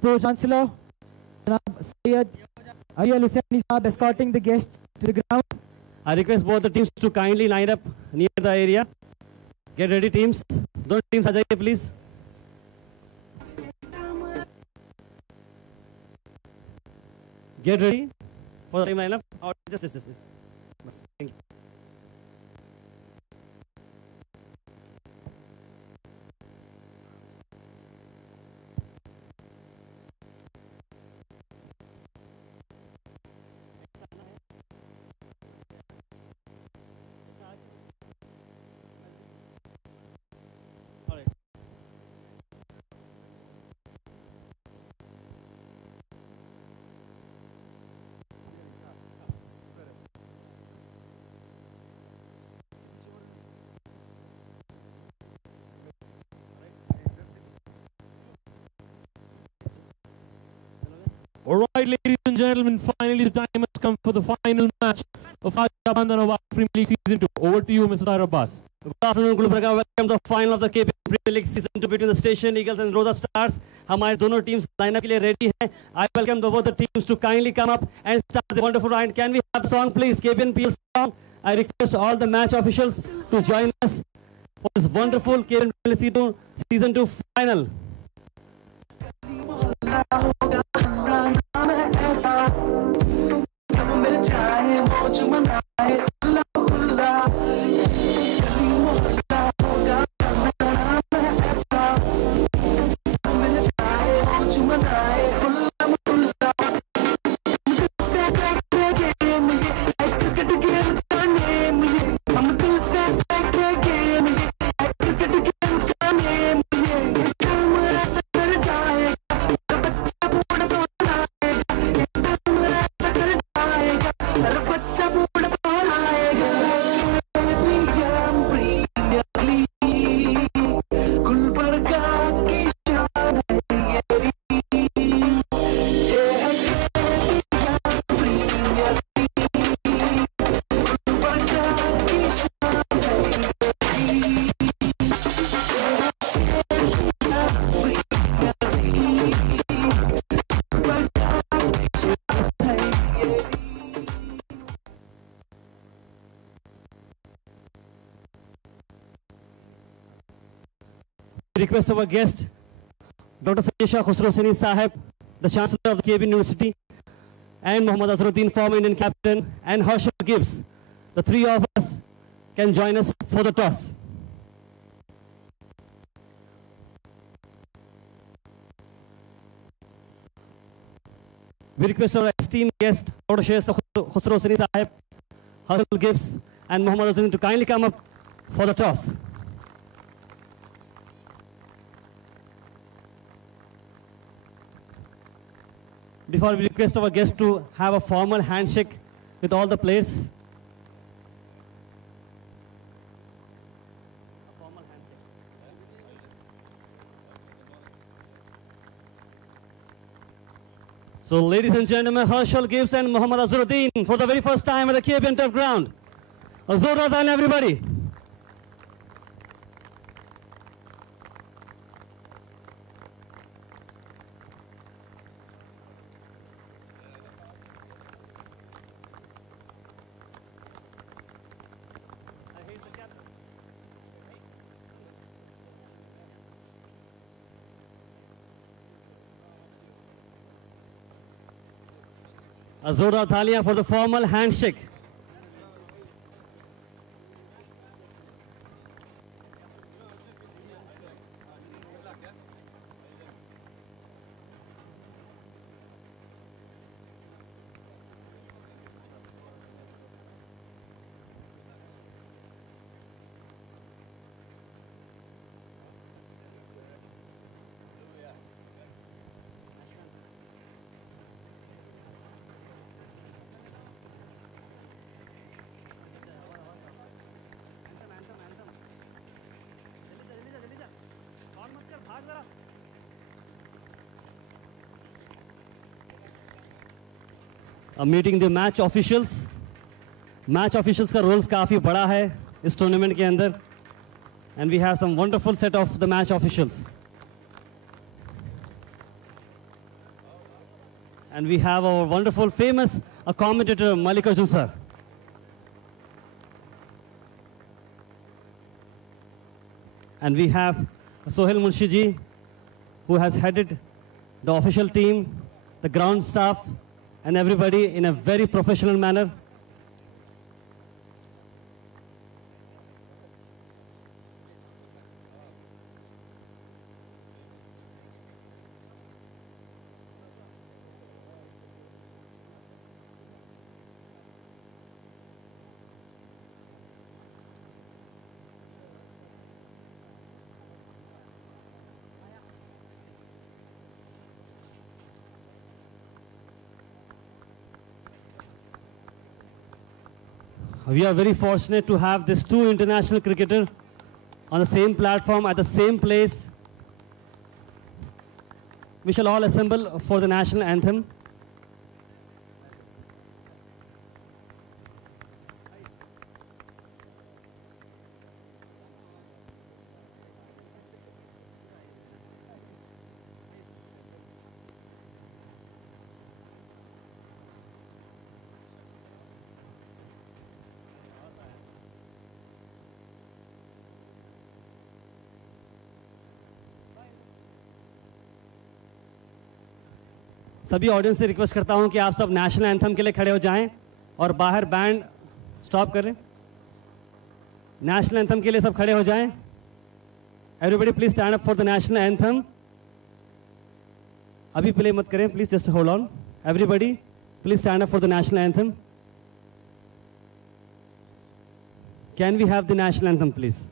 Pro Chancellor, Syed Ariel Hussaini Saab, escorting the guests to the ground. I request both the teams to kindly line up near the area. Get ready, teams. Those teams, Ajay, please. Get ready for the team lineup. Just. Thank you. All right, ladies and gentlemen, finally the time has come for the final match of RAUZA Premier League Season 2. Over to you, Mr. Tahir Abbas. Good afternoon, Gulbarga. Welcome to the final of the KBNPL Premier League Season 2 between the Station Eagles and RAUZA Stars. हमारे दोनों teams lineup के लिए ready हैं. I welcome both the teams to kindly come up and start the wonderful round. Can we have a song, please? KBNPL song. I request all the match officials to join us for this wonderful KBNPL Season 2 final. Request of our guest, Dr. Sayyid Khusro Sahib, the Chancellor of the KBN University, and Muhammad Azharuddin, former Indian captain, and Herschel Gibbs. The three of us can join us for the toss. We request our esteemed guest, Dr. Sayyid Khusro Sahib, Herschel Gibbs, and Muhammad Azharuddin to kindly come up for the toss. Before we request our guests to have a formal handshake with all the players. So ladies and gentlemen, Herschel Gibbs and Muhammad Azharuddin for the very first time at the KBNPL ground. Azura Dhan, everybody. Azura Thalia for the formal handshake. Meeting the match officials. Match officials का roles काफी बड़ा है इस tournament के अंदर, and we have some wonderful set of the match officials. And we have our wonderful, famous commentator, Mallikarjun sir. And we have Sohail Munshi ji, who has headed the official team, the ground staff, and everybody in a very professional manner. We are very fortunate to have these two international cricketers on the same platform at the same place. We shall all assemble for the national anthem. सभी audience से request करता हूं कि आप सब national anthem के लिए खड़े हो जाएं और बाहर बैंड स्टॉप करें. नेशनल एंथम के लिए सब खड़े हो जाएं. Everybody please stand up for the national anthem. अभी प्ले मत करें, please just hold on. Everybody please stand up for the national anthem. Can we have the national anthem please?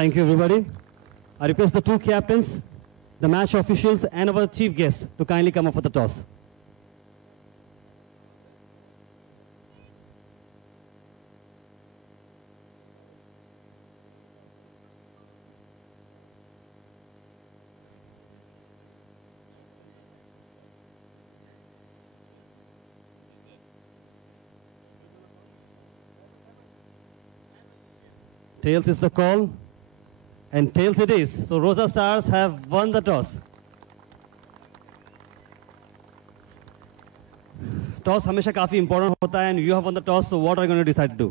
Thank you, everybody. I request the two captains, the match officials, and our chief guest to kindly come up for the toss. Tails is the call. And tails it is. So RAUZA Stars have won the toss. Toss हमेशा काफी important होता है, and you have won the toss. So what are you going to decide to do?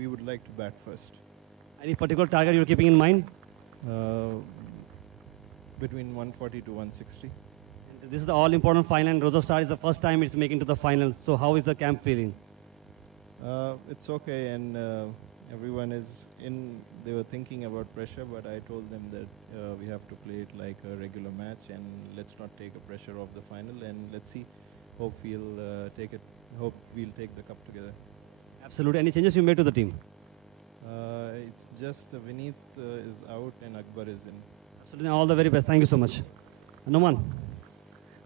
We would like to bat first. Any particular target you're keeping in mind? Between 140 to 160. And this is the all-important final, and RAUZA Stars is the first time it's making to the final. So how is the camp feeling? It's okay, and everyone is in. They were thinking about pressure, but I told them that we have to play it like a regular match, and let's not take a pressure of the final, and let's see. Hope we'll take it. Hope we'll take the cup together. Absolutely. Any changes you made to the team? It's just Vineet is out and Akbar is in. Absolutely. All the very best. Thank you so much. Noman,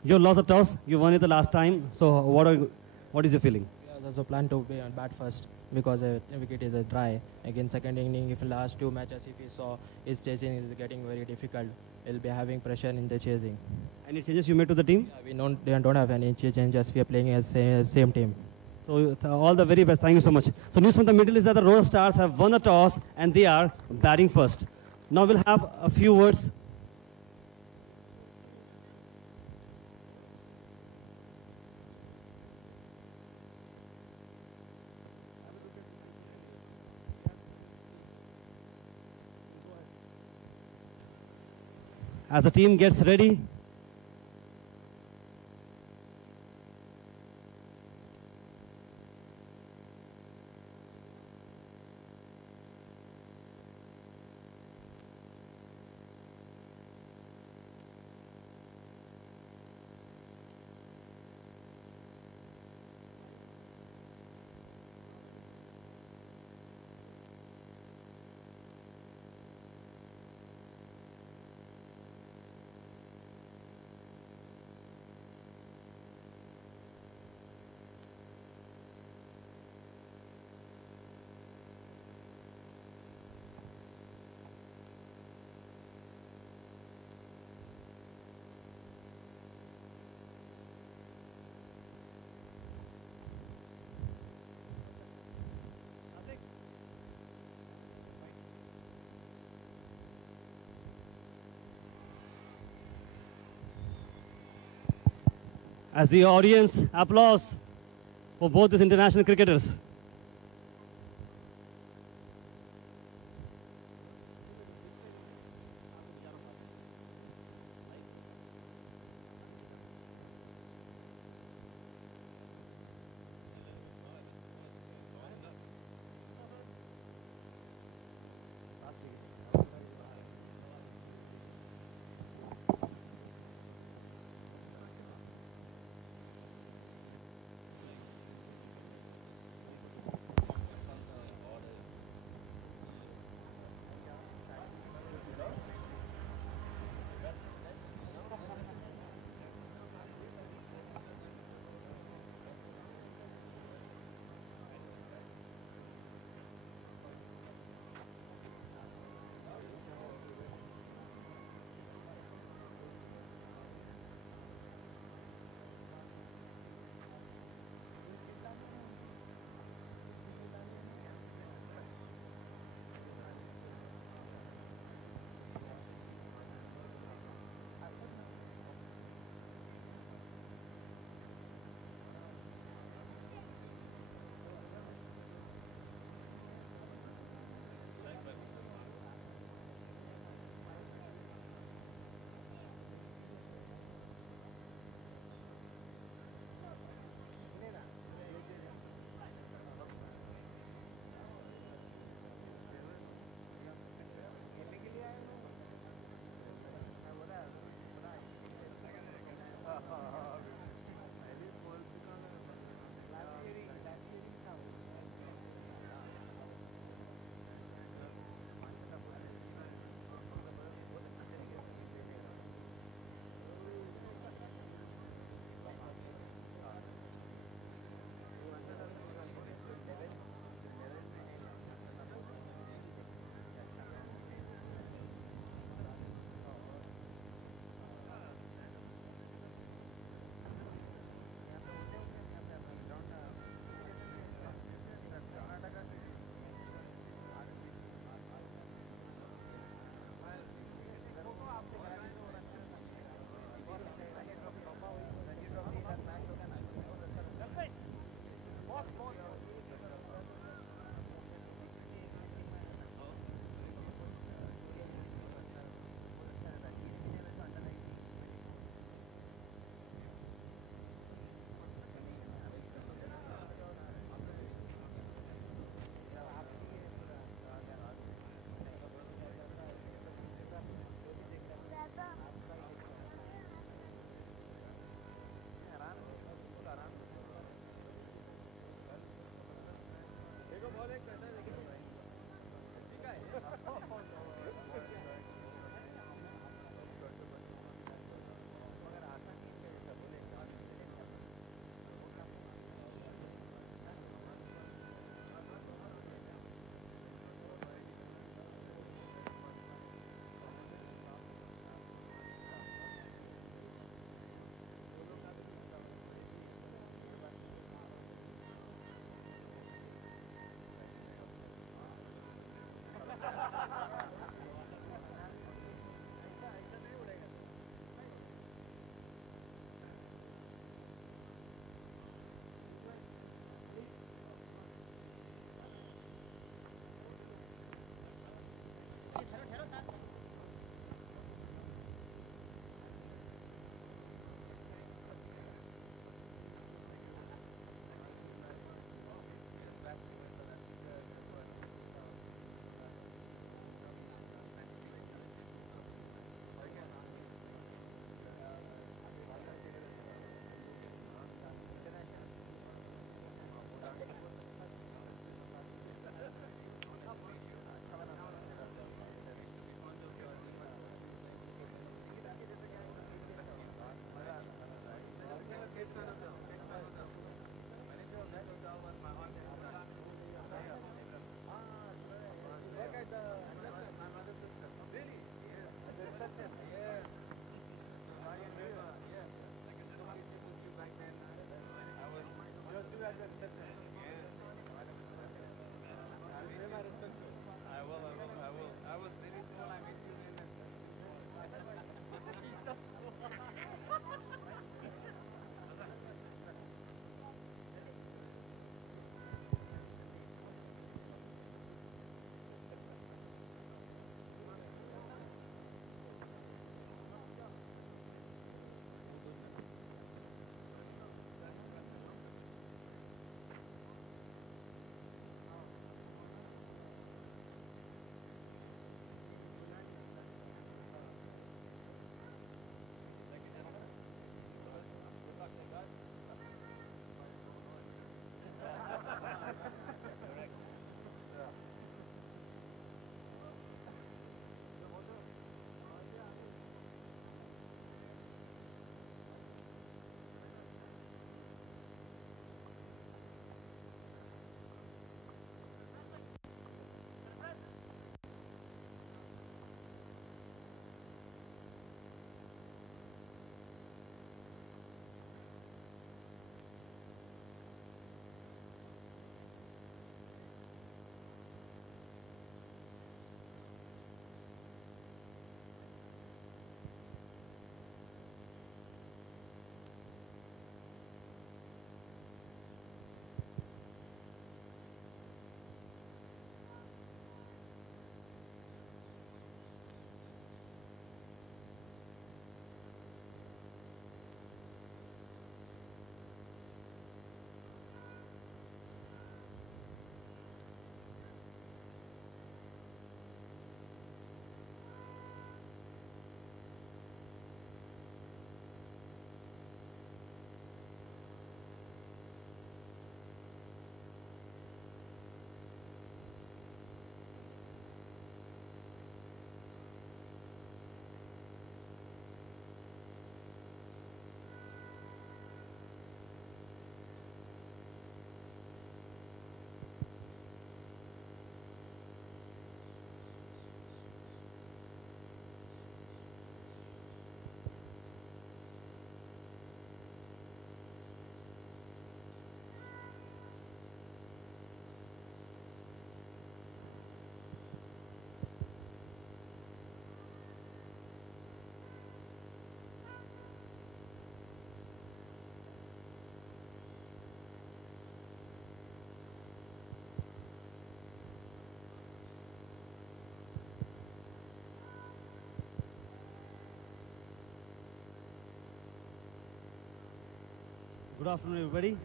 you lost the toss. You won it the last time. So what is your feeling? Yeah, there's a plan to bat first, because wicket is dry. Again, second inning, if last two matches, if you saw, his chasing is getting very difficult. He'll be having pressure in the chasing. Any changes you made to the team? Yeah, we don't have any changes. We are playing as same team. So all the very best. Thank you so much. So news from the middle is that the RAUZA Stars have won the toss and they are batting first. Now we'll have a few words. As the team gets ready, as the audience applause for both these international cricketers. Good afternoon, everybody.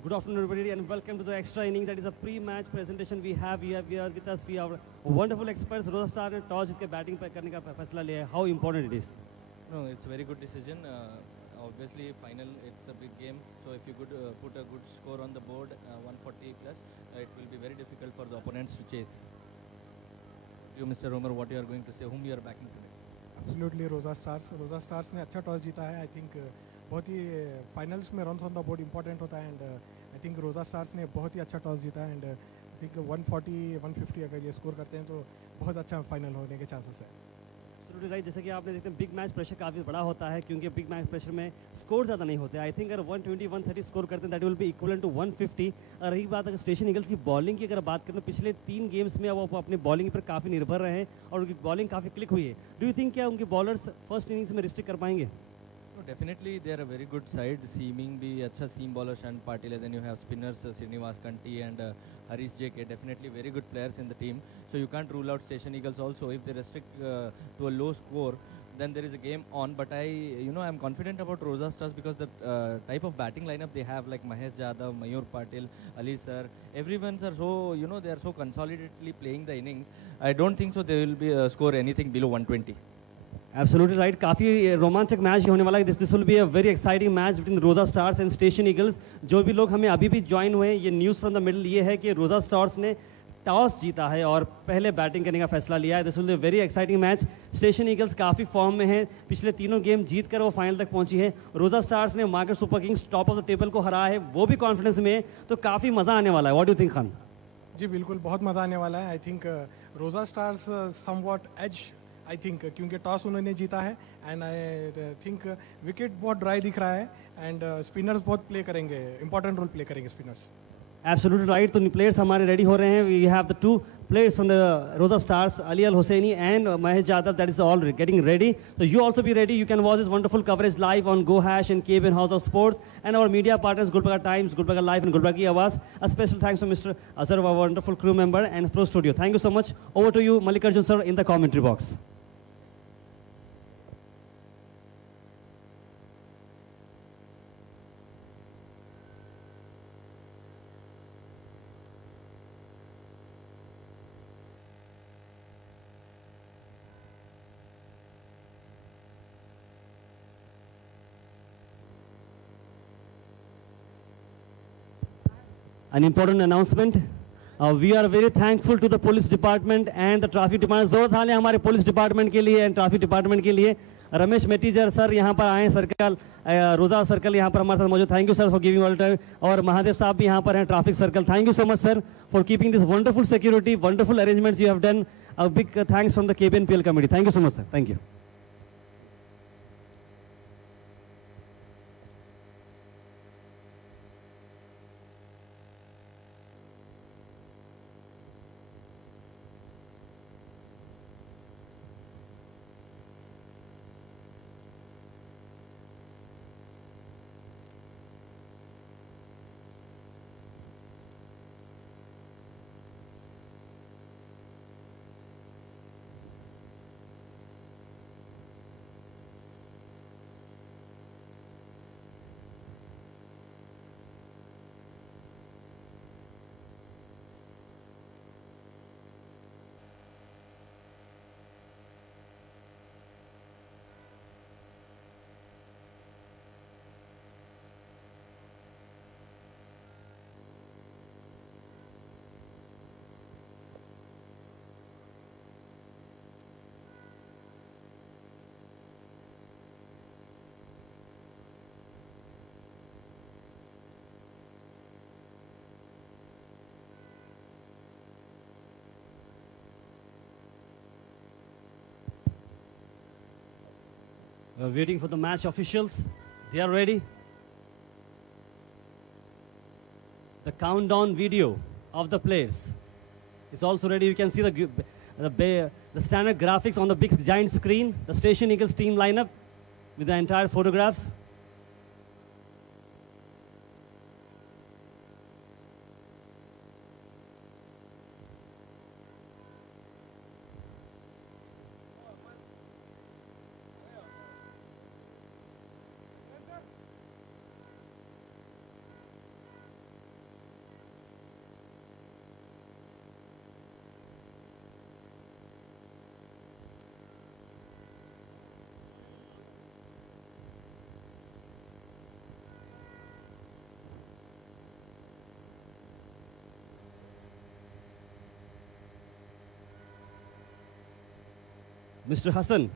Good afternoon, everybody, and welcome to the extra inning. That is a pre-match presentation we have. We are with us. We have wonderful experts. RAUZA Star ने toss जीत के batting करने का फैसला लिया है. How important it is? No, it's a very good decision. Obviously, final, it's a big game. So if you could put a good score on the board, 140 plus, it will be very difficult for the opponents to chase. You, Mr. Romer, what you are going to say? Whom you are backing today? Absolutely, RAUZA Stars. RAUZA Stars ने अच्छा toss जीता है. I think बहुत ही finals में runs on the board important होता है. And I think RAUZA stars ने बहुत ही अच्छा टॉस जीता है. एंड आई थिंक 140 150 अगर ये स्कोर करते हैं तो बहुत अच्छा फाइनल होने के चांसेस है. Absolutely right. जैसे कि आपने देखते हैं बिग मैच प्रेशर काफ़ी बड़ा होता है क्योंकि बिग मैच प्रेशर में स्कोर ज़्यादा नहीं होते. आई थिंक अगर 120 130 स्कोर करते हैं that will be equivalent to 150. और रही बात अगर स्टेशन ईगल्स की बॉलिंग की अगर बात करें तो पिछले 3 गेम्स में वो अपनी बॉलिंग पर काफ़ी निर्भर रहे हैं और उनकी बॉलिंग काफ़ी क्लिक हुई है. डू यू थिंक क्या उनके बॉलर्स फर्स्ट इनिंग्स में रिस्ट्रिक्ट कर पाएंगे? No, definitely they are a very good side. Seaming bhi acha seam bowler Shan Patil. Then you have spinners Srinivas Kanti and Harish JK. Definitely very good players in the team. So you can't rule out Station Eagles also. If they restrict to a low score, then there is a game on. But I'm confident about RAUZA Stars because the type of batting lineup they have, like Mahesh Jadhav, Mayur Patil, Ali Sir, everyone's are so, they are so consolidatedly playing the innings. I don't think so they will be score anything below 120. Absolutely right. काफ़ी रोमांचक match होने वाला है. This will be a very exciting match between RAUZA stars and Station eagles. जो भी लोग हमें अभी भी ज्वाइन हुए हैं, ये न्यूज़ फ्रॉम द मिडल ये है कि RAUZA स्टार्स ने टॉस जीता है और पहले बैटिंग करने का फैसला लिया है. This will be a very exciting match. Station eagles काफ़ी फॉर्म में है. पिछले 3 गेम जीत कर वो फाइनल तक पहुंची है. RAUZA स्टार्स ने market super Kings top of the table को हराया है, वो भी कॉन्फिडेंस में है. तो काफ़ी मज़ा आने वाला है. What do you think Khan? Ji बिल्कुल, बहुत मज़ा आने वाला है. I think RAUZA stars somewhat edge, I think क्योंकि टॉस उन्होंने जीता है. एंड आई थिंक विकेट बहुत ड्राई दिख रहा है. एंड स्पिनर्स बहुत प्ले करेंगे, इंपॉर्टेंट रोल प्ले करेंगे स्पिनर्स. Absolutely right. तो प्लेयर्स हमारे रेडी हो रहे हैं. We have the 2 players from the RAUZA Stars, Ali Al Hosseini and Mahesh Jadhav. That is all getting ready. So you also be ready. You can watch this wonderful coverage live on GoHash and KBN House of Sports and our media partners Gulbarga Times, Gulbarga Live and Gulbarga Ki Awaaz. A special thanks to Mr. Azhar, our wonderful crew member and Pro Studio. Thank you so much. Over to you, Mallikarjun sir, in the commentary box. An important announcement. We are very thankful to the police department and the traffic department. जोर थाले हमारे police department के लिए and traffic department के लिए. Ramesh मेटीजर sir यहाँ पर आए, सर्कल RAUZA सर्कल यहाँ पर हमारे साथ मौजूद. Thank you sir for giving all time. और महादेव साहब भी यहाँ पर हैं, traffic circle. Thank you so much sir for keeping this wonderful security, wonderful arrangements you have done. A big thanks from the KBNPL committee. Thank you so much sir. Thank you. We're waiting for the match officials. They are ready. The countdown video of the players is also ready. You can see the standard graphics on the big giant screen. The Station Eagles team lineup with the entire photographs. Mr. Hassan.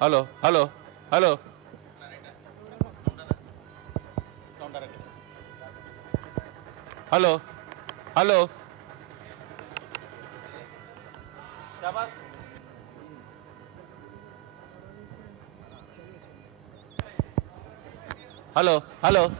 Hello, hello, hello. Hello, hello. Hello, hello.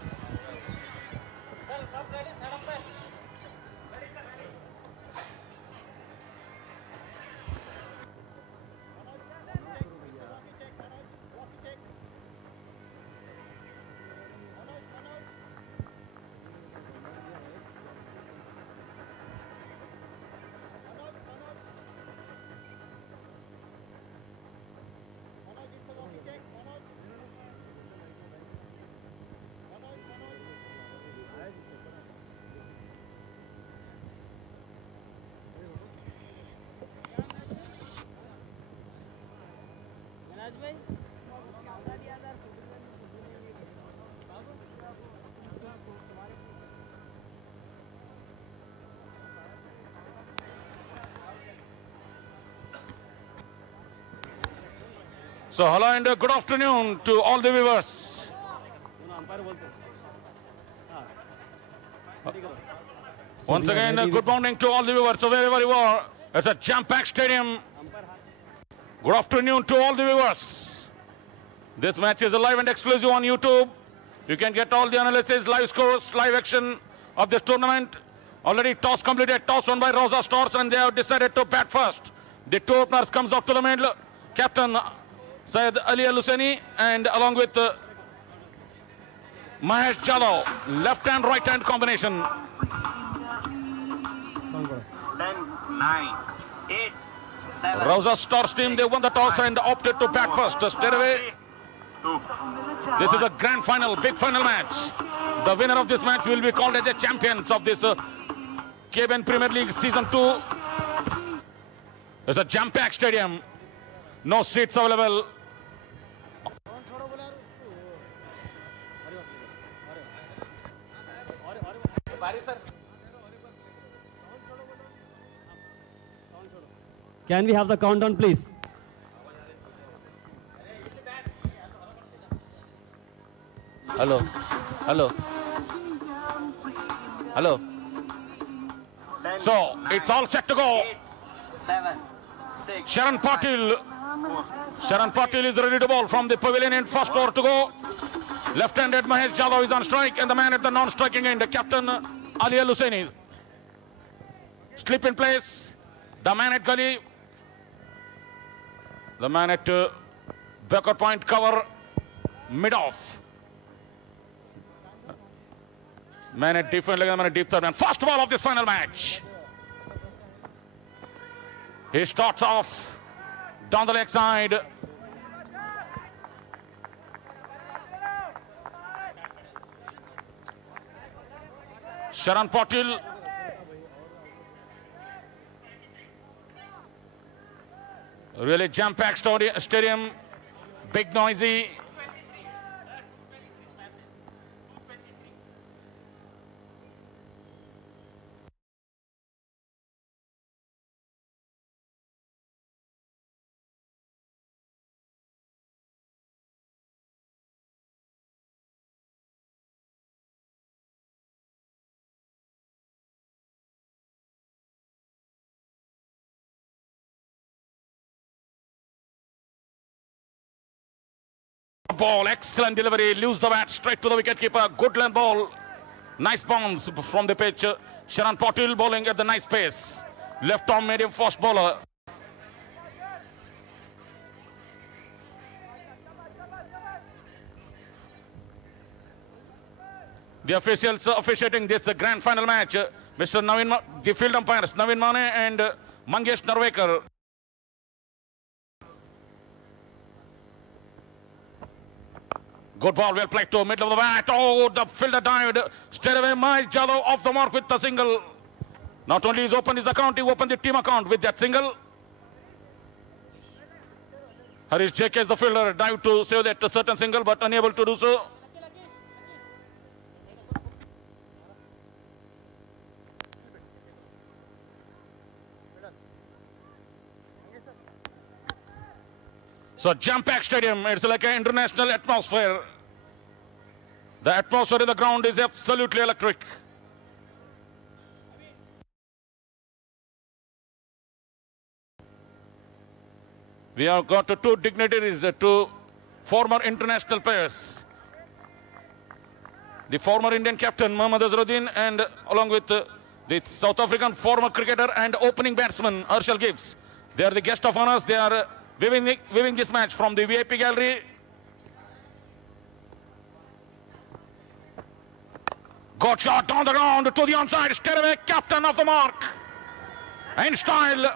So hello and good afternoon to all the viewers. Once again, good morning to all the viewers. So wherever you are, it's a jam-packed stadium. Good afternoon to all the viewers. This match is live and exclusive on YouTube. You can get all the analysis, live scores, live action of this tournament. Already toss completed, toss won by RAUZA Stars, and they have decided to bat first. The two openers comes up to the middle. Captain Syed Ali Al-Hussaini and along with Mahesh Jadhav, left and right hand combination. 10, 9, 8, 7. RAUZA Stars team, they won the toss and opted to bat first. Straight away. This is a grand final, big final match. The winner of this match will be called as the champions of this KBN Premier League Season 2. It's a jam-packed stadium. No seats available. Can we have the countdown, please? Hello, hello, hello. 10, So it's all set to go. 8, 7, 6. Sharan Patil is ready to bowl from the pavilion in first over to go. Left-handed Mahesh Jadhav is on strike, and the man at the non-striking end, Captain Ali Al-Hussaini. Slip in place. The man at gully. The man at backward point cover. Mid-off. Man at deep leg, man at deep third man. First ball of this final match. He starts off down the leg side. Sharan Patil. Really jam-packed stadium, big noisy. Ball, excellent delivery, lose the bat straight to the wicketkeeper. Good length ball, nice bounce from the pitch. Sharan Patil bowling at the nice pace. Left arm medium fast bowler. The officials officiating this grand final match, Mr. Navin, the field umpires Navin Mane and Mangesh Narvekar. Good ball, well played to middle of the bat. Oh, the fielder dived straight away. Mahesh Jadhav off the mark with the single. Not only he's opened his account, he opened the team account with that single. Harish JK is the fielder, dived to save that certain single, but unable to do so. So jam-packed stadium, it's like an international atmosphere. The atmosphere in the ground is absolutely electric. We have got two dignitaries, two former international players. The former Indian captain Mohammad Azharuddin and along with the South African former cricketer and opening batsman Herschel Gibbs. They are the guest of honors. They are viewing this match from the VIP gallery. Good shot on the ground to the onside, straight away, captain of the mark. In style.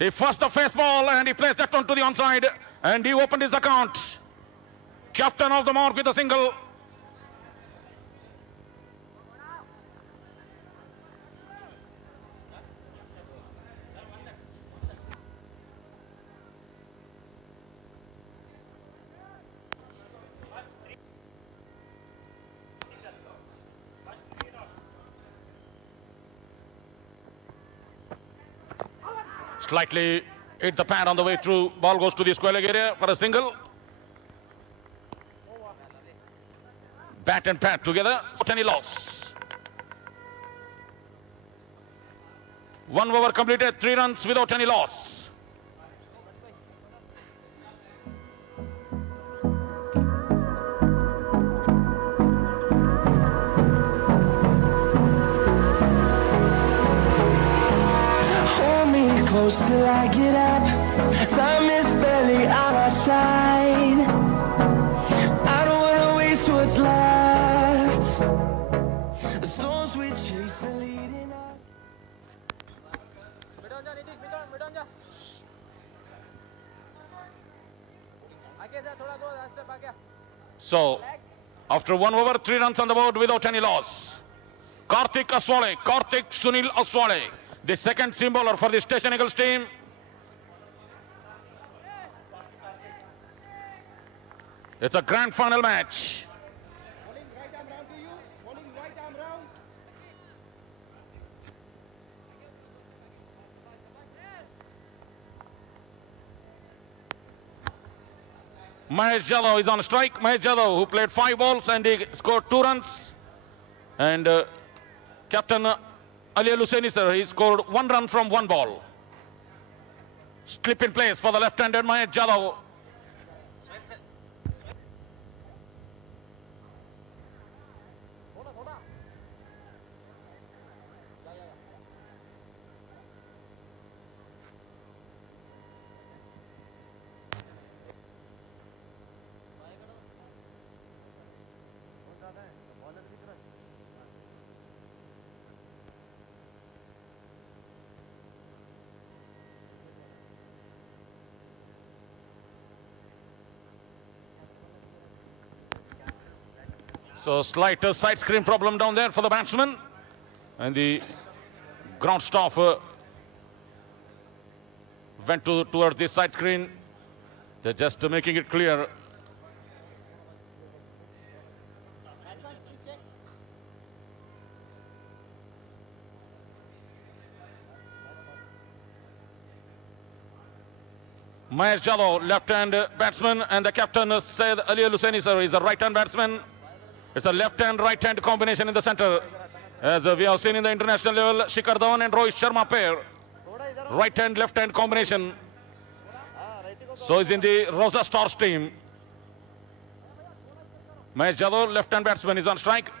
He first the face ball and he placed that one to the onside and he opened his account. Captain of the mark with a single. Slightly hit the pad on the way through. Ball goes to the square leg area for a single. Bat and pad together without any loss. 1 over completed, 3 runs without any loss. Till I get up, time is barely on our side. I don't wanna waste what's left. The storms we chase are leading us. So, after 1 over, 3 runs on the board without any loss. Karthik Sunil Aswale, the second seam bowler for the Station Eagles team. It's a grand final match. Bowling right arm round to you. Bowling right arm round. Mahesh Jadhav is on strike. Mahesh Jadhav, who played 5 balls and he scored 2 runs. And Captain Ali Hussaini, sir, he scored 1 run from 1 ball. Slip in place for the left-handed Mahesh Jadhav. So slight side screen problem down there for the batsman. And the ground staff went towards the side screen. They're just making it clear. Mahesh Jadhav, left-hand batsman, and the captain Syed Ali Al-Hussaini, sir, is a right-hand batsman. It's a left-hand, right-hand combination in the center. As we have seen in the international level, Shikhar Dhawan and Rohit Sharma pair. Right-hand, left-hand combination. So is in the RAUZA Stars team. Mahesh Jadhav, left-hand batsman, is on strike.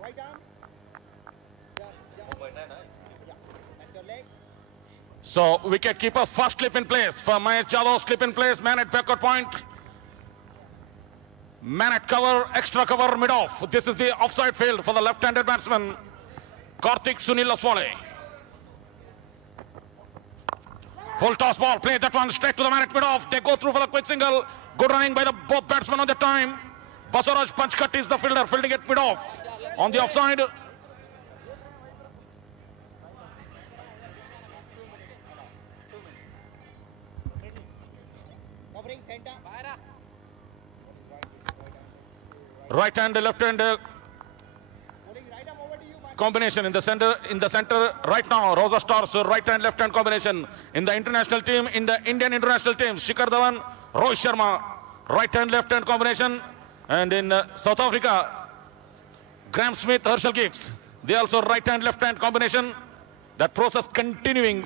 Right arm. Just. That's your leg. So wicket keeper, first slip in place for Mahesh Jadhav, slip in place, man at backward point. Man at cover, extra cover, mid-off. This is the offside field for the left-handed batsman, Karthik Sunil Aswale. Full toss ball, play that one straight to the man at mid-off. They go through for the quick single. Good running by the both batsmen on the time. Basaraj Panchkut is the fielder, fielding it mid-off on the offside. Covering center. Right hand, left hand combination in the center. Right now, RAUZA Stars right hand, left hand combination in the international team, in the Indian international team. Shikhar Dhawan, Rohit Sharma, right hand, left hand combination, and in South Africa, Graham Smith, Herschel Gibbs. They also right hand, left hand combination. That process continuing.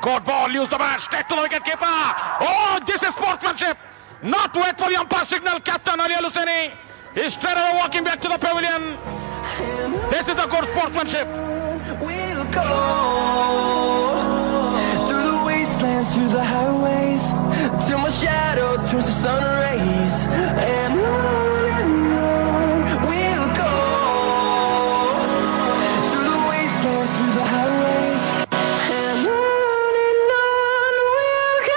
Good ball, use the bat, straight to the wicket keeper. Oh, this is sportsmanship. Not wait for the umpire signal. Captain Ali Al-Hussaini is straight away walking back to the pavilion. This is a good sportsmanship. We'll go through the wastelands, through the highways, till my shadow turns to sun rays. And on we'll go through the wastelands, through the highways. And on we'll go.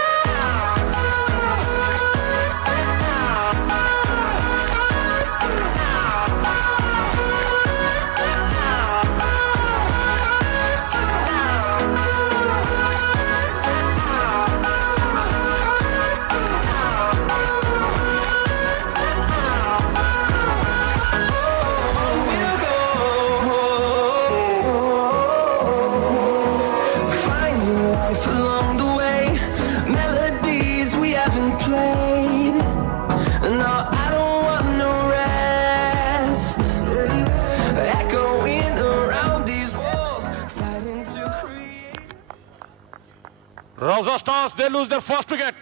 RAUZA Stars, they lose their first wicket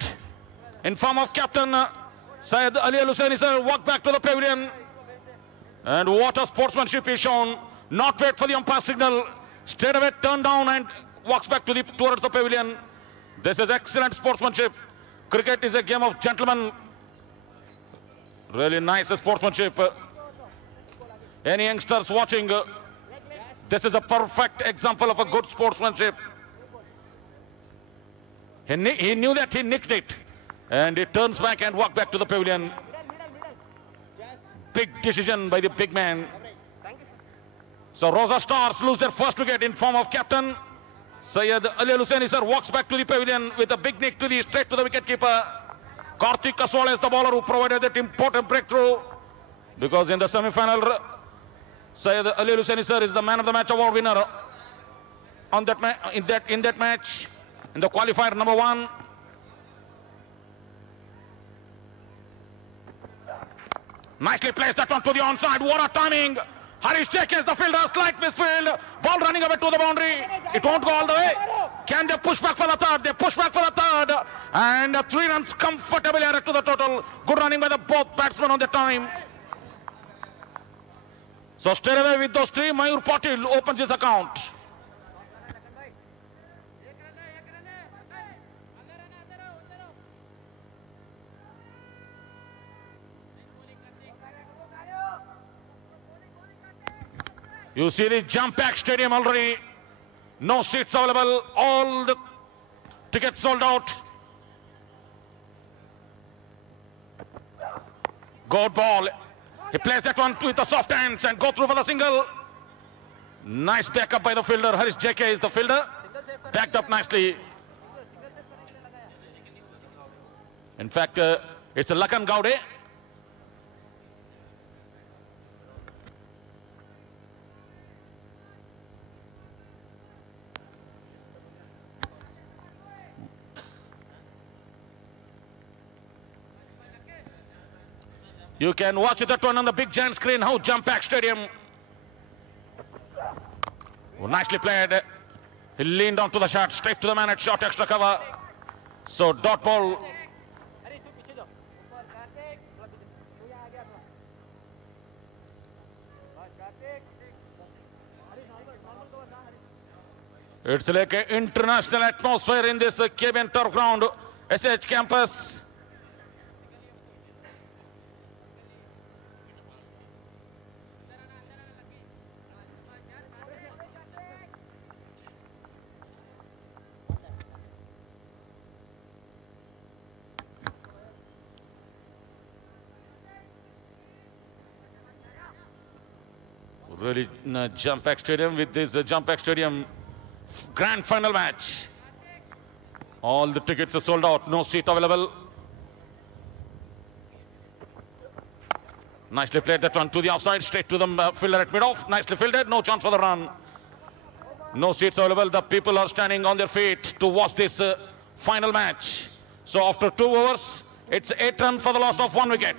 in form of captain Syed Ali Al-Hussaini, sir, walk back to the pavilion. And what a sportsmanship is shown. Not wait for the umpire signal. Straight away turn down and walks back towards the pavilion. This is excellent sportsmanship. Cricket is a game of gentlemen. Really nice sportsmanship. Any youngsters watching, this is a perfect example of a good sportsmanship. He knew that he nicked it, and he turns back and walks back to the pavilion. Big decision by the big man. So RAUZA Stars lose their first wicket in form of captain Syed Ali Al-Hussaini, sir, walks back to the pavilion with a big nick straight to the wicket keeper. Karthik Aswale is the bowler who provided that important breakthrough, because in the semi-final, Syed Ali Al-Hussaini, sir, is the man of the match award winner on that in that match. In the qualifier number 1. Nicely placed that one to the onside. What a timing. Harish Jake is the fielder, slight misfield. Ball running away to the boundary. It won't go all the way. Can they push back for the third? They push back for the third. And 3 runs comfortably added to the total. Good running by the both batsmen on the time. So straight away with those 3, Mayur Patil opens his account. You see the jump-packed stadium already. No seats available. All the tickets sold out. Good ball. He plays that one with the soft hands and go through for the single. Nice backup by the fielder. Harish JK is the fielder. Backed up nicely. In fact, it's a Lakan Gaude. You can watch that one on the big giant screen, how jump-packed stadium. Oh, nicely played. He leaned onto the shot, straight to the man at short extra cover. So dot ball. It's like an international atmosphere in this KBN turf ground, SH campus. Really jump-packed stadium with this jump-packed stadium grand final match. All the tickets are sold out, no seat available. Nicely played that one to the outside, straight to the fielder at mid-off. Nicely fielded, no chance for the run. No seats available. The people are standing on their feet to watch this final match. So after 2 overs, it's 8 runs for the loss of 1 wicket.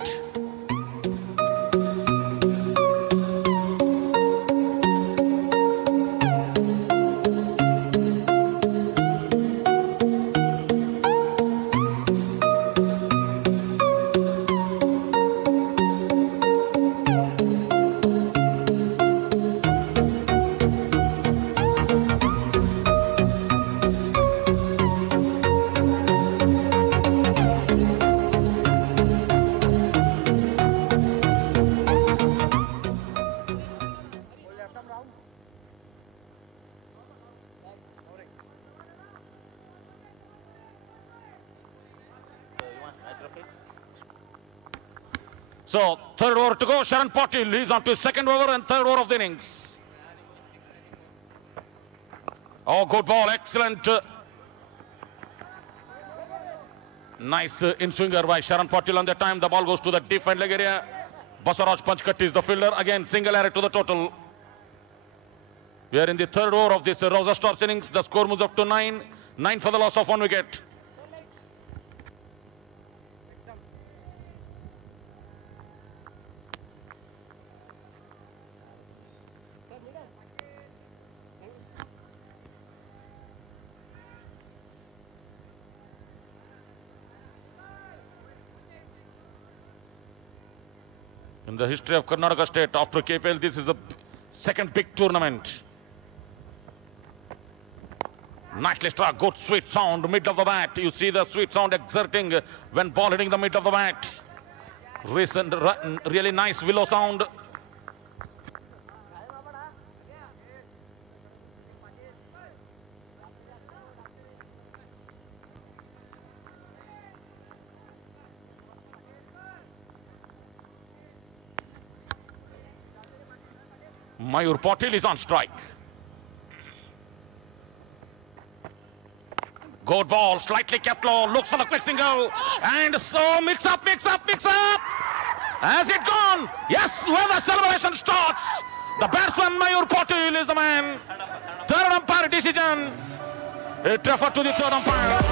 So, 3rd over to go. Sharan Patil, he's on to his 2nd over and 3rd over of the innings. Oh, good ball, excellent. Nice in-swinger by Sharan Patil on that time. The ball goes to the deep end leg area. Basaraj Panchkatti is the fielder. Again, single error to the total. We are in the 3rd over of this RAUZA Stars innings. The score moves up to 9. 9 for the loss of 1 wicket. In the history of Karnataka State, after KPL, this is the 2nd big tournament. Nicely struck, good sweet sound, mid of the bat. You see the sweet sound exerting when ball hitting the mid of the bat. Recent, really nice willow sound. Mayur Patil is on strike. Good ball, slightly kept low, looks for the quick single. And so mix up. Has it gone? Yes, where the celebration starts. The batsman Mayur Patil is the man. 3rd umpire decision. It referred to the 3rd umpire.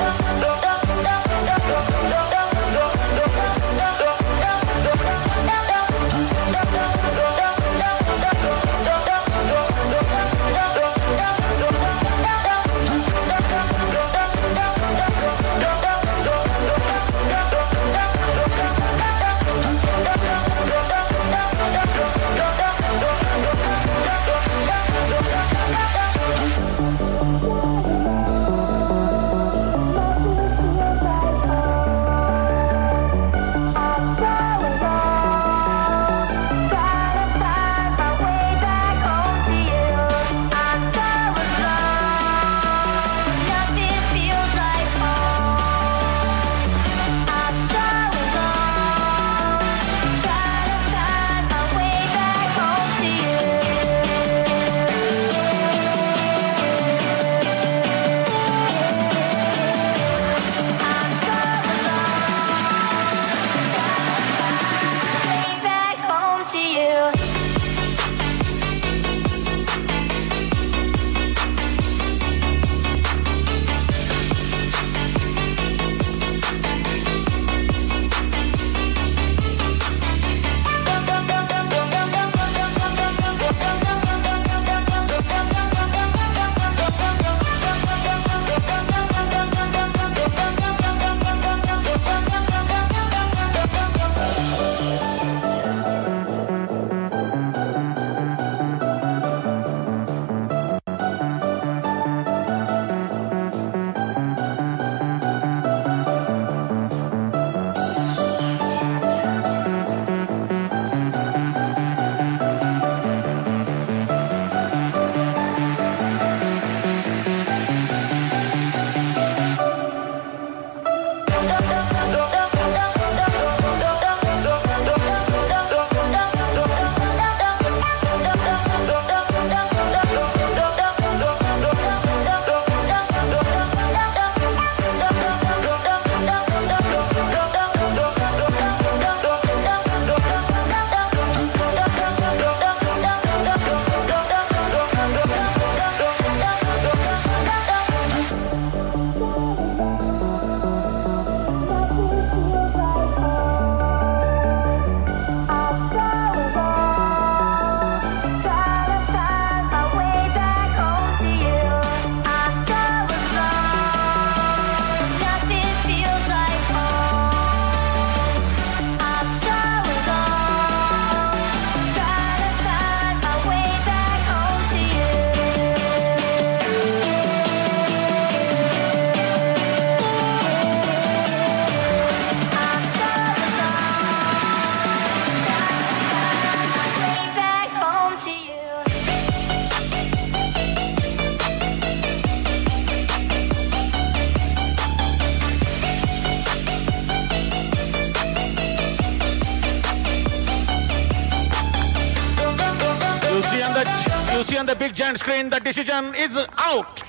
But you see on the big giant screen, the decision is out.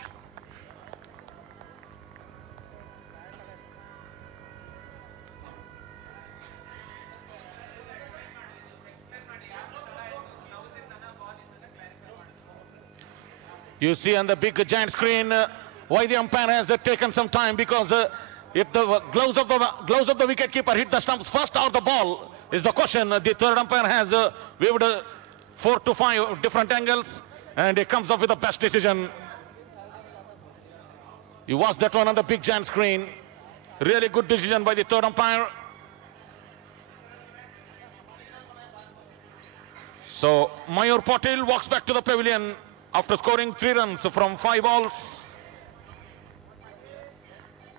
You see on the big giant screen why the umpire has taken some time, because if the gloves of the wicketkeeper hit the stumps first or the ball is the question. The third umpire has viewed 4 to 5 different angles and he comes up with the best decision. You watch that one on the big giant screen. Really good decision by the third umpire. So Mayur Patil walks back to the pavilion after scoring 3 runs from 5 balls.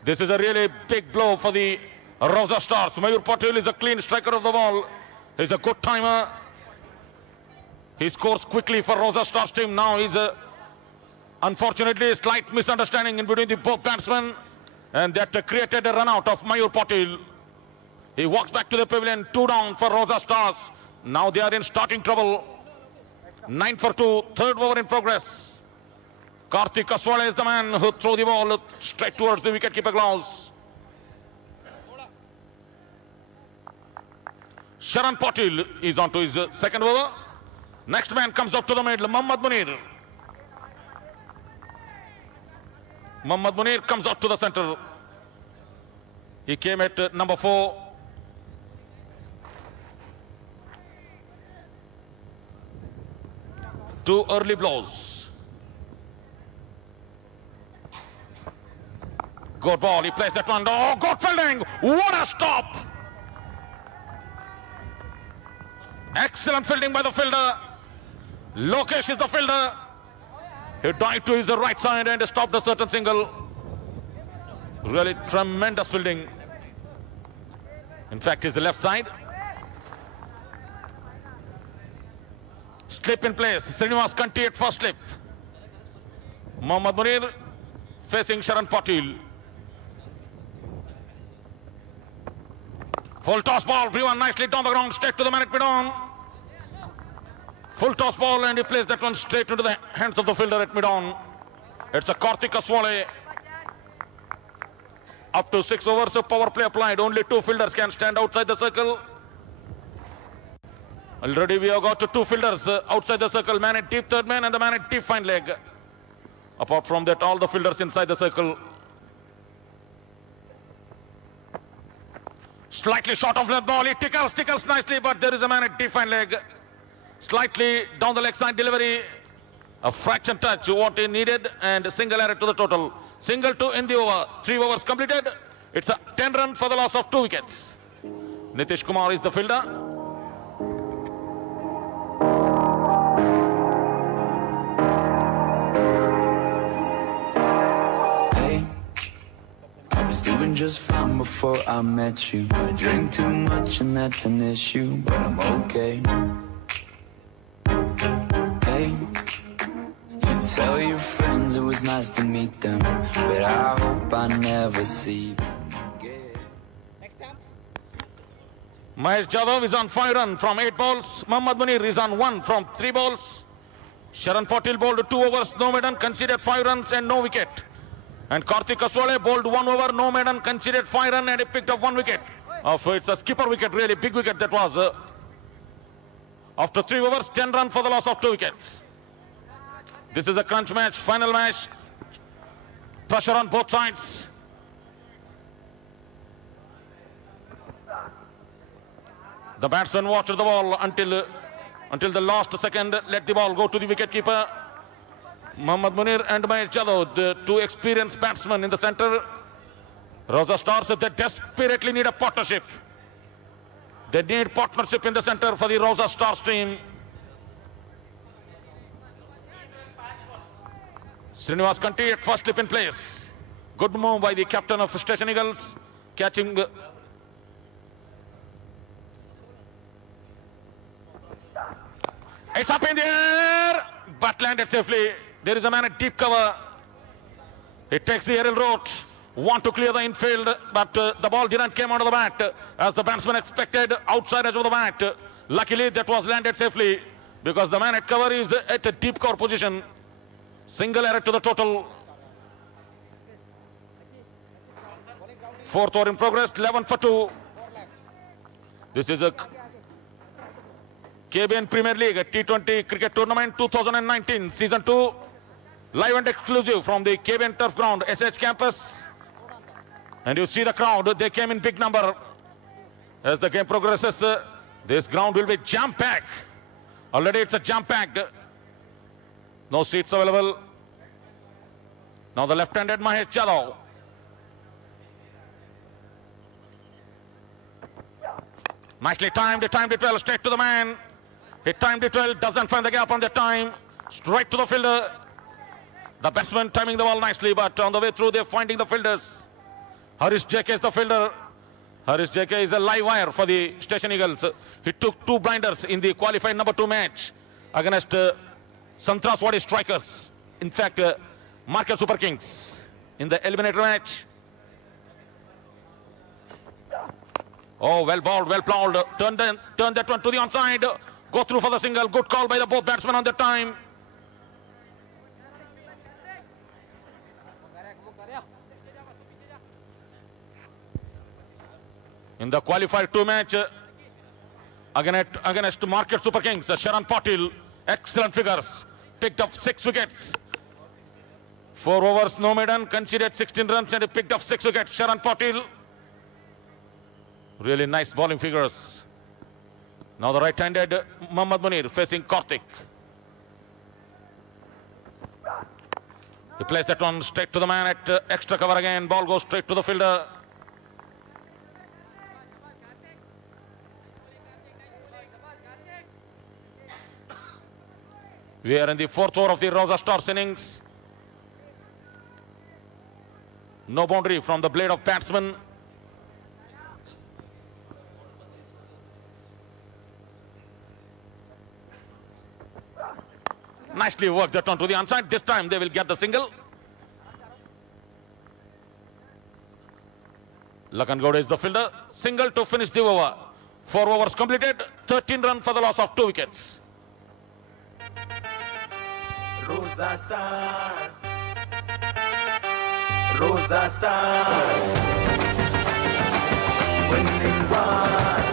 This is a really big blow for the RAUZA Stars. Mayur Patil is a clean striker of the ball. He's a good timer. He scores quickly for RAUZA Stars team. Now he's unfortunately a slight misunderstanding in between the both batsmen, and that created a run out of Mayur Patil. He walks back to the pavilion, 2 down for RAUZA Stars. Now they are in starting trouble. 9 for 2, third over in progress. Karthik Kaswale is the man who threw the ball straight towards the wicketkeeper gloves. Sharan Patil is on to his second over. Next man comes up to the middle, Mohammad Munir. Mohammad Munir comes out to the center. He came at number 4. Two early blows. Good ball, he plays that one. Oh, good fielding! What a stop! Excellent fielding by the fielder. Lokesh is the fielder. He dived to his right side and stopped a certain single. Really tremendous fielding. In fact, his left side. Slip in place. Srinivas Kanti at first slip. Mohammad Munir facing Sharan Patil. Full toss ball, Briwan nicely down the ground, straight to the man at mid-on. Full toss ball, and he plays that one straight into the hands of the fielder at mid-on. It's a Karthik Kaswale. Up to 6 overs of power play applied. Only 2 fielders can stand outside the circle. Already we have got 2 fielders outside the circle. Man at deep third man and the man at deep fine leg. Apart from that, all the fielders inside the circle. Slightly short of the ball, he tickles nicely, but there is a man at deep fine leg. Slightly down the leg side delivery. A fraction touch, what he needed, and a single error to the total. Single 2 in the over. 3 overs completed. It's a 10 run for the loss of 2 wickets. Nitish Kumar is the fielder. Doing just fine before I met you. I drink too much and that's an issue, but I'm okay. Hey, you tell your friends it was nice to meet them, but I hope I never see them again. Mahesh Jadhav is on 5 runs from 8 balls. Mohammad Munir is on 1 from 3 balls. Sharan Patil bowled 2 overs, no maiden, conceded 5 runs and no wicket. And Karthik Kaswale bowled 1 over, no maiden, conceded 5 runs and he picked up 1 wicket. It's a skipper wicket, really big wicket that was. After 3 overs, 10 runs for the loss of 2 wickets. This is a crunch match, final match. Pressure on both sides. The batsman watched the ball until the last second, let the ball go to the wicketkeeper. Mohammad Munir and Mahesh Jadhav, the 2 experienced batsmen in the center. RAUZA Stars, they desperately need a partnership. They need partnership in the center for the RAUZA Stars team. Srinivas Kanti at first slip in place. Good move by the captain of Station Eagles, catching the... It's up in the air, but landed safely. There is a man at deep cover. He takes the aerial route, want to clear the infield, but the ball didn't come out of the bat as the batsman expected, outside edge of the bat. Luckily, that was landed safely. because the man at cover is at a deep cover position. Single error to the total. Fourth over in progress, 11 for 2. This is a KBN Premier League, a T20 cricket tournament 2019, Season 2. Live and exclusive from the KBN Turf Ground, SH campus. And you see the crowd, they came in big number. As the game progresses, this ground will be jam-packed. Already it's a jam-packed. No seats available. Now the left-handed Mahesh Yadav. Nicely timed, he timed it well, straight to the man. He timed it well, doesn't find the gap on the time. Straight to the fielder. The batsman timing the ball nicely, but on the way through they're finding the fielders. Harish JK is the fielder. Harish JK is a live wire for the Station Eagles. He took 2 blinders in the qualified number 2 match against Sangtrashwadi strikers. In fact, Market Super Kings in the eliminator match. Oh, well balled, well plowed. Turn that one to the onside. Go through for the single. Good call by the both batsmen on the time. In the qualified 2 match against Market Super Kings, Sharan Patil, excellent figures, picked up 6 wickets. 4 overs, no maiden, conceded 16 runs and he picked up 6 wickets. Sharan Patil, really nice bowling figures. Now the right-handed Mohammad Munir facing Karthik. He plays that one straight to the man at extra cover again. Ball goes straight to the fielder. We are in the 4th over of the RAUZA Stars innings. No boundary from the blade of batsman. Nicely worked that one to the onside. This time they will get the single. Lakan Gowda is the fielder. Single to finish the over. 4 overs completed. 13 runs for the loss of 2 wickets. RAUZA Stars, RAUZA Stars, winning one,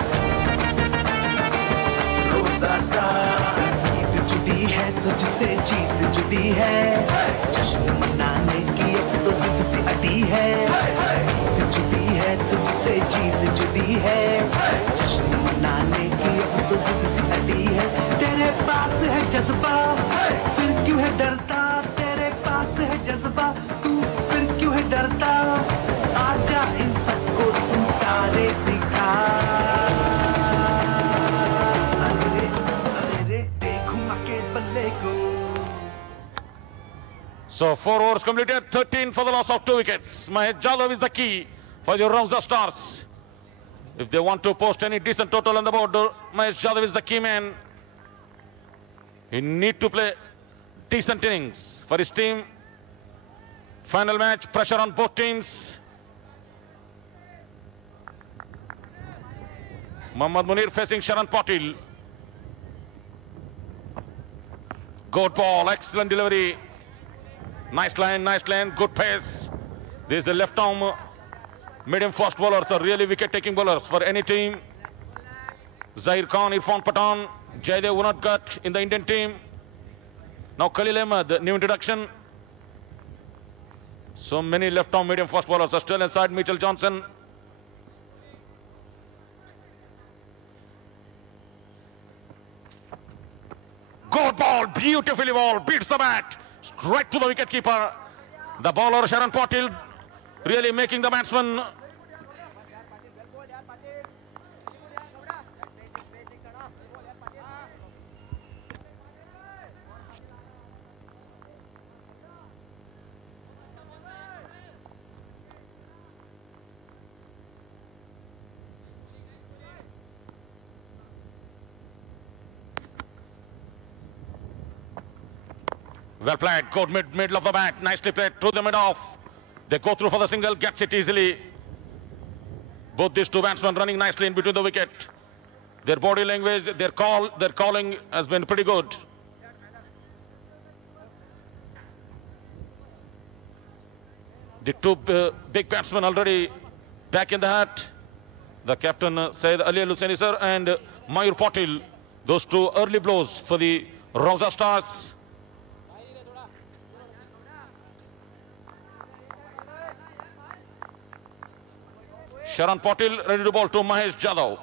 RAUZA Stars. जीत जुड़ी है तुझसे जीत जुड़ी है, जश्न मनाने की अब तो जिद सी अड़ी है। जीत जुड़ी है तुझसे जीत जुड़ी है, जश्न मनाने की अब तो जिद सी अड़ी है। तेरे पास है जज्बा, फिर क्यों है डरता? तेरे पास है जज्बा, तू फिर क्यों है डरता? आजा इन सबको तू तारे दिखा। अरे अरे देखूंगा के बल्ले को। So 4 overs completed, 13 for the loss of 2 wickets. Mahesh Yadav is the key for the RAUZA Stars. If they want to post any decent total on the board, Mahesh Yadav is the key man. He need to play decent innings for his team. Final match, pressure on both teams. Mohammad Munir facing Sharan Patil. Good ball, excellent delivery. Nice line, good pace. This is a left arm medium fast bowlers are really wicket-taking bowlers for any team. Zahir Khan, Irfan Pathan, Jaydev Unadgat in the Indian team. Now Khalil Ahmed, new introduction. So many left-arm medium fast bowlers are still inside. Mitchell Johnson. Good ball, beautifully ball, beats the bat. Straight to the wicket-keeper. The bowler Sharan Patil really making the batsman. Well played, good middle of the bat, nicely played through the mid-off. They go through for the single, gets it easily. Both these 2 batsmen running nicely in between the wicket. Their body language, their calling has been pretty good. The two big batsmen already back in the hat. The captain Syed Ali Lusani sir and Mayur Patil. Those two early blows for the RAUZA Stars. Sharan Patil ready to bowl to Mahesh Jadhav.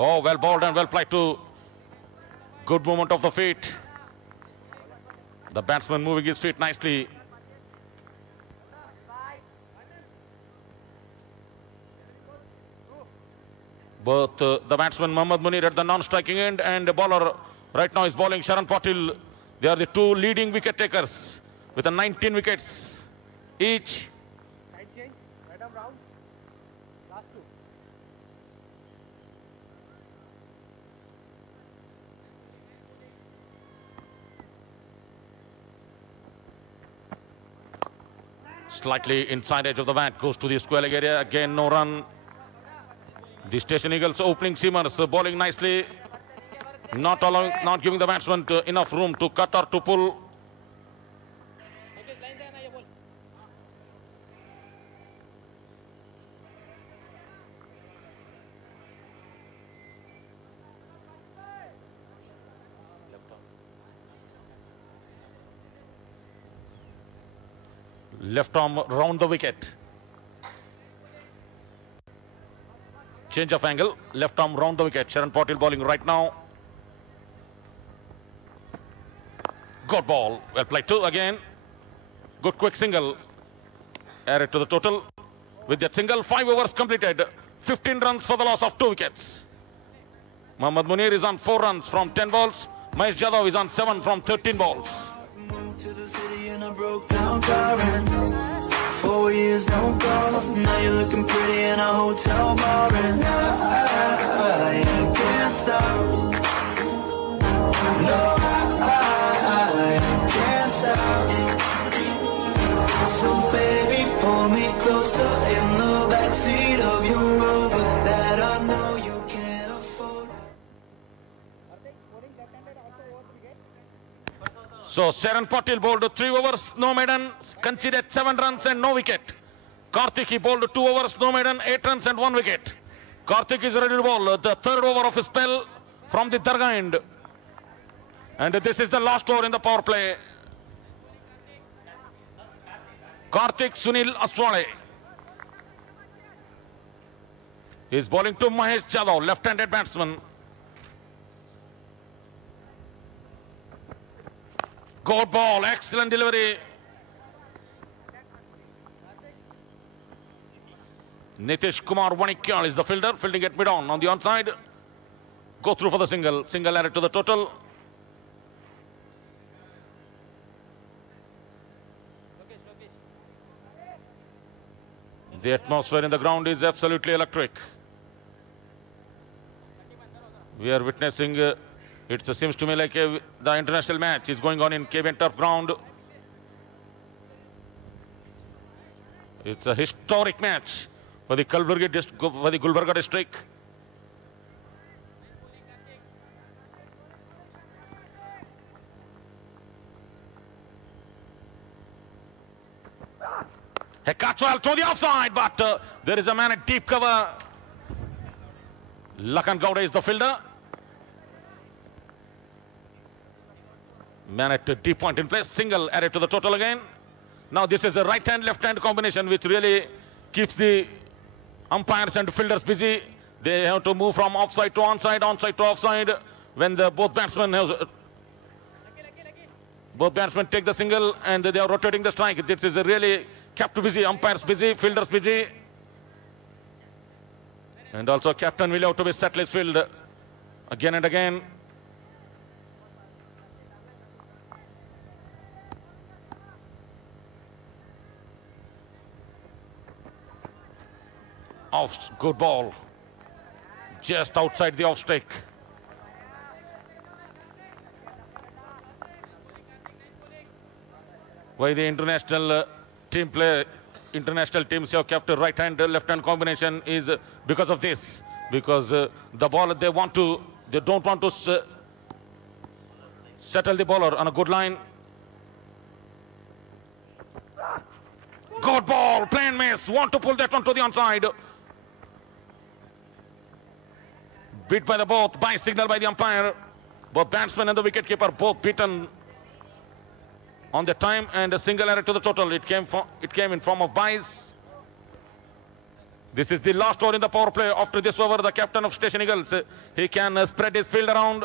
Oh, well bowled and well played too. Good movement of the feet. The batsman moving his feet nicely. Both the batsman Mohammad Munir at the non-striking end and the bowler right now is bowling Sharan Patil. They are the two leading wicket takers with 19 wickets each. Side change, right arm round, last two. Slightly inside edge of the bat, goes to the square leg area. Again, no run. The Station Eagles opening seamers bowling nicely, not giving the batsman enough room to cut or to pull. Left arm round the wicket. Change of angle. Left arm round the wicket. Sharan Patil bowling right now. Good ball. Well played too again. Good quick single. Added to the total. With that single, 5 overs completed. 15 runs for the loss of 2 wickets. Mohammad Munir is on 4 runs from 10 balls. Mahesh Jadhav is on 7 from 13 balls. To the city in a broke down car and 4 years no calls. Now you're looking pretty in a hotel bar and I can't stop. No, I can't stop. So baby, pull me closer in the backseat of your Rover that I know you can't afford. So Sharan Patil bowled 3 overs, no maiden, conceded 7 runs and no wicket. Karthik, he bowled 2 overs, no maiden, 8 runs and 1 wicket. Karthik is ready to bowl the 3rd over of his spell from the Dargah end. And this is the last over in the power play. Karthik Sunil Aswale is bowling to Mahesh Jadhav, left-handed batsman. Good ball, excellent delivery. Nitish Kumar Wanikyal is the fielder, fielding at mid-on the onside. Go through for the single. Single added to the total. The atmosphere in the ground is absolutely electric. We are witnessing, it seems to me like the international match is going on in KBNPL ground. It's a historic match for the Gulbarga district. A catchwell to the offside, but there is a man at deep cover. Lakan Gowda is the fielder. Man at deep point in place. Single added to the total again. Now this is a right-hand, left-hand combination which really keeps the umpires and fielders busy. They have to move from offside to onside, onside to offside. When both batsmen take the single and they are rotating the strike. This is a really kept busy, umpires busy, fielders busy. And also captain will have to be settle his field again and again. Off, good ball. Just outside the off stick. why the international international teams have kept right hand left hand combination is because of this, because the ball they don't want to settle the bowler on a good line. Good ball, plain miss, want to pull that one to the onside. Beat by the both, by signal by the umpire. Both batsmen and the wicketkeeper both beaten on the time, and a single error to the total. It came in form of byes. This is the last over in the power play. After this over, the captain of Station Eagles, he can spread his field around.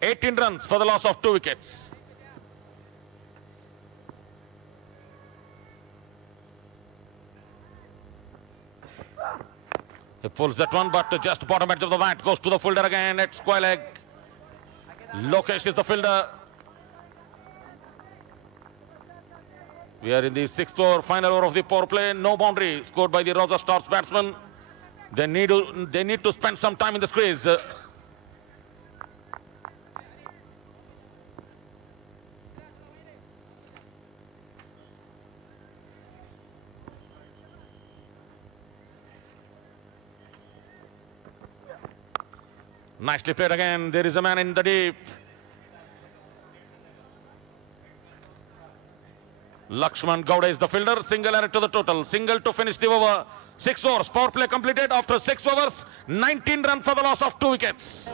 $18 runs for the loss of 2 wickets. He pulls that one, but just bottom edge of the bat, goes to the fielder again at square leg. Lokesh is the fielder. We are in the 6th over, final over of the power play. No boundary scored by the RAUZA Stars batsmen. They need to spend some time in the squeeze. Nicely played again. There is a man in the deep. Lakshman Gowda is the fielder. Single error to the total. Single to finish the over. 6 overs. Power play completed after 6 overs. 19 runs for the loss of 2 wickets.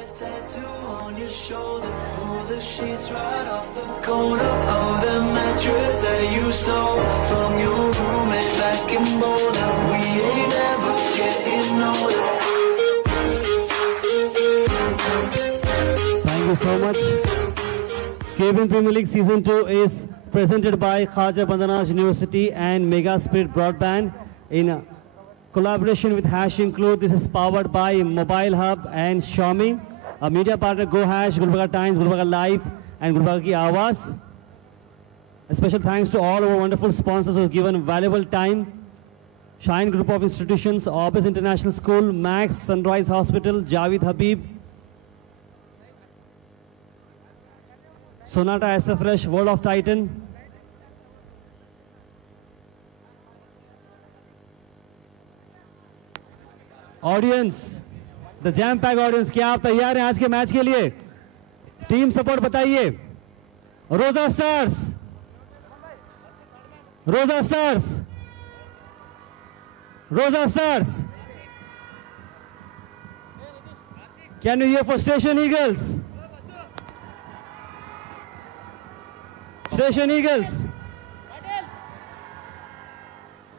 Thank you so much. KBN Premier League Season 2 is presented by Khaja Bandanaj University and Mega Spirit Broadband in collaboration with Hash Include. This is powered by Mobile Hub and Xiaomi. A media partner Gohash, Gulbarga Times, Gulbarga Live and Gulbarga Ki Awaaz. A special thanks to all our wonderful sponsors who have given valuable time. Shine Group of Institutions, Orbis International School, Max, Sunrise Hospital, Javed Habib, Sonata SF Fresh, World of Titan. Audience, the jam-packed audience, क्या आप तैयार हैं आज के match के लिए? Team support बताइए. RAUZA Stars, RAUZA Stars, RAUZA Stars. Can you hear for Station Eagles? Station Eagles.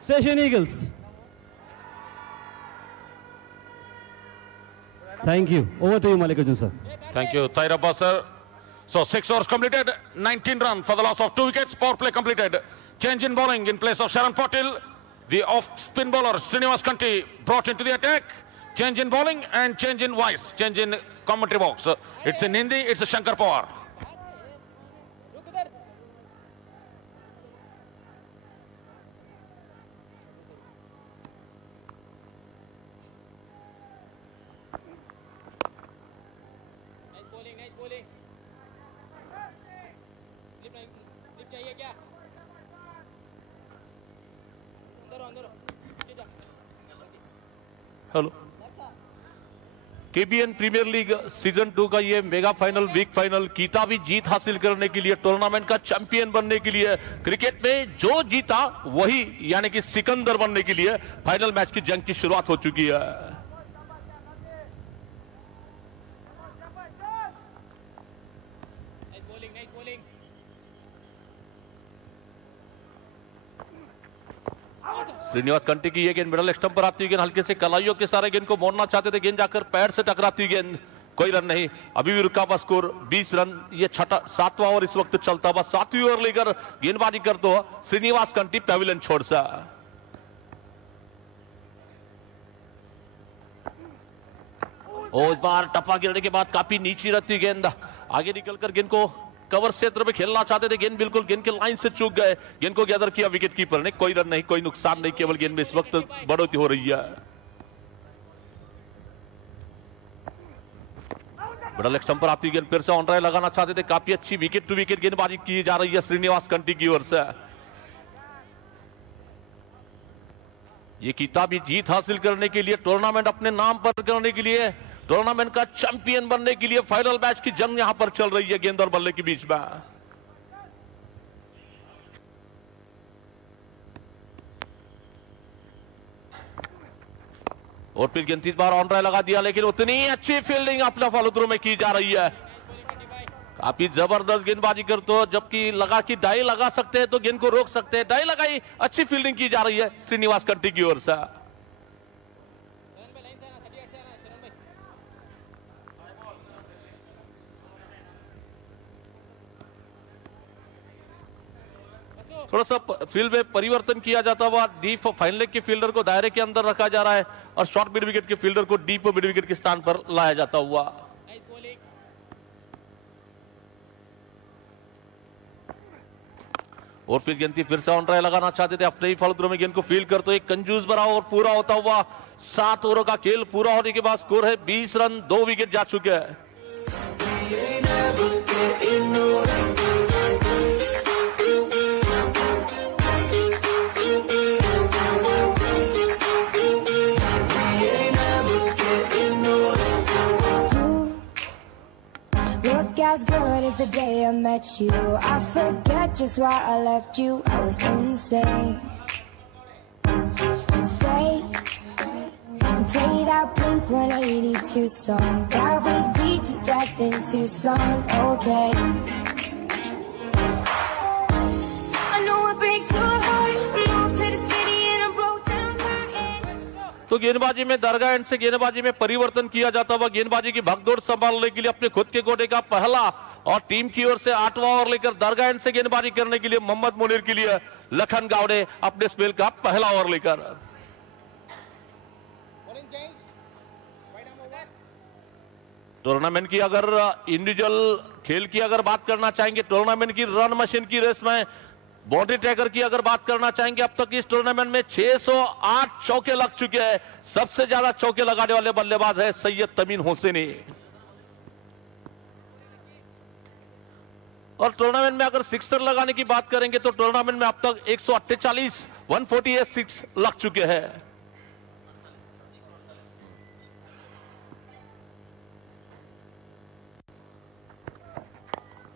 Station Eagles. Thank you. Over to you, Malikarjun sir. Thank you, Taira Basser. So 6 overs completed, 19 runs for the loss of 2 wickets. Power play completed. Change in bowling in place of Sharan Patil. The off-spin bowler Srinivas Kanti brought into the attack. Change in bowling and change in voice. Change in commentary box. It's in Hindi, it's a Shankar Pawar. Hello KBN premier league season 2 का ये mega final week final किताबी जीत हासिल करने के लिए, tournament का champion बनने के लिए, क्रिकेट में जो जीता वही यानी कि सिकंदर बनने के लिए फाइनल मैच की जंग की शुरुआत हो चुकी है. श्रीनिवास कंटी की ये गेंद मिडल स्टंप पर आती हुई गेंद हल्के से कलाइयों के सारे गेंद को मोड़ना चाहते थे, गेंद जाकर पैर से टकराती हुई गेंद, कोई रन नहीं. अभी भी रुका हुआ स्कोर 20 रन. ये 7वां ओवर इस वक्त चलता हुआ. 7वीं ओवर लेकर गेंदबाजी कर दो श्रीनिवास कंटी पैविलियन छोड़ सा. और इस बार टप्पा गिरने के बाद काफी नीची रहती गेंद, आगे निकलकर गेंद को कवर क्षेत्र में खेलना चाहते थे, गेंद बिल्कुल गेंद के लाइन से चूक गए. गेंद को गैदर किया विकेट कीपर ने. कोई रन नहीं, कोई नुकसान नहीं, केवल गेंद में इस वक्त बढ़ोतरी हो रही है. बड़ा लेग स्टंप पर आती गेंद फिर से ऑन ड्राइव लगाना चाहते थे, काफी अच्छी विकेट टू विकेट गेंदबाजी की जा रही है श्रीनिवास कंटी की ओर से। ये किताबी जीत हासिल करने के लिए, टूर्नामेंट अपने नाम पर करने के लिए, टूर्नामेंट का चैंपियन बनने के लिए फाइनल मैच की जंग यहां पर चल रही है गेंद और बल्ले के बीच में। और फिर गेंद 30 बार ऑन ड्राइव लगा दिया, लेकिन उतनी अच्छी फील्डिंग अपना फॉलो थ्रू में की जा रही है। काफी जबरदस्त गेंदबाजी करते हो, जबकि लगा कि डाई लगा सकते हैं तो गेंद को रोक सकते हैं, डाई लगाई, अच्छी फील्डिंग की जा रही है श्रीनिवास कंटी की ओर से। थोड़ा सा फील्ड में परिवर्तन किया जाता हुआ, डीप फाइन लेग के फील्डर को दायरे के अंदर रखा जा रहा है और शॉर्ट मिड विकेट के फील्डर को डीप मिड विकेट के स्थान पर लाया जाता हुआ। और फिर गेंद फिर से ऑन ड्राइव लगाना चाहते थे, अपने ही फॉलो थ्रू में गेंद को फील्ड कर तो एक कंजूस भरा और पूरा होता हुआ 7 ओवरों का खेल पूरा होने के बाद स्कोर है 20 रन, 2 विकेट जा चुके हैं। As good as the day I met you, I forget just why I left you. I was insane. Stay and play that Blink-182 song that we beat to death in Tucson. Okay. I know it breaks your heart. Moved to the city and I broke down crying. तो गेंदबाजी में दरगाह and से गेंदबाजी में परिवर्तन किया जाता हुआ, गेंदबाजी की भगदौड़ संभालने के लिए अपने खुद के कोटे का पहला और टीम की ओर से 8वां ओवर लेकर दरगाह एंड से गेंदबाजी करने के लिए मोहम्मद मुनीर के लिए लखन गावड़े अपने स्पेल का पहला ओवर लेकर। टूर्नामेंट की अगर इंडिविजुअल खेल की अगर बात करना चाहेंगे, टूर्नामेंट की रन मशीन की रेस में बाउंड्री ट्रैकर की अगर बात करना चाहेंगे, अब तक इस टूर्नामेंट में 608 चौके लग चुके हैं। सबसे ज्यादा चौके लगाने वाले बल्लेबाज है सैयद तमीम हुसैनी। और टूर्नामेंट में अगर सिक्सर लगाने की बात करेंगे तो टूर्नामेंट में अब तक 148 148 सिक्स लग चुके हैं।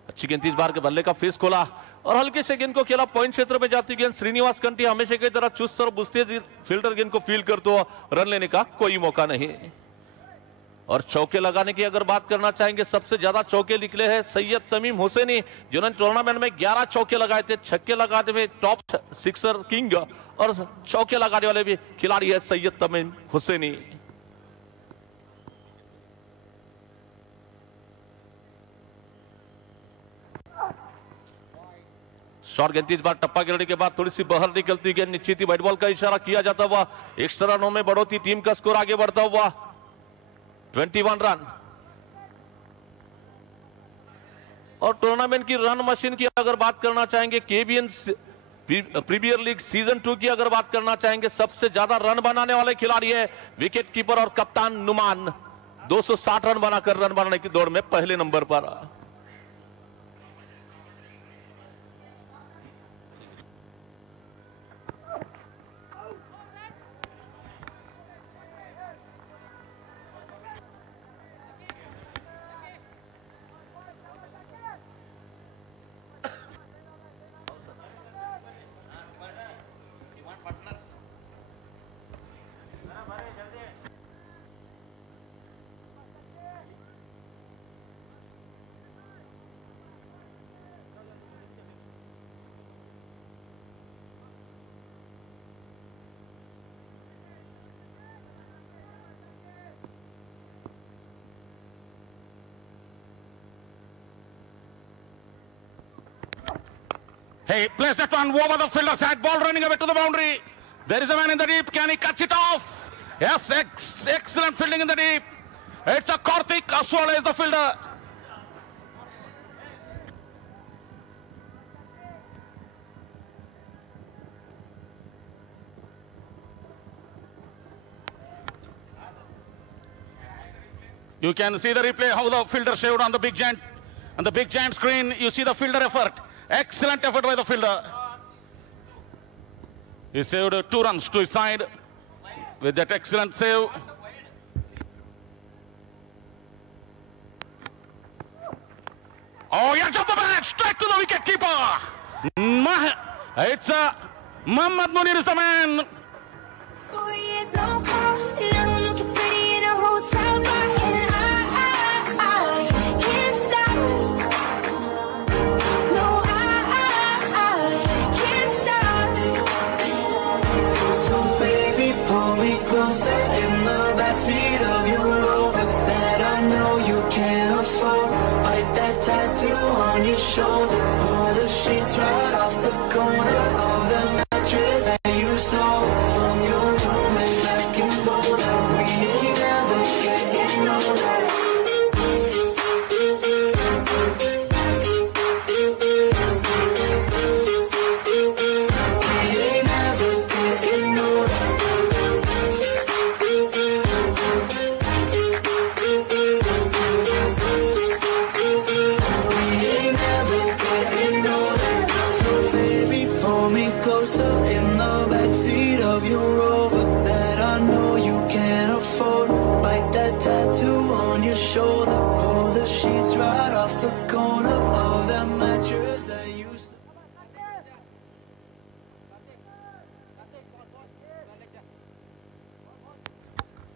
अच्छी गेंद इस बार के बल्ले का फेस खोला और हल्के से गेंद को खेला, पॉइंट क्षेत्र में जाती गेंद श्रीनिवास कंटी हमेशा की तरह चुस्त और बुस्तेज फील्डर गेंद को फील्ड करते हो, रन लेने का कोई मौका नहीं। और चौके लगाने की अगर बात करना चाहेंगे, सबसे ज्यादा चौके निकले हैं सैयद तमीम हुसैनी, जिन्होंने टूर्नामेंट में 11 चौके लगाए थे। छक्के लगाने में टॉप सिक्सर किंग और चौके लगाने वाले भी खिलाड़ी है सैयद तमीम हुसैनी। शॉर्ट गेंद इस बार टप्पा गिरने के बाद थोड़ी सी बाहर निकलती गेंद, निश्चित ही व्हाइट बॉल का इशारा किया जाता हुआ एक्स्ट्रा रनों में बढ़ोतरी, टीम का स्कोर आगे बढ़ता हुआ 21 रन। और टूर्नामेंट की रन मशीन की अगर बात करना चाहेंगे, केबीएन प्रीमियर लीग सीजन 2 की अगर बात करना चाहेंगे, सबसे ज्यादा रन बनाने वाले खिलाड़ी है विकेट कीपर और कप्तान नुमान, 260 रन बनाकर रन बनाने की दौड़ में पहले नंबर पर। Hey, place that one over the fielder's head. Ball running away to the boundary. There is a man in the deep. Can he catch it off? Yes, excellent fielding in the deep. It's a Karthik Aswala is the fielder. You can see the replay, how the fielder shaved on the big giant. On the big giant screen, you see the fielder effort. Excellent effort by the fielder. He saved 2 runs to his side with that excellent save. Oh, he has jumped the bat straight to the wicket keeper. It's Mohammad Munir is the man. Shoulder, pull the sheets right off the corner of the mattress that you stole from your roommate back in Boulder. We ain't never getting older. We ain't never getting older. In the backseat of your Rover that I know you can't afford. Bite that tattoo on your shoulder. Pull the sheets right off the corner of that mattress that you.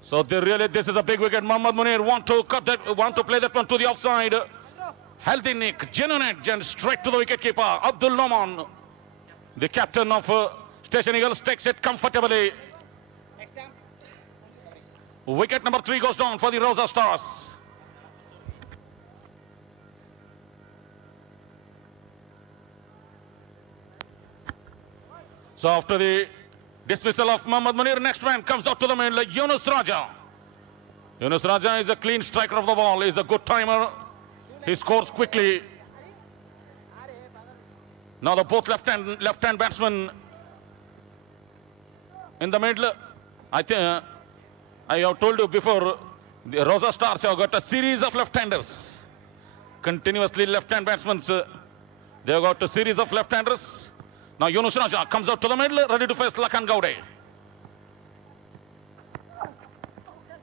So this is a big wicket. Mohammad Munir want to play that one to the offside. Healthy nick, genuine edge, and straight to the wicket keeper Abdul Noman. The captain of Station Eagles takes it comfortably. Wicket number 3 goes down for the RAUZA Stars. So after the dismissal of Mohammad Munir, next man comes out to the middle, Yunus Raja. Yunus Raja is a clean striker of the ball. He's a good timer. He scores quickly. Now the both left-hand batsmen in the middle. I think I have told you before, the RAUZA Stars have got a series of left-handers. Continuously left-hand batsmen. They have got a series of left-handers. Now Yunus Raja comes out to the middle, ready to face Lakan Gaude.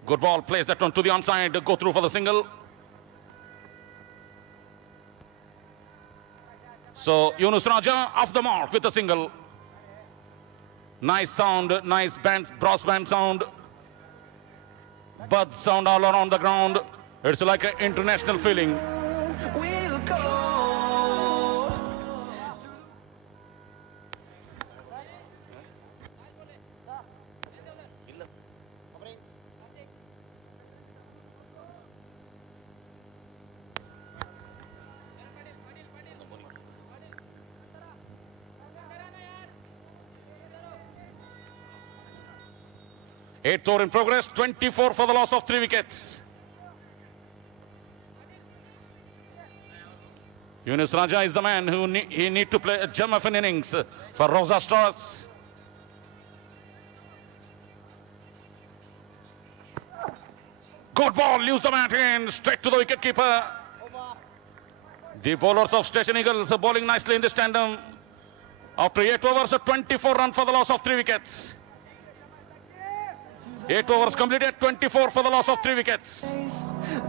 Good ball, plays that one to the onside, go through for the single. So Yunus Raja off the mark with a single. Nice sound, nice brass band sound. Bud sound all around the ground. It's like an international feeling. We'll go. Eighth over in progress, 24 for the loss of 3 wickets. Yunus Raja is the man who need to play a gem of an innings for RAUZA Stars. Good ball, leaves the bat in, straight to the wicket keeper. The bowlers of Station Eagles are bowling nicely in this tandem. After 8 overs, a 24 run for the loss of 3 wickets. 8 overs completed, 24 for the loss of 3 wickets.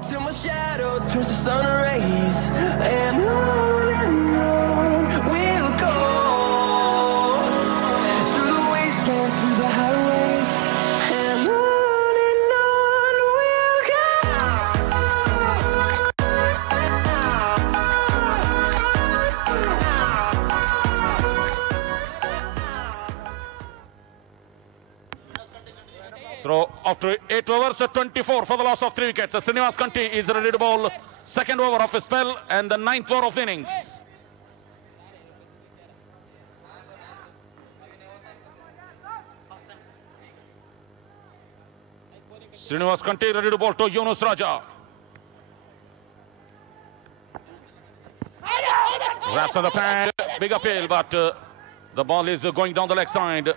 Till my shadow turns to sun rays, and on we'll go. Through the wastelands, through the highways, and on we'll go. So after 8 overs, 24 for the loss of 3 wickets. Srinivas Kanti is ready to bowl second over of his spell and the 9th over of the innings. Srinivas Kanti ready to bowl to Yunus Raja. Wraps on the pad, big appeal, but the ball is going down the leg side.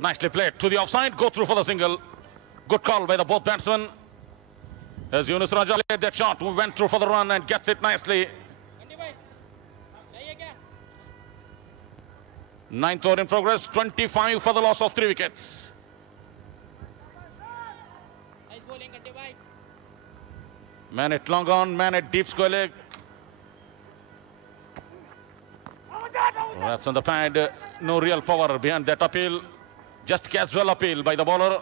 Nicely played to the offside. Go through for the single. Good call by the both batsmen. As Yunus Raja played that shot, who went through for the run and gets it nicely. 9th over in progress. 25 for the loss of 3 wickets. Man at long on, man at deep square leg. That's on the pad. No real power behind that appeal. Just casual appeal by the bowler.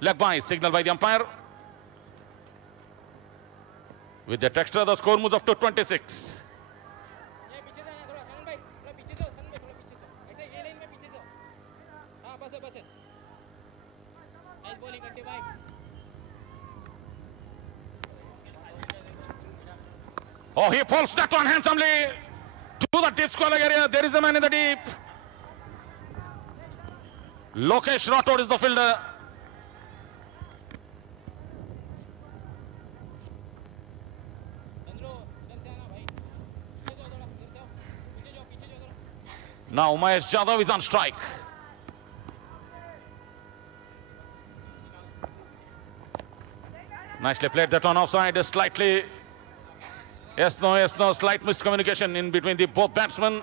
Leg by, signal by the umpire. With that extra, the score moves up to 26. Oh, he pulls that one handsomely to the deep square area. There is a man in the deep. Lokesh Rathod is the fielder. Now Umesh Jadhav is on strike. Nicely played that one offside. Slightly, yes, no, slight miscommunication in between the both batsmen.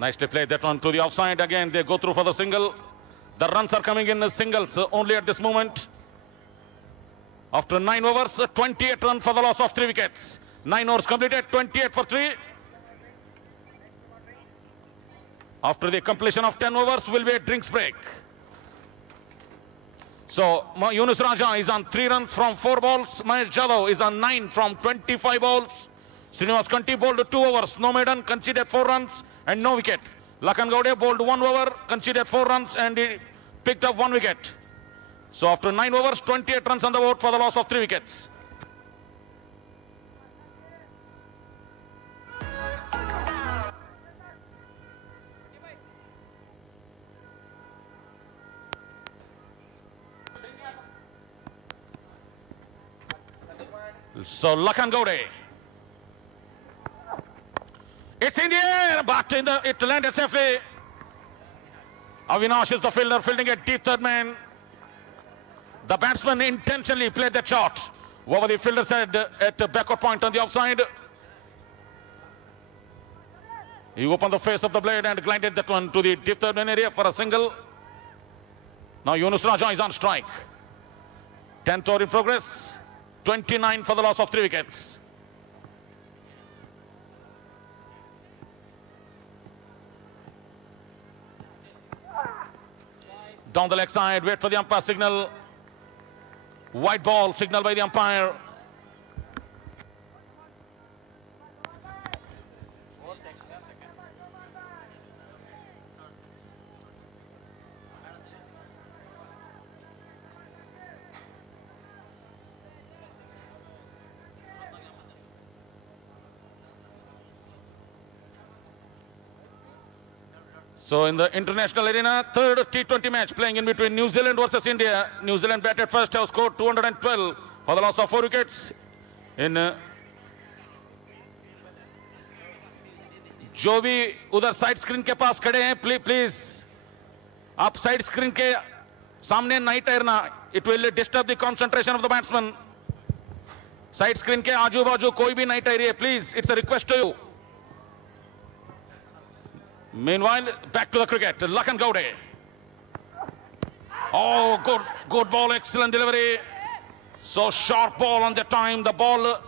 Nicely played that one to the offside. Again, they go through for the single. The runs are coming in as singles only at this moment. After 9 overs, 28 runs for the loss of 3 wickets. 9 overs completed, 28 for 3. After the completion of 10 overs, will be a drinks break. So, Yunus Raja is on 3 runs from 4 balls. Mahesh Jadhav is on 9 from 25 balls. Srinivas Kanti bowled 2 overs, no maiden, conceded 4 runs and no wicket. Lakan Gowde bowled 1 over, conceded 4 runs and he picked up 1 wicket. So after 9 overs, 28 runs on the board for the loss of 3 wickets. So Lakan Gowde. It's in the air, but it landed safely. Avinash is the fielder, fielding a deep third man. The batsman intentionally played that shot. What the fielder said at the backward point on the offside. He opened the face of the blade and glided that one to the deep third man area for a single. Now Yunus Raja is on strike. 10th over in progress. 29 for the loss of 3 wickets. Down the leg side, wait for the umpire signal. White ball signal by the umpire. So in the international arena, 3rd T20 match playing in between New Zealand versus India. New Zealand batted first, have scored 212 for the loss of 4 wickets. In जो भी उधर side screen के पास खड़े हैं, please आप side screen के सामने नहीं ठहरना. It will disturb the concentration of the batsman. Side screen के आजू बाजू कोई भी नहीं ठहरिए, please. It's a request to you. Meanwhile, back to the cricket. Lakan Gowde. Oh, good ball, excellent delivery. So sharp ball on the time. The ball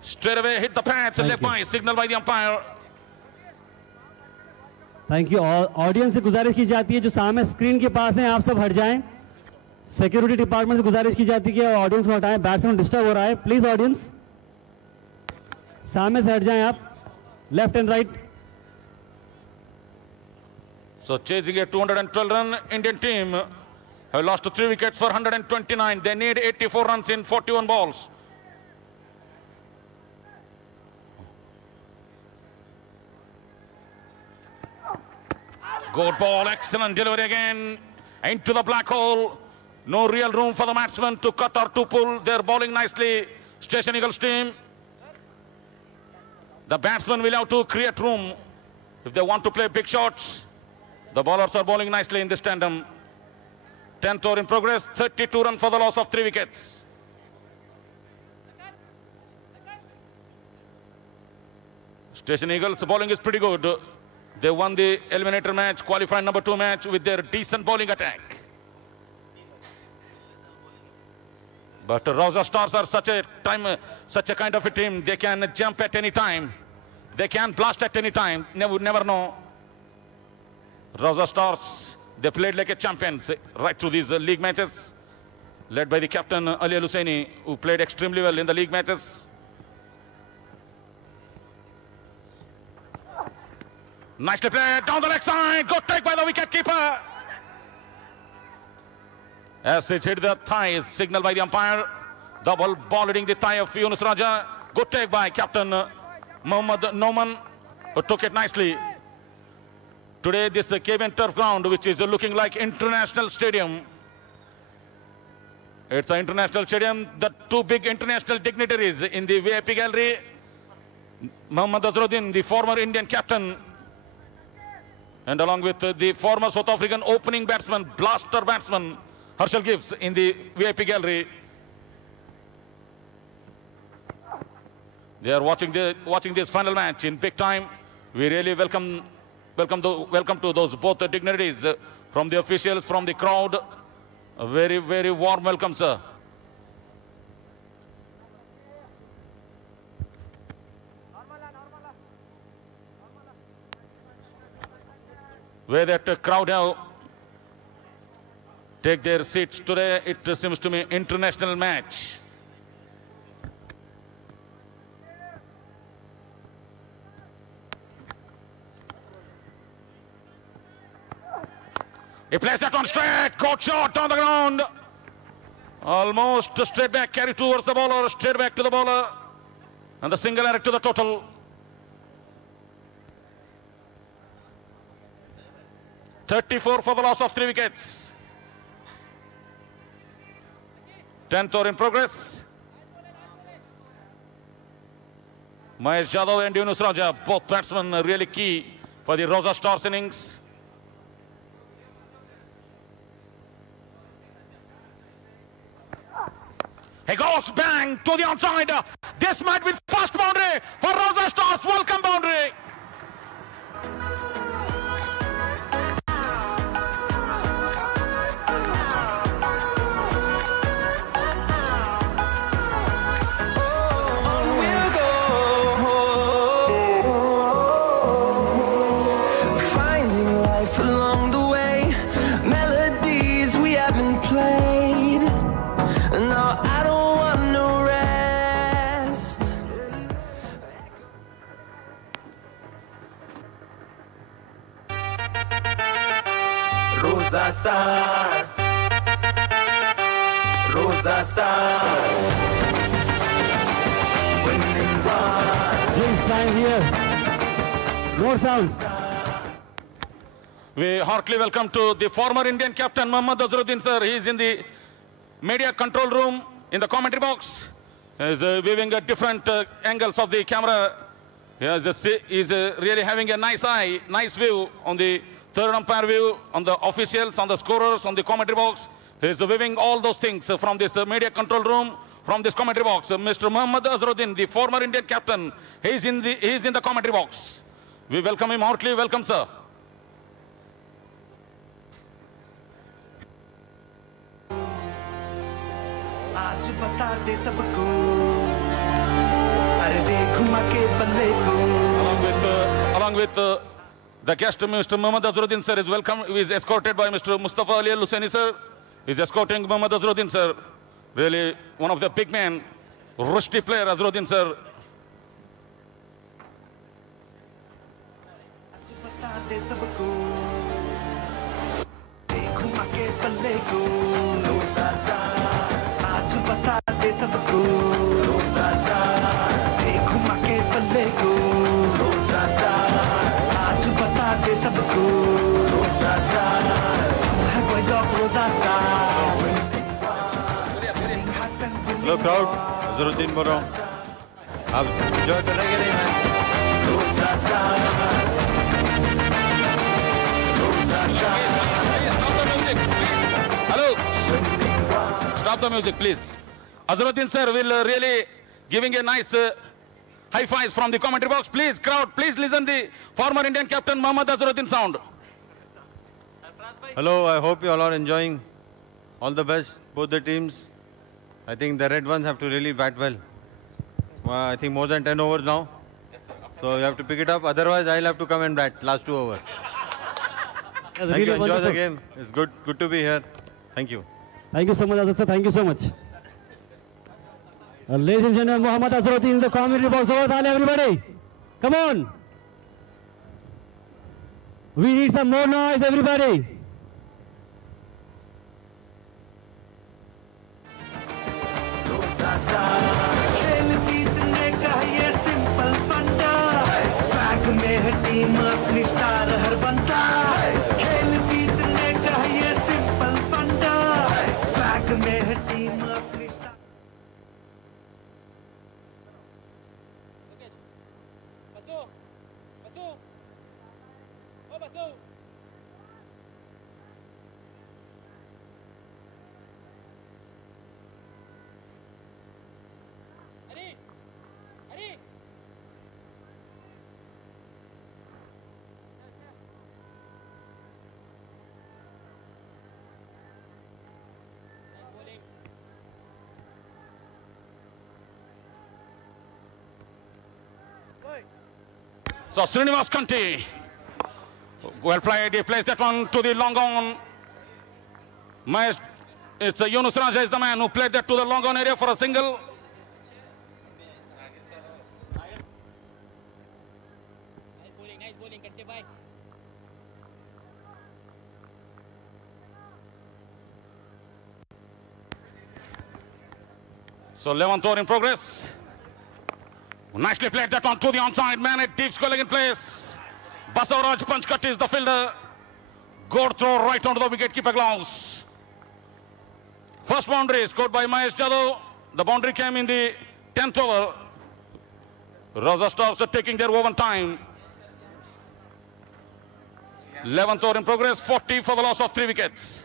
straight away hit the pads. Left by, signal by the umpire. Thank you. Audience से गुजारिश की जाती है जो सामने screen के पास हैं, आप सब हट जाएं. सिक्योरिटी डिपार्टमेंट से गुजारिश की जाती है कि ऑडियंस को हटाएं, बैट्समैन डिस्टर्ब हो रहा है. प्लीज ऑडियंस सामने से हट जाएं, आप left and right. So chasing a 212-run Indian team have lost 3 wickets for 129. They need 84 runs in 41 balls. Good ball, excellent delivery again. Into the black hole. No real room for the batsman to cut or to pull. They're bowling nicely. Station Eagles team. The batsman will have to create room if they want to play big shots. The bowlers are bowling nicely in this tandem. 10th over in progress. 32 runs for the loss of 3 wickets. Station Eagles bowling is pretty good. They won the eliminator match, qualified number 2 match with their decent bowling attack. But RAUZA Stars are such a kind of a team. They can jump at any time. They can blast at any time. Never know. RAUZA Stars, they played like a champions right through these league matches, led by the captain Ali Al-Hussaini, who played extremely well in the league matches. Nicely played down the leg side. Good take by the wicket keeper. As it hit the thigh, signaled by the umpire. Double ball hitting the thigh of Yunus Raja. Good take by captain Mohammad Noman, who took it nicely. Today, this KBN turf ground, which is looking like international stadium. It's an international stadium. The 2 big international dignitaries in the VIP gallery. Mohammad Azharuddin, the former Indian captain, and along with the former South African opening batsman, blaster batsman, Herschel Gibbs in the VIP gallery. They are watching this final match in big time. We really welcome to those both dignitaries from the officials, from the crowd. A very, very warm welcome, sir. Where that crowd have take their seats today, it seems to me international match. He plays that one straight. Good shot on the ground. Almost straight back, carry towards the bowler, straight back to the bowler. And the single added to the total. .34 for the loss of 3 wickets. 10th over in progress. Mahesh Jadhav and Yunus Raja, both batsmen really key for the RAUZA Stars innings. He goes bang to the outside. This might be first boundary for RAUZA Stars. Welcome boundary. RAUZA Stars, RAUZA Stars, winning run. Please time here. More sounds. We heartily welcome to the former Indian captain Mohammad Azharuddin, sir. He is in the media control room in the commentary box. He is viewing different angles of the camera. He is really having a nice eye, nice view on the third umpire view, on the officials, on the scorers, on the commentary box. He is viewing all those things from this media control room, from this commentary box. Mr. Mohammad Azharuddin, the former Indian captain, he is in the commentary box. We welcome him heartily. Welcome, sir. आज बता दे सबको अरे दे घुमा के बल्ले को. Along with the guest, Mr. Mohammad Azharuddin, sir, is welcome. He is escorted by Mr. Mustafa Ali Al-Hussaini, sir. He is escorting Mohammad Azharuddin, sir. Really one of the big men, rusty player, Azharuddin, sir. आज बता दे सबको के पल्ले को रोजा star आज बता दे सबको रोजा स्टार देख घुमा के पल्ले को रोजा स्टार आज बता दे सबको रोजा स्टार हम है बॉयज ऑफ रोजा स्टार। हेलो क्राउड, जरूरदीन बोल रहा हूँ, आप एंजॉय कर रहे हैं कि नहीं? रोजा स्टार रोजा star. Hello. Stop the music, please. Azharuddin sir will really giving a nice high fives from the commentary box. Please, crowd, please listen the former Indian captain Mohammad Azharuddin sound. Hello, I hope you all are enjoying. All the best, both the teams. I think the red ones have to really bat well. I think more than 10 overs now. So you have to pick it up. Otherwise, I'll have to come and bat last 2 overs. Thank really you. Enjoy wonderful. the game. It's good to be here. Thank you. Thank you so much, Azad sir. Thank you so much. Ladies and gentlemen, Mohammad Azharuddin in the commentary box. Over, everybody. Come on. We need some more noise, everybody. खेल जीतने का ये simple फंडा साग में है team अपनी star हर बनता खेल जीतने का ये सिंपल फंडा साग में है टीम अपनी star. So Srinivas Kanti, well played, he plays that one to the long on. It's Yunus Raja is the man who played that to the long on area for a single. So 11th over in progress. Nicely played that one to the onside man. It deep square leg in place. Basavaraj Panchkatti is the fielder. Good throw right onto the wicket-keeper gloves. First boundary scored by Mahesh Jadhav. The boundary came in the 10th over. RAUZA Stars are taking their overtime. 11th over in progress. 40 for the loss of 3 wickets.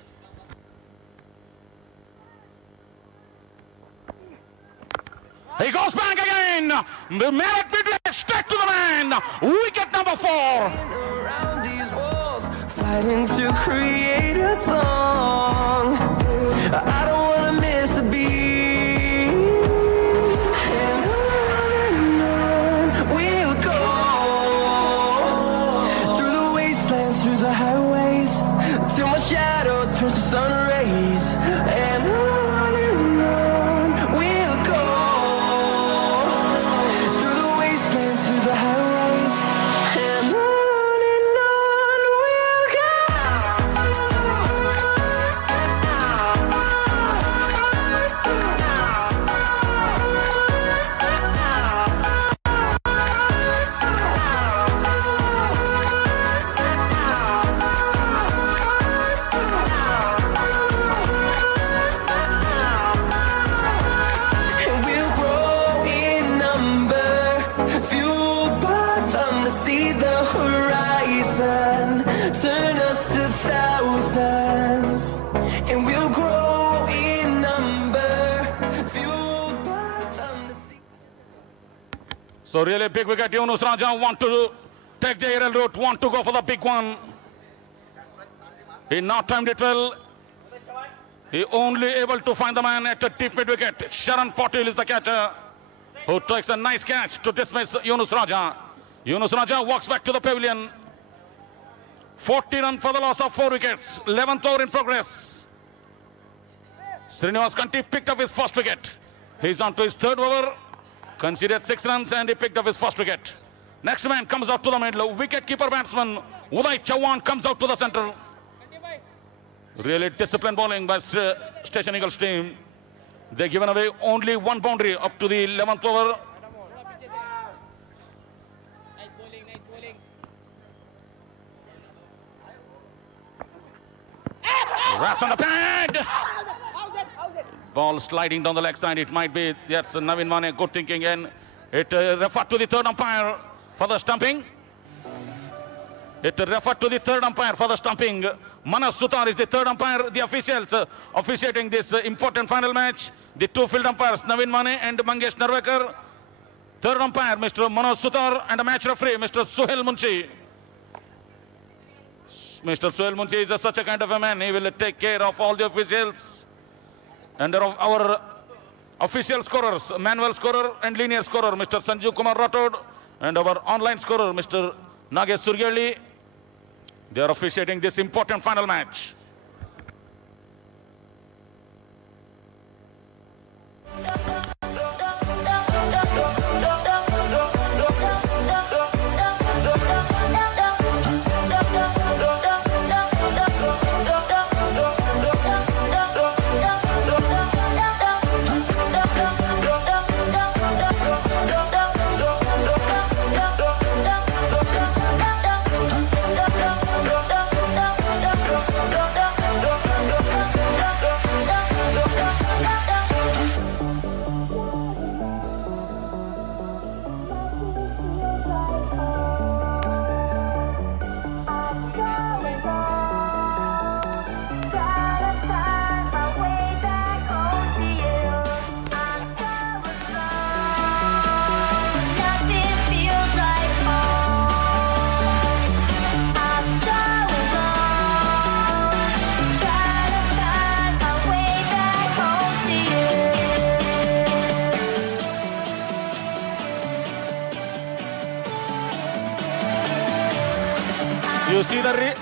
He goes back again. The man at mid-leg, straight to the man. Wicket number 4. Around these walls, fighting to create a song. I don't want to miss a beat. And on we'll go. Through the wastelands, through the highways, till my shadow turns to sun rays. And on we'll go. Through the wastelands, through the highways, and on we'll go. And we'll grow in number, fueled by them to see the horizon, turn us to thousands. And we'll grow in number, fueled by them to see. So really big wicket. Yunus Raja want to take the aerial route, want to go for the big one. He not timed it well. He only able to find the man at a deep mid wicket. Sharan Patil is the catcher who takes a nice catch to dismiss Yunus Raja. Yunus Raja walks back to the pavilion. 40 runs for the loss of 4 wickets. 11th over in progress. Srinivas Kanti picked up his first wicket. He's on to his 3rd over. Conceded 6 runs and he picked up his first wicket. Next man comes out to the middle. Wicket keeper batsman Uday Chauhan comes out to the center. Really disciplined bowling by Station Eagles team. They've given away only one boundary up to the 11th over. Wraps on the pad. Ball sliding down the leg side. It might be, yes, Navin Mane, good thinking. And it referred to the third umpire for the stumping. It referred to the third umpire for the stumping. Manas Sutar is the third umpire. The officials officiating this important final match. The two field umpires, Navin Mane and Mangesh Narvekar. Third umpire, Mr. Manas Sutar, and a match referee, Mr. Suhail Munshi. Mr. Suhail Munshi is such a kind of a man. He will take care of all the officials. And our official scorers, manual scorer and linear scorer, Mr. Sanjeev Kumar Rathod, and our online scorer, Mr. Nagesh Surgyali. They are officiating this important final match.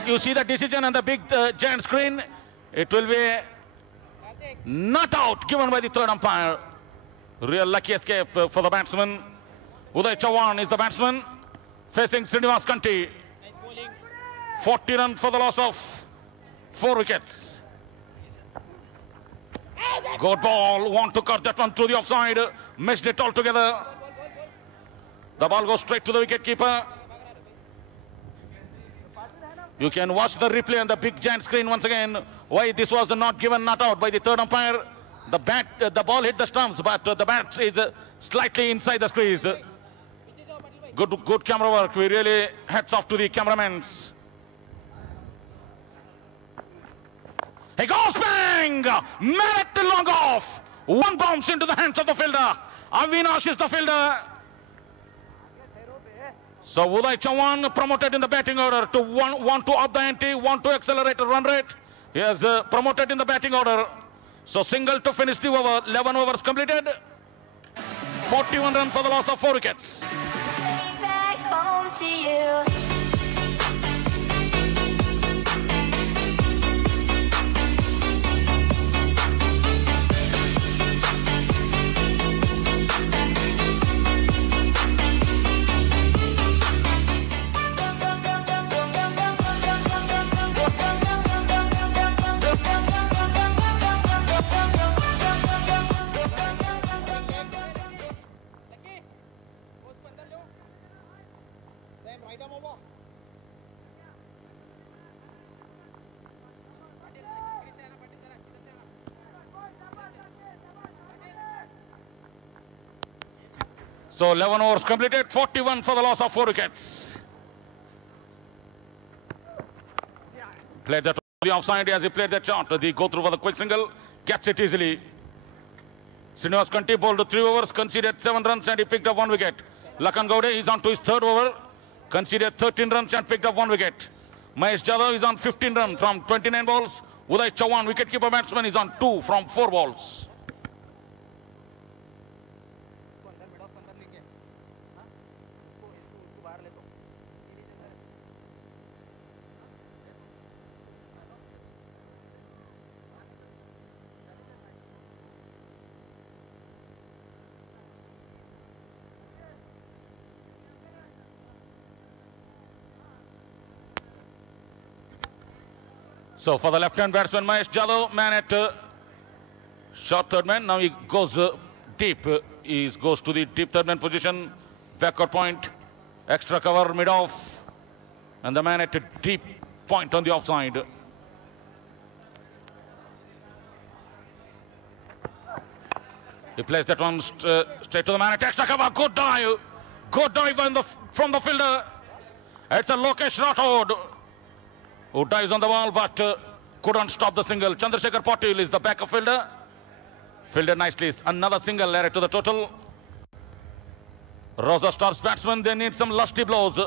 You see the decision on the big giant screen. It will be not out given by the third umpire. Real lucky escape for the batsman. Uday Chauhan is the batsman facing Srinivas Kanti. 40 runs for the loss of 4 wickets. Good ball. Want to cut that one to the offside. Missed it altogether. The ball goes straight to the wicket keeper. You can watch the replay on the big giant screen once again. Why this was not given, not out by the third umpire. The ball hit the stumps, but the bat is slightly inside the squeeze. Good camera work. We really hats off to the cameramen. He goes bang! Man at the long off. One bounce into the hands of the fielder. Avinash is the fielder. So Uday Chauhan promoted in the batting order to want to up the ante, want to accelerate the run rate. He has promoted in the batting order. So single to finish the over. 11 overs completed. 41 runs for the loss of 4 wickets. Back home to you. So 11 overs completed, 41 for the loss of 4 wickets. Played that to the offside as he played that shot. The go through for the quick single, gets it easily. Srinivas Kanti bowled 3 overs, conceded 7 runs and he picked up 1 wicket. Lakan Gowde is on to his 3rd over, conceded 13 runs and picked up 1 wicket. Mahesh Jadhav is on 15 runs from 29 balls. Uday Chauhan, wicketkeeper batsman, is on 2 from 4 balls. So for the left-hand batsman, Mahesh Jadhav, man at short third man. Now he goes deep. He goes to the deep third man position. Backward point. Extra cover mid-off. And the man at a deep point on the offside. He plays that one straight to the man at extra cover. Good dive. Good dive from the fielder. It's a Lokesh Rathod who dives on the ball but couldn't stop the single. Chandrasekhar Patil is the backup fielder. Fielded nicely. Another single added to the total. RAUZA Stars batsmen, they need some lusty blows.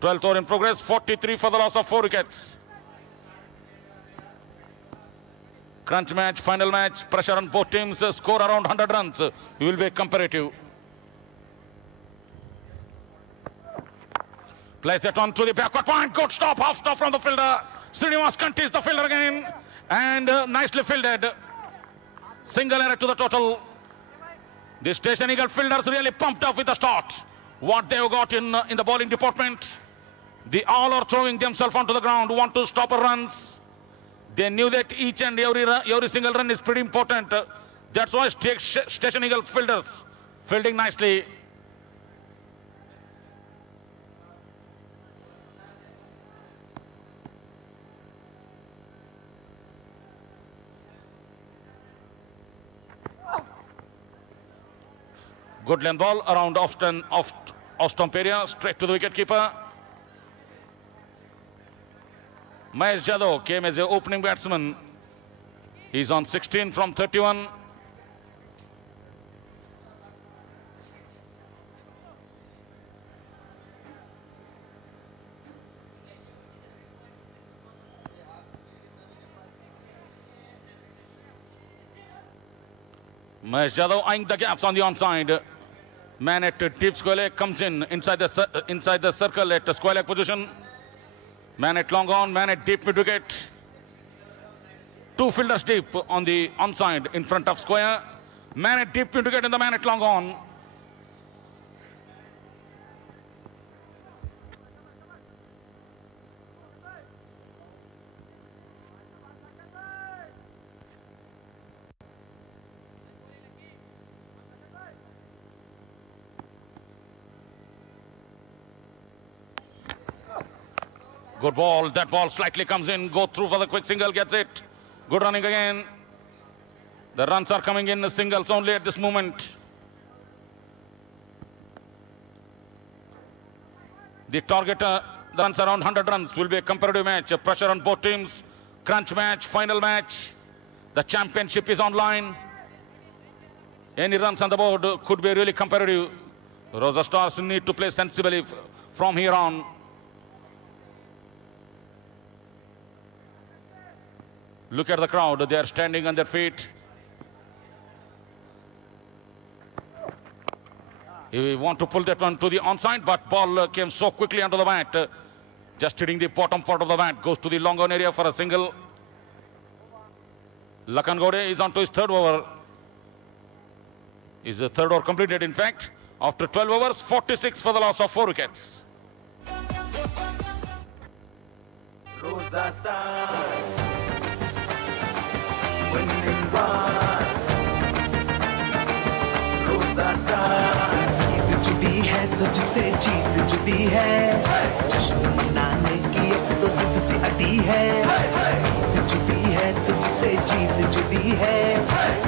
12th over in progress. 43 for the loss of 4 wickets. Crunch match, final match, pressure on both teams, score around 100 runs. You will be comparative. Plays that on to the backward point. Good stop, half stop from the fielder. Srinivas Kanti is the fielder again. And nicely fielded. Single error to the total. The Station Eagle fielders really pumped up with the start. What they have got in the bowling department. The all are throwing themselves onto the ground, want to stop a runs. They knew that each and every single run is pretty important. That's why Station Eagle fielders fielding nicely. Good length ball around off stump area, straight to the wicket keeper. Mahesh Jadhav came as an opening batsman. He's on 16 from 31. Mahesh Jadhav eyeing the gaps on the onside. Man at deep square leg comes inside the circle at square leg position. Man at long on, man at deep mid wicket. 2 fielders deep on the onside in front of square. Man at deep mid wicket and the man at long on. Good ball. That ball slightly comes in. Go through for the quick single. Gets it. Good running again. The runs are coming in singles only at this moment. The target, the runs around 100 runs will be a comparative match. A pressure on both teams. Crunch match, final match. The championship is online. Any runs on the board could be really comparative. RAUZA Stars need to play sensibly from here on. Look at the crowd. They are standing on their feet. He want to pull that one to the onside, but ball came so quickly under the bat. Just hitting the bottom part of the bat. Goes to the long on area for a single. Lakan Gode is on to his 3rd over. His 3rd over completed, in fact. After 12 overs, 46 for the loss of 4 wickets. RAUZA Stars. Winning one. RAUZA Stars. जीत जुदी है तुझसे जीत जुदी है जश्न मनाने की अब तो जिद सी अटी है जीत जुदी है तुझसे जीत जुदी है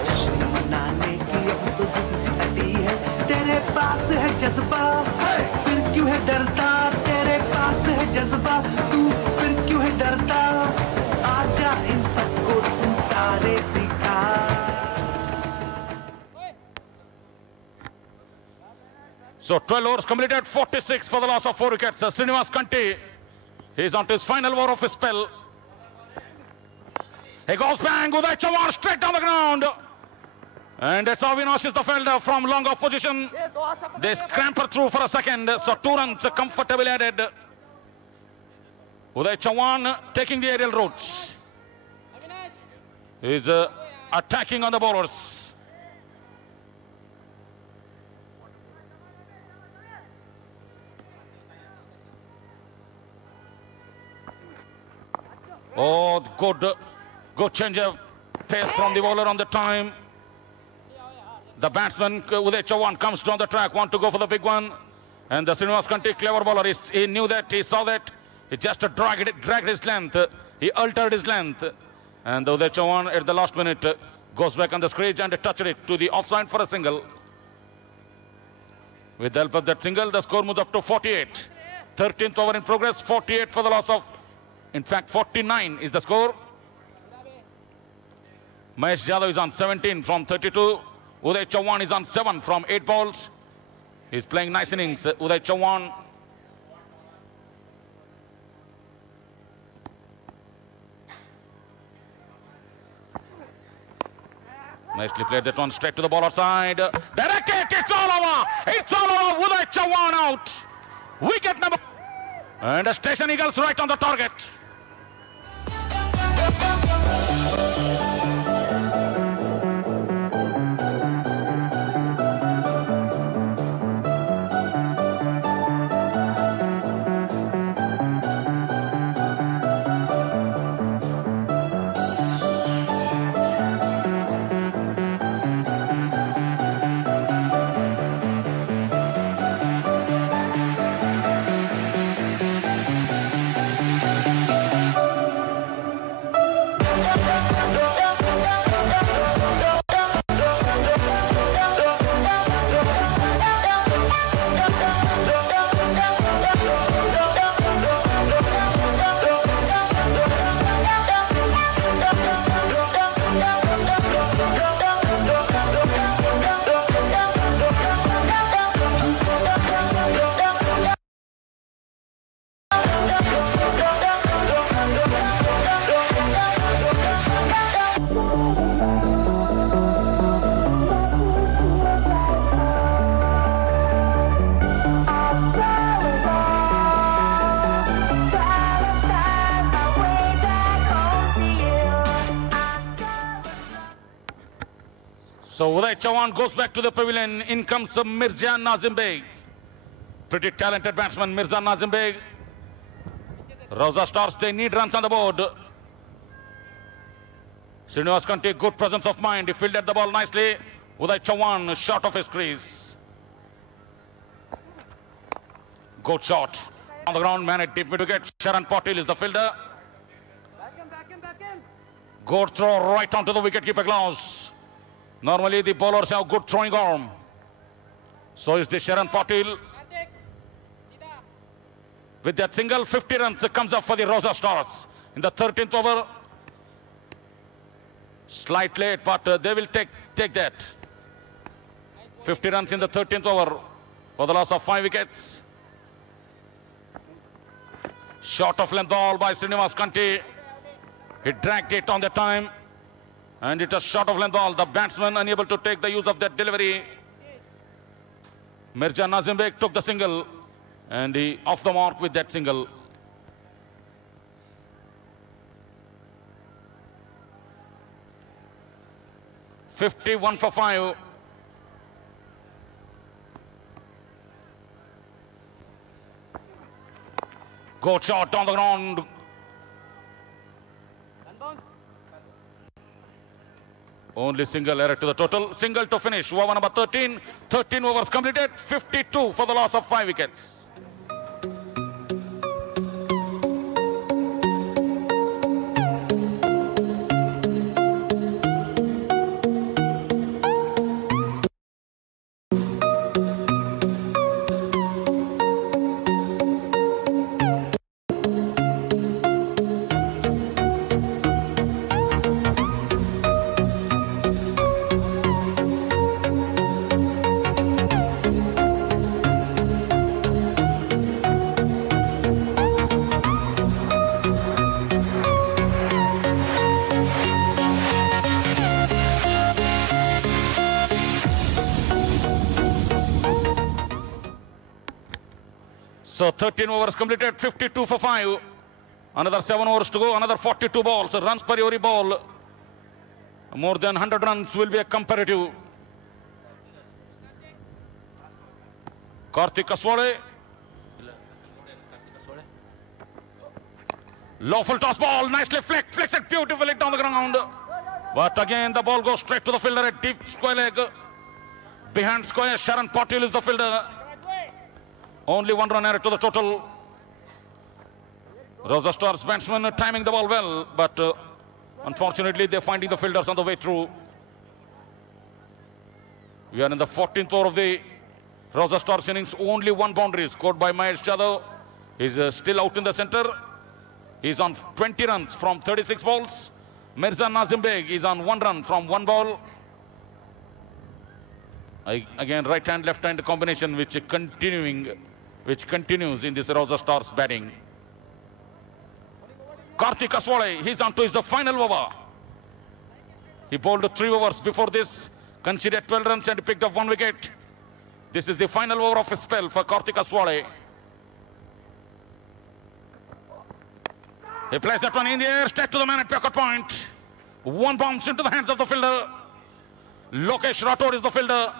जश्न मनाने की अब तो जिद सी अटी है तेरे पास है जज्बा फिर क्यों है डरता तेरे पास है जज्बा तू फिर क्यों है डरता आजा इन सबको तू तारे दिखा. So 12 overs completed, 46 for the loss of 4 wickets. Srinivas Kanti, he's on to his final over of his spell. He goes bang, Uday Chawan straight down the ground. And it's Avinash is the fielder from long off position. They scamper through for a second, so 2 runs comfortably added. Uday Chawan taking the aerial route. He's attacking on the bowlers. Oh, good change of pace from the bowler on the time. The batsman Uday Chauhan comes down the track, want to go for the big one. And the Srinivas Kanti, clever bowler, he knew that, he saw that. He just dragged his length. He altered his length. And Uday Chauhan at the last minute goes back on the crease and touched it to the offside for a single. With the help of that single, the score moves up to 48. 13th over in progress, 48 for the loss of, in fact, 49 is the score. Mahesh Jadhav is on 17 from 32. Uday Chauhan is on 7 from 8 balls. He's playing nice innings, Uday Chauhan. Nicely played that one straight to the bowler side. Direct it, it's all over. It's all over. Uday Chauhan out. Wicket number. And the Station Eagles right on the target. So Uday Chauhan goes back to the pavilion. In comes Mirza Nazim Beg. Pretty talented batsman, Mirza Nazim Beg. RAUZA Stars, they need runs on the board. Srinivas Kanti, good presence of mind. He fielded the ball nicely. Uday Chauhan, short of his crease. Good shot. On the ground, man, at deep mid wicket. Sharan Patil is the fielder. Good throw right onto the wicketkeeper gloves. Normally the bowlers have good throwing arm. So is the Sharan Patil. With that single, 50 runs comes up for the RAUZA Stars in the 13th over. Slight late, but they will take that. 50 runs in the 13th over for the loss of 5 wickets. Short of length ball by Srinivas Kanti. He dragged it on the time. And it was short of length ball. The batsman unable to take the use of that delivery. Mirza Nazim Beg took the single. And he off the mark with that single. "51 for 5. Good shot on the ground. Only single error to the total. Single to finish. Over number 13. 13 overs completed. 52 for the loss of 5 wickets. So 13 overs completed, 52 for 5. Another 7 overs to go, another 42 balls. Runs per every ball. More than 100 runs will be a comparative. Karthik Kaswade. Lawful toss ball, nicely flicks it beautifully down the ground. But again, the ball goes straight to the fielder at deep square leg. Behind square, Sharon Patil is the fielder. Only 1 run added to the total. RAUZA Stars batsmen timing the ball well, but unfortunately they're finding the fielders on the way through. We are in the 14th over of the RAUZA Stars innings. Only 1 boundary scored by Mahesh Jadhav. He's still out in the center. He's on 20 runs from 36 balls. Mirza Nazim Beg is on 1 run from 1 ball. Again, right hand, left hand combination which continues in this RAUZA Stars batting. Karthik Aswale, he's on to his final over. He bowled 3 overs before this, conceded 12 runs and picked up 1 wicket. This is the final over of his spell for Karthik Aswale. He plays that one in the air, straight to the man at backward point. 1 bounce into the hands of the fielder. Lokesh Rathod is the fielder.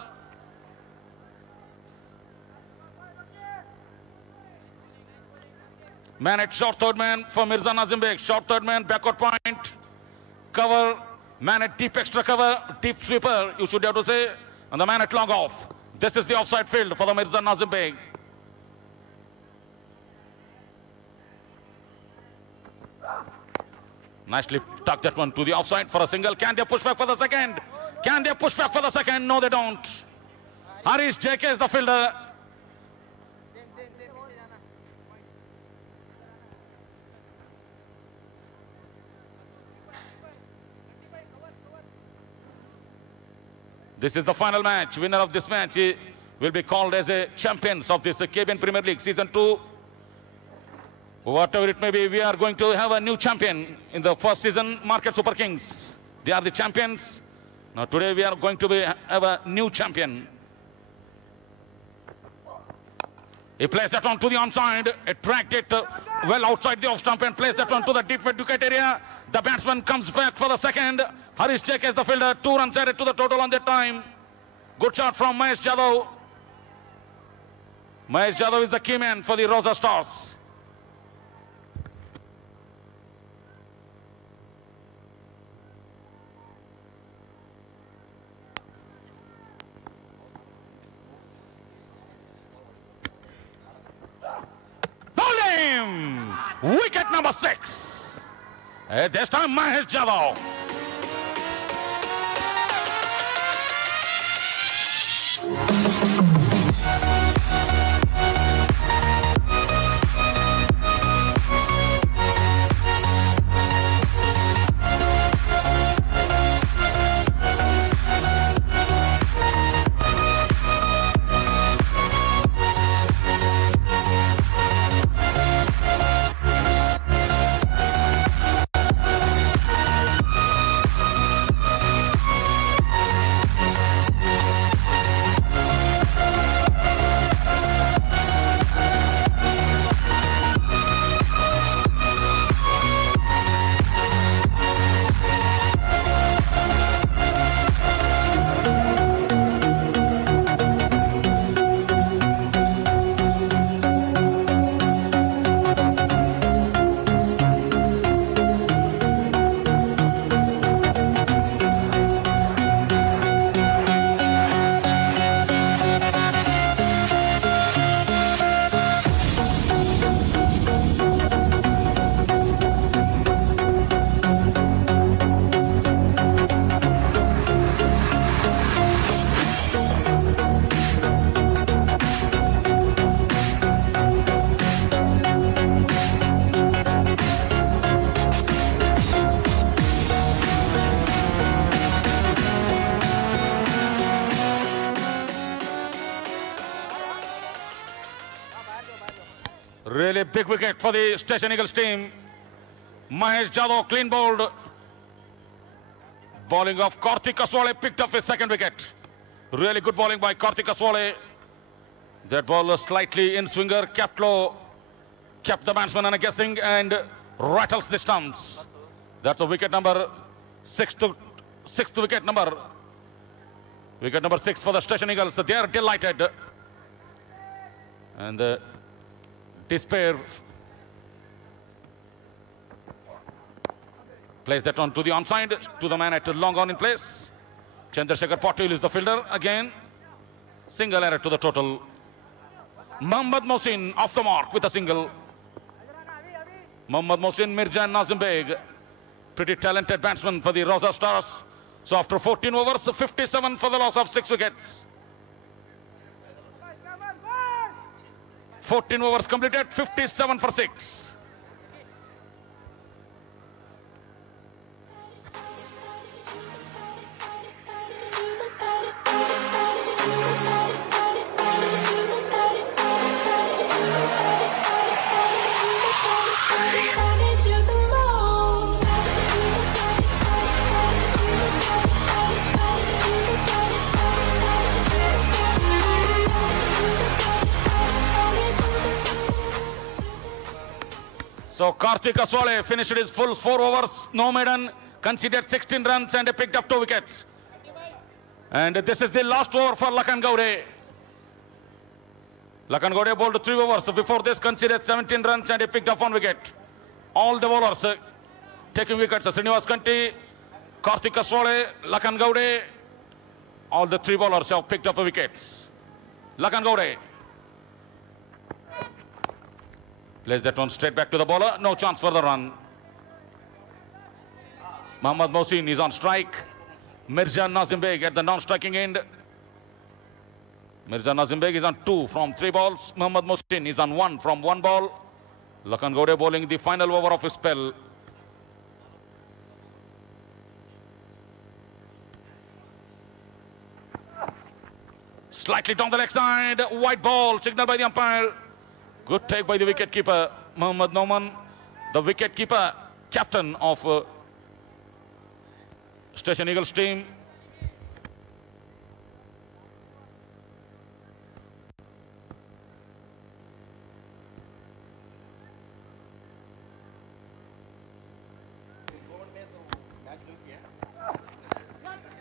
Man at short third man for Mirza Nazim Beg. Short third man, backward point. Cover. Man at deep extra cover. Deep sweeper, you should have to say. And the man at long off. This is the offside field for the Mirza Nazim Beg. Nicely tucked that one to the offside for a single. Can they push back for the second? Can they push back for the second? No, they don't. Harish JK is the fielder. This is the final match. Winner of this match will be called as a champions of this KBN Premier League Season 2. Whatever it may be, we are going to have a new champion in the first season, Market Super Kings. They are the champions. Now today we are going to have a new champion. He plays that one to the onside. It tracked it well outside the off stump and plays that one to the deep wicket area. The batsman comes back for the second. Harish Jek is the fielder. 2 runs added to the total on that time. Good shot from Mahesh Jadhav. Mahesh Jadhav is the key man for the RAUZA Stars. Bowling! Wicket number 6. This time Mahesh Jadhav. Really big wicket for the Station Eagles team. Mahesh Jadhav clean bowled. Bowling of Karthik Aswale picked up his 2nd wicket. Really good bowling by Karthik Aswale. That ball was slightly in swinger, kept low, kept the batsman on a guessing and rattles the stumps. That's a wicket number 6th wicket number. Wicket number 6 for the Station Eagles. They are delighted. And despair. Plays that on to the onside, to the man at long on in place. Chandrasekhar Patil is the fielder again. Single error to the total. Mohammad Mohsin off the mark with a single. Mohammad Mohsin, Mirza and Nazim Beg. Pretty talented batsman for the RAUZA Stars. So after 14 overs, 57 for the loss of 6 wickets. 14 overs completed, 57 for 6. So Karthik Aswale finished his full 4 overs, no maiden, conceded 16 runs and picked up 2 wickets. And this is the last over for Lakan Gowde. Lakan Gowde bowled 3 overs. Before this, conceded 17 runs and he picked up 1 wicket. All the bowlers taking wickets. Srinivas Kanti, Karthik Aswale, Lakan Gowde. All the 3 bowlers have picked up wickets. Lakan Gowde plays that one straight back to the bowler. No chance for the run. Mohammad Mohsin is on strike. Mirza Nazim Beg at the non-striking end. Mirza Nazim Beg is on 2 from 3 balls. Mohammad Mohsin is on 1 from 1 ball. Lakan Gowde bowling the final over of his spell. Slightly down the leg side. White ball signaled by the umpire. Good take by the wicket-keeper, Mohammad Noman, the wicket-keeper, captain of Station Eagles team.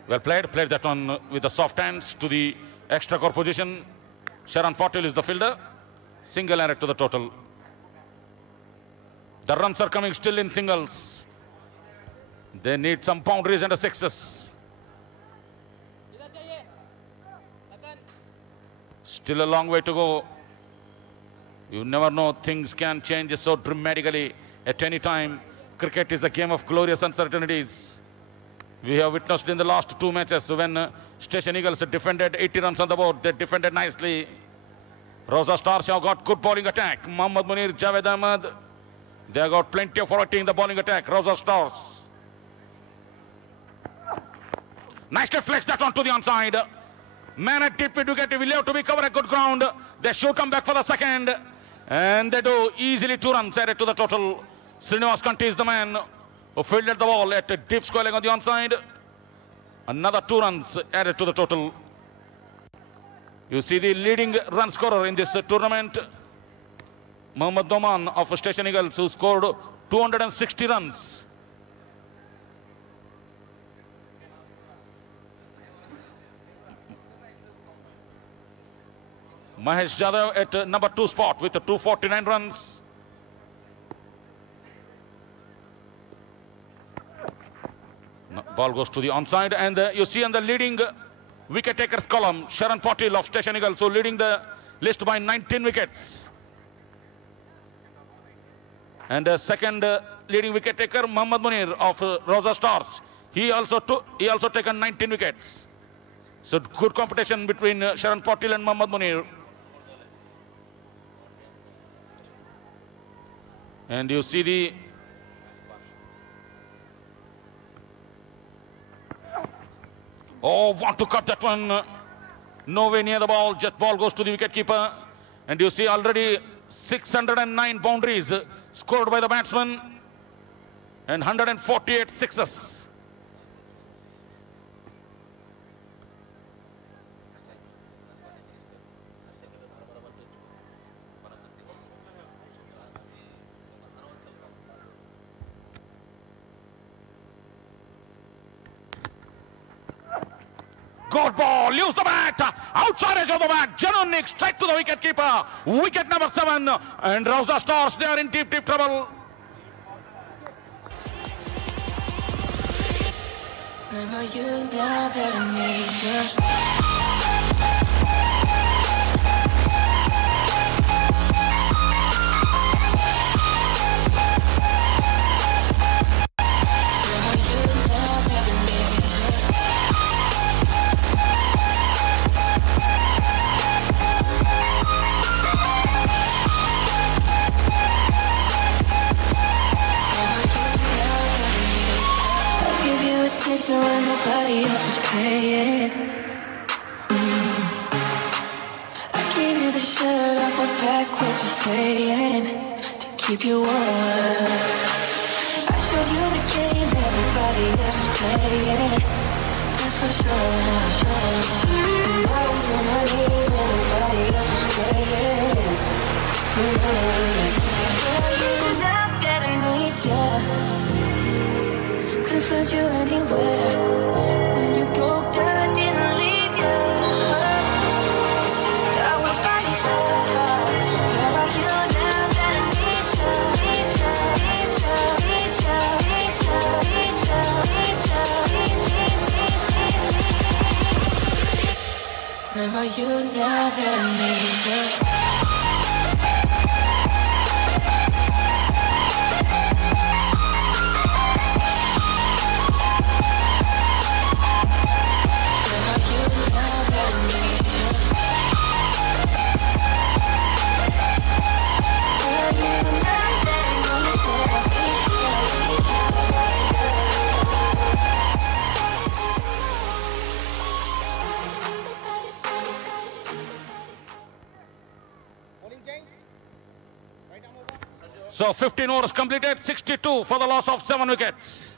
Well played, played that one with the soft hands to the extra core position. Sharan Patil is the fielder. Single error to the total. The runs are coming still in singles. They need some boundaries and a sixes. Still a long way to go. You never know, things can change so dramatically at any time. Cricket is a game of glorious uncertainties. We have witnessed in the last 2 matches when Station Eagles defended 80 runs on the board. They defended nicely. RAUZA Stars have got good bowling attack. Mohammad Munir, Javed Ahmed. They have got plenty of variety in the bowling attack. RAUZA Stars. Nicely flexed that on to the onside. Man at deep mid wicket will have to be covered at good ground. They should come back for the second. And they do easily 2 runs added to the total. Srinivas Kanti is the man who fielded the ball at a deep square leg on the onside. Another 2 runs added to the total. You see the leading run scorer in this tournament, Mohammad Doman of Station Eagles, who scored 260 runs. Mahesh Jadhav at number 2 spot with 249 runs. Ball goes to the onside, and you see on the leading wicket takers column, Sharan Patil of Station Eagles, so leading the list by 19 wickets. And the second leading wicket taker, Mohammad Munir of RAUZA Stars. He also taken 19 wickets. So good competition between Sharan Patil and Mohammad Munir. And you see the want to cut that one. No way near the ball. Just ball goes to the wicket-keeper. And you see already 609 boundaries scored by the batsman. And 148 sixes. Good ball, use the bat, outside edge of the bat, Janon Nick straight to the wicket keeper, wicket number 7, and RAUZA Stars, they are in deep trouble. Where are you now that I need you? When nobody else was paying, I gave you the shirt off my back, what you saying, to keep you warm. I showed you the game everybody else was playing, that's for sure. I was on my knees when nobody else was playing. Now that I need you, couldn't find you anywhere. When you broke down, I didn't leave you. I was by your side. So where are you now that I need you? Need you, need you, need you, need you, need you, need you, need you. Where are you now that I need you? So 15 overs completed, 62 for the loss of 7 wickets.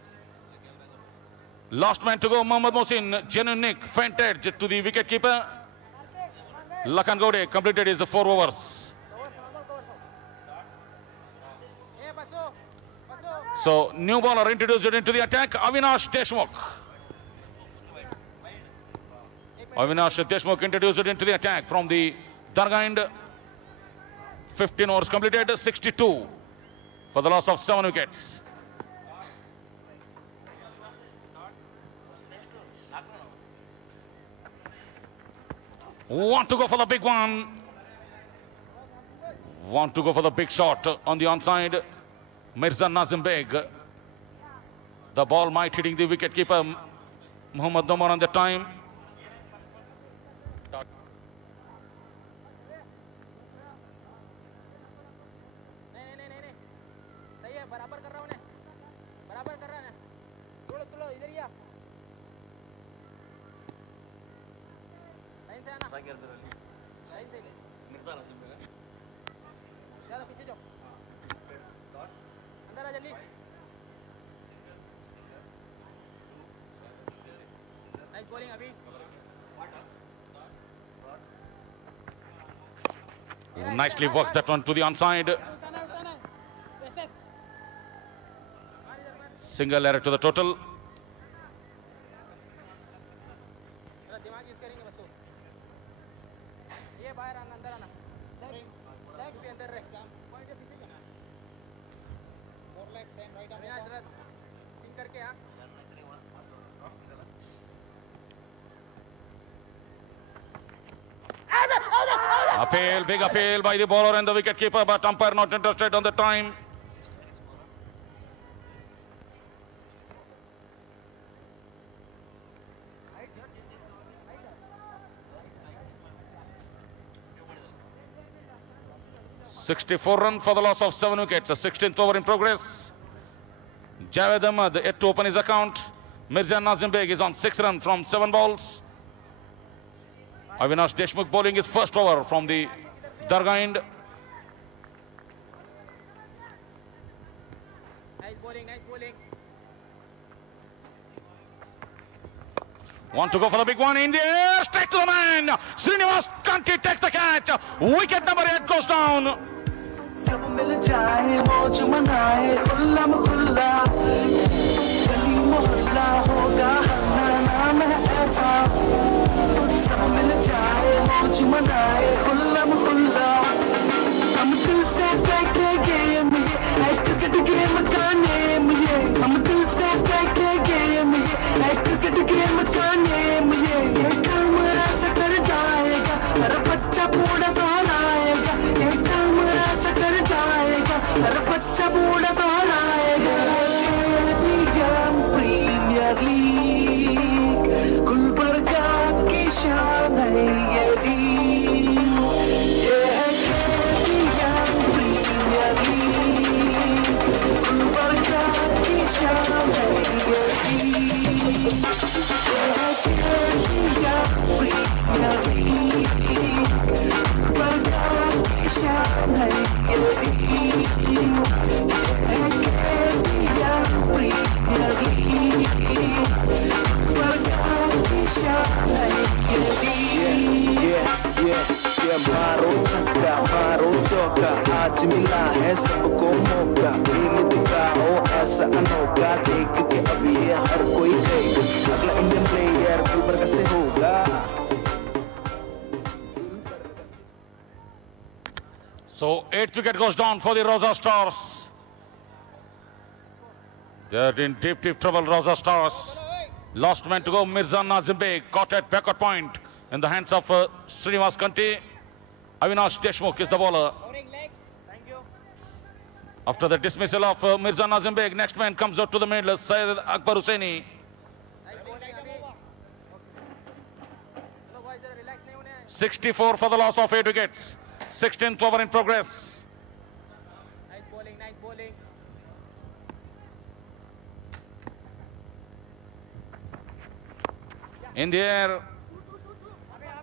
Last man to go, Mohammad Mohsin, genuine nick, feint edge to the wicketkeeper. Lakan Gowde completed his 4 overs. So new bowler introduced into the attack, Avinash Deshmukh. Avinash Deshmukh introduced into the attack from the Dargah end. 15 overs completed, 62 for the loss of 7 wickets. Want to go for the big one. Want to go for the big shot on the onside. Mirza Nazim Beg. The ball might hitting the wicketkeeper Muhammad Nomar on the time. Nicely works that one to the onside. Single error to the total. Appeal, big appeal by the bowler and the wicketkeeper, but umpire not interested on the time. (64 runs for the loss of 7 wickets. A 16th over in progress. Javed Ahmad yet to open his account. Mirza Nazim Beg is on 6 runs from 7 balls. Avinash Deshmukh bowling his first over from the Dargah end. Nice bowling, nice bowling. Want to go for the big one in the air, straight to the man. Srinivas Kanti takes the catch. Wicket number 8 goes down. सब मिल जाए मौज मनाए खुल्ला खुल्ला गली मोहल्ला होगा हल्ला नाम है ऐसा सब मिल जाए मौज मनाए खुल्ला खुल्ला हम दिल से बैठे गेम ये है क्रिकेट गेम का नेम ये हम दिल से बैठे गेम ये है क्रिकेट हर बच्चा बूढ़ा दोहराएगा KBN प्रीमियर लीग गुलबर्गा की शान है ये लीग ये है KBN प्रीमियर लीग गुलबर्गा की शान है ये लीग ये है KBN प्रीमियर लीग गुलबर्गा की शान है ये लीग मारो चौका आज मिला है सबको मौका खेल दिखाओ ऐसा अनोखा देख के अभी ये हर कोई कहेगा अगला इंडियन प्लेयर गुलबर्गा से होगा. So 8th wicket goes down for the RAUZA Stars. They're in deep trouble, RAUZA Stars. Last man to go, Mirza Nazim Beg, caught at backward point in the hands of Srinivas Kanti. Avinash Deshmukh is the bowler. After the dismissal of Mirza Nazim Beg, next man comes out to the middle, Syed Akbar Hussaini. 64 for the loss of 8 wickets. 16th over in progress. Nice bowling. In the air.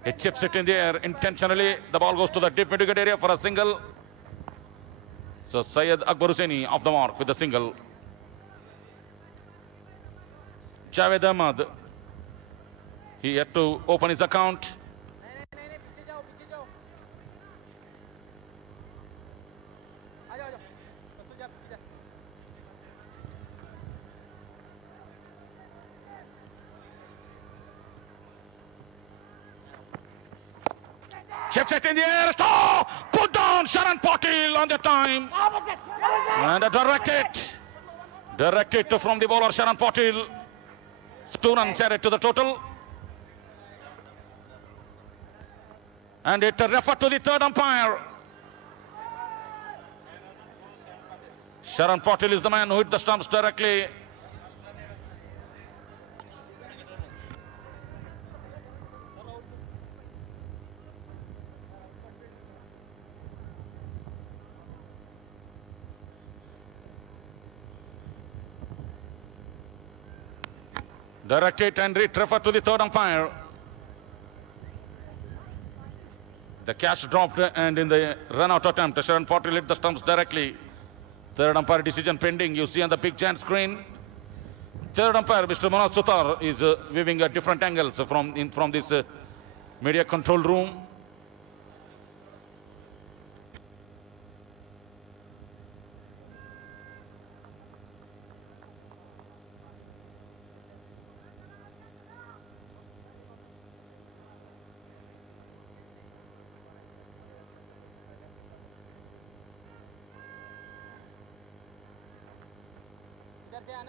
He chips it in the air intentionally. The ball goes to the deep mid-wicket area for a single. So Syed Akbar Hussaini off the mark with the single. Javed Ahmad. He had to open his account. Chips it in the air. Stop! Put down Sharan Patil on the time. And a direct hit from the bowler Sharan Patil. 2 runs added to the total. And it referred to the third umpire. Sharan Patil is the man who hit the stumps directly. Direct hit and it referred to the third umpire. The catch dropped and in the run-out attempt, Sharan Patil hit the stumps directly. Third umpire decision pending. You see on the big giant screen. Third umpire, Mr. Manoj Sutar, is viewing at different angles from this media control room.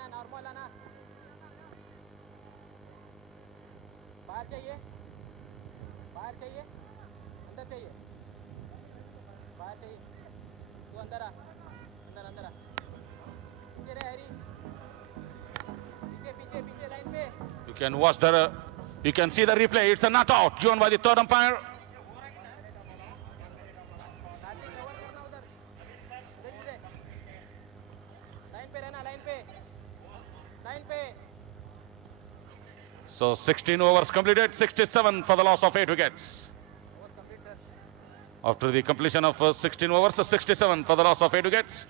Normal आना बाहर चाहिए अंदर चाहिए बाहर चाहिए तू अंदर आ पीछे रे हरी पीछे लाइन पे. You can see the replay. It's a not out given by the third umpire. So 16 overs completed, 67 for the loss of 8 wickets. After the completion of 16 overs, 67 for the loss of 8 wickets.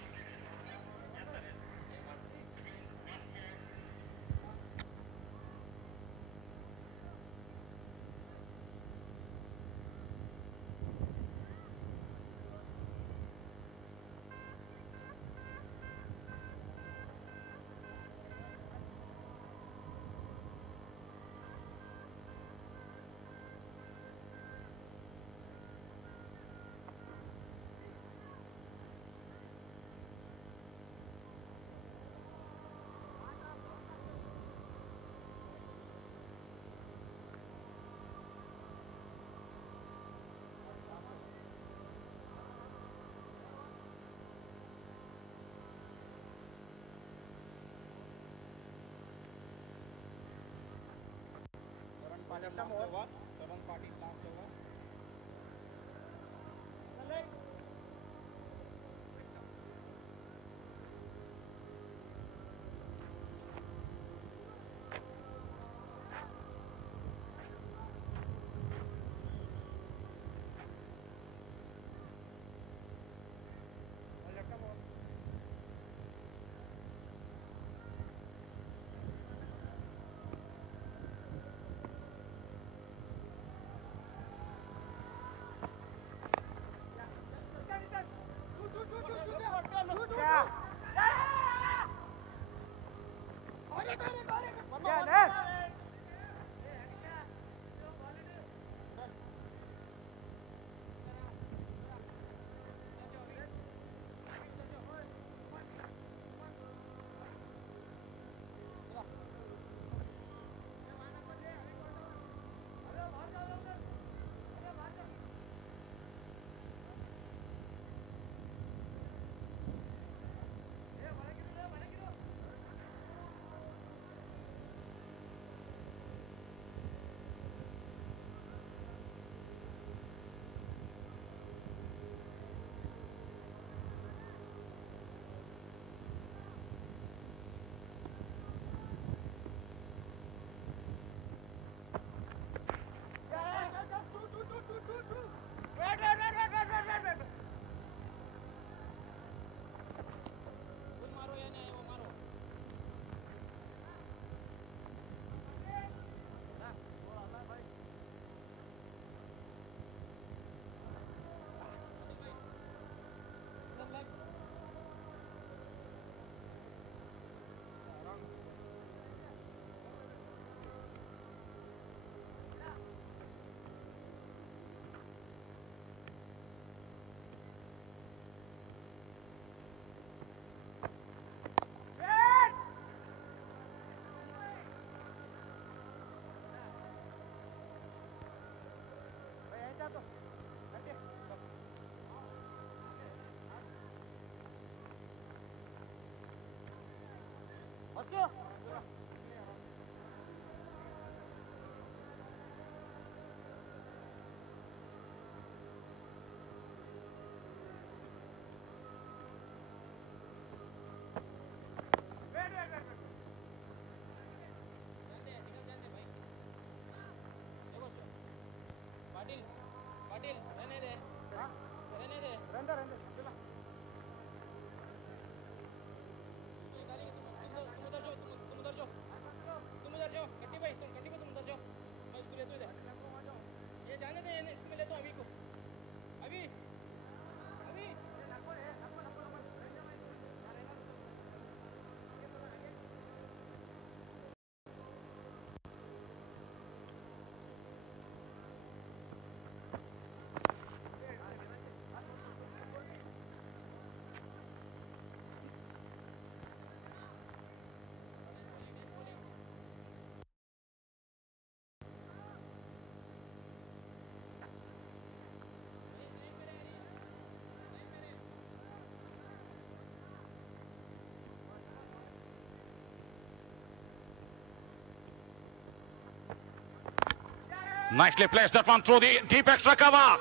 Nicely placed that one through the deep extra cover.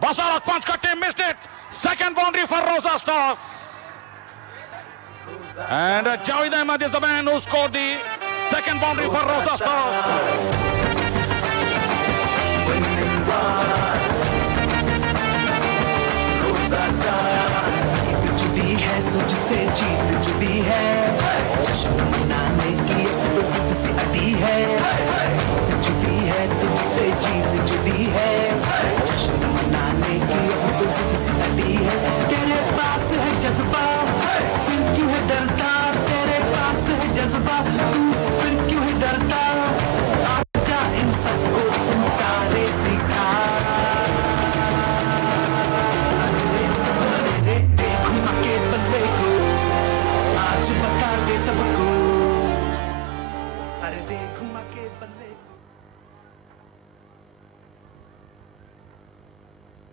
Basarat punch cutte, missed it. Second boundary for RAUZA Stars. And Javed Ahmed is the man who scored the second boundary for RAUZA Stars. जीत जुदी है तुझसे, जीत जुदी है, जश्न मनाने की अब तो जिद सी अड़ी है। जीत जुदी है तुझसे, जीत जुदी है, जश्न मनाने की अब तो जिद सी अड़ी है। तेरे पास है जज्बा, फिर क्यों है डरता? तेरे पास है जज्बा, तू फिर क्यों है डरता? आजा इन सबको तू तारे दिखा। सबको अरे देखो मां के बल्ले को।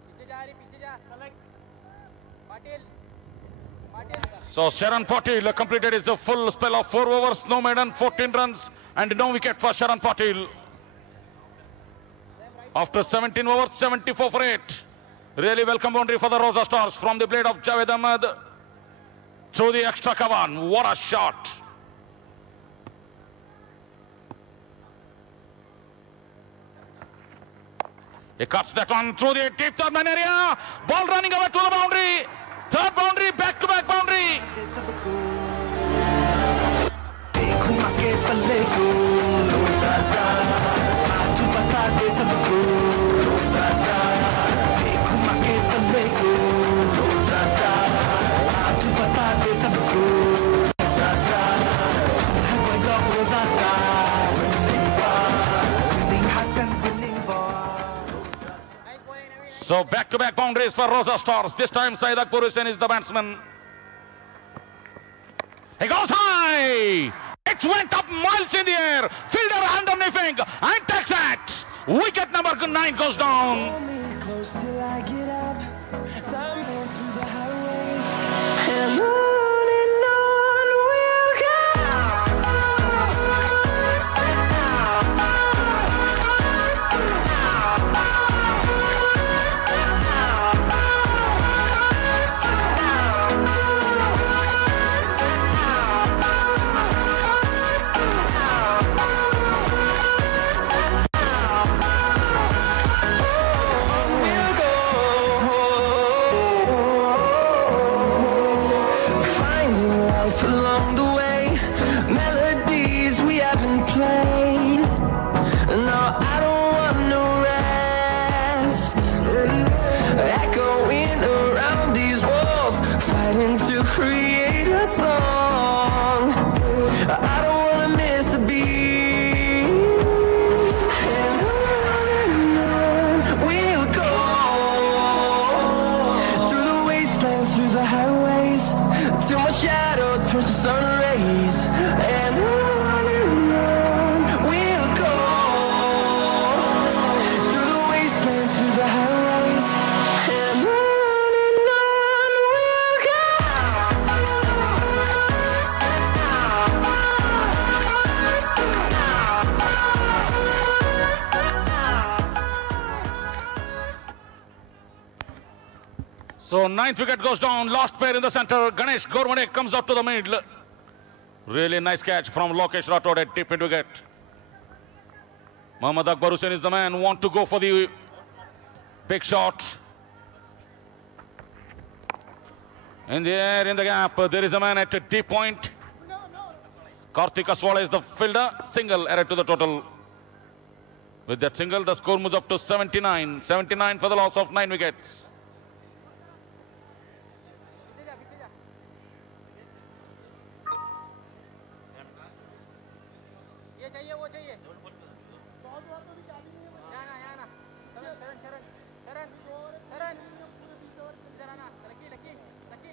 पीछे जा रही, पीछे जा। Patil, So Sharan Patil completed his full spell of 4 overs, no maiden, 14 runs and no wicket for Sharan Patil. After 17 overs, 74 for 8. Really welcome boundary for the RAUZA Stars from the blade of Javed Ahmed through the extra cover. What a shot! He cuts that one through the deep third man area. Ball running away to the boundary. Third boundary, back-to-back boundary. So back-to-back boundaries for RAUZA Stars. This time Syed Akbar Hussain is the batsman. He goes high. It went up miles in the air. Fielder underneathing and takes it. Wicket number 9 goes down. Close till I get up. Time goes through the highways. And on we'll go. Along the way, melodies we haven't played. No, I don't want no rest. Echoing around these walls, fighting to create a song. I don't want to miss a beat. And on we'll go. Through the wastelands, through the highways, till my shadow turns to sun rays. And on we'll go. Through the wastelands, through the highways. And on we'll go. So 9th wicket goes down. Last pair in the center. Ganesh Gormane comes up to the middle. Really nice catch from Lokesh Rathod at deep mid wicket. Mohammad Akbar Hussain is the man. Want to go for the big shot. In the air, in the gap, there is a man at a deep point. Karthik Aswala is the fielder. Single error to the total. With that single, the score moves up to 79. 79 for the loss of 9 wickets. ये चाहिए वो चाहिए यहाँ ना शरण शरण शरण शरण इधर आना लकी लकी लकी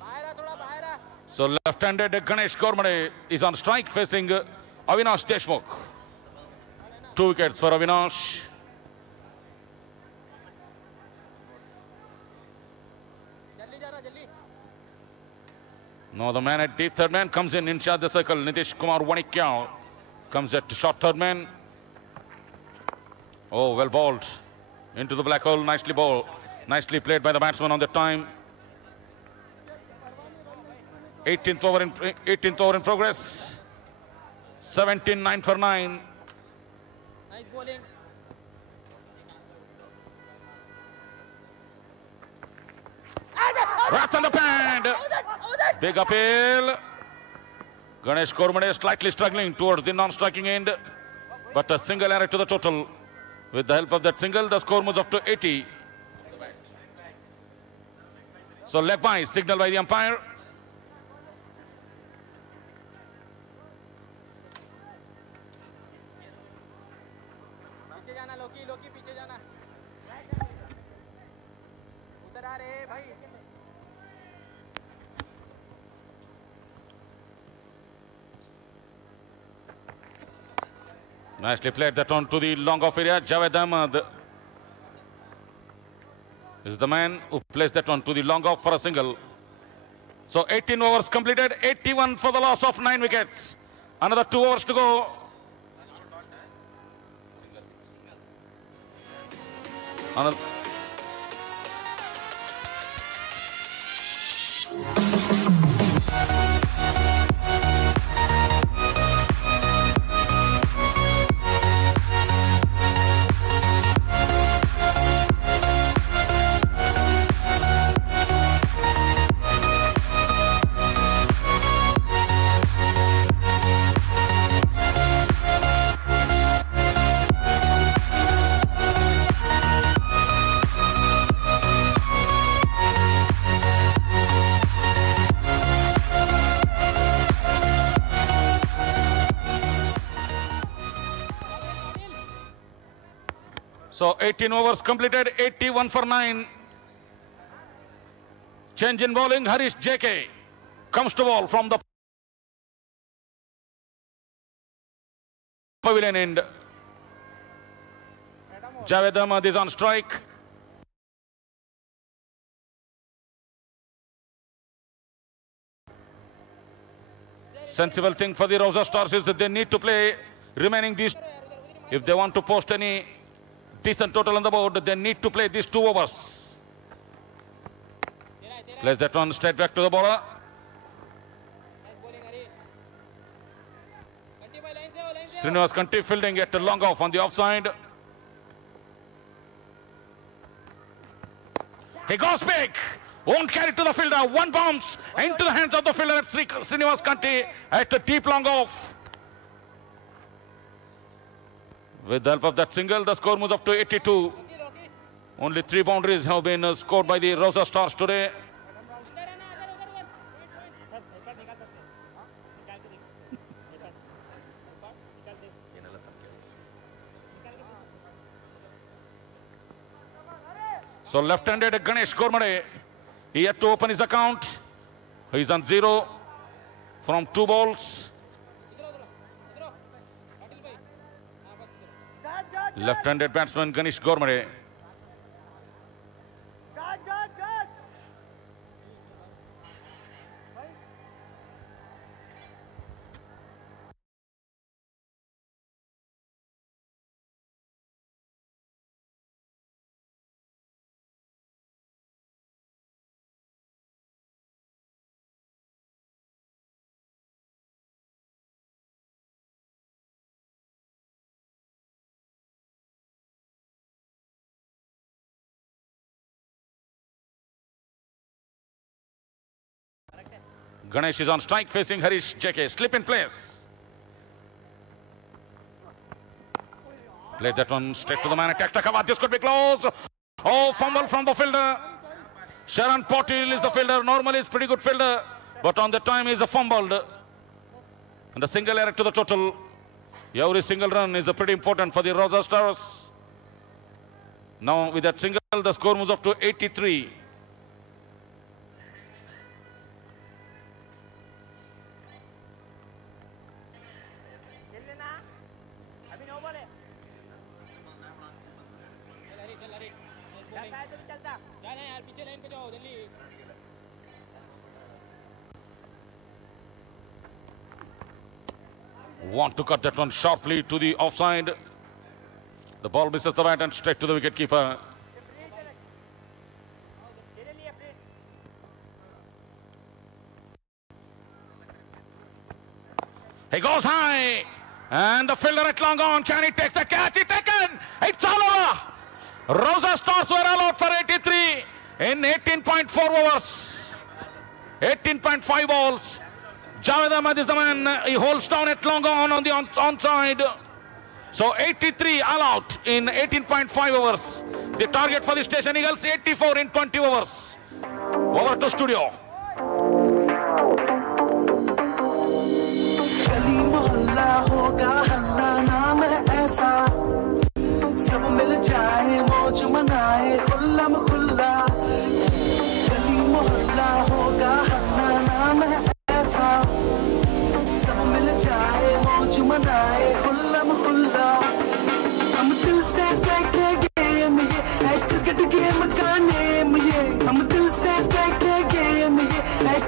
बाहर आ थोड़ा बाहर आ. So left-handed Ganesh Gormane is on strike facing Avinash Deshmukh. 2 wickets for Avinash. Now the man at deep third man comes in inside the circle. Nitish Kumar Wanikya comes at short third man. Oh, well bowled into the black hole. Nicely bowled. Nicely played by the batsman on the time. 18th over in progress. 17, 9 for 9. Nice bowling. Wrapped on the pad. Big appeal. Ganesh Gormane slightly struggling towards the non-striking end, but a single error to the total. With the help of that single, the score moves up to 80. So leg by, signal by the umpire. पीछे जाना लोकी लोकी पीछे जाना उधर आ रे भाई. Nicely played that on to the long off area. Javed Ahmed is the man who plays that one to the long off for a single. So 18 overs completed, 81 for the loss of 9 wickets. Another 2 overs to go. So 18 overs completed, 81 for 9. Change in bowling, Harish JK comes to ball from the pavilion end. Javed Ahmed is on strike. Sensible thing for the RAUZA Stars is that they need to play remaining these. If they want to post any decent total on the board, they need to play these 2 overs. Plays that one straight back to the bowler. Srinivas Kanti fielding at long off on the offside. He goes big. Won't carry to the fielder. One bounce into the hands of the fielder at Srinivas Kanti at the deep long off. With the help of that single, the score moves up to 82. Only 3 boundaries have been scored by the RAUZA Stars today. So left-handed Ganesh Gormade, he had to open his account. He's on 0 from 2 balls. Left-handed batsman Ganesh Gormade. Ganesh is on strike facing Harish JK. Slip in place. Played that one straight to the man. Attacks the cover. This could be close. Oh, fumble from the fielder. Sharan Patil is the fielder. Normally is pretty good fielder, but on the time he's a fumbled. And a single error to the total. Every single run is pretty important for the RAUZA Stars. Now with that single, the score moves up to 83. Want to cut that one sharply to the offside. The ball misses the bat and straight to the wicket keeper. He goes high, and the fielder at long on. Can he take the catch? He taken. It's all over. RAUZA Stars were all out for 83 in 18.4 overs. 18.5 balls. Javed Ahmed is the man. He holds down at long on the onside. So 83 all out in 18.5 overs. The target for the Station Eagles 84 in 20 overs. Over to studio. सब मिल जाए मौज मनाए खुल्ला म खुल्ला गली मोहल्ला होगा हल्ला नाम है ऐसा सब मिल जाए मौज मनाए खुल्ला म खुल्ला हम दिल से देखे गेम ये है क्रिकेट गेम का नेम ये हम दिल से देखे गेम ये है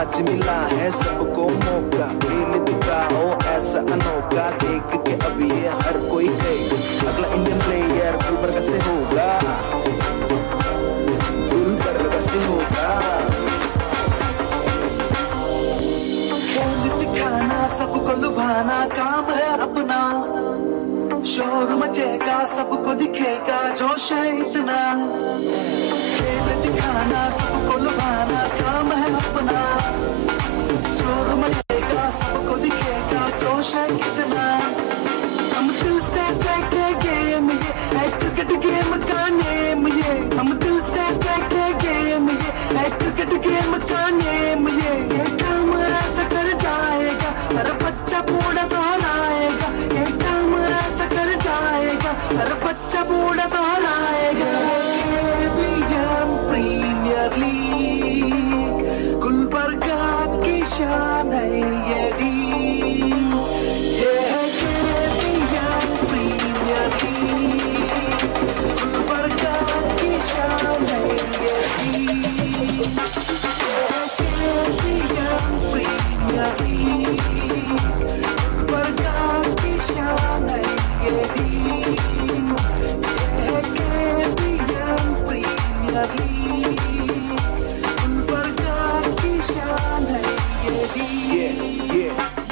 आज मिला है सबको मौका, खेल दिखाओ ऐसा अनोखा, देख के अब ये हर कोई कहेगा अगला इंडियन प्लेयर गुलबर्गा से होगा, गुलबर्गा से होगा। खेल दिखाना सबको लुभाना काम है अपना, शोर मचेगा सबको दिखेगा जोश है इतना, खेल दिखाना सबको लुभाना काम है अपना, शोर मचेगा सबको दिखेगा जोश है कितना। हम दिल से देखे गेम ये है क्रिकेट गेम का नेम, ये हम दिल से देखे गेम ये है क्रिकेट गेम का नेम, ये काम ऐसा कर जाएगा हर बच्चा बूढ़ा दोहराएगा, ये काम ऐसा कर जाएगा हर बच्चा बूढ़ा दोहराएगा। KBN प्रीमियर लीग गुलबर्गा की शान है ये लीग, ये है KBN प्रीमियर लीग गुलबर्गा की शान है ये लीग, ये है KBN प्रीमियर लीग गुलबर्गा की शान है ये लीग, ये है KBN प्रीमियर लीग गुलबर्गा की शान है ये लीग।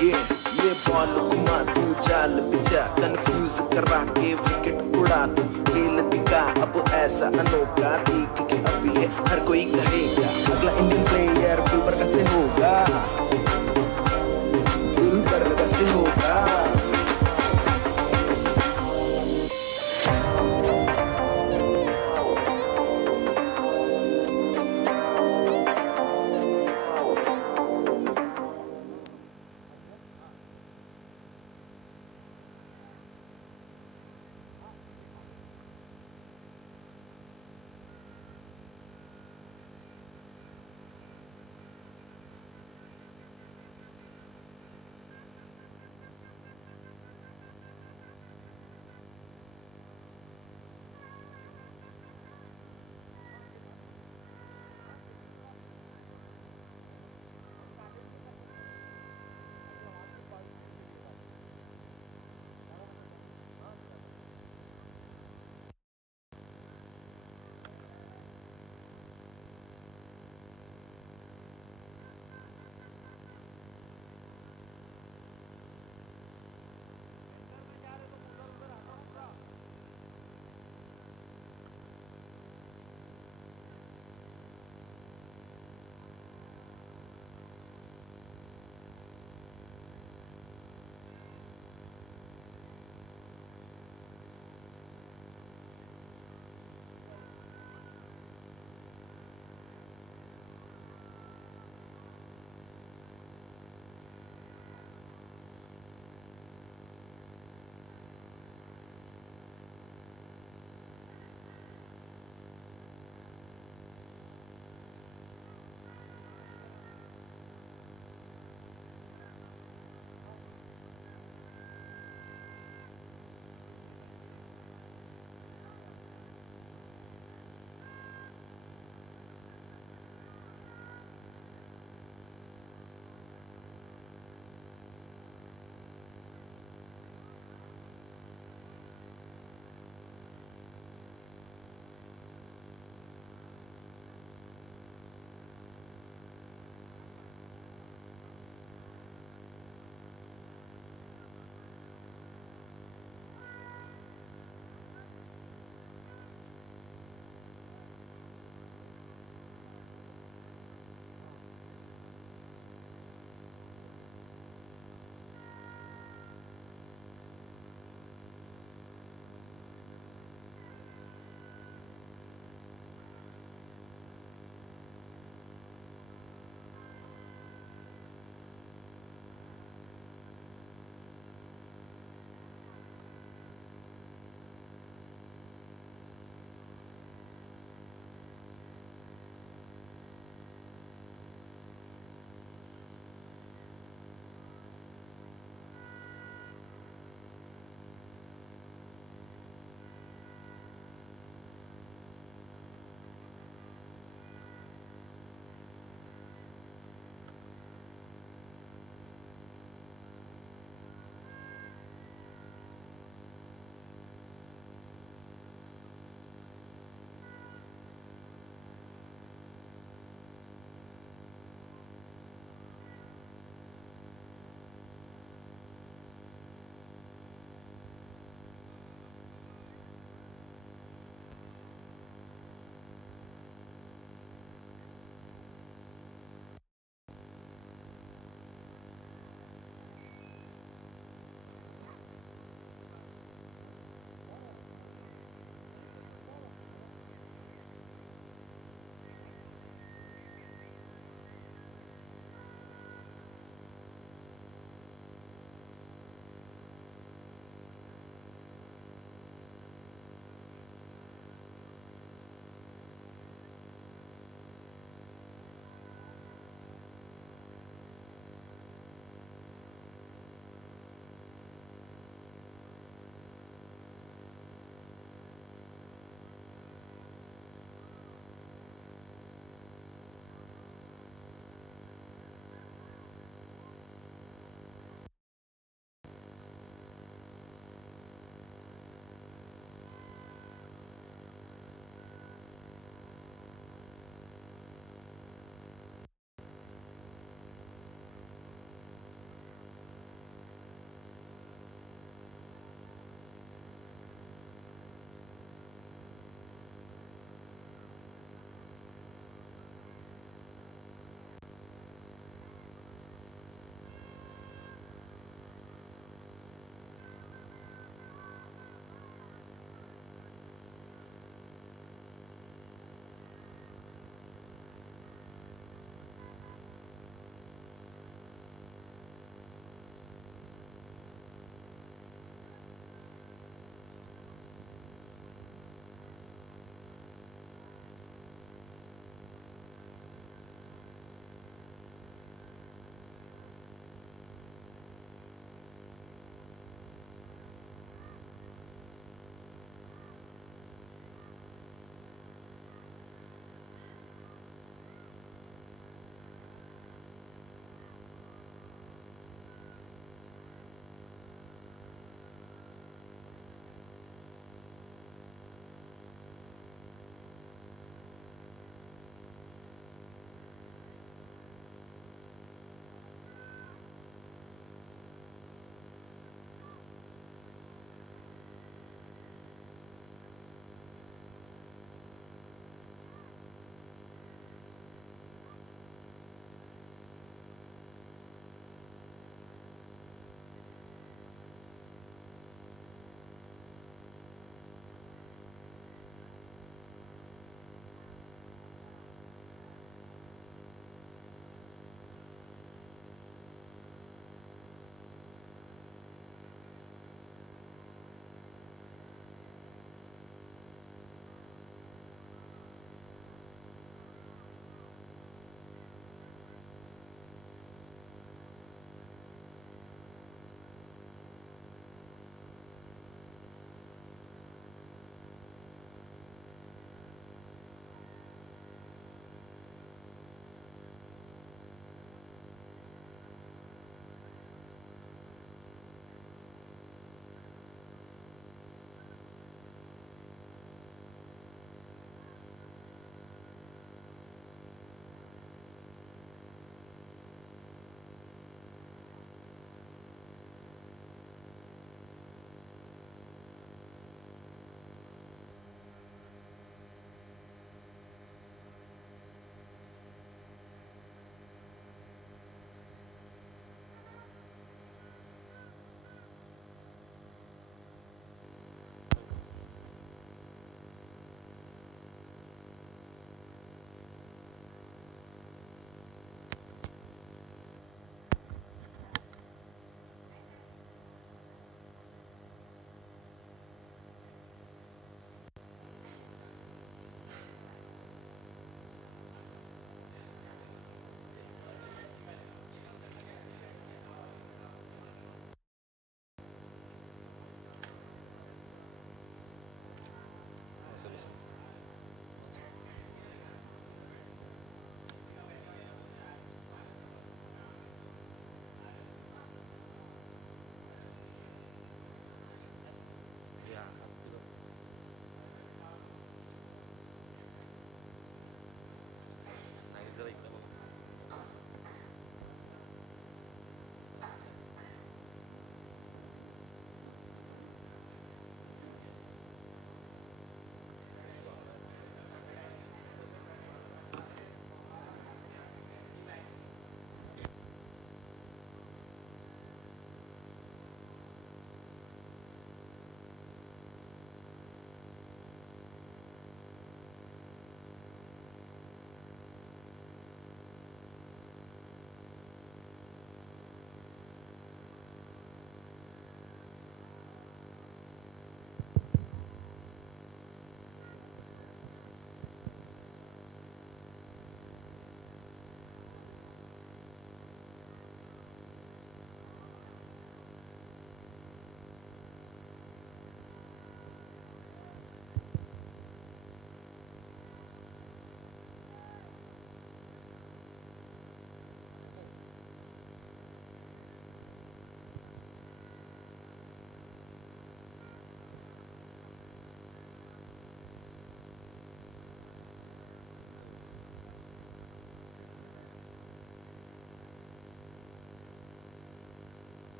ये बॉल घुमा तू चाल पिचा, कंफ्यूज करा के विकेट उड़ा तू, खेल दिखा अब ऐसा अनोखा, देख के अब ये हर कोई कहेगा अगला इंडियन प्लेयर गुलबर्गा से होगा, गुलबर्गा से होगा।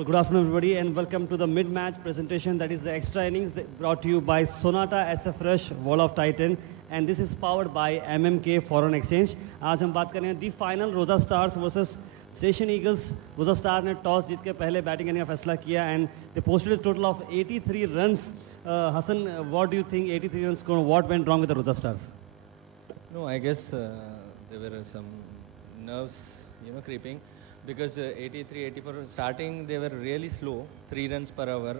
Well, good afternoon, everybody, and welcome to the mid-match presentation. That is the extra innings brought to you by Sonata SF Rush, Wall of Titan, and this is powered by MMK Foreign Exchange. आज हम बात कर रहे हैं the final RAUZA Stars versus Station Eagles. RAUZA Stars ने toss जीत के पहले batting करने का फैसला किया, and they posted a total of 83 runs. Hassan, what do you think? 83 runs score. What went wrong with the RAUZA Stars? No, I guess there were some nerves, creeping. Because 83, 84, starting they were really slow, 3 runs per hour.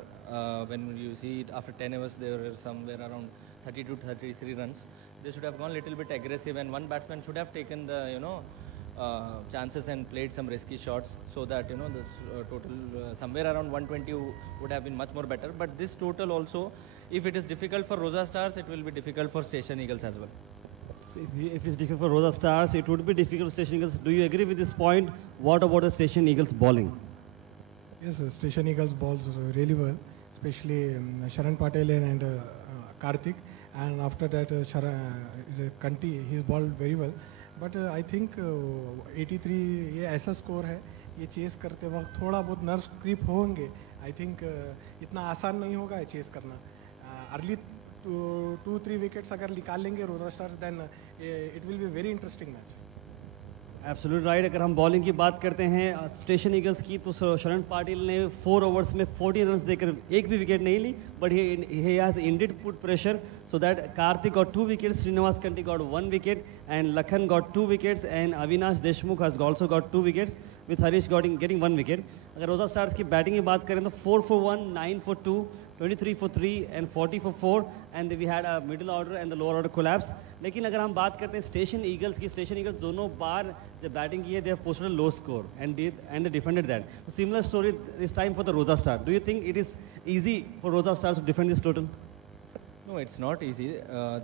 When you see it after 10 hours, they were somewhere around 32 to 33 runs. They should have gone a little bit aggressive, and one batsman should have taken the chances and played some risky shots, so that this total somewhere around 120 would have been much more better. But this total also, if it is difficult for RAUZA Stars, it will be difficult for Station Eagles as well. So if it's difficult for RAUZA Stars, it would be difficult for Station Eagles. Do you agree with this point? What about the Station Eagles bowling? Yes, Station Eagles bowls really well, especially Sharan Patel and Karthik. And after that, Kanti, he's bowled very well. But I think 83 ये ऐसा score है, ये chess करते वक्त थोड़ा बहुत nerves creep होंगे. I think इतना आसान नहीं होगा चेस करना. अर्ली 2-3 विकेट्स अगर निकाल लेंगे RAUZA Stars, then it will be a very interesting match. Absolutely right. अगर हम बॉलिंग की बात करते हैं स्टेशन ईगल्स की, तो शरण पाटिल ने 4 ओवर्स में 40 रन्स देकर एक भी विकेट नहीं ली, but he has indeed put pressure so that Karthik got 2 wickets, Srinivas Kanti got 1 wicket, and Lakhan got 2 wickets, and Avinash Deshmukh has also got 2 wickets, with Harish getting 1 wicket. अगर RAUZA Stars की batting की बात करें तो 4 for 1, 9 for 2, 23 for 3 and 40 for 4, and we had a middle order and the lower order collapse. लेकिन अगर हम बात करते हैं स्टेशन ईगल्स की, स्टेशन ईगल्स दोनों बार जब बैटिंग की है, they have posted a low score and they defended that. So similar story this time for the RAUZA Stars. Do you think it is easy for RAUZA Stars to defend this total? No, it's not easy.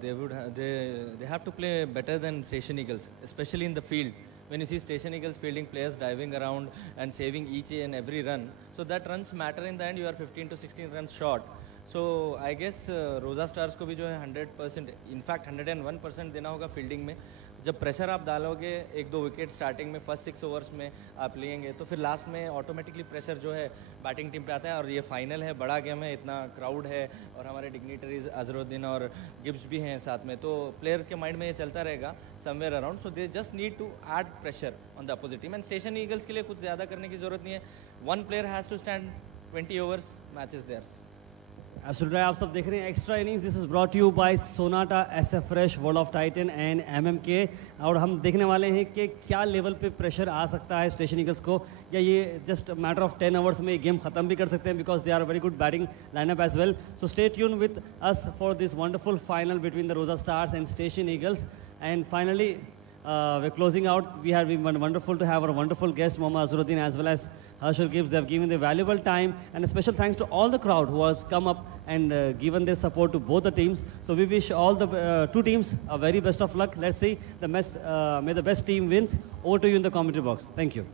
They have to play better than Station Eagles, especially in the field. When you see Station Eagles fielding players diving around and saving each and every run, so that runs matter in the end. You are 15 to 16 runs short. So I guess RAUZA Stars को भी जो है 100%, in fact 101% देना होगा fielding में. जब pressure आप डालोगे 1-2 विकेट स्टार्टिंग में फर्स्ट 6 ओवर्स में आप लेंगे, तो फिर लास्ट में ऑटोमेटिकली प्रेशर जो है बैटिंग टीम पे आता है. और ये फाइनल है, बड़ा गेम है, इतना क्राउड है, और हमारे डिग्निटरीज अजरुद्दीन और गिब्स भी हैं साथ में, तो प्लेयर के माइंड में ये चलता रहेगा somewhere around. So they just need to add pressure on the opposite team. And Station Eagles के लिए कुछ ज़्यादा करने की ज़रूरत नहीं है. One player has to stand 20 overs, match is theirs. Absolutely, आप सब देख रहे हैं extra innings. This is brought you by Sonata SF Rush, world of Titan and MMK. और हम देखने वाले हैं कि क्या लेवल पे प्रेशर आ सकता है स्टेशन ईगल्स को, या ये जस्ट मैटर ऑफ 10 आवर्स में गेम खत्म भी कर सकते हैं, because they are very good batting lineup as well. So stay tune with us for this wonderful final between the RAUZA Stars and Station Eagles. And finally, we're closing out. We have been wonderful to have our wonderful guest, Mohammad Azharuddin, as well as Harshal Gibbs. They have given their valuable time, and a special thanks to all the crowd who has come up and given their support to both the teams. So we wish all the 2 teams a very best of luck. Let's see may the best team wins. Over to you in the commentary box. Thank you.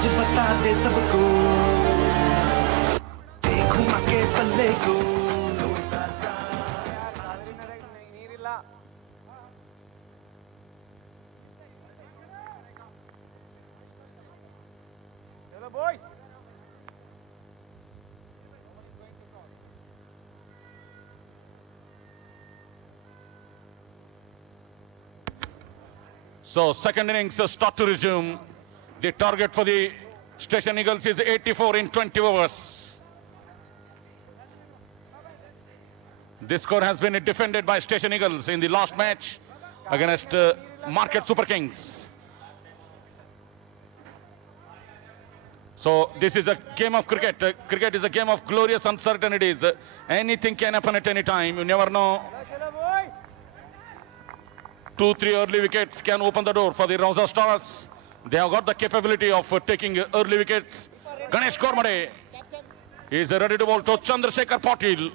आज बता दे सबको देखूं के पल्ले को चलो boys So second innings start to resume. The target for the Station Eagles is 84 in 20 overs. This score has been defended by Station Eagles in the last match against Market Super Kings. So this is a game of cricket. Cricket is a game of glorious uncertainties. Anything can happen at any time. You never know. 2-3 early wickets can open the door for the RAUZA Stars. They have got the capability of taking early wickets. Ganesh Gormade is ready to bowl to Chandrasekhar Patil.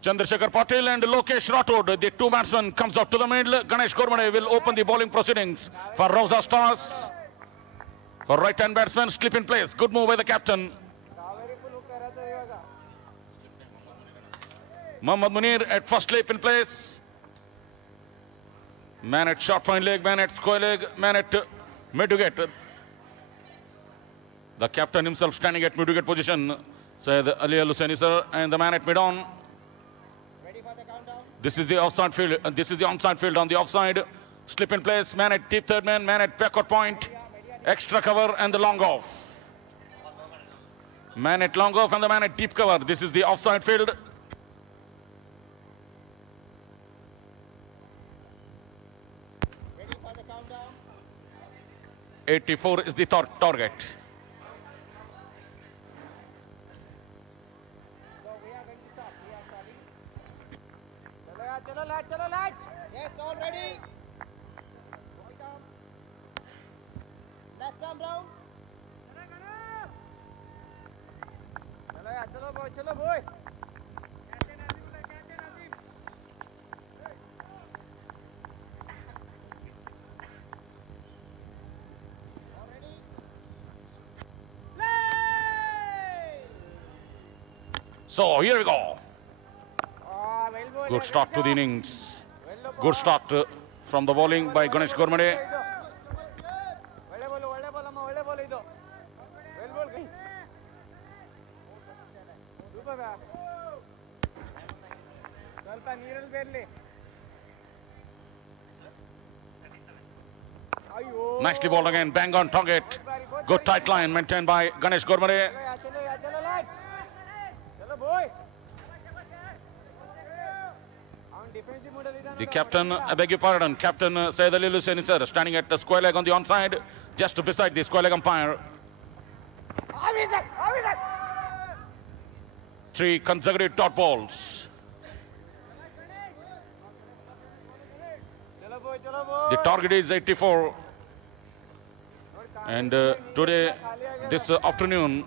Chandrasekhar Patil and Lokesh Rathod, the two batsmen, comes out to the middle. Ganesh Gormade will open the bowling proceedings for RAUZA Stars. For right-hand batsman, slip in place. Good move by the captain. Mohammad Munir at first slip in place. Man at short point leg, man at square leg, man at mid-wicket. The captain himself standing at mid-wicket position, Syed Ali Al-Hussaini sir, and the man at mid-on. This is the offside field. This is the onside field on the offside. Slip in place, man at deep third man at backward point. Extra cover and the long off. Man at long off and the man at deep cover. This is the offside field. 84 is the target. Chalo lads. Yes, all ready. Left arm round. Chalo boy. So here we go. Good start to the innings. Good start from the bowling by Ganesh Gormade. Nicely bowled again, bang on target. Good tight line maintained by Ganesh Gormade. The captain, I beg your pardon, Captain Syed Ali Al-Hussaini sir, standing at the square leg on the onside, just beside the square leg umpire. 3 consecutive dot balls. The target is 84. And today, this afternoon,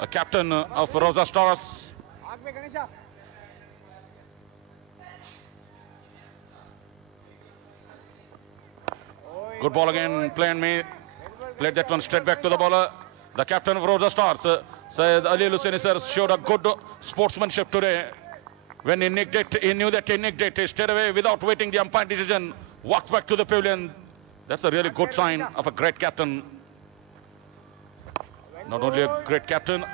a captain of RAUZA Stars, good ball again, played that one straight back to the bowler. The captain of RAUZA Stars, Syed Ali Al-Hussaini sir, showed a good sportsmanship today. When he nicked it, he knew that he nicked it. He stayed away without waiting the umpire decision, walked back to the pavilion. That's a really good sign of a great captain. Not only a great captain,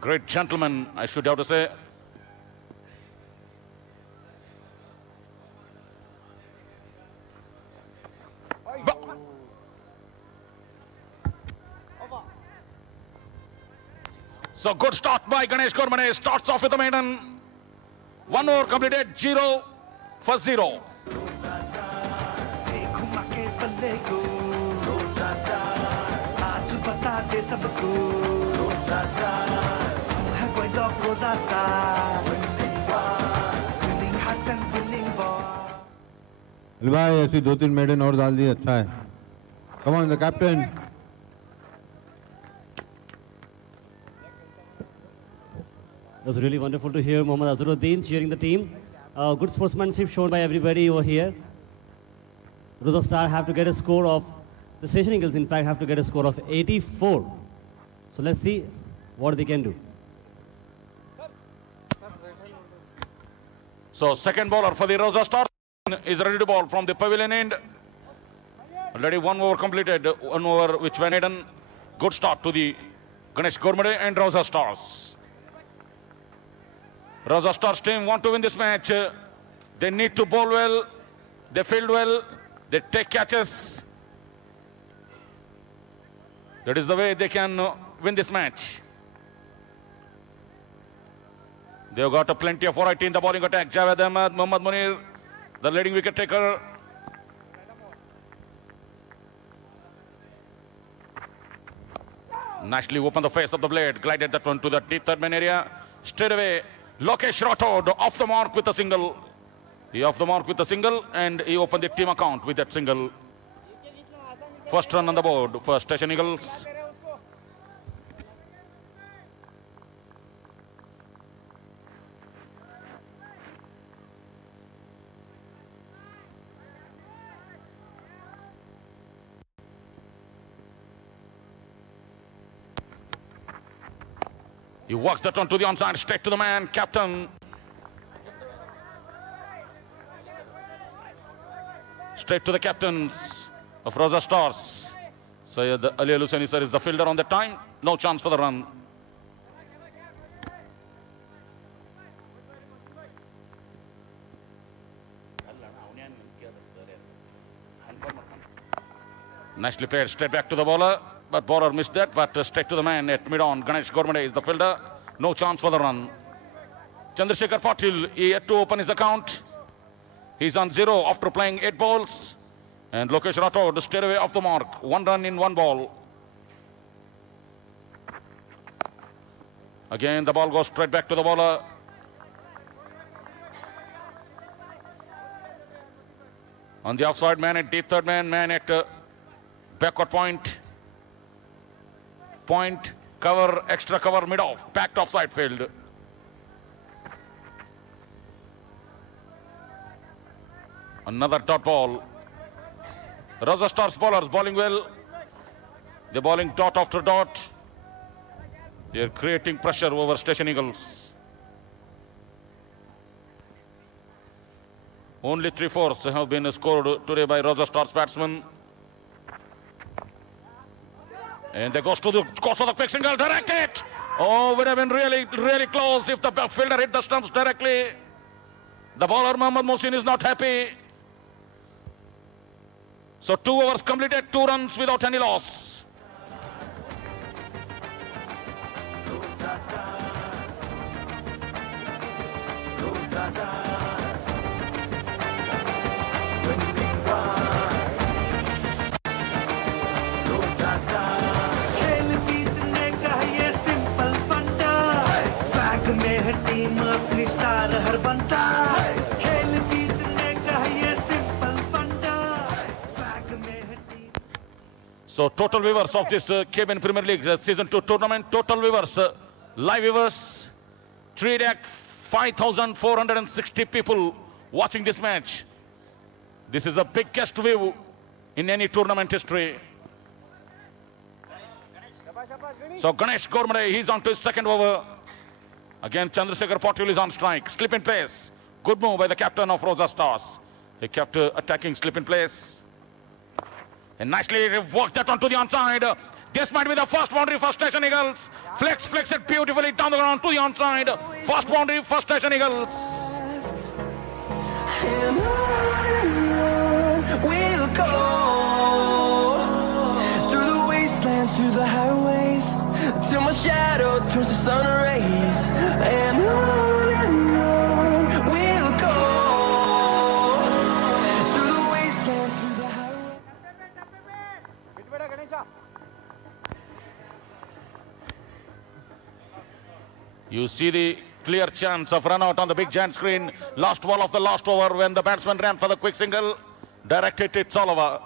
great gentleman, I should have to say. So good start by Ganesh Gormade. Starts off with the maiden. 1 over completed, 0 for 0. भाई ऐसी 2-3 maiden और डाल दी, अच्छा है. Come on, the captain. was really wonderful to hear Mohammad Azharuddin cheering the team. Good sportsmanship shown by everybody over here. RAUZA Star have to get a score of, the Station Eagles in fact have to get a score of 84. So let's see what they can do. So second bowler for the RAUZA Star is ready to bowl from the pavilion end. Already 1 over completed, 1 over which went in. Good start to the Ganesh Gormade and RAUZA Stars. RAUZA Stars team want to win this match. They need to bowl well, they field well, they take catches. That is the way they can win this match. They've got plenty of variety in the bowling attack. Javed Ahmed, Mohammad Munir, the leading wicket taker. Nicely opened the face of the blade, glided that one to the deep third man area. Straight away, Lokesh Rathod off the mark with a single. He off the mark with a single and he opened the team account with that single. First run on the board for Station Eagles. He walks that one to the onside, straight to the man, captain. Straight to the captains of RAUZA Stars. Syed Ali Al-Hussaini sir is the fielder on the time. No chance for the run. Nicely played, straight back to the bowler. But bowler missed that, but straight to the man at mid-on. Ganesh Gormade is the fielder. No chance for the run. Chandrasekhar Patil, he had to open his account. He's on 0 after playing 8 balls. And Lokesh Rathod stayed away off the mark. 1 run in 1 ball. Again, the ball goes straight back to the bowler. On the offside, man at deep third man at backward point. Point, cover, extra cover, mid-off, packed offside field. Another dot ball. RAUZA Stars bowlers bowling well. They're bowling dot after dot. They're creating pressure over Station Eagles. Only 3-4s have been scored today by RAUZA Stars batsmen. And they goes to the quick single, direct it. Oh, would have been really close if the fielder hit the stumps directly. The bowler Mohammad Mohsin is not happy. So 2 overs completed, 2 runs without any loss. So total viewers of this KBN Premier League Season 2 tournament, total viewers, live viewers, 3,560 people watching this match. This is the biggest view in any tournament history. So Ganesh Gormade, he's on to his second over. Again, Chandrasekhar Patil is on strike. Slip in place. Good move by the captain of RAUZA Stars. He kept attacking slip in place. And nicely worked that onto the onside. This might be the first boundary for Station Eagles. Flex it beautifully down the ground to the onside. First boundary for Station Eagles. We'll go through the wastelands, through the highways, till my shadow turns to sun rays. And on we'll go through the wastelands, through the highways. You see the clear chance of run out on the big giant screen. Last ball of the last over when the batsman ran for the quick single. Directed it's all over.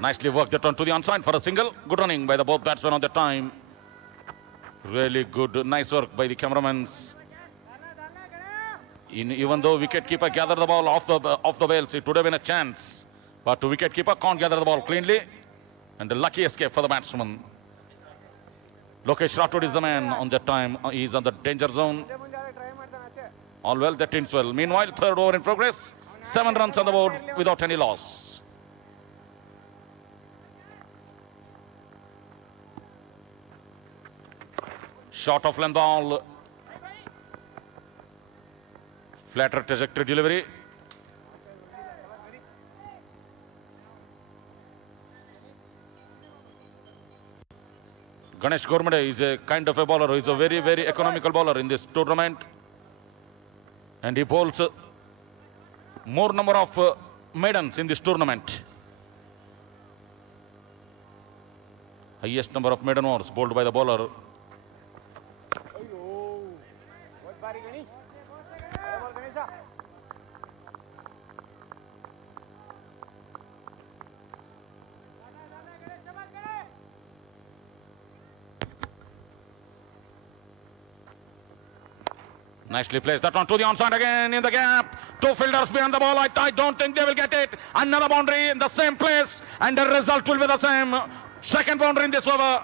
Nicely worked that one to the onside for a single. Good running by the both batsmen on the time. Really good, nice work by the cameramen. Even though wicketkeeper gathered the ball off the bails, it would have been a chance. But wicketkeeper can't gather the ball cleanly. And a lucky escape for the batsman. Lokesh Rathod is the man on that time. He is on the danger zone. All well, that ends well. Meanwhile, third over in progress. 7 runs on the board without any loss. Short of length ball. Flatter trajectory delivery. Ganesh Gormade is a kind of a bowler who is a very, very economical bowler in this tournament. And he bowls more number of maidens in this tournament. Highest number of maiden overs bowled by the bowler. Nicely placed that one to the onside again in the gap. 2 fielders behind the ball. I don't think they will get it. Another boundary in the same place. And the result will be the same. Second boundary in this over.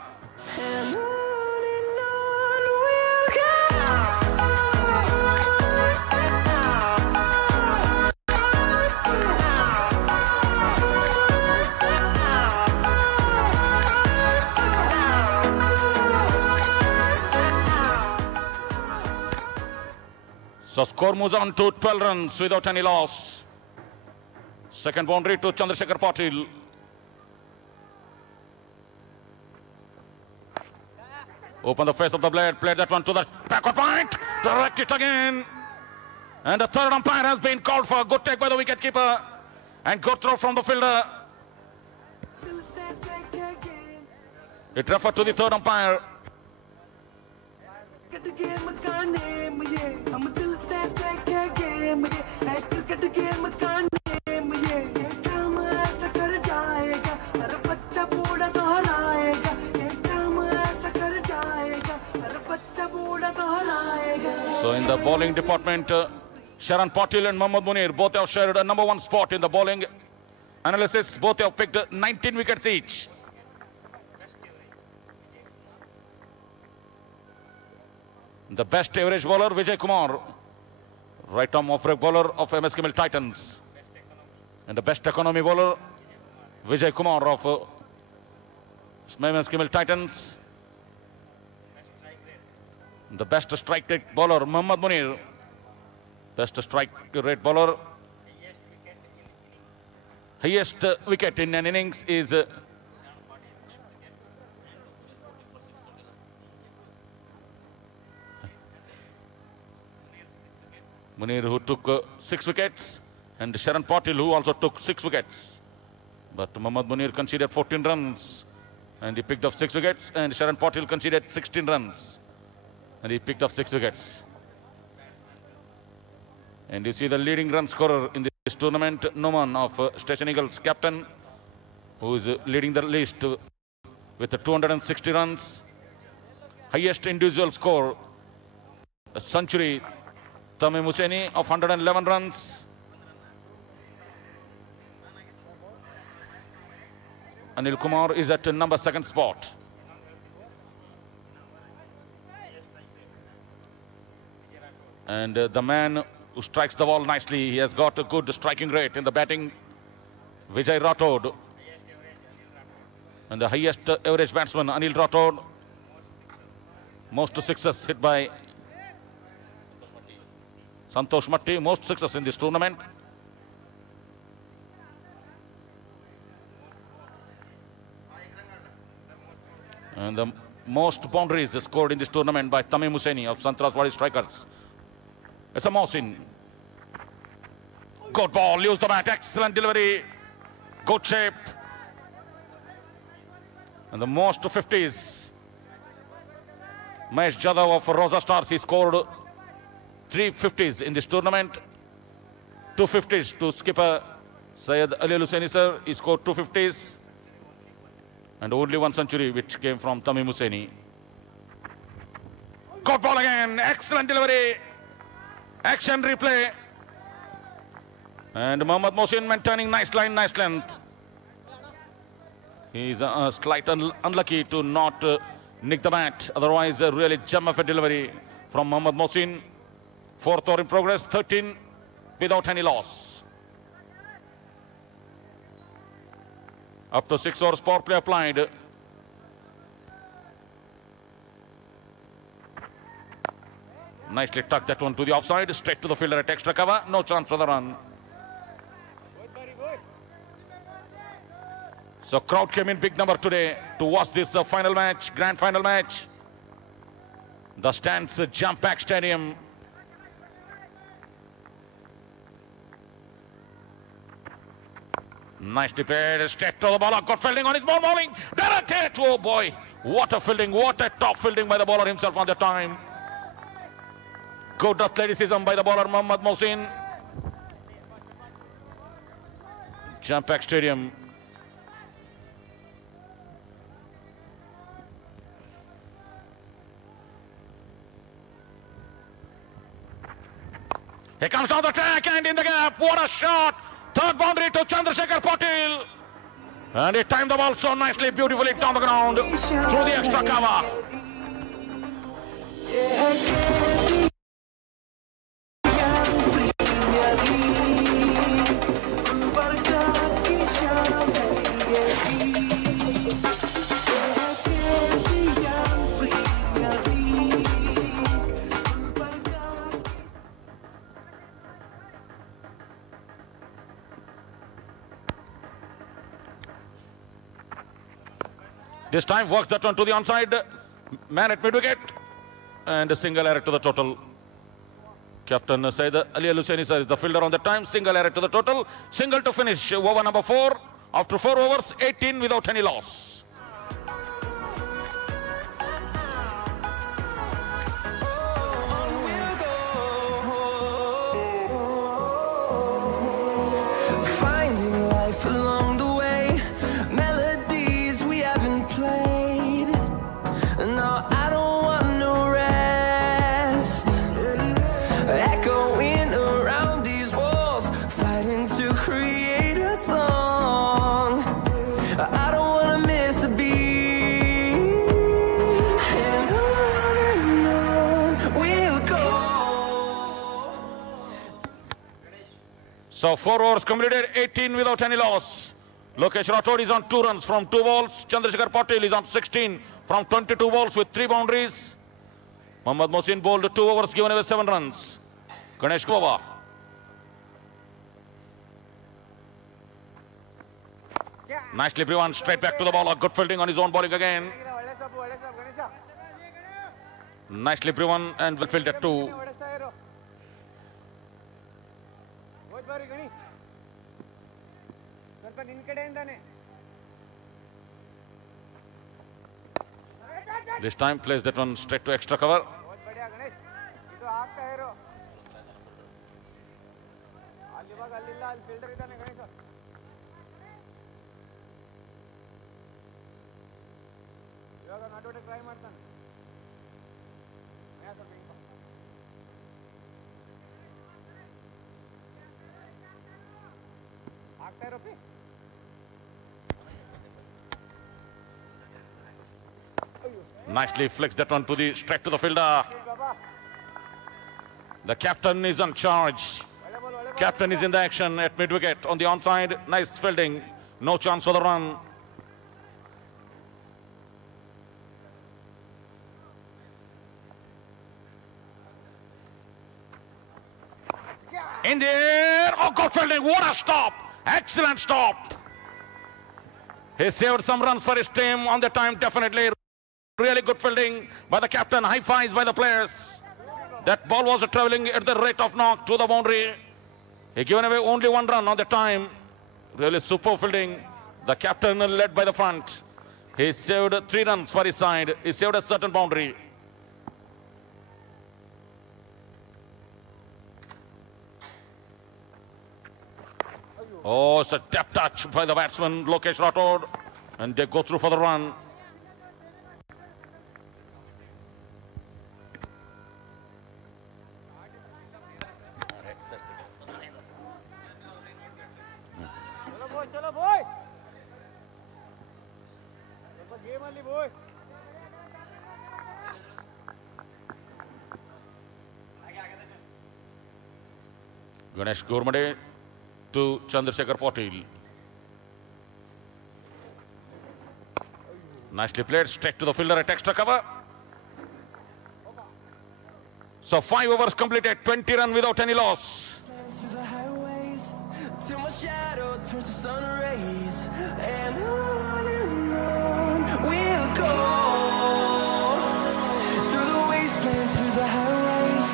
So score moves on to 12 runs without any loss. Second boundary to Chandrasekhar Patil. Open the face of the blade, played that one to the backward point, direct it again. And the third umpire has been called for. Good take by the wicketkeeper. And good throw from the fielder. It referred to the third umpire. So in the bowling department, Sharan Patil and Mohammad Munir both have shared a #1 spot in the bowling analysis. Both have picked 19 wickets each. The best average bowler, Vijay Kumar, right-arm off-break bowler of MS Kimil Titans. And the best economy bowler, Vijay Kumar of MS Kimil Titans. The best strike rate bowler, Mohammad Munir. Best strike rate bowler. Highest wicket in an innings is Munir, who took 6 wickets, and Sharan Patil, who also took 6 wickets. But Mohammad Munir conceded 14 runs, and he picked up 6 wickets, and Sharan Patil conceded 16 runs, and he picked up 6 wickets. And you see the leading run scorer in this tournament, Noman of Station Eagles captain, who is leading the list with 260 runs. Highest individual score, a century, Tamim Hussaini of 111 runs. Anil Kumar is at number 2nd spot. And the man who strikes the ball nicely, he has got a good striking rate in the batting, Vijay Rathod. And the highest average batsman, Anil Rathod. Most sixes hit by Santosh Matti, most sixes in this tournament. And the most boundaries scored in this tournament by Tamim Hussaini of Sangtrashwadi Strikers. It's a Mohsin. Good ball, use the bat, excellent delivery, good shape. And the most 50s, Mahesh Jadhav of RAUZA Stars, he scored 3 50s in this tournament. 2 50s to skipper Syed Ali Hussaini sir, he scored 2 50s. And only one century which came from Tamim Hussaini. Caught ball again. Excellent delivery. Action replay. And Mohammad Mohsin maintaining nice line, nice length. He's slight unlucky to not nick the bat. Otherwise, a really gem of a delivery from Mohammad Mohsin. 4th over in progress, 13 without any loss. Up to 6 overs power play applied. Nicely tucked that one to the offside, straight to the fielder at extra cover. No chance for the run. So crowd came in big number today to watch this final match, grand final match. The stands jam-packed stadium. Nicely played, straight to the bowler, got fielding on his ball bowling. Direct hit, oh boy. What a fielding, what a top fielding by the bowler himself on the time. Good athleticism by the bowler Mohammad Mohsin. Jam-packed stadium. He comes down the track and in the gap. What a shot. 3rd boundary to Chandrasekhar Patil. And he timed the ball so nicely, beautifully down the ground through the extra cover. This time works that one to the onside. Man at mid-wicket. And a single error to the total. Captain Said Ali Al-Hussaini sir is the fielder on the time. Single error to the total. Single to finish over number 4. After 4 overs, 18 without any loss. Finding life along the way, melodies we haven't played. No, I don't want no rest. Echoing around these walls, fighting to create a song. I don't want to miss a beat. And on we'll go. So 4 overs completed, 18 without any loss. Lokesh Rathod is on 2 runs from 2 balls. Chandrasekhar Patil is on 16 from 22 balls with 3 boundaries. Mohammad Mohsin bowled 2 overs, given away 7 runs. Ganesh Gova. Nicely Privan, straight back to the ball. A good fielding on his own bowling again. Nicely Privan and well fielded too. This time plays that one straight to extra cover. Nicely flicks that one to the straight to the fielder. The captain is on charge. Captain is in the action at mid-wicket on the onside. Nice fielding. No chance for the run. In the air. Oh, good fielding. What a stop. Excellent stop. He saved some runs for his team on the time, definitely. Really good fielding by the captain. High fives by the players. That ball was traveling at the rate of knock to the boundary. He given away only 1 run on the time. Really super fielding. The captain led by the front. He saved 3 runs for his side. He saved a certain boundary. Oh, it's a tap touch by the batsman, Lokesh Rathod. And they go through for the run. चलो boy. Game only boy. Ganesh Gourmade to Chandrasekhar Patil. Nicely played, straight to the fielder at extra cover. So 5 overs completed, 20 runs without any loss. Till my shadow turns to sun rays, and on we'll go through the wastelands, through the highways,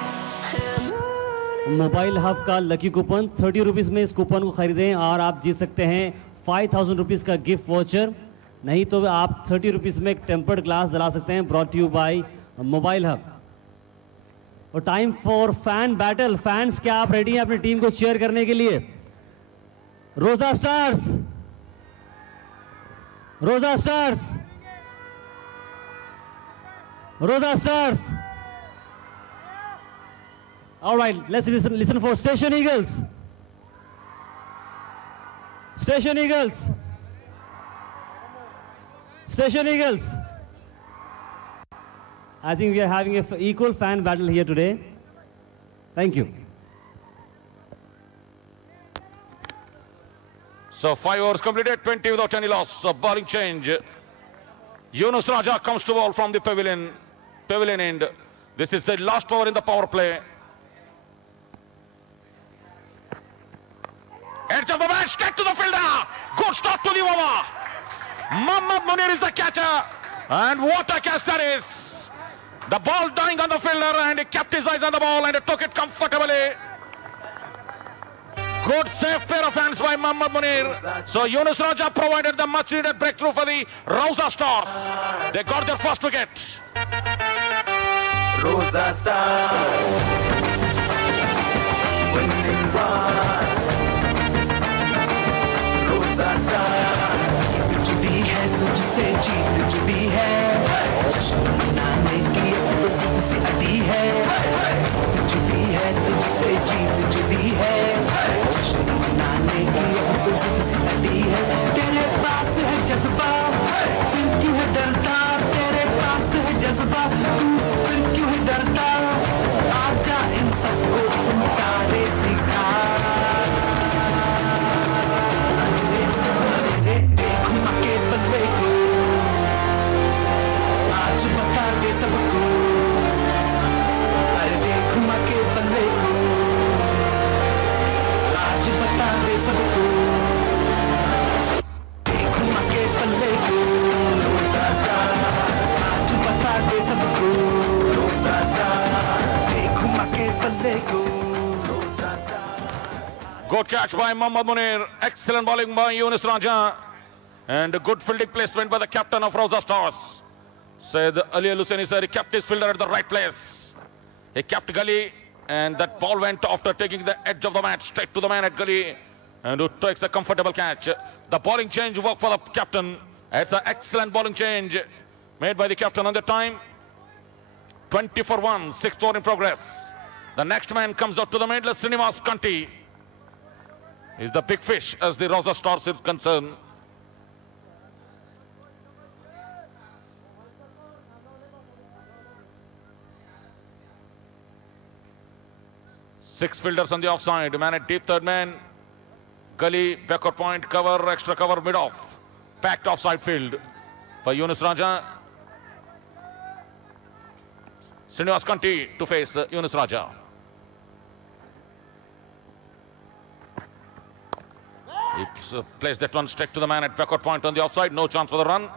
and on. Mobile hub का lucky coupon 30 rupees में इस coupon को खरीदें और आप जीत सकते हैं 5000 rupees का गिफ्ट वॉचर। नहीं तो आप 30 रुपीज़ में एक टेम्पर्ड ग्लास दिला सकते हैं, brought you by mobile hub. और time for fan battle. Fans, क्या आप रेडी हैं अपनी टीम को चीयर करने के लिए? रोजा स्टार्स, रोजा स्टार्स, रोजा stars. All right, let's listen for Station Eagles. Station Eagles. Station Eagles. I think we are having an equal fan battle here today. Thank you. So 5 overs completed, 20 without any loss. A bowling change. Yunus Raja comes to ball from the pavilion end. This is the last over in the power play. Edge of the match, straight to the fielder. Good start to the over. Mohammad Munir is the catcher. And what a catch that is. The ball dying on the fielder, and he kept his eyes on the ball and he took it comfortably. Good safe pair of hands by Mohammad Munir. So Yunus Raja provided the much needed breakthrough for the RAUZA Stars. They got their first wicket. RAUZA Stars winning one. RAUZA Stars जुड़ी है तुझसे जीत जुड़ी है जश्न मनाने की अब तो जिद सी अड़ी है जुड़ी है तुझसे जीत जुड़ी है जश्न मनाने की अब तो जिद सी अड़ी है तेरे पास है जज्बा फिर क्यों है डरता तेरे पास है जज्बा तू फिर क्यों है डरता आजा इन सबको तुम तारे दिखा देखो मके बल्ले को आज बता दे सबको अरे देखो मके बल्ले को आज बता दे सबको देखो मके बल्ले को RAUZA Stars आज बता दे सबको RAUZA Stars देखो मके बल्ले को RAUZA Stars. Good catch by Mohammad Munir. Excellent bowling by Yunus Raja. And a good fielding placement by the captain of RAUZA Stars. Said Ali Al-Hussaini sir, he kept his fielder at the right place. He kept Gully, and that ball went after taking the edge of the match straight to the man at Gully, and who takes a comfortable catch. The bowling change worked for the captain. It's an excellent bowling change made by the captain on the time. 20 for 1, 6th over in progress. The next man comes out to the middle, Srinivas Kanti. He's the big fish as the RAUZA Stars is concerned. Six fielders on the offside. Man at deep third man. Gully, backward point, cover, extra cover, mid-off. Packed offside field for Yunus Raja. Srinivas Kanti to face Yunus Raja. He plays that one straight to the man at backward point on the offside. No chance for the run.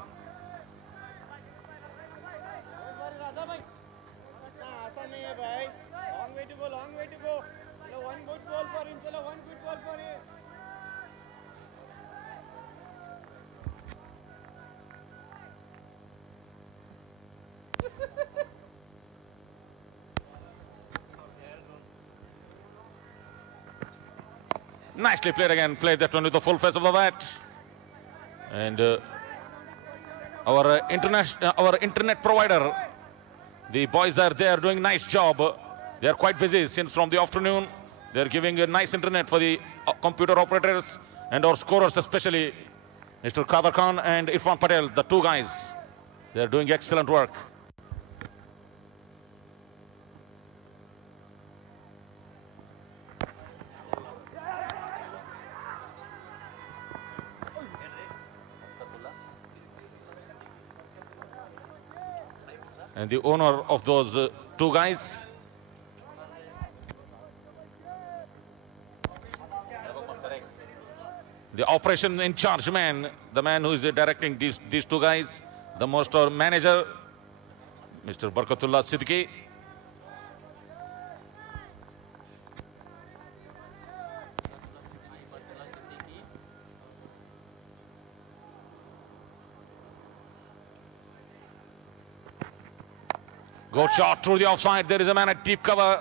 Nicely played again. Played that one with the full face of the bat. And our internet provider. The boys are there doing nice job. They are quite busy since from the afternoon. They are giving a nice internet for the computer operators and our scorers, especially Mr. Kader Khan and Irfan Patel, the two guys. They are doing excellent work. And the owner of those two guys, the operation in charge man, the man who is directing these two guys, the master manager, Mr. Barkatullah Siddiqui. Good shot through the offside. There is a man at deep cover.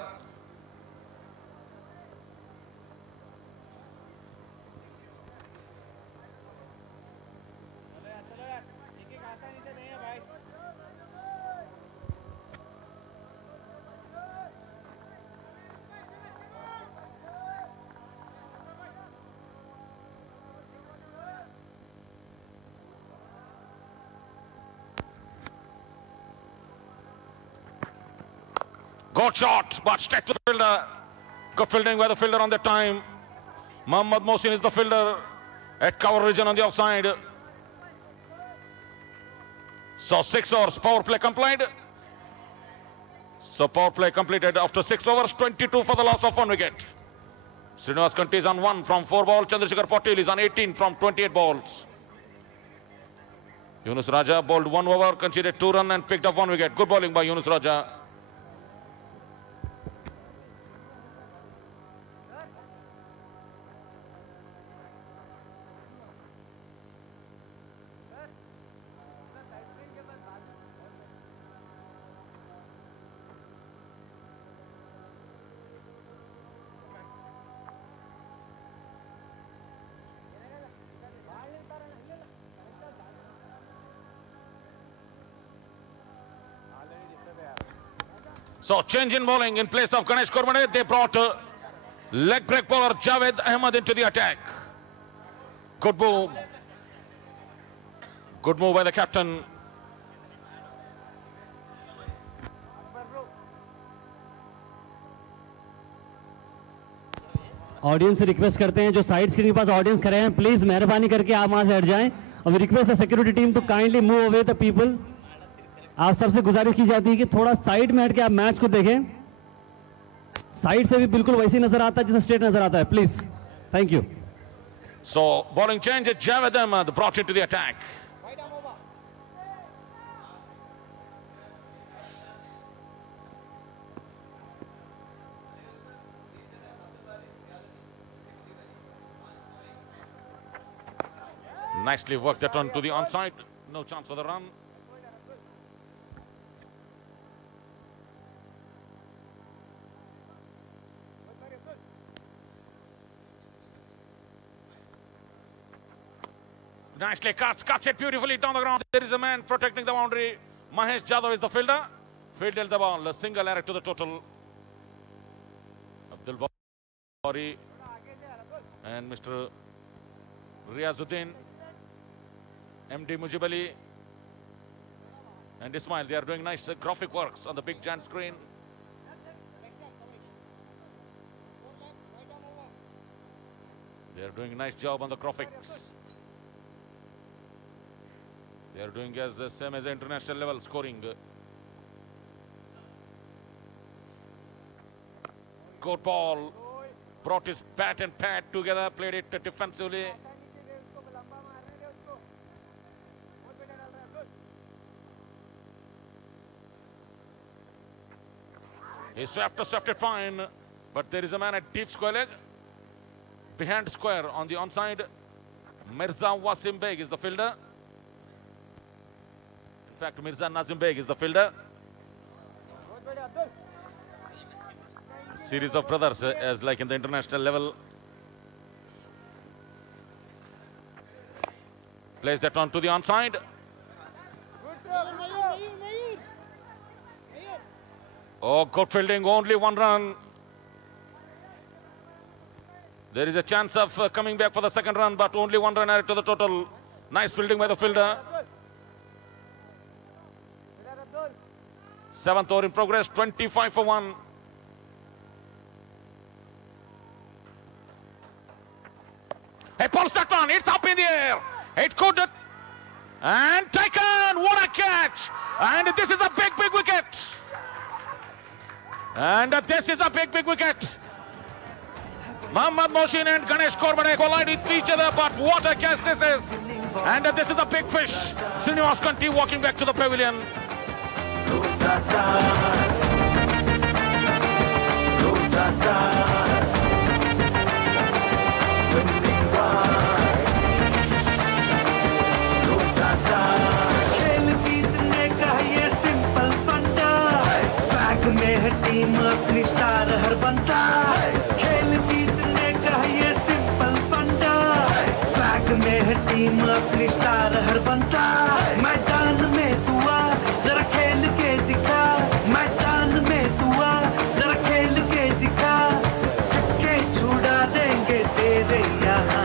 Good shot, but straight to the fielder. Good fielding by the fielder on that time. Mohammad Mohsin is the fielder at cover region on the offside. So 6 overs, power play completed. So power play completed after 6 overs, 22 for the loss of 1 wicket. Srinivas Kanti is on 1 from 4 balls. Chandrasekhar Patil is on 18 from 28 balls. Yunus Raja bowled 1 over, conceded 2 runs and picked up 1 wicket. Good bowling by Yunus Raja. So change in bowling in place of Ganesh Kormade. They brought leg break bowler Javed Ahmed into the attack. Good move. Good move by the captain. Audience से request करते हैं जो side screen के पास audience खड़े हैं, please मेहरबानी करके आप वहां से हट जाएं और रिक्वेस्ट है security team to kindly move away the people. आप सबसे गुजारिश की जाती है कि थोड़ा साइड में हट के आप मैच को देखें. साइड से भी बिल्कुल वैसे ही नजर आता है जैसे स्ट्रेट नजर आता है. Please, thank you. So bowling change, Javed Ahmed brought into the attack. Nicely worked that one to the onside. No chance for the run. Nicely cuts it beautifully down the ground. There is a man protecting the boundary. Mahesh Jadhav is the fielder. Fielded the ball, a single error to the total. Abdul Bari and Mr. Riazuddin, MD Mujibali and Ismail. They are doing nice graphic works on the big giant screen. They are doing a nice job on the graphics. They are doing as the same as the international level scoring. Good ball. Brought his bat and pad together, played it defensively. He swept it fine, but there is a man at deep square leg. Behind square on the onside. Mirza Wasim Beg is the fielder. In fact, Mirza Nazim Beg is the fielder. Series of brothers as like in the international level. Plays that on to the onside. Oh, good fielding, only 1 run. There is a chance of coming back for the 2nd run, but only 1 run added to the total. Nice fielding by the fielder. 7th over in progress, 25 for 1. He pulls that one, it's up in the air. It could, and taken, what a catch. And this is a big, big wicket. And this is a big, big wicket. Mohammad Mohsin and Ganesh Korbade collide with each other, but what a catch this is. And this is a big fish. Srinivas Kanti walking back to the pavilion. खेल जीतने का ये simple फंडा, साग में है team अपनी star हर बंदा। खेल जीतने का ये सिंपल फंडा, साग में है टीम अपनी स्टार हर बंदा। मैदान में तू आ जरा खेल के दिखा, मैदान में तू आ जरा खेल के दिखा, छक्के छुड़ा देंगे तेरे यहाँ।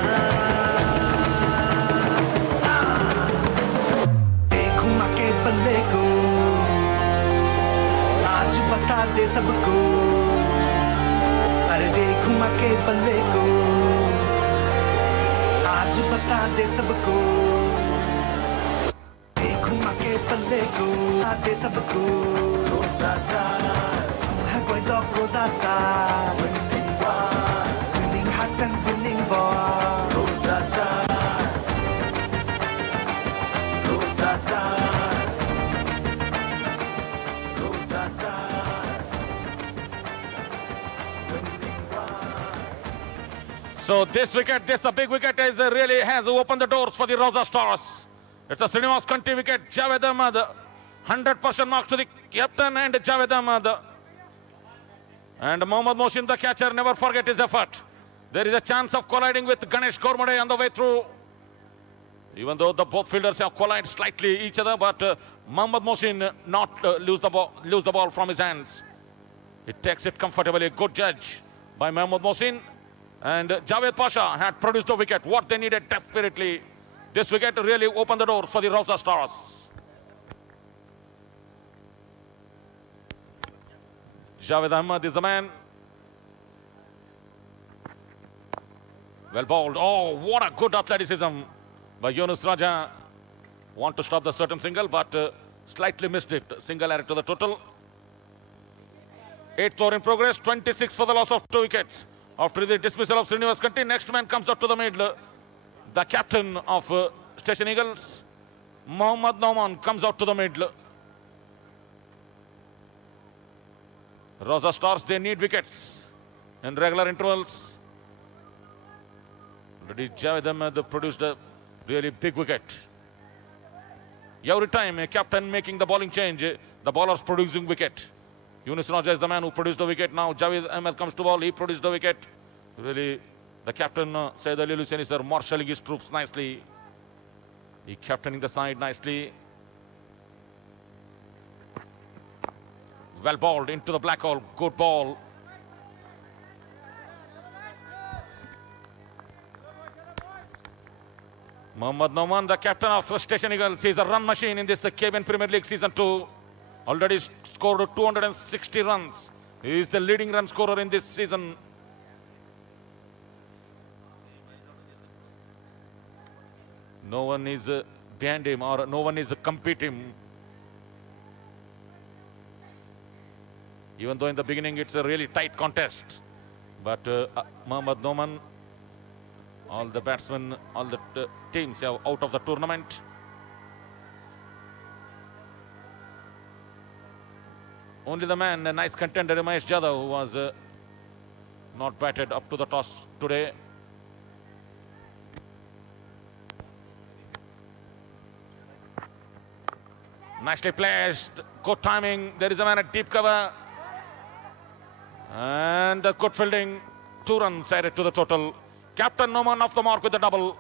के पल्ले को आज बता दे सबको, अरे देखो माँ के पल्ले को आज बता दे सबको, देखो माँ के पल्ले को बता दे सबको। रोजा स्टार, हम है बॉयज ऑफ रोजा star, winning hearts and winning ball. रोजा स्टार, रोजा star. So this wicket, this a big wicket, is really has opened the doors for the RAUZA Stars. It's a Srinivas Kanti wicket. Javed Ahmed, 100% marks to the captain and Javed Ahmed. And Mohammad Mohsin, the catcher, never forget his effort. There is a chance of colliding with Ganesh Kormade on the way through. Even though the both fielders have collided slightly each other, but Mohammad Mohsin not lose the ball from his hands. It takes it comfortably. Good judge by Mohammad Mohsin. And Javed Pasha had produced the wicket, what they needed desperately. This wicket really opened the doors for the RAUZA Stars. Javed Ahmed is the man. Well bowled. Oh, what a good athleticism by Yunus Raja. Want to stop the certain single, but slightly missed it. Single added to the total. 8th over in progress, 26 for the loss of 2 wickets. After the dismissal of Srinivas Kanti, next man comes up to the middle. The captain of Station Eagles, Mohammad Nauman, comes out to the middle. RAUZA Stars, they need wickets in regular intervals. Already Javed Ahmed produced a really big wicket. Every time a captain making the bowling change, the bowler's producing wicket. Yunus Raja is the man who produced the wicket. Now Javed Ahmed comes to ball, he produced the wicket. Really, the captain, Sayyid Ali Hussaini sir, marshalling his troops nicely. He captaining the side nicely. Well bowled into the black hole, good ball. Mohammad Nauman, the captain of Station Eagles, is a run machine in this KBN Premier League Season 2. Already scored 260 runs. He is the leading run scorer in this season. No one is behind him, or no one is competing. Even though in the beginning it's a really tight contest. But Mohammad Nauman, all the batsmen, all the teams are out of the tournament. Only the man, a nice contender, Ramesh Jadhav, who was not batted up to the toss today. Nicely placed, good timing. There is a man at deep cover. And a good fielding. 2 runs added to the total. Captain Nauman off the mark with the double.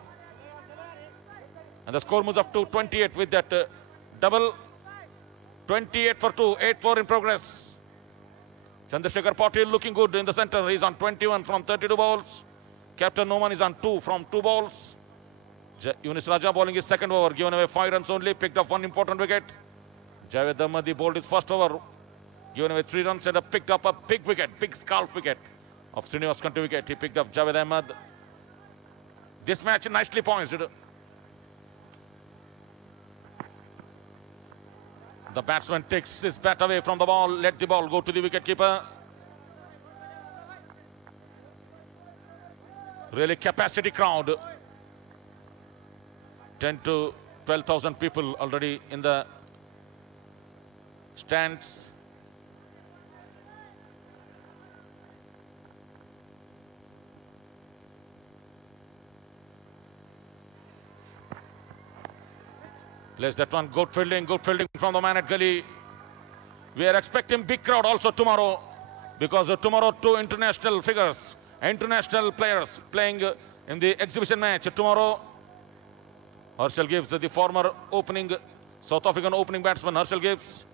And the score moves up to 28 with that double. 28 for 2, 8-4 in progress. Chandrasekhar Patil looking good in the center. He's on 21 from 32 balls. Captain Noman is on 2 from 2 balls. Yunus Raja bowling his second over, given away 5 runs only, picked up 1 important wicket. Javed Ahmadi bowled his first over, given away 3 runs and picked up a big wicket, big scalp wicket of Srinivas Kanti wicket. He picked up Javed Ahmed. This match nicely poised. The batsman takes his bat away from the ball, let the ball go to the wicketkeeper. Really capacity crowd. 10 to 12,000 people already in the stands. Plays that one, good fielding from the man at gully. We are expecting big crowd also tomorrow, because tomorrow 2 international figures, international players playing in the exhibition match tomorrow. Herschel Gibbs, the former South African opening batsman Herschel Gibbs,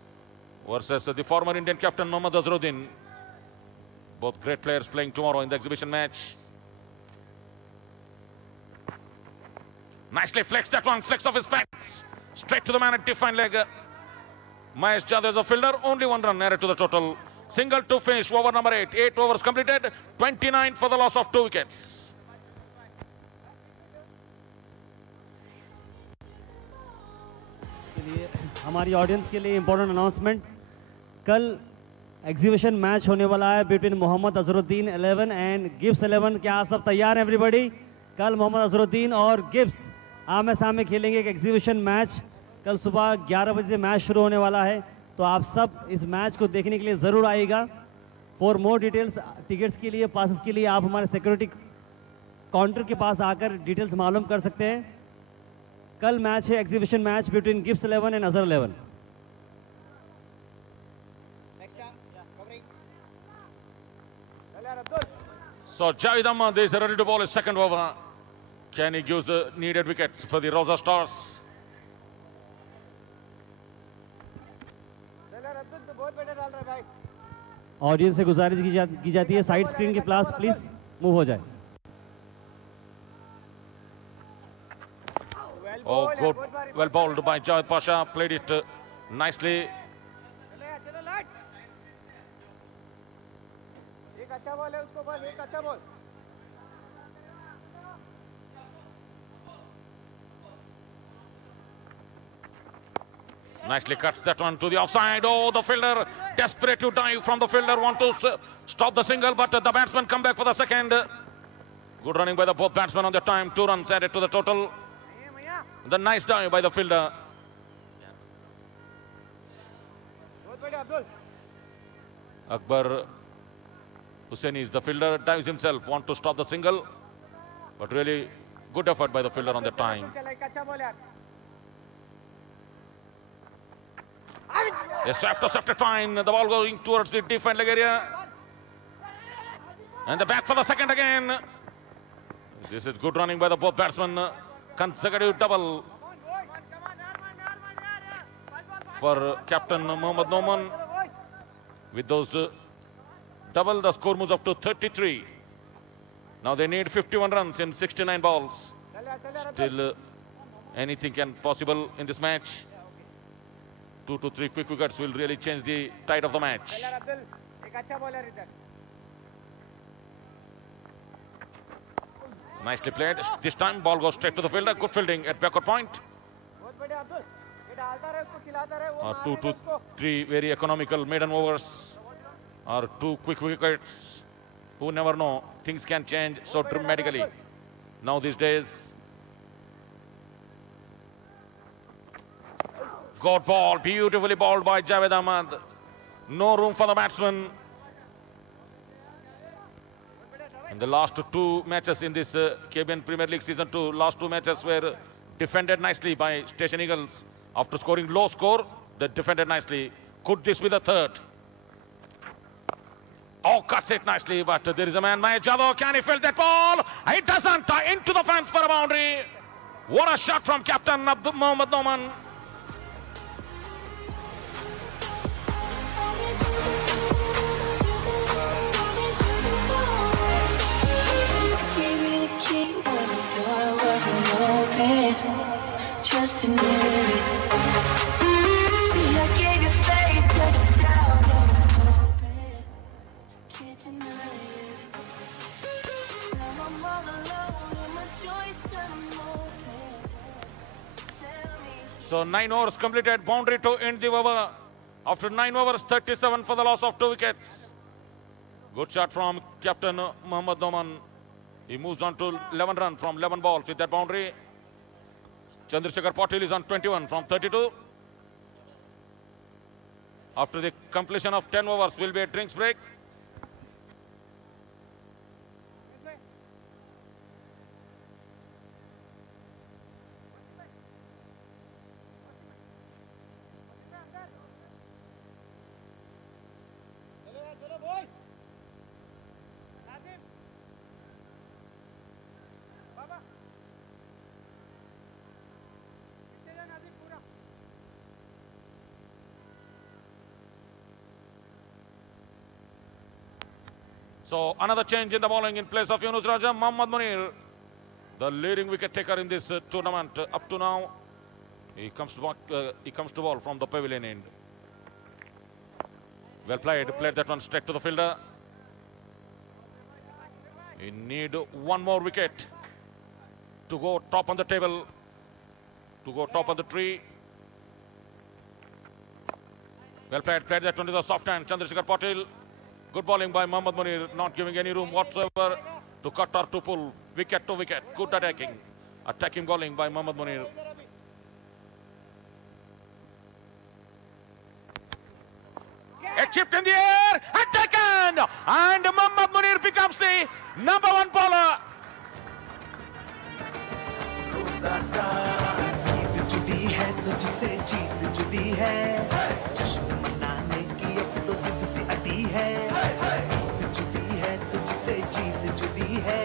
versus the former Indian captain Mohammad Azharuddin. Both great players playing tomorrow in the exhibition match. Nicely flexed that one, flex of his backs. Straight to the man at defined leg. Mahesh Jadhav is a fielder, only 1 run added to the total. Single to finish over number 8. 8 overs completed, 29 for the loss of 2 wickets. हमारी audience के लिए important announcement, कल exhibition match होने वाला है between Mohammad Azharuddin 11 and Gibbs 11। क्या आप सब तैयार हैं एवरीबॉडी? कल मोहम्मद अजहरुद्दीन और गिब्स आमने सामने खेलेंगे एक एग्जीबिशन मैच। कल सुबह 11 बजे मैच शुरू होने वाला है, तो आप सब इस मैच को देखने के लिए ज़रूर आइएगा। फॉर मोर डिटेल्स, टिकट्स के लिए, पासेस के लिए आप हमारे सिक्योरिटी काउंटर के पास आकर डिटेल्स मालूम कर सकते हैं। कल मैच है exhibition match between Gibbs 11 and Azhar 11। So Javed Ahmed is ready to bowl his second over. Can he give the needed wickets for the RAUZA Stars? Audience से गुजारिश की जाती है साइड स्क्रीन के पास प्लीज मूव हो जाए। Oh, good. Well bowled by Javed Pasha. Played it nicely. एक अच्छा बॉल है उसको, बस एक अच्छा ball. Nicely cuts that one to the offside. Oh, the fielder desperate to dive from the fielder, want to stop the single, but the batsman come back for the second. Good running by the both batsmen on the time. 2 runs added to the total. The nice dive by the fielder. Akbar Hussaini is the fielder, dives himself, want to stop the single, but really good effort by the fielder on the time. Yes, after time, the ball going towards the defense leg area. And the back for the second again. This is good running by the both batsmen. Consecutive double for Captain Mohammad Noman. With those double, the score moves up to 33. Now they need 51 runs in 69 balls. Still anything can possible in this match. 2 to 3 quick wickets will really change the tide of the match. Nicely played. This time ball goes straight to the fielder. Good fielding at backward point. 2 to 3 very economical maiden overs or 2 quick wickets. Who never know, things can change so dramatically now these days. Good ball, beautifully bowled by Javed Ahmed. No room for the batsman. In the last 2 matches in this KBN Premier League Season 2, last 2 matches were defended nicely by Station Eagles. After scoring low score, they defended nicely. Could this be the third? Oh, cuts it nicely, but there is a man, Mahesh Jadhav. Can he field that ball? It doesn't. Into the fence for a boundary. What a shot from Captain Mohammad Noman. So 9 overs completed, boundary to end the over. After 9 overs, 37 for the loss of 2 wickets. Good shot from captain Mohammad Noman. He moves on to 11 runs from 11 balls with that boundary. Chandrasekhar Patil is on 21 from 32. After the completion of 10 overs, will be a drinks break. So another change in the bowling in place of Yunus Raja. Mohammad Munir, the leading wicket taker in this tournament up to now. He comes to ball from the pavilion end. Well played that one straight to the fielder. He need one more wicket to go top on the table, to go top of the tree. Well played that one to the soft hand, Chandrasekhar Patil. Good bowling by Mohammad Munir, not giving any room whatsoever to cut or to pull. Wicket to wicket. Good attacking bowling by Mohammad Munir. A chip in the air and taken, and Mohammad Munir becomes the #1 bowler. जीत जुदी है तुझसे, जीत जुदी है, जश्न मनाने की अब तो जिद सी अटी है। जीत जुदी है तुझसे, जीत जुदी है,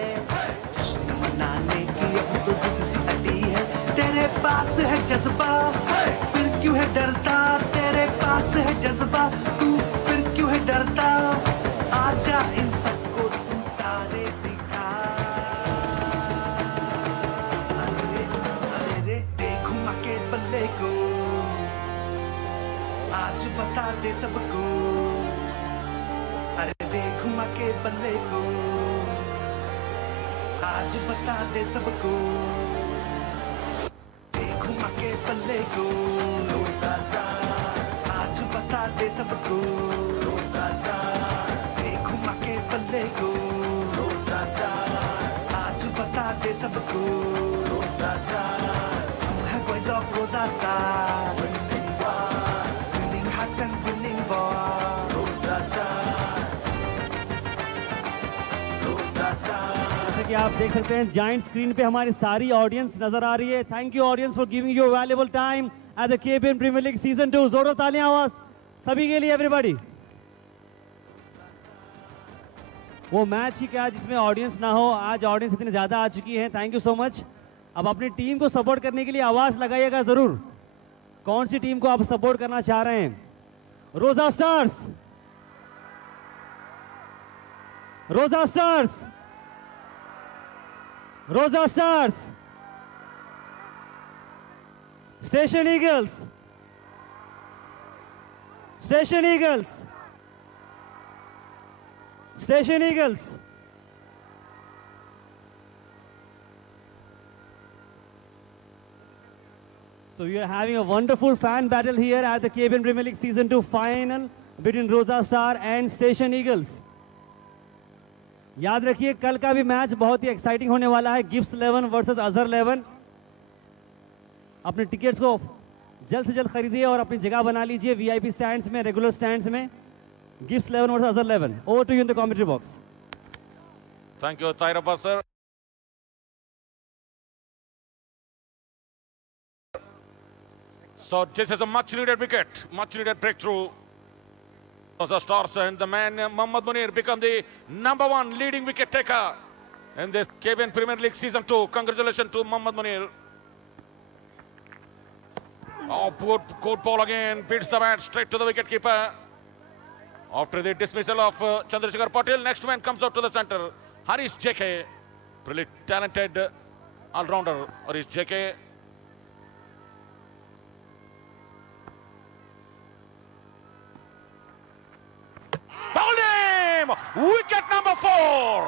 जश्न मनाने की अब तो जिद सी अटी है। तेरे पास है जज्बा, फिर क्यों है डरता? तेरे पास है जज्बा, तू फिर क्यों है डरता? आजा इन सबको तू तारे दिखा। के बल्ले को आज बता दे सबको, अरे देखूं माँ के बल्ले को आज बता दे सबको, देखूं माँ के बल्ले को आज बता दे सबको, देखूं माँ के बल्ले को आज बता दे सबको। Boys of RAUZA stars, winning hearts and winning balls. RAUZA stars. जैसे कि आप देख सकते हैं जाइंट स्क्रीन पे हमारी सारी ऑडियंस नजर आ रही है। Thank you audience for giving your valuable time at the KBN premier league season 2। जोरदार तालियां आवाज सभी के लिए, एवरीबॉडी। वो मैच ही क्या जिसमें ऑडियंस ना हो, आज ऑडियंस इतनी ज्यादा आ चुकी है। Thank you so much. अब अपनी टीम को सपोर्ट करने के लिए आवाज लगाइएगा जरूर। कौन सी टीम को आप सपोर्ट करना चाह रहे हैं? RAUZA stars, RAUZA stars, RAUZA stars, station eagles, station eagles, station eagles. So we are having a wonderful fan battle here at the KBN Premier League Season 2 final between RAUZA Star and Station Eagles. याद रखिए कल का भी match बहुत ही exciting होने वाला है। Gibbs 11 versus Azhar 11। अपने टिकट्स को जल्द से जल्द खरीदिए और अपनी जगह बना लीजिए VIP स्टैंड्स में, रेगुलर स्टैंड्स में। Gibbs 11 versus Azhar 11। Over to you in the commentary box. Thank you, Tairabba sir. So this is a much needed wicket, much needed breakthrough. RAUZA Stars and the man Mohammad Munir become the #1 leading wicket taker in this KBN Premier League Season 2. Congratulations to Mohammad Munir. Oh, good ball again, beats the bat straight to the wicket keeper. After the dismissal of Chandrasekhar Patil, next man comes out to the center. Harish JK, really talented all-rounder Harish JK. Bowled him! Wicket number 4!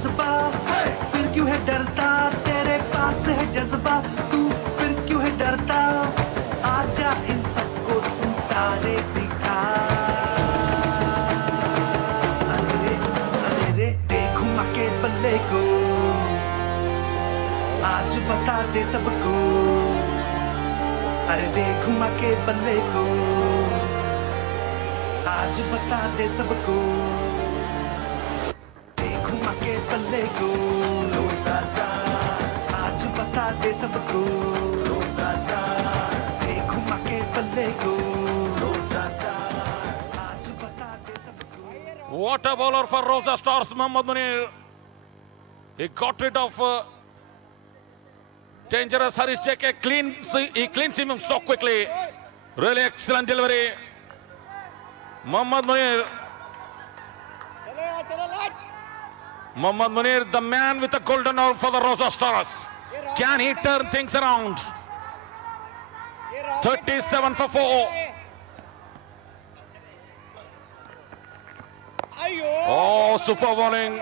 जज्बा, फिर क्यों है डरता, तेरे पास है जज्बा, तू फिर क्यों है डरता, आजा इन सबको तू तारे दिखा। अरे रे देखूं माँ के बल्ले को, आज बता दे सबको, अरे देखूं माँ के बल्ले को, आज बता दे सबको, देखूं माँ के बल्ले को, आज बता दे सबको, देखूं माँ के बल्ले को, आज बता दे सबको। What a bowler for RAUZA Stars, Mohammad Munir. He got rid of dangerous Harish JK. He cleans him so quickly. Really excellent delivery. Mohammad Munir. Mohammad Munir, the man with the golden arm for the RAUZA Stars. Can he turn things around? 37 for 4. Oh, super bowling.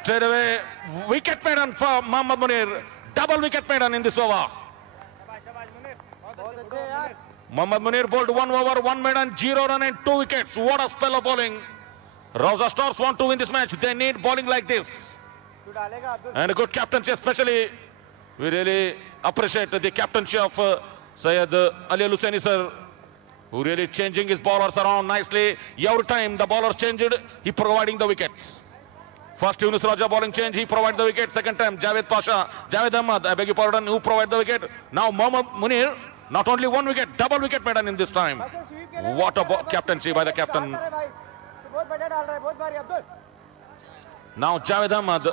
Straight away, wicket maiden for Mohammad Munir. Double wicket maiden in this over. Mohammad Munir bowled 1 over, 1 maiden, 0 run and 2 wickets. What a spell of bowling. RAUZA Stars want to win this match. They need bowling like this. And a good captaincy, especially. We really appreciate the captaincy of Syed Ali Al-Hussaini sir, who really changing his bowlers around nicely. Every time the bowler changed, he providing the wickets. First Yunus Raja bowling change, he provided the wicket. Second time Javed Ahmad, I beg your pardon, who provided the wicket. Now Mohammad Munir, not only 1 wicket, double wicket maiden in this time. What a captaincy by the captain. Now Javed Ahmad.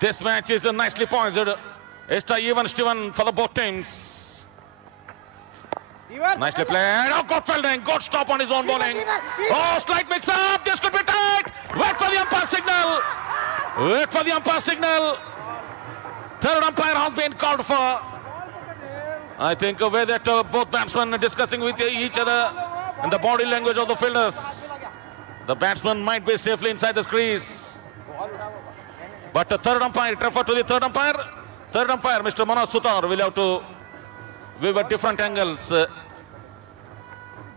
This match is nicely poised. It's a even Steven for the both teams. Nicely played. Oh, good fielding. Good stop on his own bowling. Oh, slight mix-up. This could be tight. Wait for the umpire signal. Wait for the umpire signal. Third umpire has been called for. I think a way that both batsmen are discussing with each other and the body language of the fielders. The batsman might be safely inside the crease. But the third umpire, refer to the third umpire. Third umpire, Mr. Manas Sutar, will have to view at different angles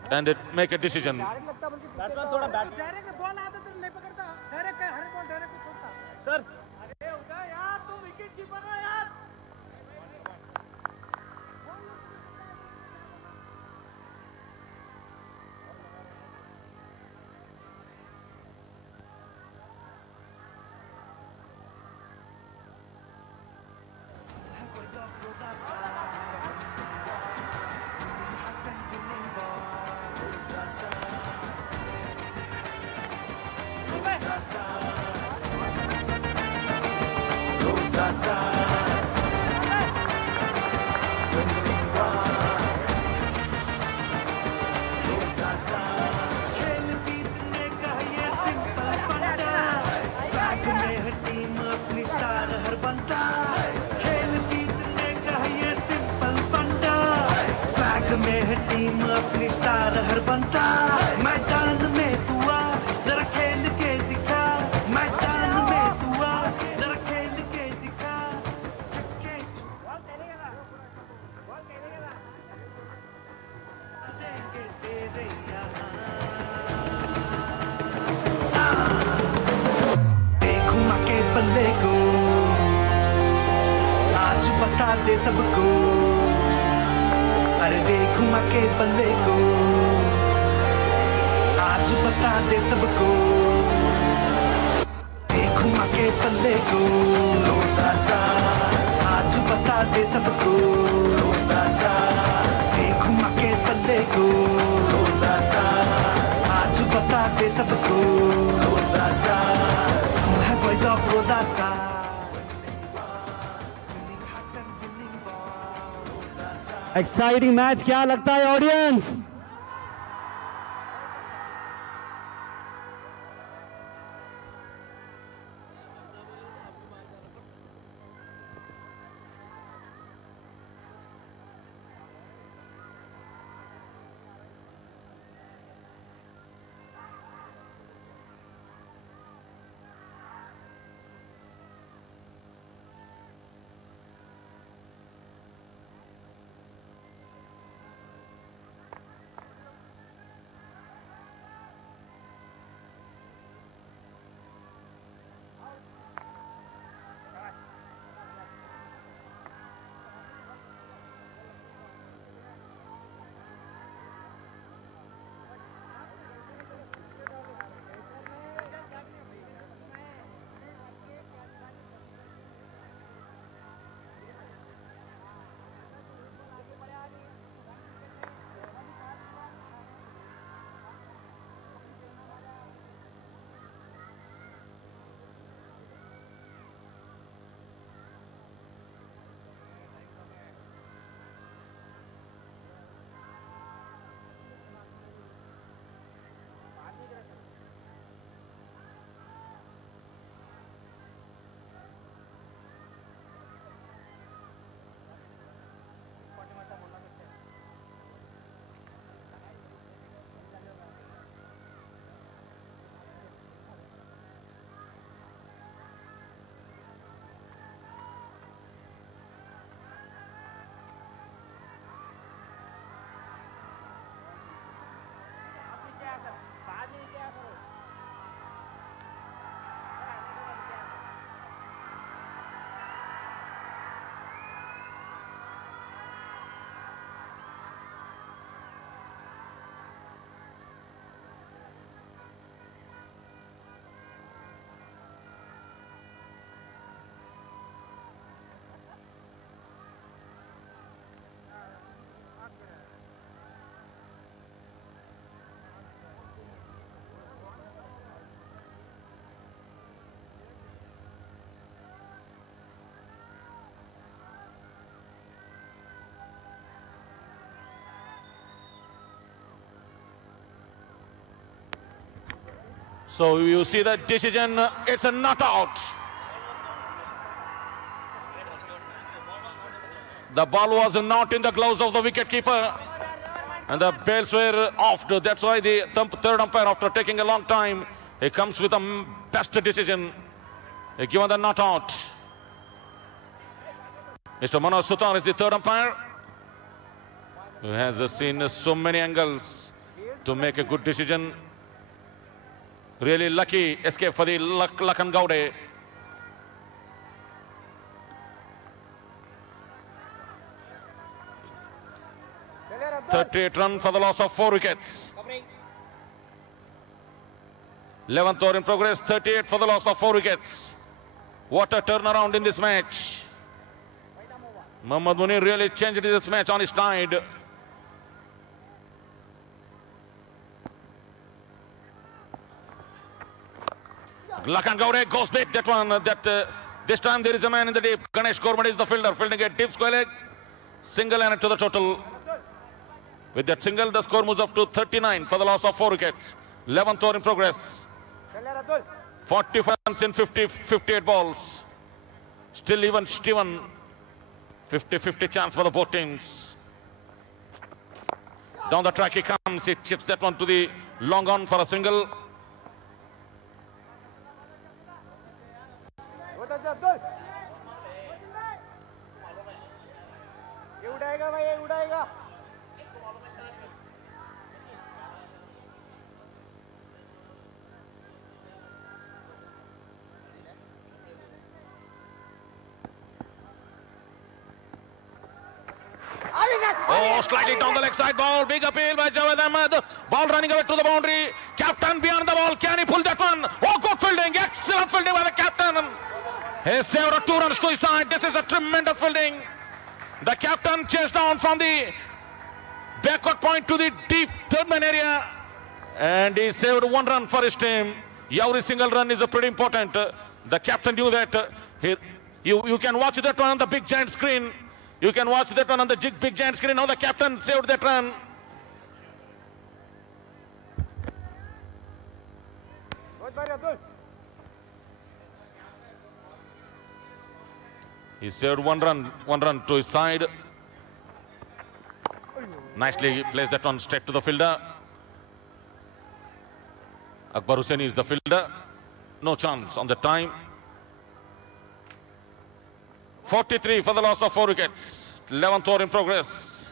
and make a decision. Sir. Exciting match, क्या लगता है audience? So you see the decision, it's a not out. The ball was not in the gloves of the wicketkeeper, and the bails were off. That's why the third umpire, after taking a long time, he comes with a best decision, given the not out. Mr. Manoj Sutar is the third umpire, who has seen so many angles to make a good decision. Really lucky escape for the Lakan Gowde. .38 run for the loss of 4 wickets. 11th over in progress, 38 for the loss of 4 wickets. What a turnaround in this match. Mohammad Munir really changed this match on his side. Lakan Gowde goes big, that one. This time there is a man in the deep. Ganesh Gorman is the fielder, fielding a deep square leg. Single and to the total. With that single, the score moves up to 39 for the loss of 4 wickets. 11th over in progress. 45 runs in 58 balls. Still even Steven. 50-50 chance for the both teams. Down the track he comes. He chips that one to the long on for a single. ये उड़ाएगा भाई, ये उड़ाएगा. Oh, slightly down the leg side ball. Big appeal by Javed Ahmed. Ball running away to the boundary. Captain beyond the ball. Can he pull that one? Oh, good fielding. Excellent fielding by the captain. He saved 2 runs to his side. This is a tremendous fielding. The captain chased down from the backward point to the deep third man area. And he saved 1 run for his team. Every single run is pretty important. The captain knew that. You can watch that one on the big giant screen. You can watch that one on the big giant screen. Now the captain saved that run. He saved 1 run to his side. Nicely placed that one straight to the fielder. Akbar Hussain is the fielder. No chance on the time. 43 for the loss of 4 wickets. 11th over in progress.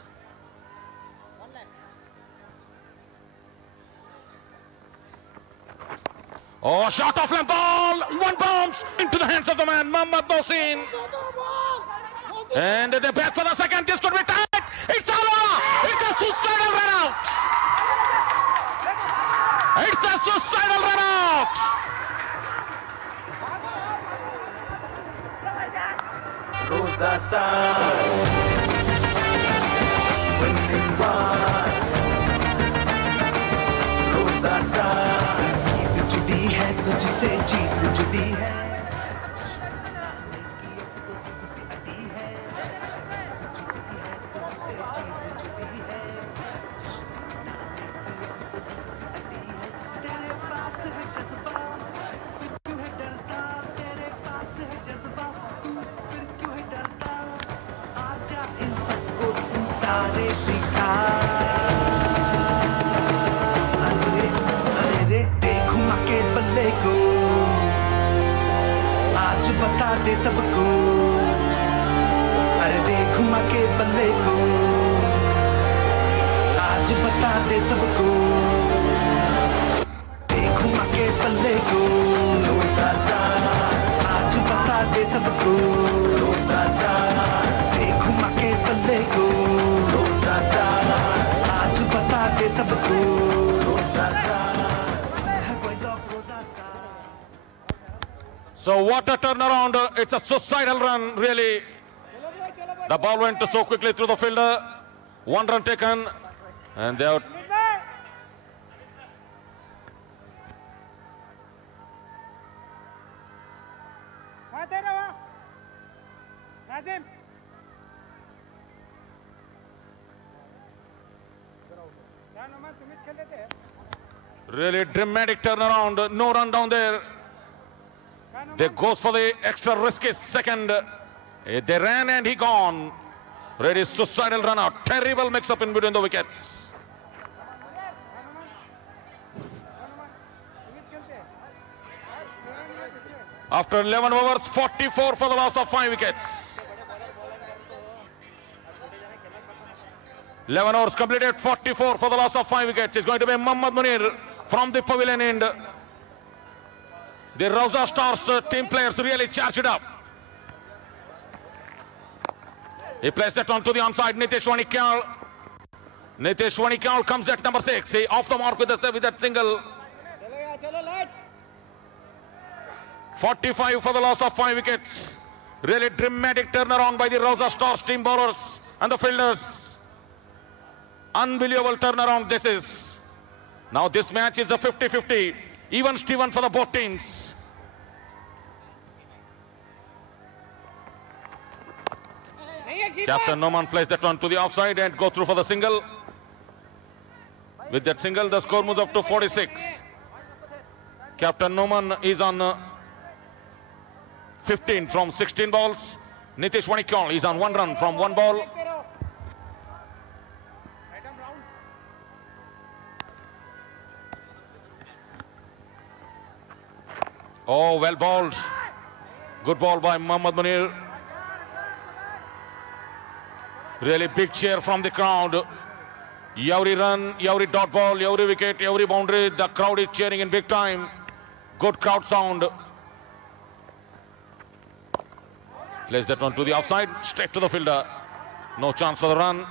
Oh, shot off left ball. 1 bounce into the hands of the man, Mohammad Mohsin. And they're back for the second. This could be tight. It's all over. It's a suicidal run out. It's a suicidal run out. RAUZA star, winning one. RAUZA star, जीत जुदी है तुझसे, जीत जुदी है. दे सबको, अरे देख घुमा के बल्ले को, आज बता दे सबको, देख घुमा के बल्ले को, RAUZA star, आज बता दे सबको, RAUZA star, देख घुमा के बल्ले को, RAUZा star, आज बता दे सबको, RAUZA star. So what a turnaround. It's a suicidal run, really. The ball went so quickly through the fielder. 1 run taken. And they are... Really dramatic turnaround. No run down there. They goes for the extra risky second. They ran and he gone. Really suicidal run out. Terrible mix-up in between the wickets. After 11 overs, 44 for the loss of 5 wickets. 11 overs completed, 44 for the loss of 5 wickets. It's going to be Mohammad Munir from the pavilion end. The RAUZA Stars team players really charged it up. He plays that on to the onside. Nitish Wanikal. Nitish Wanikal comes at number 6. He off the mark with that single. 45 for the loss of 5 wickets. Really dramatic turnaround by the RAUZA Stars team bowlers and the fielders. Unbelievable turnaround this is. Now this match is a 50-50. Even Steven for the both teams. Captain Noman plays that one to the offside and go through for the single. With that single, the score moves up to 46. Captain Noman is on 15 from 16 balls. Nitish Wanikal is on 1 run from 1 ball. Oh, well bowled. Good ball by Mohammad Munir. Really big cheer from the crowd. Every run, every dot ball, every wicket, every boundary, the crowd is cheering in big time. Good crowd sound. Plays that one to the offside, straight to the fielder. No chance for the run.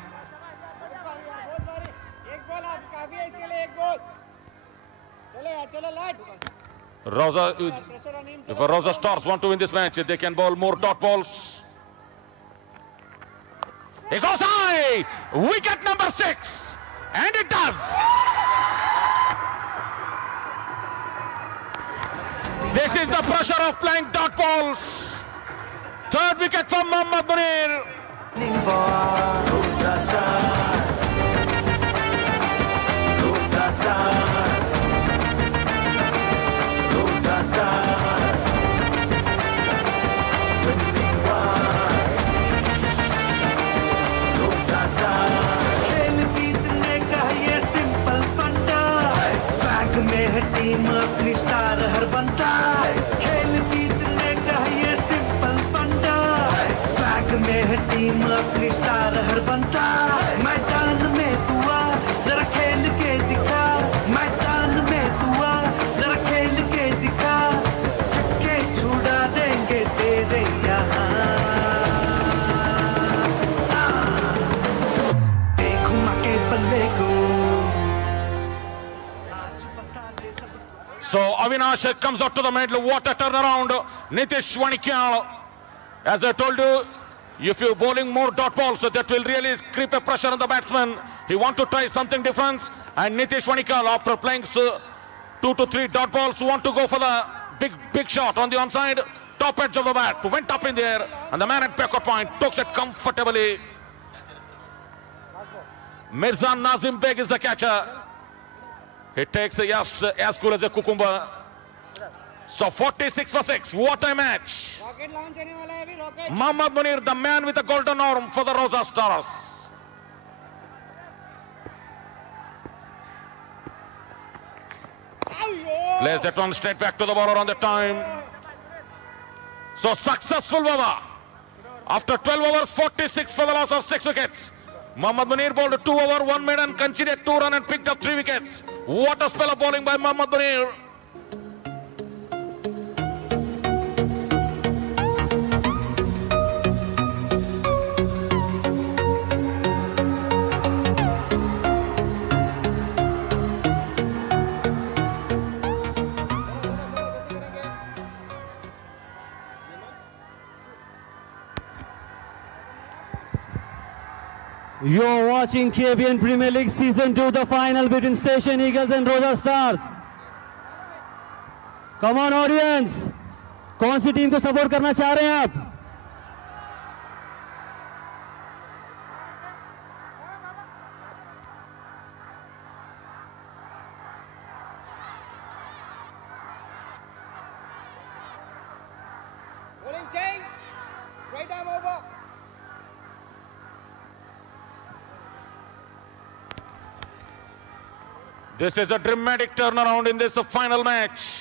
RAUZA, if RAUZA Stars want to win this match, they can bowl more dot balls. It goes high! Wicket number 6! And it does! This is the pressure of playing dot balls. 3rd wicket for Mohammad Munir. अपनी star हर बनता खेल जीतने का ये simple फंडा swag में है team अपनी स्टार हर बनता मैदान में तू आ जरा खेल के दिखा मैदान में तू आ जरा खेल के दिखा छक्के छुड़ा देंगे तेरे यहाँ देखूं के बल्ले को So Avinash comes out to the middle. What a turnaround. Nitish Wanikal. As I told you, if you're bowling more dot balls, so that will really creep a pressure on the batsman. He want to try something different. And Nitish Wanikal, after playing 2 to 3 dot balls, want to go for the big shot on the onside. Top edge of the bat. Went up in the air. And the man at backward point took it comfortably. Mirza Nazim Beg is the catcher. He takes a yes as cool as a cucumber. So 46 for 6. What a match. Mohammad Munir, the man with the golden arm for the RAUZA Stars. Plays that one straight back to the bowler on the time. So successful over. After 12 overs, 46 for the loss of 6 wickets. Mohammad Munir bowled 2 over, 1 made and conceded 2 runs and picked up 3 wickets. What a spell of bowling by Mohammad Munir. You're watching KBN Premier League Season 2, the final between Station Eagles and RAUZA Stars. Come on audience, कौन सी team को support करना चाह रहे हैं आप? This is a dramatic turnaround in this final match.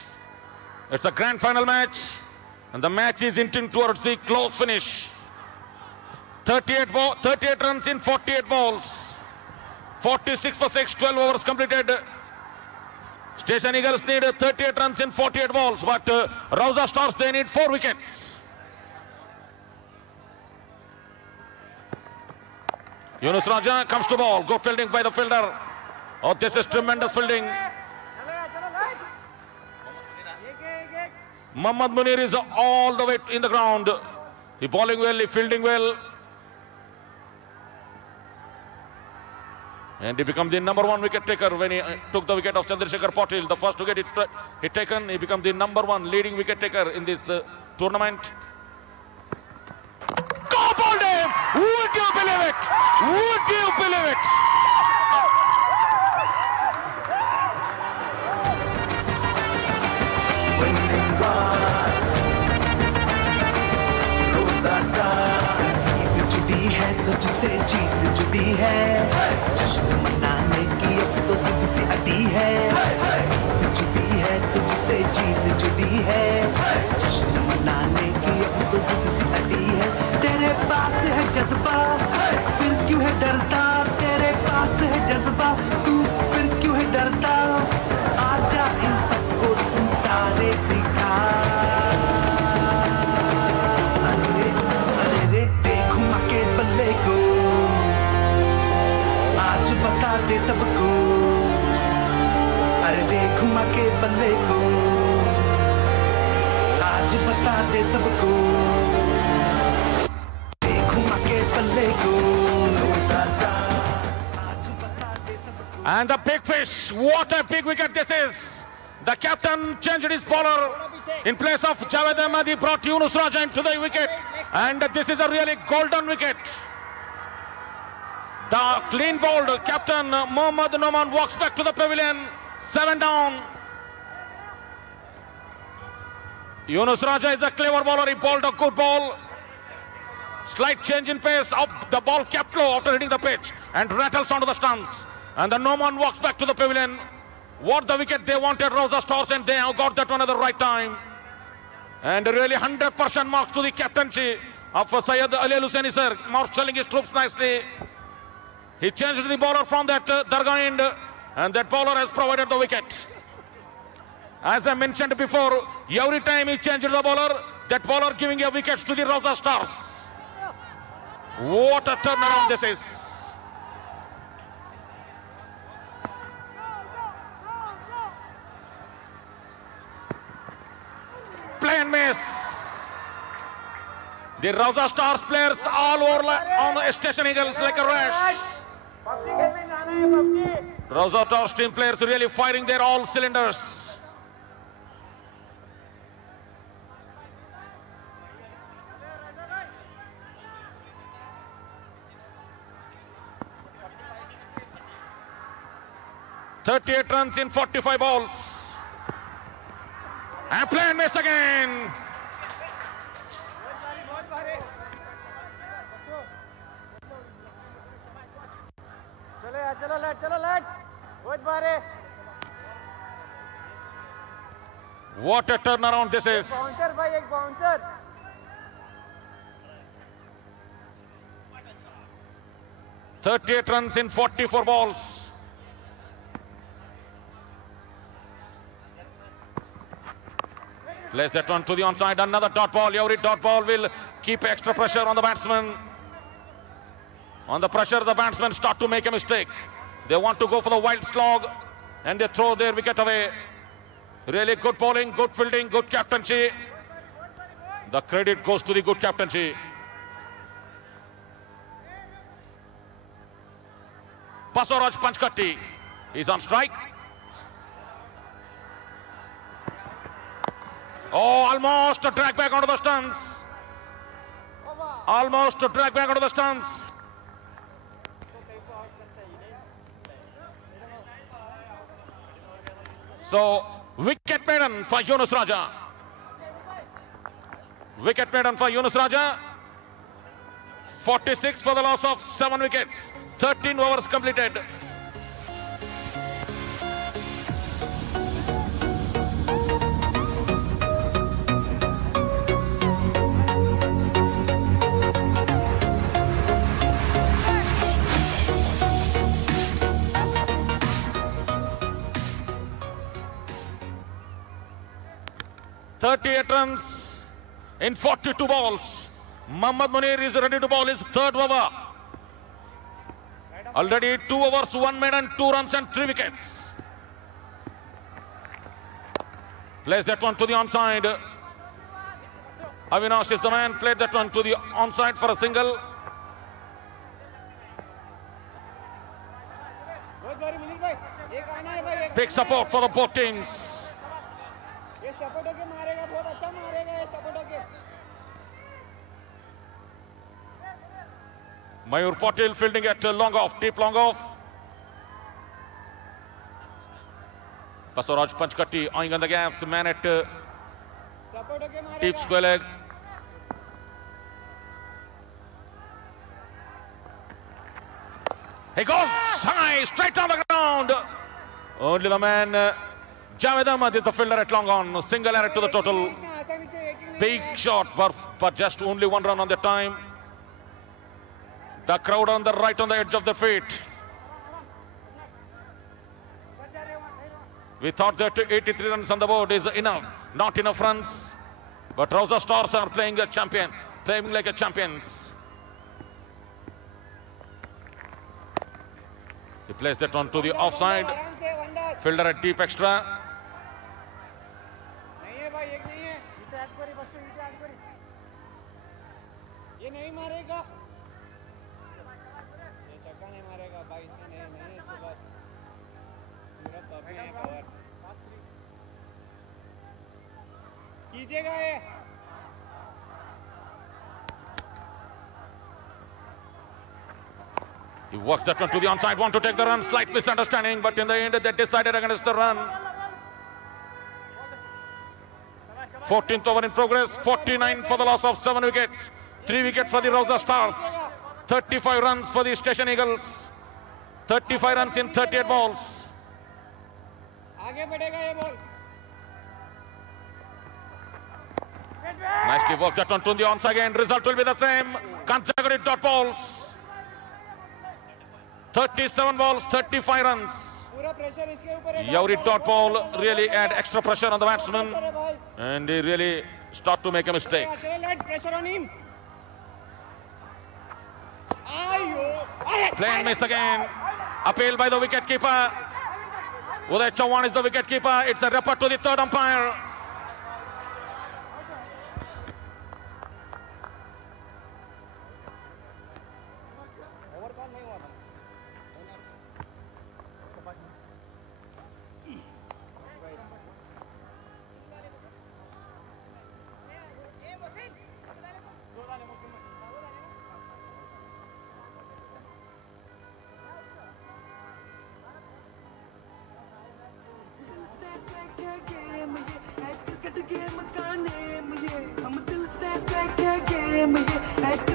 It's a grand final match, and the match is inching towards the close finish. 38 runs in 48 balls. 46 for 6, 12 overs completed. Station Eagles need 38 runs in 48 balls, but RAUZA Stars, they need 4 wickets. Yunus Raja comes to ball. Good fielding by the fielder. Oh, this is tremendous fielding. Mohammad Munir is all the way in the ground. He bowling well, he fielding well. And he became the #1 wicket taker when he took the wicket of Chandrasekhar Patil. The first wicket he taken, he became the #1 leading wicket taker in this tournament. Go ball him! Would you believe it? Would you believe it? जीत जुदी है तुझसे जीत जुदी है जश्न मनाने की अब तो जिद सी अटी है जीत जुदी है तुझसे जीत जुदी है जश्न मनाने की अब तो जिद सी अटी है तेरे पास है जज्बा फिर क्यों है डरता तेरे पास है जज्बा तू फिर क्यों है डरता आजा इन सबको तू तारे दिखा बता दे सबको अरे देख माँ के बल्ले को आज बता दे सबको देख माँ के बल्ले को And the big fish, what a big wicket this is. The captain changed his bowler. In place of Javed Ahmed, he brought Yunus Raja into the wicket. And this is a really golden wicket. The clean bowled captain Mohammad Noman walks back to the pavilion. 7 down. Yunus Raja is a clever bowler. He bowled a good ball. Slight change in pace of the ball kept low after hitting the pitch and rattles onto the stumps. And the Noman walks back to the pavilion. What the wicket they wanted, RAUZA Stars, and they have got that one at the right time. And really 100% marks to the captaincy of Syed Ali Hussaini sir, marshalling his troops nicely. He changed the bowler from that Dargah end, and that bowler has provided the wicket. As I mentioned before, every time he changed the bowler, that bowler giving a wicket to the RAUZA Stars. What a turnaround this is. Play and miss. The RAUZA Stars players all over on Station Eagles like a rash. RAUZA Stars team players really firing their all cylinders. "38 runs in 45 balls. And play and miss again. What a turnaround this is. 38 runs in 44 balls. Plays that one to the onside. Another dot ball. Every dot ball will keep extra pressure on the batsman. On the pressure, the batsmen start to make a mistake. They want to go for the wild slog, and they throw their wicket away. Really good bowling, good fielding, good captaincy. The credit goes to the good captaincy. Basuraj Panchkatti is on strike. Oh, almost a drag back onto the stumps. Almost a drag back onto the stumps. So, wicket maiden for Yunus Raja. Wicket maiden for Yunus Raja. 46 for the loss of 7 wickets. 13 overs completed. 38 runs in 42 balls. Mohammad Munir is ready to bowl his third over. Already 2 overs, 1 maiden, 2 runs and 3 wickets. Plays that one to the onside. Avinash is the man, played that one to the onside for a single. Big support for the both teams. Mayur Patil fielding at long off, deep long off. Basuraj Panchkatti eyeing on the gaps, man at deep square leg. He goes high, straight on the ground. Only the man, Javed Ahmad is the fielder at long on. Single error to the total. Big shot, but just only 1 run on the time. The crowd on the right on the edge of the feet. We thought that 83 runs on the board is enough. Not enough runs. But RAUZA Stars are playing a champion. Playing like a champions. He plays that one to the offside. Fielder at deep extra. He works that one to the onside, want to take the run, slight misunderstanding, but in the end they decided against the run. 14th over in progress, 49 for the loss of 7 wickets, 3 wickets for the RAUZA Stars, 35 runs for the Station Eagles, 35 runs in 38 balls. Nicely worked that one to the onside again, result will be the same, consecutive dot balls. 37 balls, 35 runs. Every dot ball really add extra pressure on the batsman and he really start to make a mistake. Pressure on him. Plain miss again. Appeal by the wicket keeper. Uday Chauhan is the wicket keeper. It's a report to the third umpire.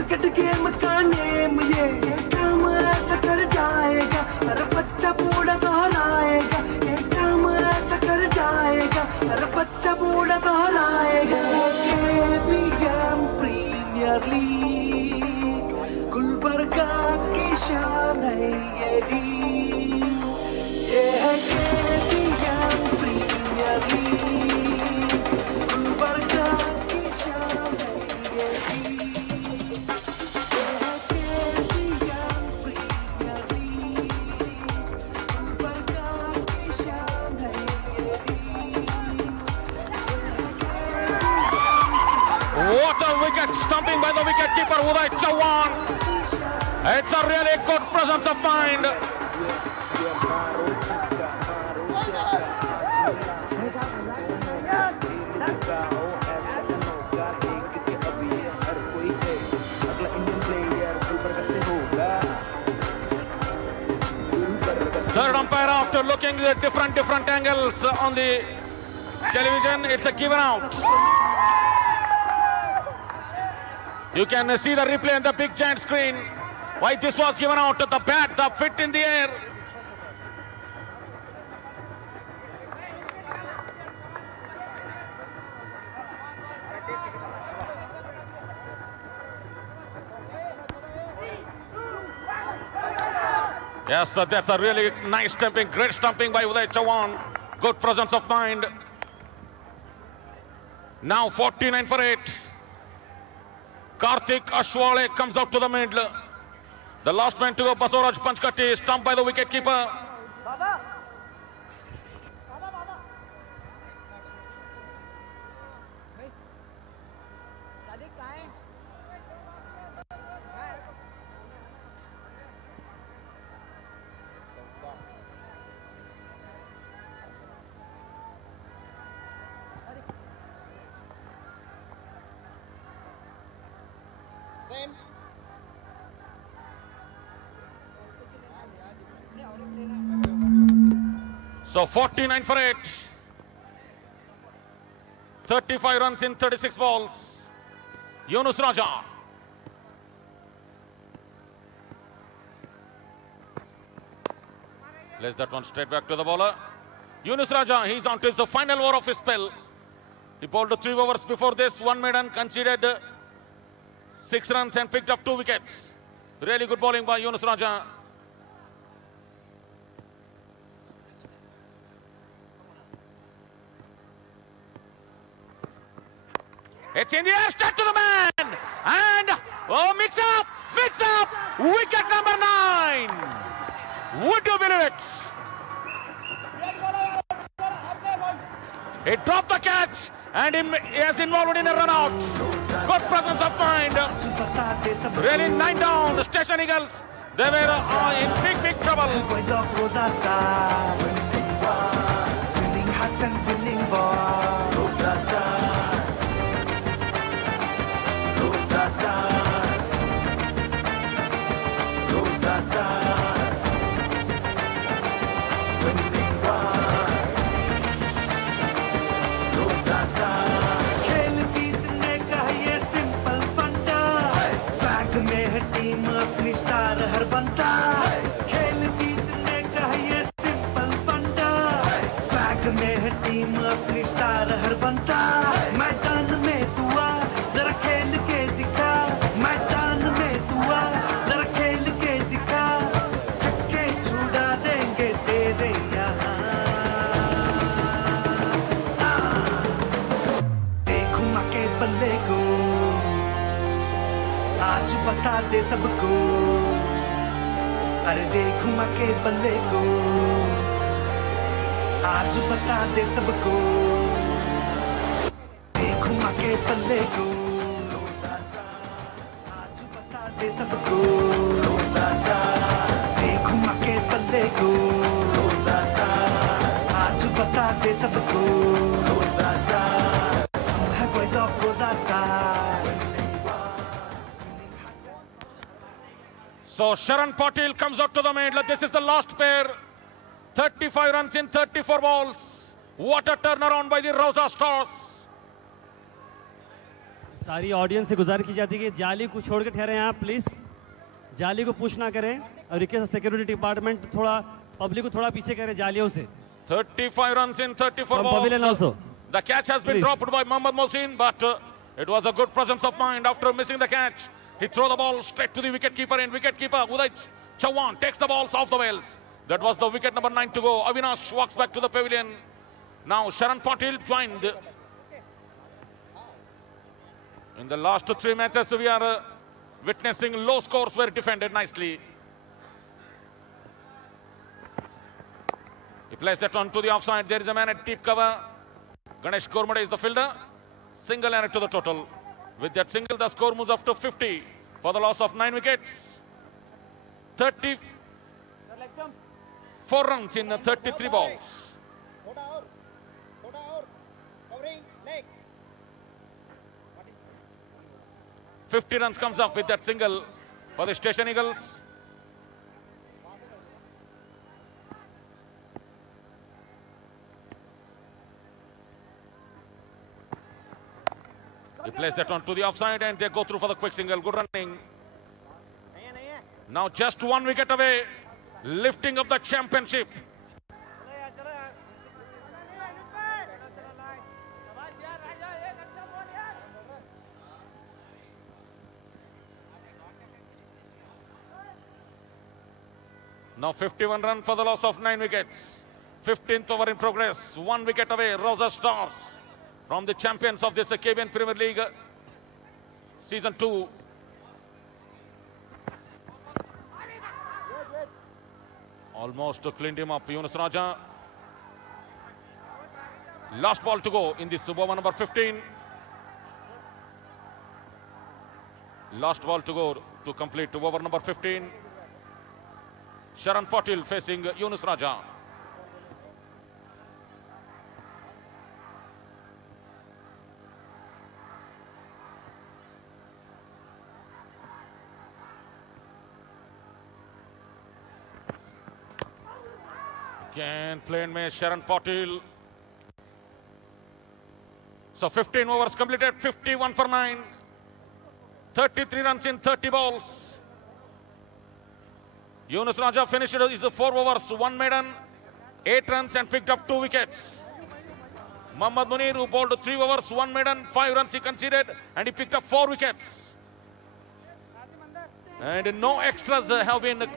Cricket game का name ये काम ऐसा कर जाएगा हर बच्चा बूढ़ा दोहराएगा ये काम ऐसा कर जाएगा हर बच्चा बूढ़ा दोहराएगा KBN प्रीमियर लीग गुलबर्गा की शान है ये लीग ये है KBN प्रीमियर लीग गुलबर्गा की शान है ये league What a wicket, stumping by the wicket keeper Uday Chauhan. It's a really good presence of mind. Third umpire, after looking at different angles on the television, it's a given out. You can see the replay on the big giant screen. Why this was given out, the bat, the fit in the air. Yes, that's a really nice stumping, great stumping by Uday Chauhan. Good presence of mind. Now 49 for 8. Karthik Ashwale comes out to the middle. The last man to go, Basoraj Panchkatti, stumped by the wicket keeper. So 49 for 8. 35 runs in 36 balls. Yunus Raja. Plays that one straight back to the bowler. Yunus Raja, he's on to his final over of his spell. He bowled 3 overs before this. 1 maiden, conceded 6 runs and picked up 2 wickets. Really good bowling by Yunus Raja. It's in the air, straight to the man. And, oh, mix up, wicket number 9. Would you believe it? He dropped the catch and he is involved in a run out. Good presence of mind. Really 9 down. Station Eagles, they were in big trouble. Winning hats and winning balls. RAUZA star. RAUZA star. RAUZA star. Winning one. RAUZA star. खेल जीतने का ये simple फंडा. साग में है team अपनी star हर बंदा. खेल जीतने का ये सिंपल फंडा. साग में है टीम अपनी स्टार हर बंदा. मैदान में तू आ जरा खेल के दिखा. मैदान में तू आ जरा खेल के दिखा. छक्के छुड़ा देंगे तेरे यहाँ. देखूं माँ के बल्ले को आज बता दे सबको. अरे देखूं माँ के बल्ले को आज बता दे सबको. देखूं माँ के बल्ले को आज बता दे सबको. देखूं माँ के बल्ले को आज बता दे सबको. हम है boys of RAUZA stars. So Sharan Patil comes out to the middle. This is the last pair. 35 runs in 34 balls. What a turnaround by the RAUZA stars. सारी ऑडियंस से गुजारिश की जाती है कि जाली को छोड़ के ठहरे आप प्लीज. जाली को पुश ना करें और रिक्वेस्ट सिक्योरिटी डिपार्टमेंट थोड़ा पब्लिक को थोड़ा पीछे करें जालियों से. 35 runs in 34 From balls. pavilion also. The catch has been Please. dropped by Mohammad Mohsin, but it was a good presence of mind after missing the catch. He threw the ball straight to the wicketkeeper, and wicketkeeper Uday Chauhan takes the balls off the wells. That was the wicket number 9 to go. Avinash walks back to the pavilion. Now Sharan Patil joined. In the last 3 matches, we are witnessing low scores were defended nicely. He plays that one to the offside. There is a man at deep cover. Ganesh Gormade is the fielder. Single error to the total. With that single, the score moves up to 50 for the loss of 9 wickets. 34 runs in 33 balls. 50 runs comes up with that single for the Station Eagles. He plays that one to the offside and they go through for the quick single. Good running. Now just 1 wicket away, lifting up the championship. Now 51 runs for the loss of 9 wickets. 15th over in progress. 1 wicket away. RAUZA stars from the champions of this KBN Premier League Season 2. Almost cleaned him up, Yunus Raja. Last ball to go in this over number 15. Last ball to go to complete over number 15. Sharan Patil facing Yunus Raja. Again playing में Sharan Patil. So 15 overs completed, 51 for 9. 33 runs in 30 balls. Yunus Raja finished his 4 overs, 1 maiden, 8 runs and picked up 2 wickets. Mohammad Munir, who bowled 3 overs, 1 maiden, 5 runs he conceded and he picked up 4 wickets. And no extras have been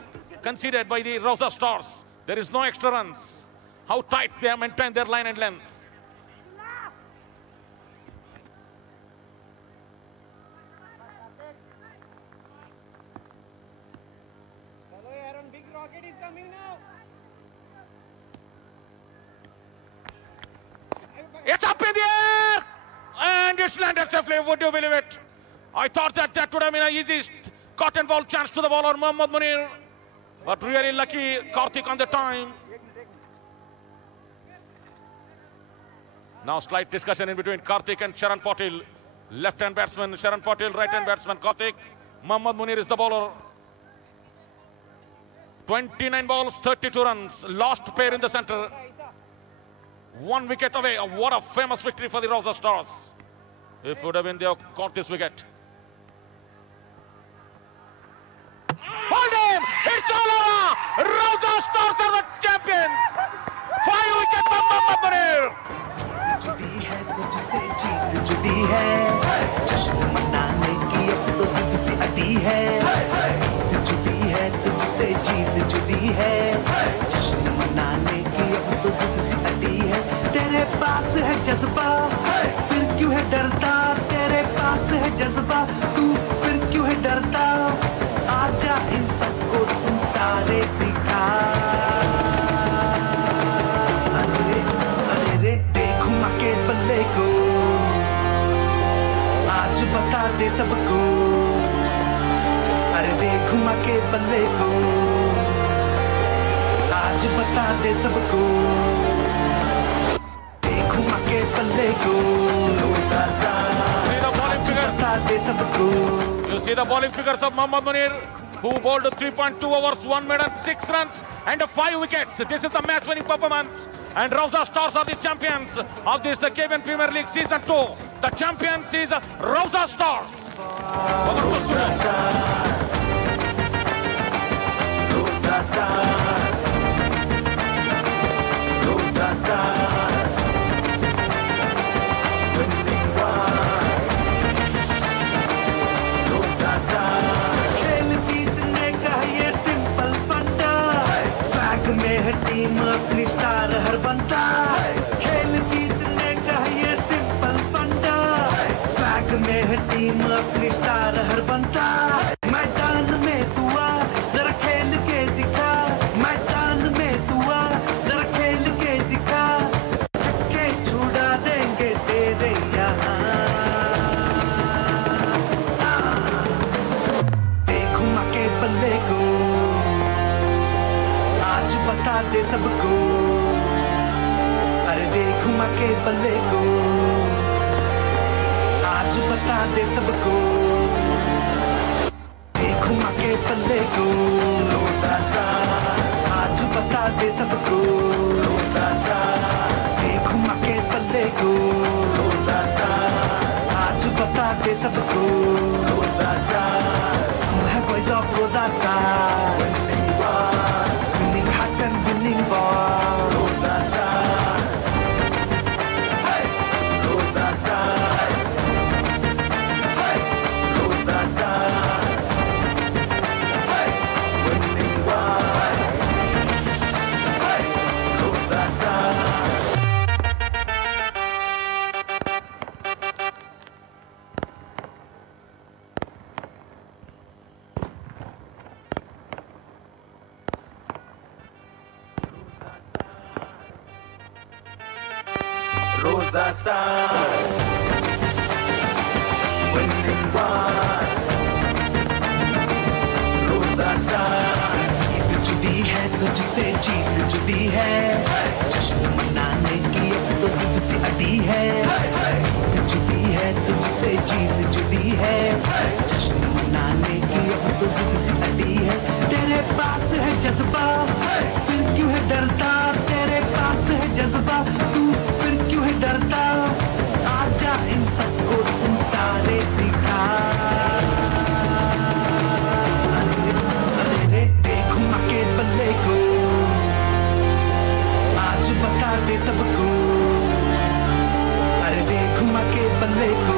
conceded by the RAUZA Stars. There is no extra runs. How tight they have maintained their line and length. It's up in the air! And it's landed safely. Would you believe it? I thought that would have been an easy cotton ball chance to the bowler, Mohammad Munir. But really lucky, Karthik on the time. Now slight discussion in between Karthik and Sharan Patil. Left-hand batsman, Sharan Patil, right-hand batsman, Karthik. Mohammad Munir is the bowler. 29 balls, 32 runs. Last pair in the centre. 1 wicket away. What a famous victory for the RAUZA Stars. If it would have been, they have caught this wicket. Hold him! It's all over! RAUZA Stars are the champions! 5 wickets for Mohammad Munir! जुड़ी है जश्न मनाने की अब तो जिद सी अटी है जुड़ी है तुझसे जीत जुड़ी है जश्न मनाने की अब तो जिद सी अटी है तेरे पास है जज्बा फिर क्यों है डरता तेरे पास है जज्बा तू फिर क्यों है डरता आजा इन सबको तू तारे दिखा अरे देखूं माँ के बल्ले को आज बता दे सबको अरे देखूं माँ के बल्ले को आज बता दे सबको देखूं माँ के बल्ले को आज बता दे सबको. You see the bowling figures of Mohammad Munir, who bowled 3.2 overs, 1 maiden, 6 runs and 5 wickets. This is the match-winning performance. And RAUZA Stars are the champions of this KBN Premier League Season 2. The champions is RAUZA Stars. RAUZA Stars. खेल जीतने का ये simple फंडा साग में है team अपनी star हर बनता खेल जीतने का ये सिंपल फंडा साग में है टीम अपनी स्टार हर बनता मैदान में तू आ जरा खेल के दिखा मैदान में तू आ जरा खेल के दिखा छक्के छुड़ा देंगे तेरे यहाँ बल्ले को आज बता दे सबको अरे देखूं माँ के बल्ले को आज बता दे सबको देखूं माँ के बल्ले को आज बता दे सबको देखूं माँ के बल्ले को आज बता दे सबको boys of RAUZA Stars, winning hearts and winning balls. RAUZA Stars, hey, RAUZA Stars, hey, RAUZA Stars, hey, winning balls, hey, RAUZA Stars. RAUZA Stars. Winning one. RAUZA Stars. जीत जुदी है तुझसे जीत जुदी है, जश्न मनाने की अब तो जिद सी अड़ी है। जीत जुदी है तुझसे जीत जुदी है, जश्न मनाने की अब तो जिद सी अड़ी है। तेरे पास है जज्बा फिर क्यों है डरता, तेरे पास है जज्बा तू फिर क्यों है डरता। आजा इन सबको तू तारे दिखा। अरे देख माँ के बल्ले को, आज बता दे सबको। अरे देख माँ के बल्ले को,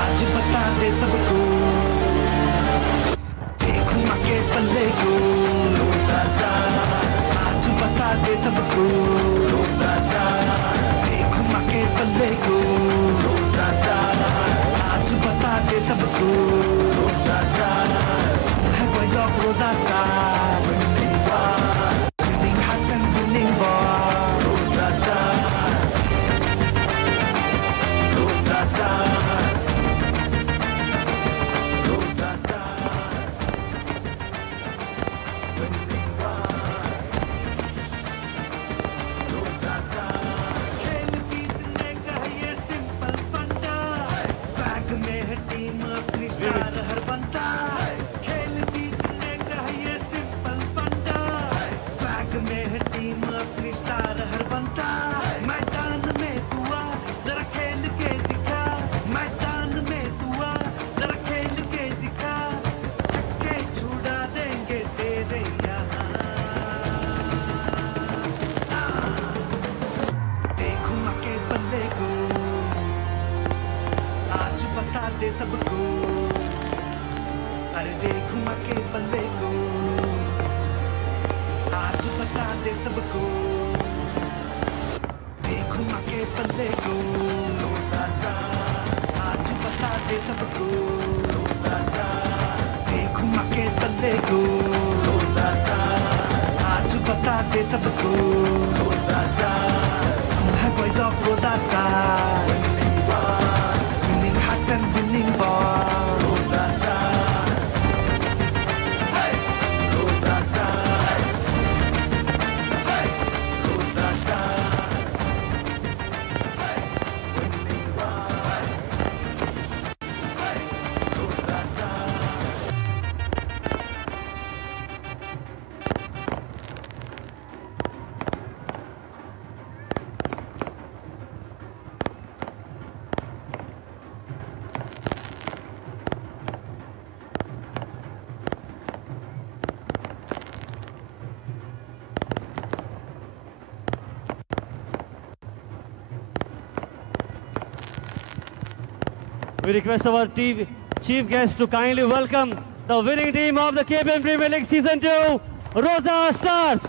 आज बता दे सबको। देख माँ के बल्ले को, RAUZA Stars, आज बता दे सबको। RAUZA Stars, देख माँ के बल्ले को, RAUZA Stars, आज बता दे सबको। RAUZA Stars, है boys of RAUZA Stars. Winning one, winning hearts and winning balls. RAUZA Stars, RAUZA Stars, RAUZA Stars. Winning one, RAUZA Stars. खेल जीतने का है ये सिंपल फंडा, स्वैग में है टीम अपनी स्टार हर बनता। खेल जीतने का है ये सिंपल फंडा, स्वैग में है टीम अपनी स्टार हर बनता। मैदान में तू आ जरा खेल के दिखा, मैदान में तू आ जरा खेल के दिखा। छक्के छुड़ा देंगे तेरे यहाँ। देख माँ के बल्ले को, आज बता दे सबको। अरे देख माँ के बल्ले को, आज बता दे सबको। देख माँ के बल्ले को, RAUZA Stars, आज बता दे सबको। RAUZA Stars, देख माँ के बल्ले को, RAUZA Stars, आज बता दे सबको। RAUZA Stars, हम है boys of RAUZA Stars. Winning one, winning hearts and winning balls. RAUZA Stars, hey, RAUZA Stars, hey, RAUZA Stars, hey, winning one, hey, RAUZA Stars. We request our chief guest to kindly welcome the winning team of the KBN Premier League Season 2, RAUZA Stars.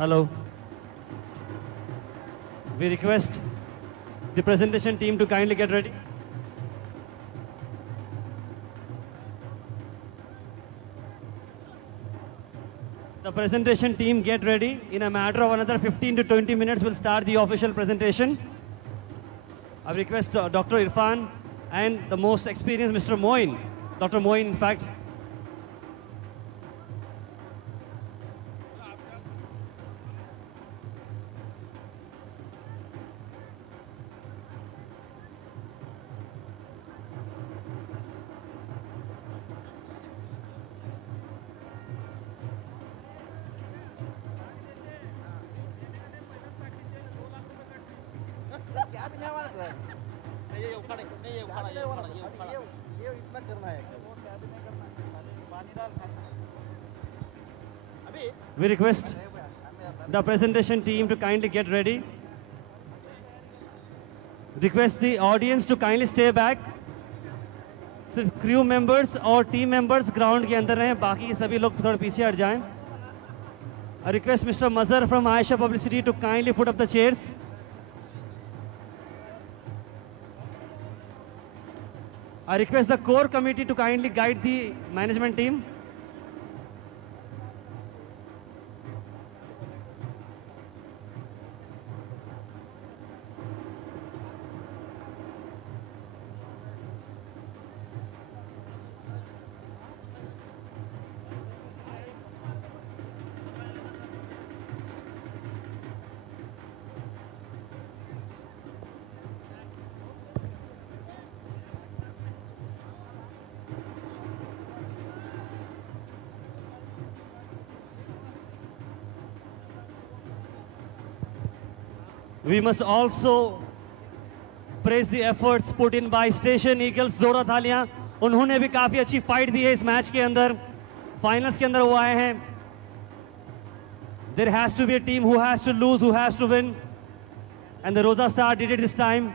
Hello. We request the presentation team to kindly get ready. The presentation team get ready. In a matter of another 15 to 20 minutes, we'll start the official presentation. I request Dr. Irfan and the most experienced Mr. Moin, Dr. Moin, in fact. We request the presentation team to kindly get ready. Request the audience to kindly stay back. सिर्फ crew members और team members ground के अंदर रहें, बाकी के सभी लोग थोड़ा पीछे हट जाएं. I request Mr. Mazhar from Aisha Publicity to kindly put up the chairs. I request the core committee to kindly guide the management team. We must also praise the efforts put in by Station Eagles. जोरा थालियां, उन्होंने भी काफी अच्छी fight दी है इस match के अंदर. फाइनल्स के अंदर वो आए हैं. There has to be a team who has to lose, who has to win, and the RAUZA Star did it this time.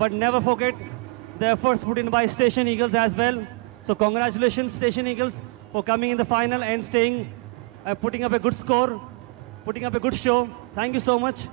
But never forget the efforts put in by Station Eagles as well. So congratulations, Station Eagles, for coming in the final and staying, putting up a good score, putting up a good show. Thank you so much.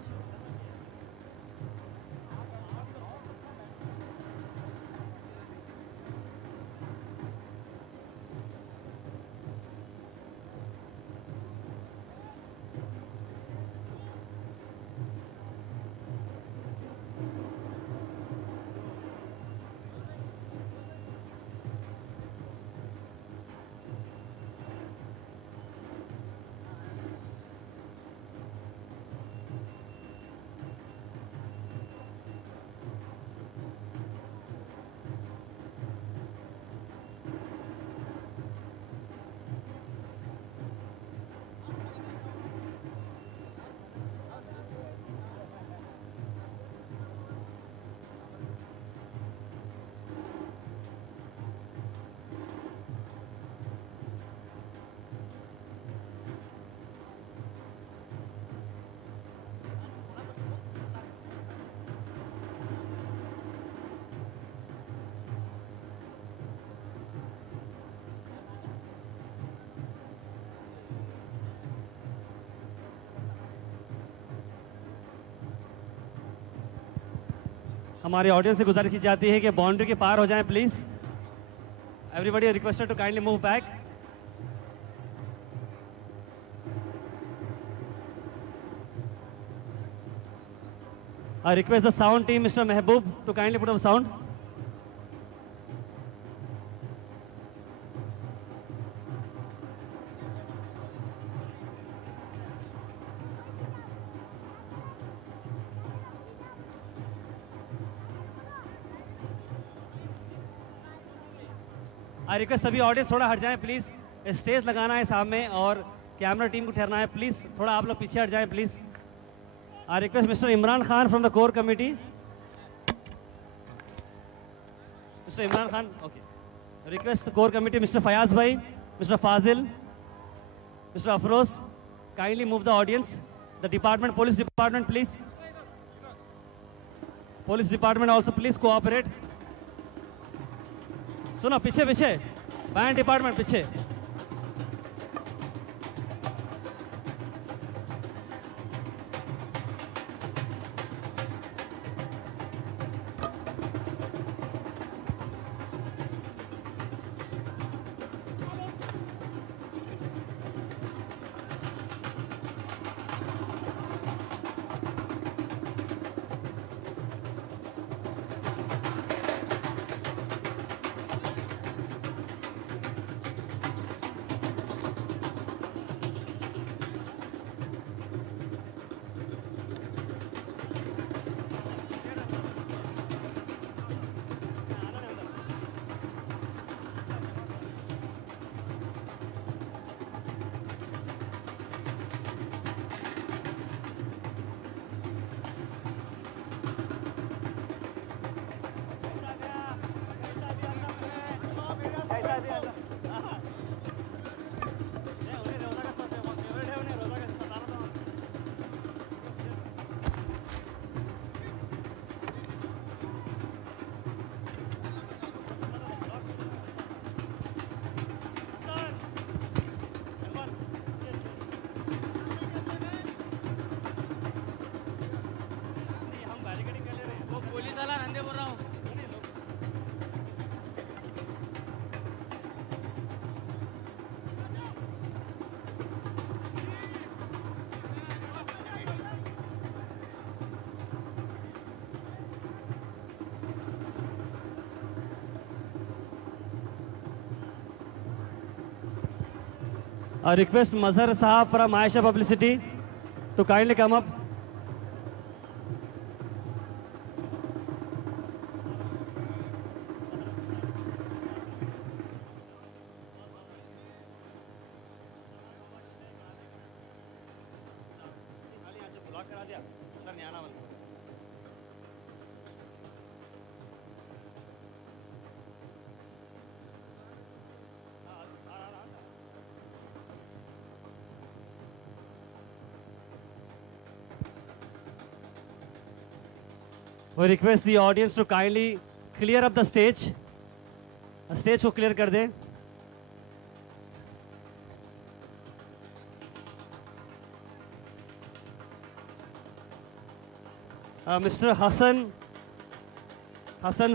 हमारे audience से गुजारिश की जाती है कि boundary के पार हो जाएं please. Everybody requested to kindly move back. I request the sound team, mister Mahboob, to kindly put up sound. I request सभी ऑडियंस थोड़ा हट जाएं प्लीज. स्टेज लगाना है सामने और कैमरा टीम को ठहरना है प्लीज. थोड़ा आप लोग पीछे हट जाएं please. I request mister Imran Khan from the core committee. Mister Imran Khan, okay. Request core committee, mister Fayaz भाई, mister Fazil, mister Afroz, kindly move the audience. The department, police department please. Police department also please cooperate. सुनो पीछे पीछे, बैंड डिपार्टमेंट पीछे. I request Mazhar Sahab from Aisha Publicity to kindly come up. We request the audience to kindly clear up the stage. Stage को clear कर दें. Mr. Hassan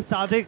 Sadiq.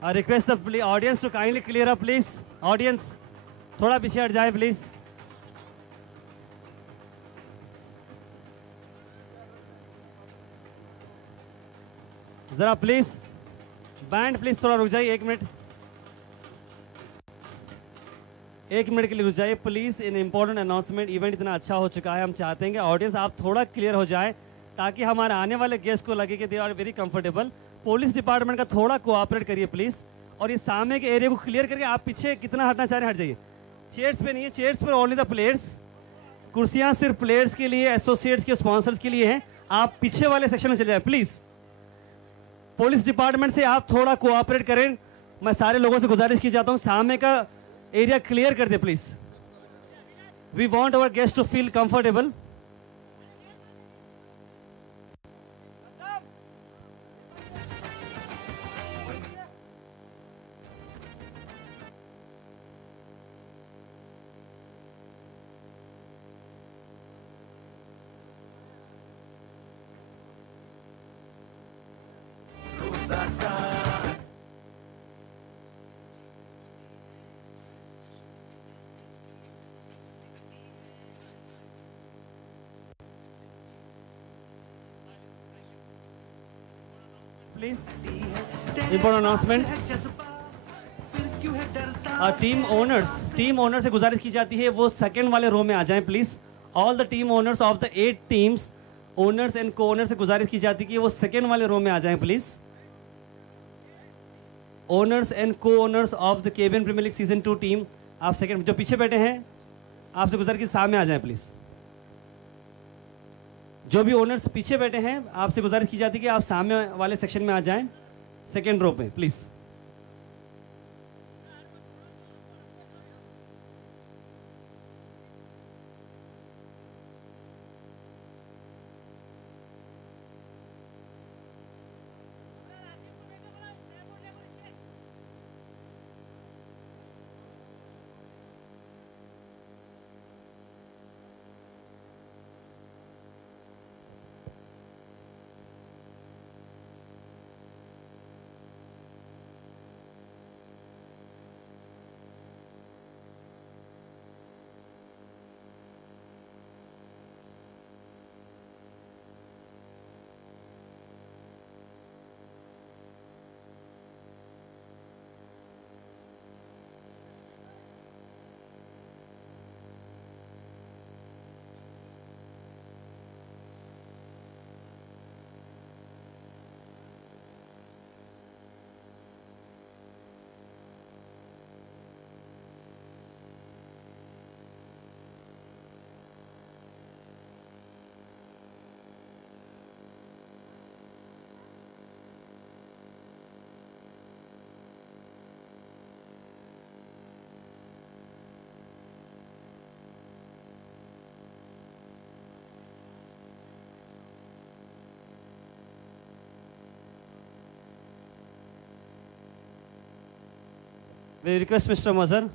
I request the audience to kindly clear up, please. Audience, थोड़ा पीछे हट जाए, please. जरा please band please थोड़ा रुक जाइए, 1 मिनट. 1 मिनट के लिए रुक जाइए please. In important announcement, event इतना अच्छा हो चुका है, हम चाहते हैं कि ऑडियंस आप थोड़ा क्लियर हो जाए ताकि हमारे आने वाले गेस्ट को लगे कि they are very comfortable. Police department का थोड़ा कोऑपरेट करिए प्लीज. और इस सामने के एरिया को क्लियर करके आप पीछे कितना हटना चाह रहे हैं हट जाइए. चेयर्स पे नहीं है, चेयर्स पर ओनली द प्लेयर्स. कुर्सियां सिर्फ प्लेयर्स के लिए, एसोसिएट्स के, स्पॉन्सर्स के लिए हैं. आप पीछे वाले सेक्शन में चले जाए प्लीज. पुलिस डिपार्टमेंट से आप थोड़ा कोऑपरेट करें. मैं सारे लोगों से गुजारिश की जाता हूं सामने का एरिया क्लियर कर दे please. We want our guest to feel comfortable. Please, important announcement. Team owner से गुजारिश की जाती है वो सेकंड वाले रो में आ जाएं please. All the team owners of the 8 teams, owners and को ओनर से गुजारिश की जाती है कि वो सेकंड वाले रो में आ जाएं please. Owners and co owners of the KBN premier league season 2 team, आप सेकंड, जो पीछे बैठे हैं आपसे गुजारिश की सामने आ जाएं प्लीज. जो भी ओनर्स पीछे बैठे हैं आपसे गुजारिश की जाती है कि आप सामने वाले सेक्शन में आ जाएं, सेकेंड रो पे please. We request Mr. Mazhar.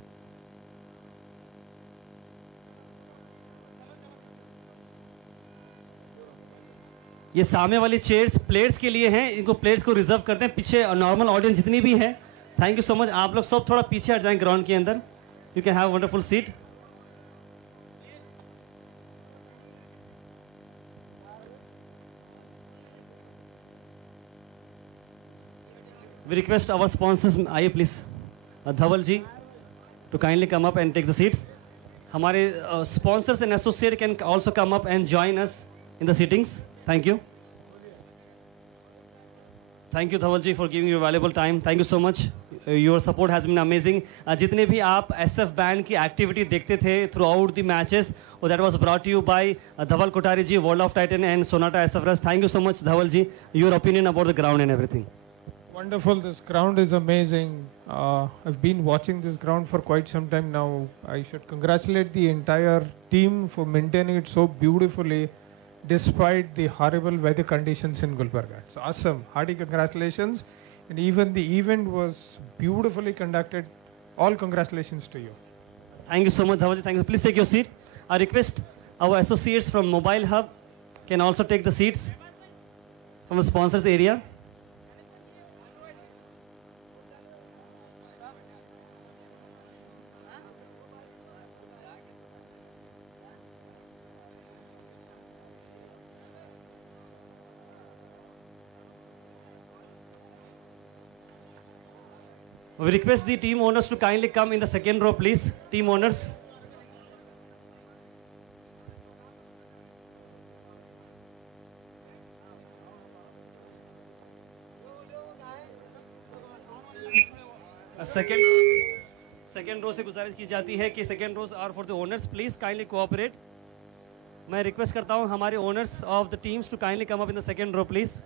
ये सामने वाली चेयर्स प्लेयर्स के लिए हैं, इनको प्लेयर्स को रिजर्व करते हैं, पीछे नॉर्मल ऑडियंस जितनी भी है। Thank you so much. आप लोग सब थोड़ा पीछे हट जाएं ग्राउंड के अंदर। You can have wonderful seat. We request our sponsors, आइए please, Dhaval ji, to kindly come up and take the seats. हमारे sponsors and associate can also come up and join us in the seatings. Thank you. Thank you Dhaval ji for giving your valuable time. Thank you so much. Your support has been amazing. जितने भी आप SF band की activity देखते थे throughout the matches, that was brought to you by Dhaval Kothari ji, World of Titan and Sonata SFRS. Thank you so much Dhaval ji. Your opinion about the ground and everything. Wonderful. This ground is amazing. I've been watching this ground for quite some time now. I should congratulate the entire team for maintaining it so beautifully despite the horrible weather conditions in Gulbarga. It's awesome. Hearty congratulations. And even the event was beautifully conducted. All congratulations to you. Thank you so much, Dhawal ji. Thank you. Please take your seat. I request our associates from Mobile Hub can also take the seats from the sponsors area. We request the team owners to kindly come in the second row, please. Team owners. Second row से गुजारिश की जाती है कि second rows are for the owners. Please kindly cooperate. मैं request करता हूँ हमारे owners of the teams to kindly come up in the second row, please.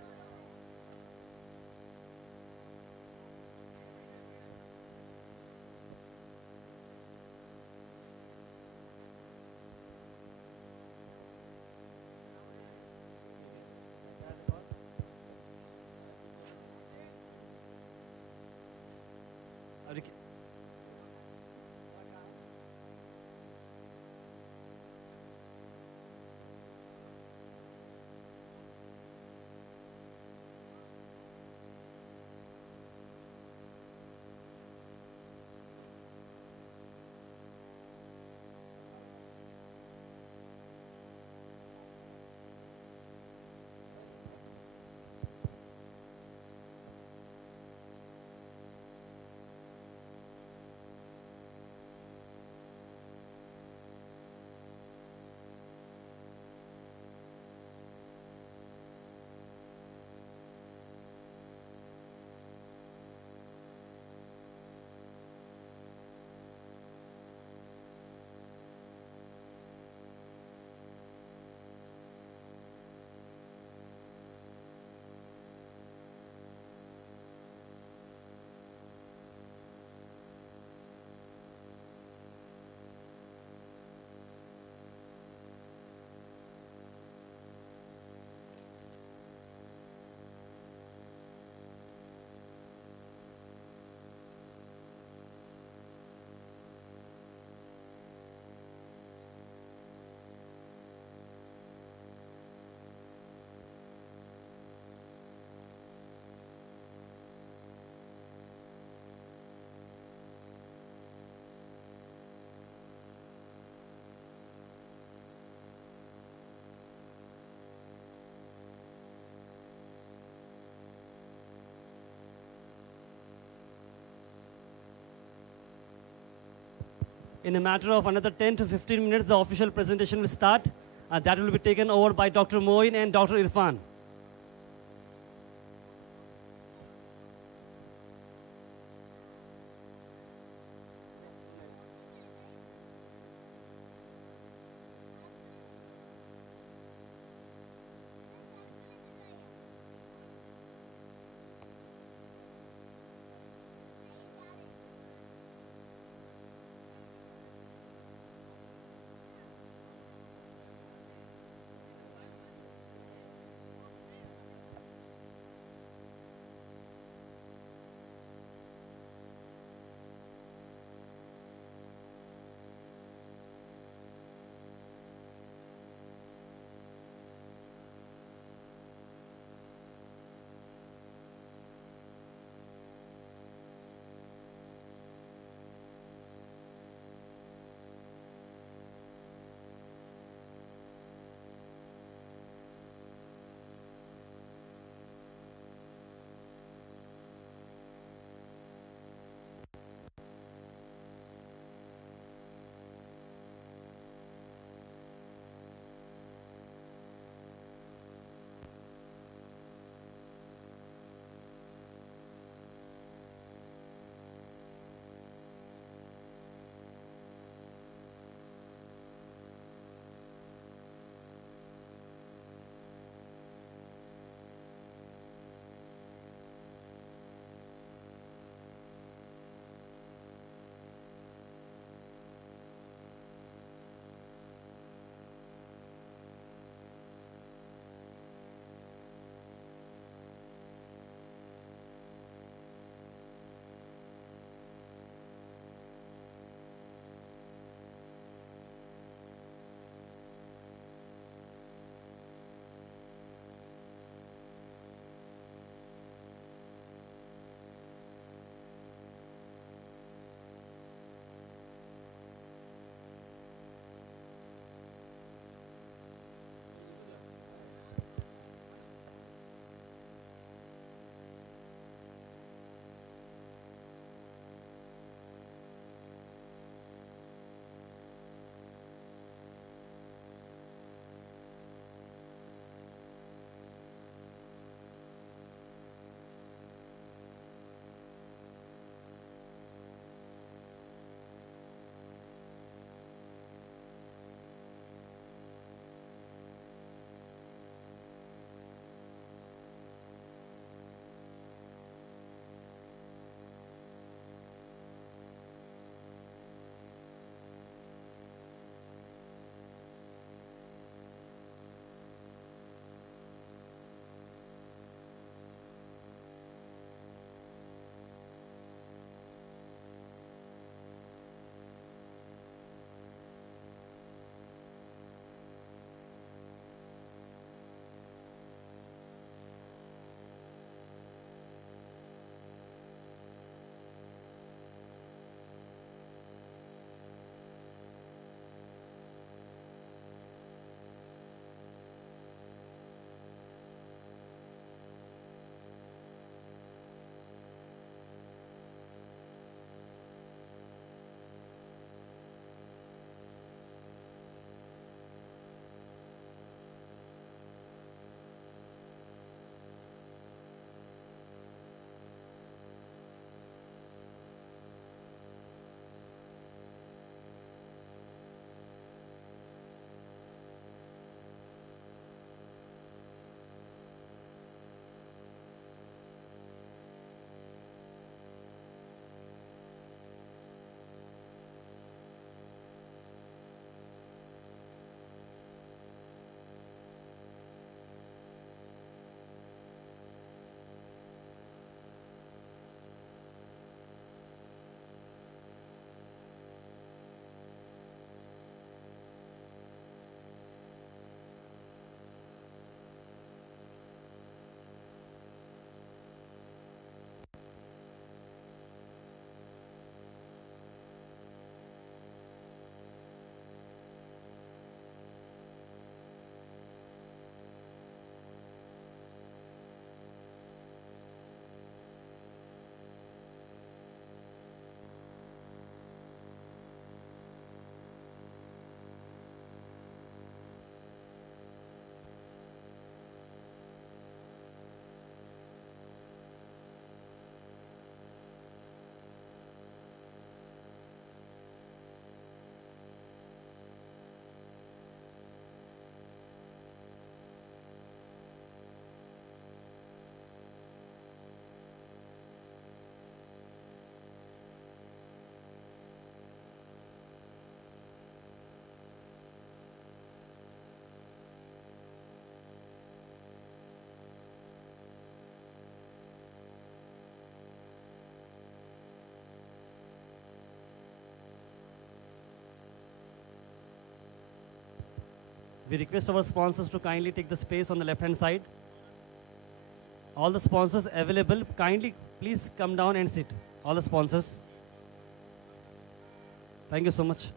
In a matter of another 10 to 15 minutes, the official presentation will start. That will be taken over by Dr. Moin and Dr. Irfan. We request our sponsors to kindly take the space on the left-hand side. All the sponsors available, kindly please come down and sit. All the sponsors. Thank you so much.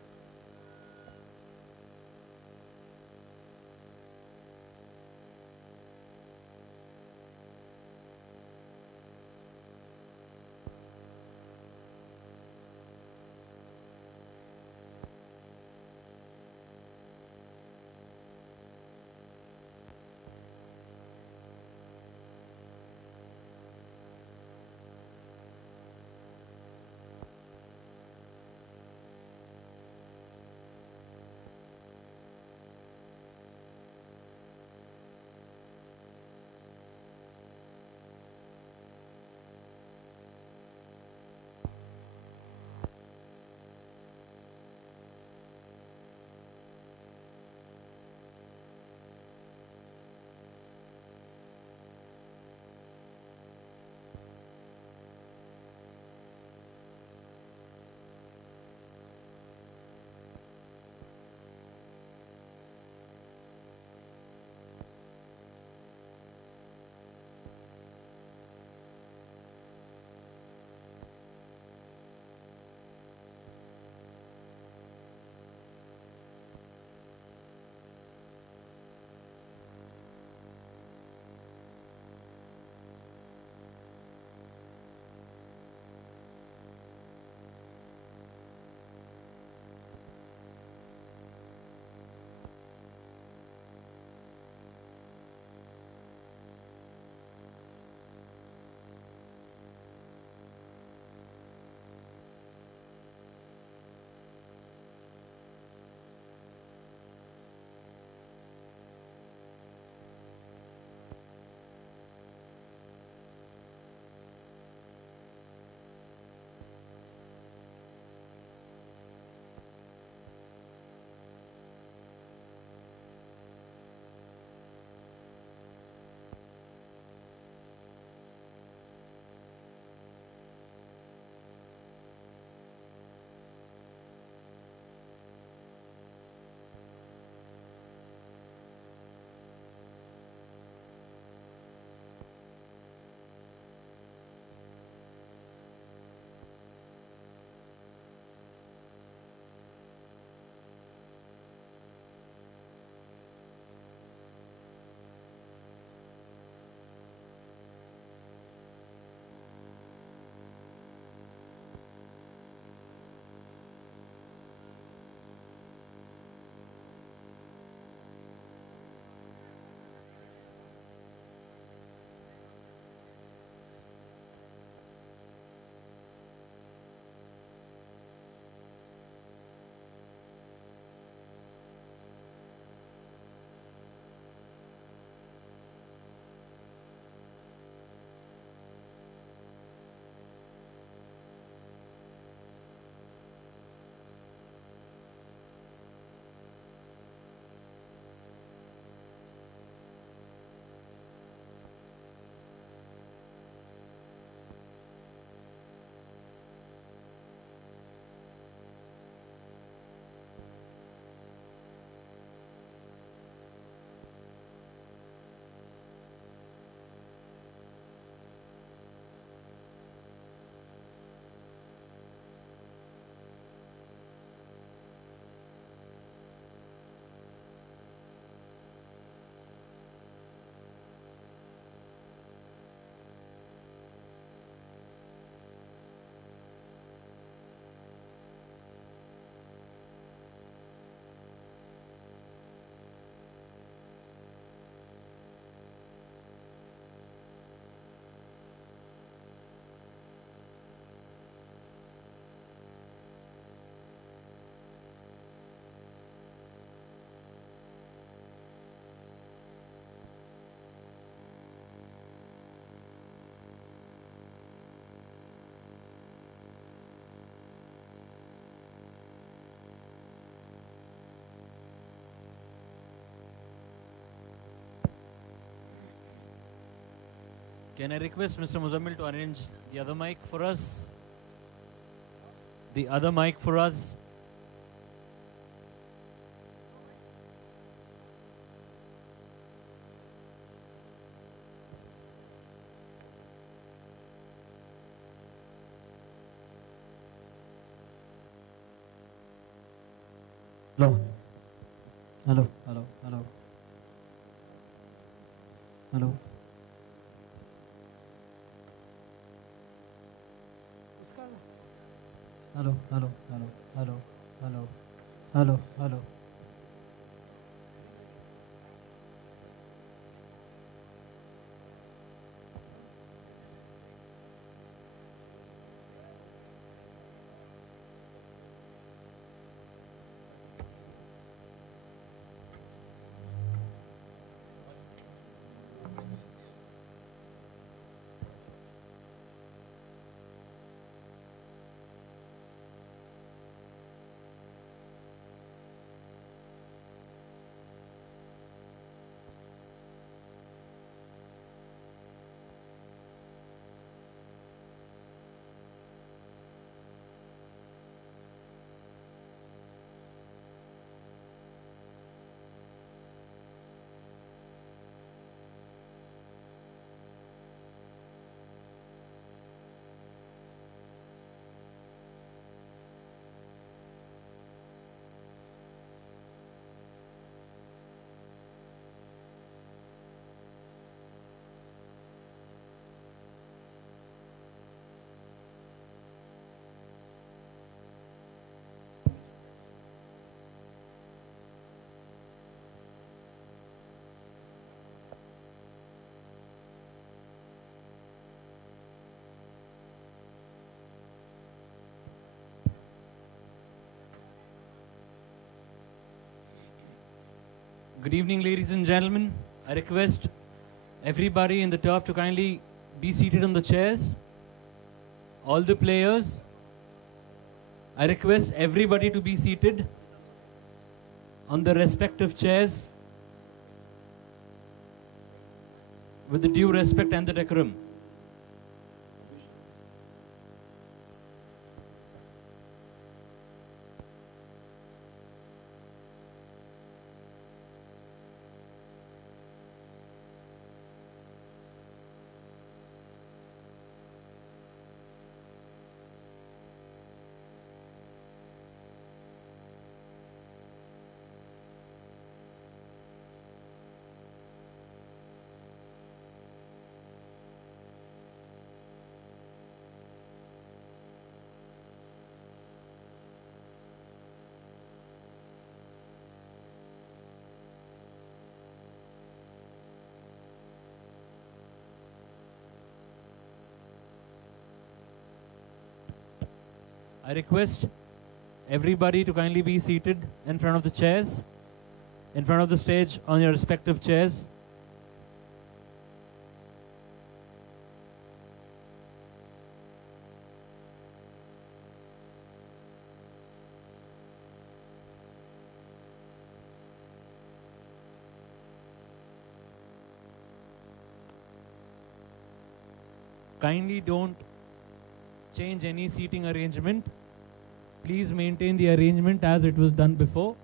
Can I request Mr. Muzammil to arrange the other mic for us? The other mic for us. Hello. Hello. Hello. Hello. Hello. Hello. Hello. Hello. Hello. Hello. Hello. Hello. Good evening, ladies and gentlemen. I request everybody in the turf to kindly be seated on the chairs. All the players, I request everybody to be seated on the respective chairs with the due respect and the decorum. I request everybody to kindly be seated in front of the chairs, in front of the stage on your respective chairs. Kindly don't change any seating arrangement. Please maintain the arrangement as it was done before.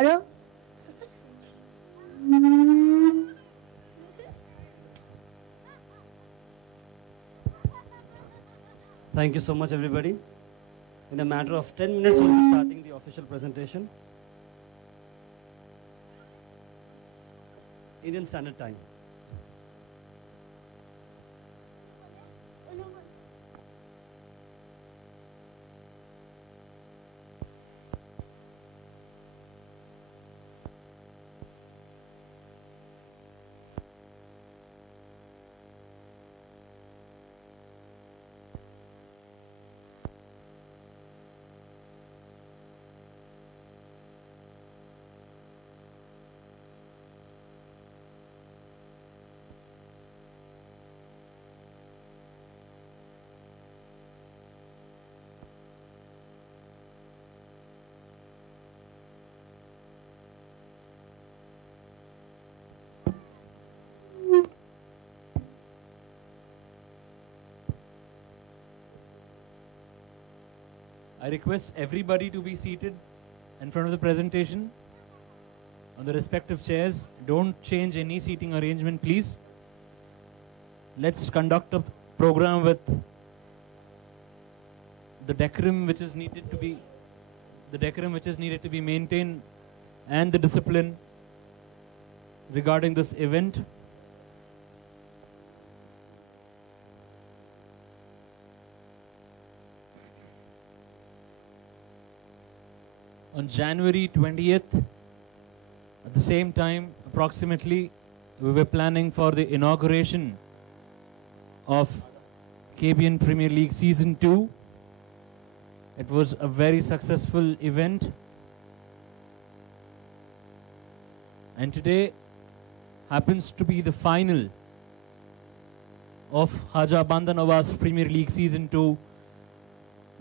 Hello? Thank you so much, everybody. In a matter of 10 minutes, we'll be starting the official presentation. Indian Standard Time. I request everybody to be seated in front of the presentation on the respective chairs. Don't change any seating arrangement, please. Let's conduct a program with the decorum which is needed to be maintained, and the discipline regarding this event. On January 20th, at the same time, approximately, we were planning for the inauguration of KBN Premier League Season 2. It was a very successful event. And today happens to be the final of Khaja Banda Nawaz Premier League Season 2,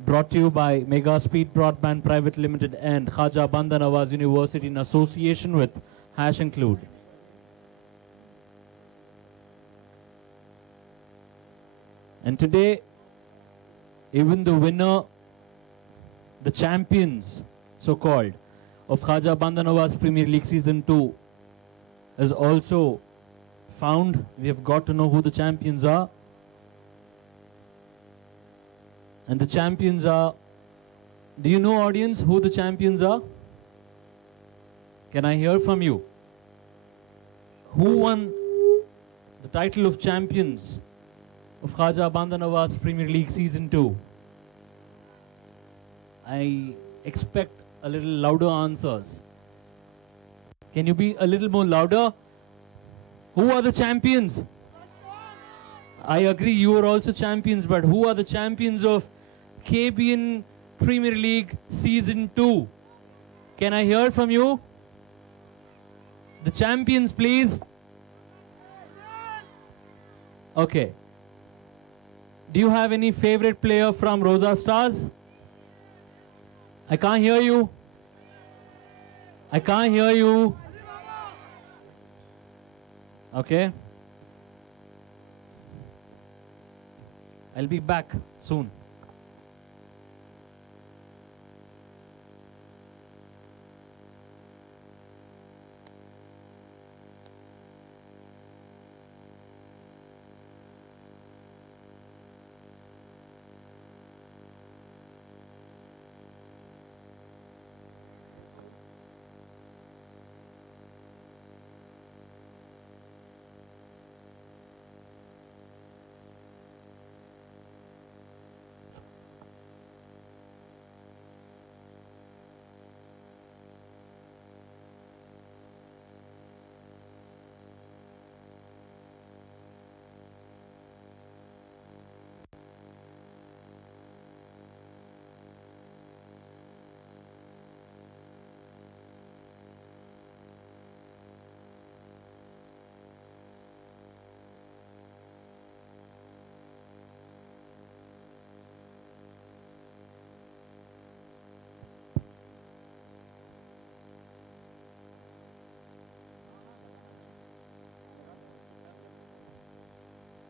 brought to you by Mega Speed Broadband Private Limited and Khaja Banda Nawaz University in association with #Include. And today, even the winner, the champions, so-called, of Khaja Banda Nawaz Premier League Season 2 is also found. We have got to know who the champions are. And the champions are, do you know, audience, who the champions are? Can I hear from you? Who won the title of champions of Khaja Banda Nawaz Premier League Season 2? I expect a little louder answers. Can you be a little more louder? Who are the champions? I agree, you are also champions, but who are the champions of KBN Premier League Season 2? Can I hear from you? The champions, please. Okay. Do you have any favorite player from RAUZA Stars? I can't hear you. I can't hear you. Okay. I'll be back soon.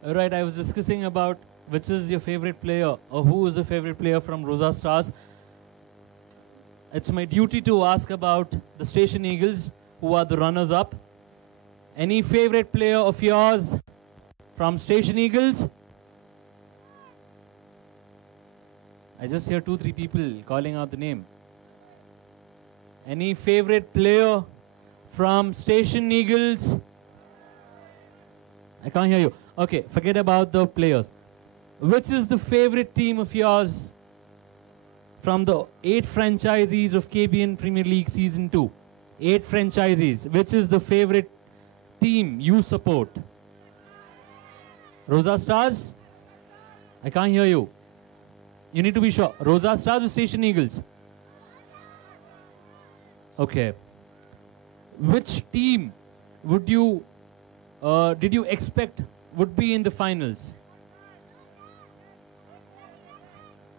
Alright, I was discussing about which is your favorite player or who is your favorite player from RAUZA Stars. it's my duty to ask about the Station Eagles, who are the runners-up. Any favorite player of yours from Station Eagles? I just hear 2-3 people calling out the name. Any favorite player from Station Eagles? I can't hear you. Okay, forget about the players. Which is the favorite team of yours from the 8 franchisees of KBN Premier League Season 2? 8 franchisees. Which is the favorite team you support? RAUZA Stars? I can't hear you. You need to be sure. RAUZA Stars or Station Eagles? Okay. Which team would you, did you expect would be in the finals?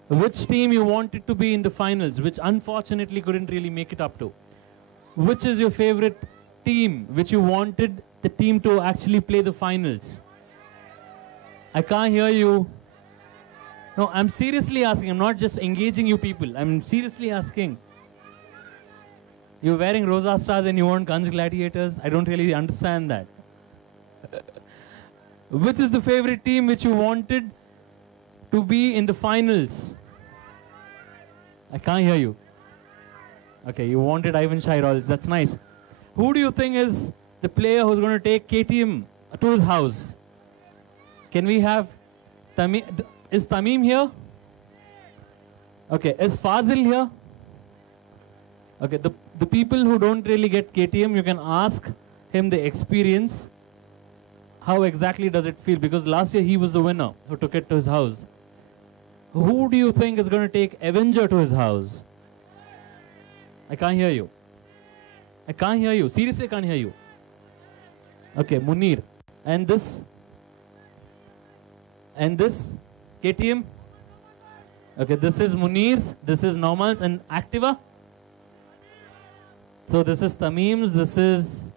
Which team you wanted to be in the finals, which unfortunately couldn't really make it up to? Which is your favorite team, which you wanted the team to actually play the finals? I can't hear you. No, I'm seriously asking. I'm not just engaging you people. I'm seriously asking. You're wearing RAUZA Stars and you want Ganj Gladiators? I don't really understand that. Which is the favorite team which you wanted to be in the finals? I can't hear you. Okay, you wanted Ivan Shirals. That's nice. Who do you think is the player who's going to take KTM to his house? Can we have Tamim? Is Tamim here? Okay, is Fazil here? Okay, the people who don't really get KTM, you can ask him the experience. How exactly does it feel? Because last year he was the winner who took it to his house. Who do you think is going to take Avenger to his house? I can't hear you. I can't hear you. Seriously, I can't hear you. Okay, Munir. And this? And this? KTM? Okay, this is Munir's, this is Nauman's, and Activa? So this is Tamim's, this is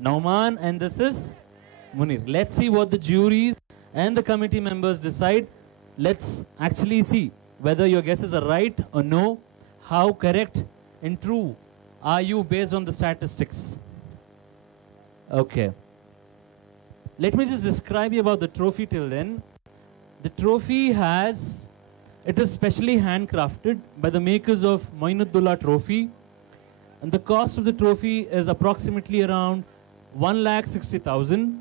Nauman, and this is Munir. Let's see what the jury and the committee members decide. Let's actually see whether your guesses are right or no. How correct and true are you based on the statistics? Okay. Let me just describe you about the trophy till then. The trophy it is specially handcrafted by the makers of Moinuddullah Trophy. And the cost of the trophy is approximately around 1,60,000.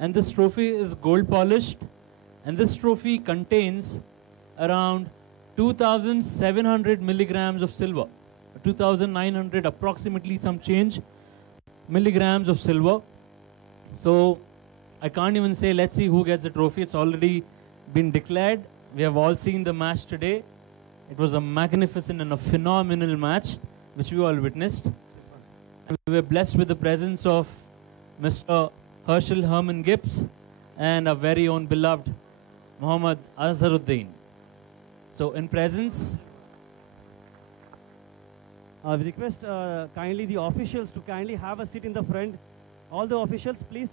And this trophy is gold polished. And this trophy contains around 2,700 milligrams of silver. 2,900 approximately some change milligrams of silver. So I can't even say let's see who gets the trophy. It's already been declared. We have all seen the match today. It was a magnificent and a phenomenal match which we all witnessed. And we were blessed with the presence of Mr. Herschel Herman Gibbs and our very own beloved Muhammad Azharuddin. So in presence, we request kindly the officials to kindly have a seat in the front. All the officials, please.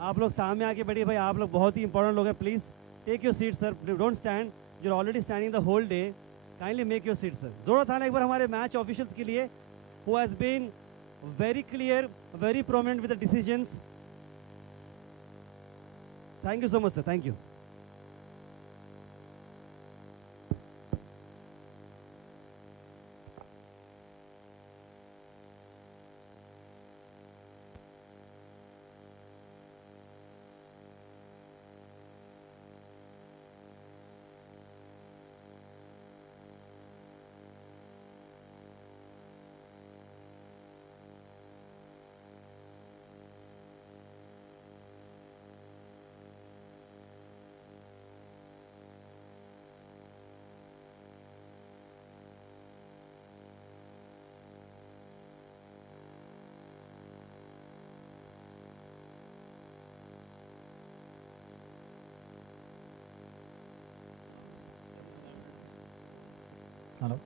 आप लोग सामने आके बैठिए भाई, आप लोग बहुत ही important लोग हैं. Please take your seat, sir. Don't stand. You're already standing the whole day. Kindly make your seat, sir. ज़रूरत है ना एक बार हमारे match officials के लिए, who has been very clear, very prominent with the decisions. Thank you so much, sir. Thank you. Hello.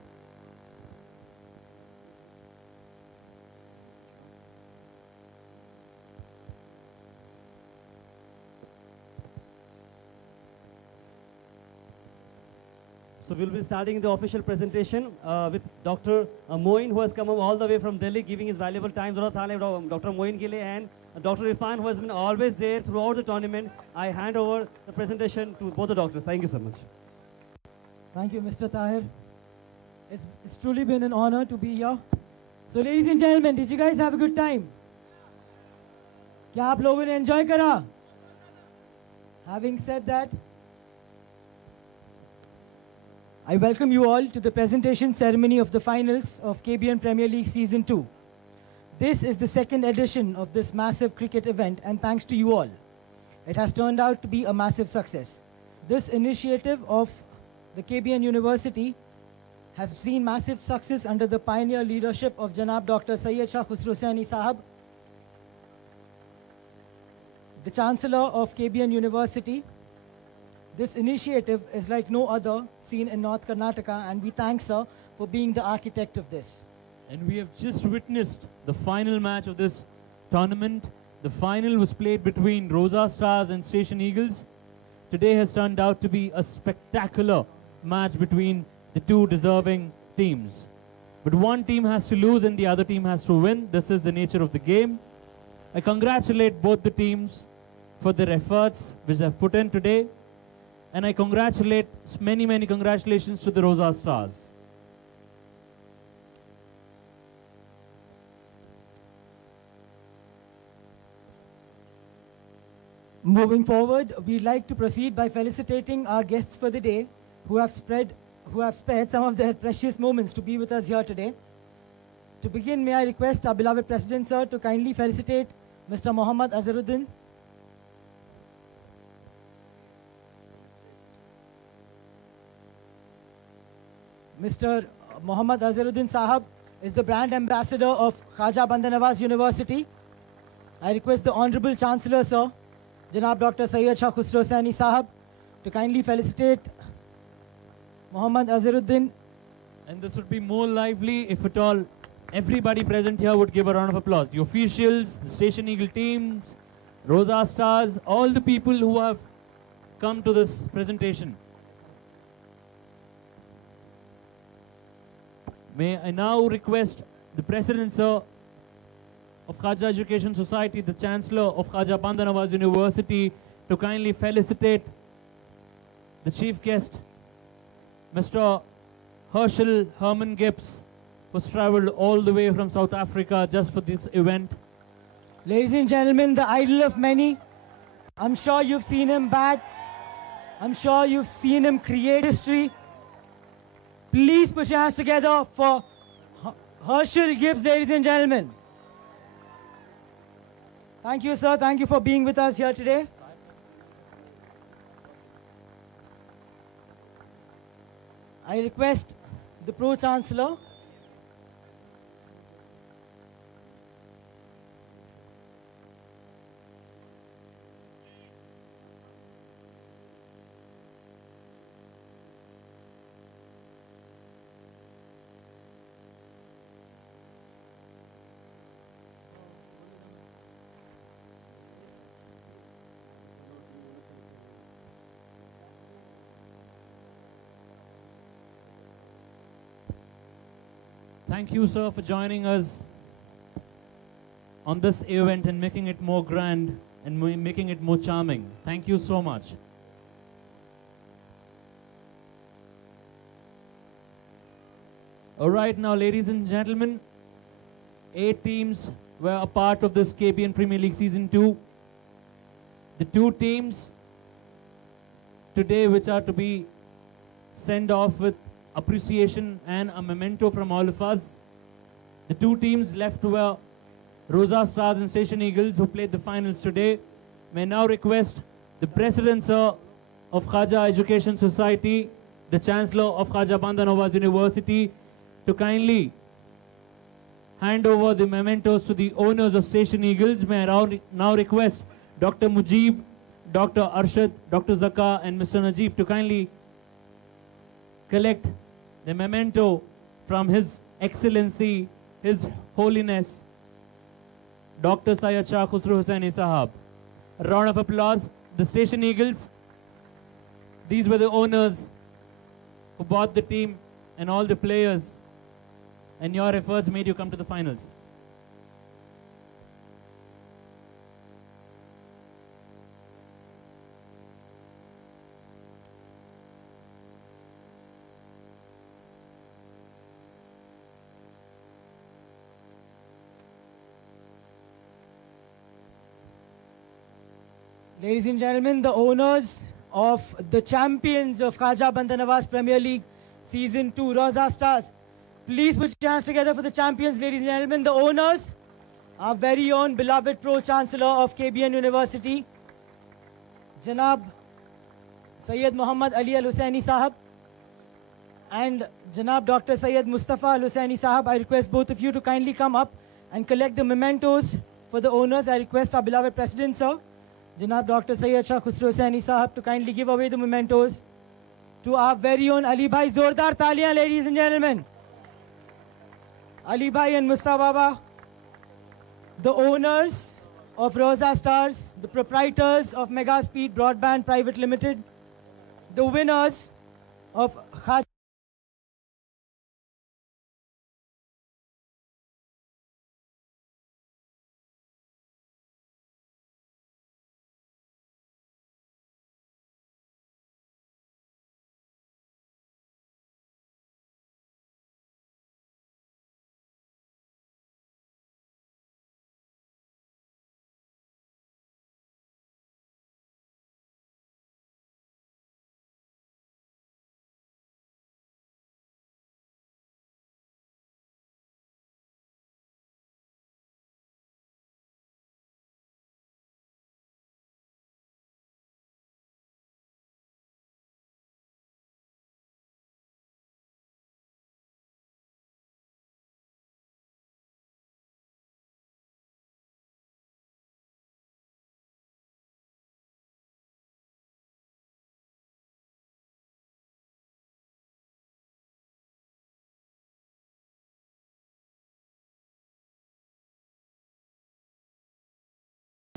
So we'll be starting the official presentation with Dr. Moin, who has come all the way from Delhi, giving his valuable time. Dr. Moin Gile and Dr. Irfan, who has been always there throughout the tournament. I hand over the presentation to both the doctors. Thank you so much. Thank you, Mr. Tahir. It's truly been an honor to be here. So, ladies and gentlemen, did you guys have a good time? क्या आप लोगों ने enjoy करा? Having said that, I welcome you all to the presentation ceremony of the finals of KBN Premier League Season 2. This is the second edition of this massive cricket event, and thanks to you all, it has turned out to be a massive success. This initiative of the KBN University has seen massive success under the pioneer leadership of Janab Dr. Syed Shah Khusro Saini Sahab, the Chancellor of KBN University. This initiative is like no other seen in North Karnataka, and we thank sir for being the architect of this. And we have just witnessed the final match of this tournament. The final was played between RAUZA Stars and Station Eagles. Today has turned out to be a spectacular match between the two deserving teams. But one team has to lose and the other team has to win. This is the nature of the game. I congratulate both the teams for their efforts which they have put in today. And I congratulate, many congratulations to the RAUZA Stars. Moving forward, we'd like to proceed by felicitating our guests for the day who have spared some of their precious moments to be with us here today. To begin, may I request our beloved President, sir, to kindly felicitate Mr. Mohammad Azharuddin. Mr. Mohammad Azharuddin Sahab is the brand ambassador of Khaja Banda Nawaz University. I request the Honorable Chancellor, sir, Janab Dr. Syed Shah Khusro Saini Sahab, to kindly felicitate Mohammad Azharuddin. And this would be more lively if at all everybody present here would give a round of applause. The officials, the Station Eagle teams, RAUZA Stars, all the people who have come to this presentation. May I now request the President, sir, of Khaja Education Society, the Chancellor of Khaja Banda Nawaz University, to kindly felicitate the Chief Guest, Mr. Herschel Herman Gibbs, who's traveled all the way from South Africa just for this event. Ladies and gentlemen, the idol of many. I'm sure you've seen him bat. I'm sure you've seen him create history. Please put your hands together for Herschel Gibbs, ladies and gentlemen. Thank you, sir. Thank you for being with us here today. I request the Pro-Chancellor, Thank you, sir, for joining us on this event and making it more grand and making it more charming. Thank you so much. All right, now, ladies and gentlemen, 8 teams were a part of this KBN Premier League Season 2. The 2 teams today which are to be sent off with appreciation and a memento from all of us. The 2 teams left were RAUZA Stars and Station Eagles, who played the finals today. May now request the President, sir, of Khaja Education Society, the Chancellor of Khaja Banda Nawaz University, to kindly hand over the mementos to the owners of Station Eagles. May I now request Dr. Mujib, Dr. Arshad, Dr. Zaka, and Mr. Najib to kindly collect the memento from His Excellency, His Holiness, Dr. Syed Shah Khusro Saini Sahab. A round of applause. The Station Eagles, these were the owners for both the team and all the players, and your efforts made you come to the finals. Ladies and gentlemen, the owners of the champions of Khaja Bandanawaz Premier League Season 2, RAUZA Stars. Please put your hands together for the champions, ladies and gentlemen. The owners, our very own beloved Pro-Chancellor of KBN University, Janab Sayyid Muhammad Ali Al-Hussaini Sahab, and Janab Dr. Sayyid Mustafa Al-Hussaini Sahab. I request both of you to kindly come up and collect the mementos for the owners. I request our beloved President, sir, Janab Dr. Sayyid Shah Khusro Hussaini Sahab, to kindly give away the mementos to our very own Ali Bhai. Zordar Taliyan, ladies and gentlemen. Ali Bhai and Mustafa Baba, the owners of RAUZA Stars, the proprietors of Mega Speed Broadband Private Limited, the winners of Khaja.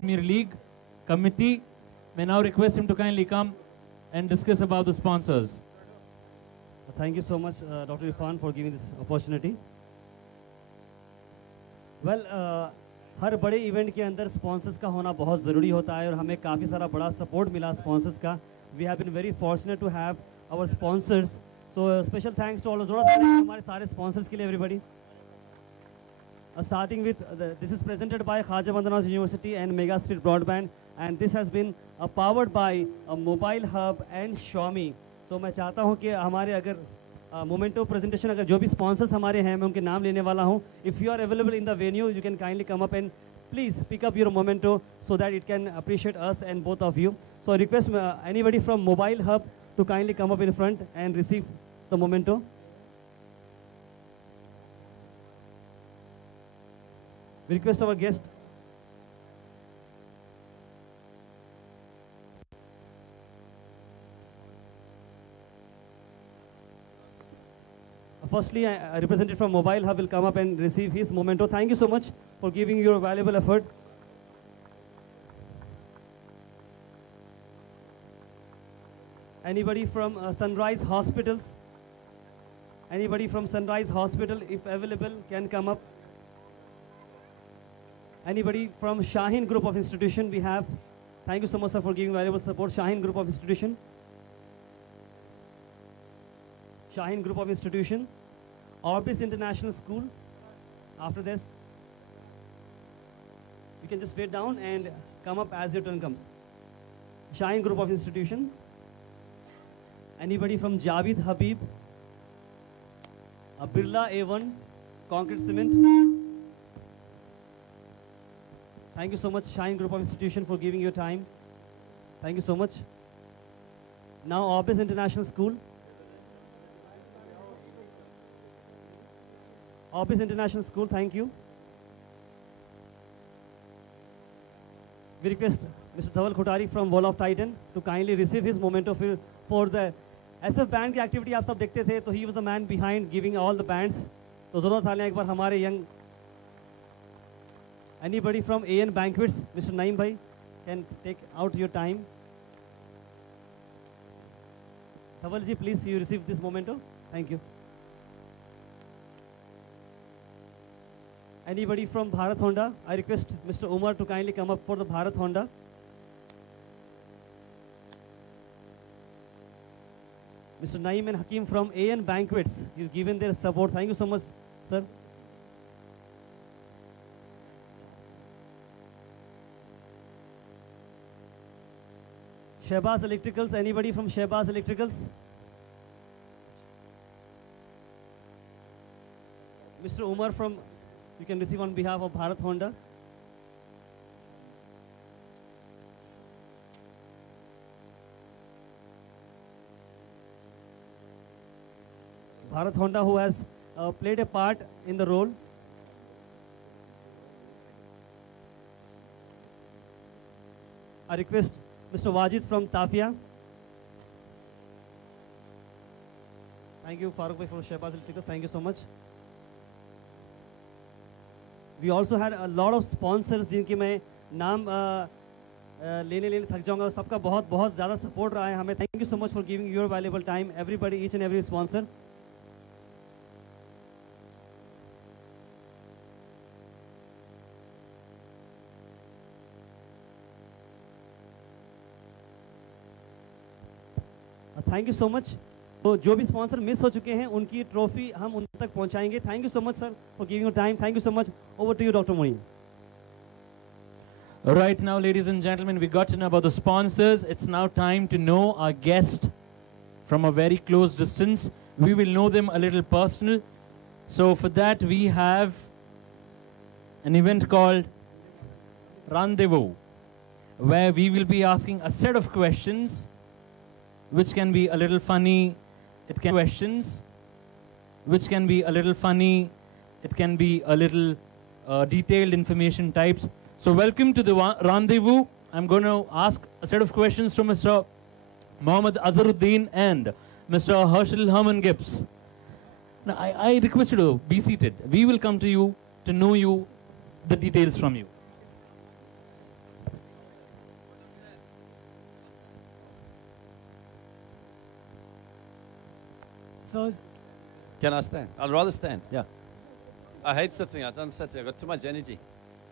Premier League committee may now request him to kindly come and discuss about the sponsors. Thank you so much, Dr. Irfan, for giving this opportunity. Well, हर बड़े event के अंदर sponsors का होना बहुत ज़रूरी होता है और हमें काफ़ी सारा बड़ा सपोर्ट मिला स्पॉन्सर्स का. We have been very fortunate to have our sponsors. So special thanks to all those हमारे सारे sponsors के लिए everybody. Starting with, this is presented by Khaja Bandanawaz University and Mega Speed Broadband, and this has been powered by a mobile hub and Xiaomi. So मैं चाहता हूँ कि हमारे अगर मोमेंटो प्रेजेंटेशन अगर जो भी स्पॉन्सर्स हमारे हैं मैं उनके नाम लेने वाला हूँ. If you are available in the venue, you can kindly come up and please pick up your memento so that it can appreciate us and both of you. So I request anybody from Mobile Hub to kindly come up in front and receive the memento. We request our guest. Firstly, a representative from Mobile Hub will come up and receive his memento. Thank you so much for giving your valuable effort. Anybody from Sunrise Hospitals? Anybody from Sunrise Hospital, if available, can come up. Anybody from Shaheen Group of Institution we have? Thank you so much, sir, for giving valuable support. Shaheen Group of Institution. Shaheen Group of Institution. Orbis International School. After this, you can just wait down and come up as your turn comes. Shaheen Group of Institution. Anybody from Javed Habib? Birla A1 Concrete Cement. Thank you so much, Shaheen Group of Institution, for giving your time. Thank you so much. Now, Orbis International School. Orbis International School, thank you. We request Mr. Dhaval Khotari from Wall of Titan to kindly receive his memento for the SF band की activity आप सब देखते थे, तो he was the man behind giving all the bands. तो ज़रूर था एक बार हमारे young. Anybody from AN Banquets, Mr. Naeem bhai, can take out your time. Thavalji, please, you receive this memento. Thank you. Anybody from Bharat Honda? I request Mr. Umar to kindly come up for the Bharat Honda. Mr. Naeem and Hakim from AN Banquets, you've given their support. Thank you so much, sir. Shehbaz Electricals, anybody from Shehbaz Electricals? Mr. Umar from, you can receive on behalf of Bharat Honda. Bharat Honda, who has played a part in the role. I request Mr. Wajid from Tafia. Thank you, Farooq bhai from Shehbaz Electricals. Thank you so much. We also had a lot of sponsors जिनकी मैं नाम लेने थक जाऊंगा. सबका बहुत बहुत ज़्यादा support रहा है हमें. Thank you so much for giving your valuable time, everybody, each and every sponsor. Thank you so much. तो जो भी स्पॉन्सर मिस हो चुके हैं उनकी ट्रॉफी हम उन तक पहुंचाएंगे. Thank you so much sir for giving your time. Thank you so much. Over to you doctor Moin. Right now, ladies and gentlemen, we got to know about the sponsors. It's now time to know our guest from a very close distance. We will know them a little personal. So for that, we have an event called Rendezvous, where we will be asking a set of questions which can be a little funny. It can be questions which can be a little funny. It can be a little detailed information types. So welcome to the rendezvous. I'm going to ask a set of questions to Mr. Mohammad Azharuddin and Mr. Herschel Herman Gibbs. Now, I request you to be seated. We will come to you to know you, the details from you. So, can I stand? I'd rather stand, yeah. I hate sitting. I don't sit here. I've got too much energy.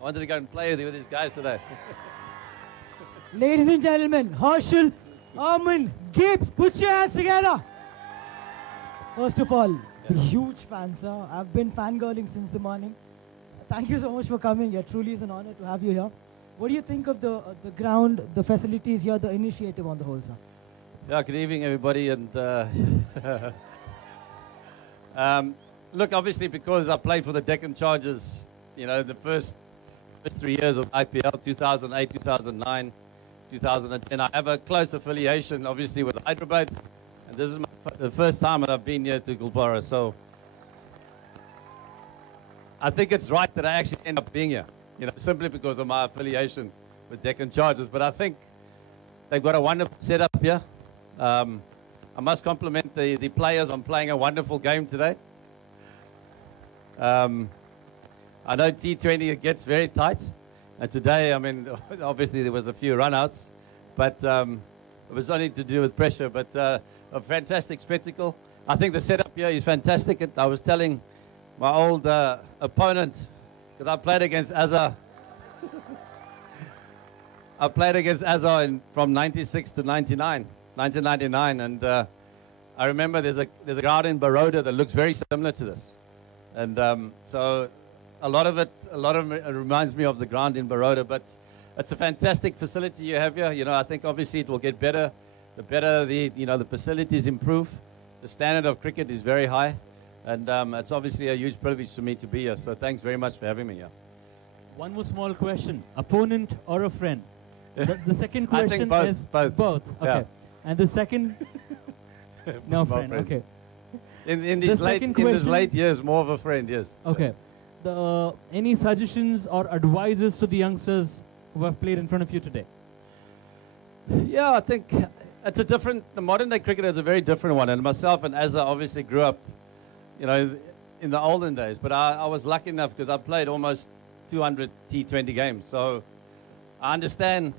I wanted to go and play with these guys today. ladies and gentlemen, Herschel Herman Gibbs, put your hands together. First of all, huge fan, sir. I've been fangirling since the morning. Thank you so much for coming. It truly is an honor to have you here. What do you think of the ground, the facilities here, the initiative on the whole, sir? Yeah, good evening, everybody. And look, obviously, because I played for the Deccan Chargers, you know, the first 3 years of IPL, 2008, 2009, 2010, I have a close affiliation, obviously, with Hyderabad. And this is the first time that I've been here to Gulbarga. So I think it's right that I actually end up being here, you know, simply because of my affiliation with Deccan Chargers. But I think they've got a wonderful setup here. I must compliment the players on playing a wonderful game today. I know T20 it gets very tight, and today, I mean, obviously there was a few run-outs, but it was only to do with pressure. But a fantastic spectacle. I think the setup here is fantastic. I was telling my old opponent, because I played against Azhar. I played against Azhar from 96 to 1999, and I remember there's a ground in Baroda that looks very similar to this, and so a lot of it reminds me of the ground in Baroda. But it's a fantastic facility you have here. You know, I think obviously it will get better. The better the facilities improve, the standard of cricket is very high, and it's obviously a huge privilege for me to be here. So thanks very much for having me here. One more small question: opponent or a friend? The second question I think both, is both. Okay. Yeah. And the second, no friend. Okay. In these late years, more of a friend. Yes. Okay. Any suggestions or advices to the youngsters who have played in front of you today? Yeah, I think it's a different. The modern day cricket is a very different one, and myself and Azhar obviously grew up, you know, in the olden days. But I was lucky enough because I played almost 200 T20 games, so I understand.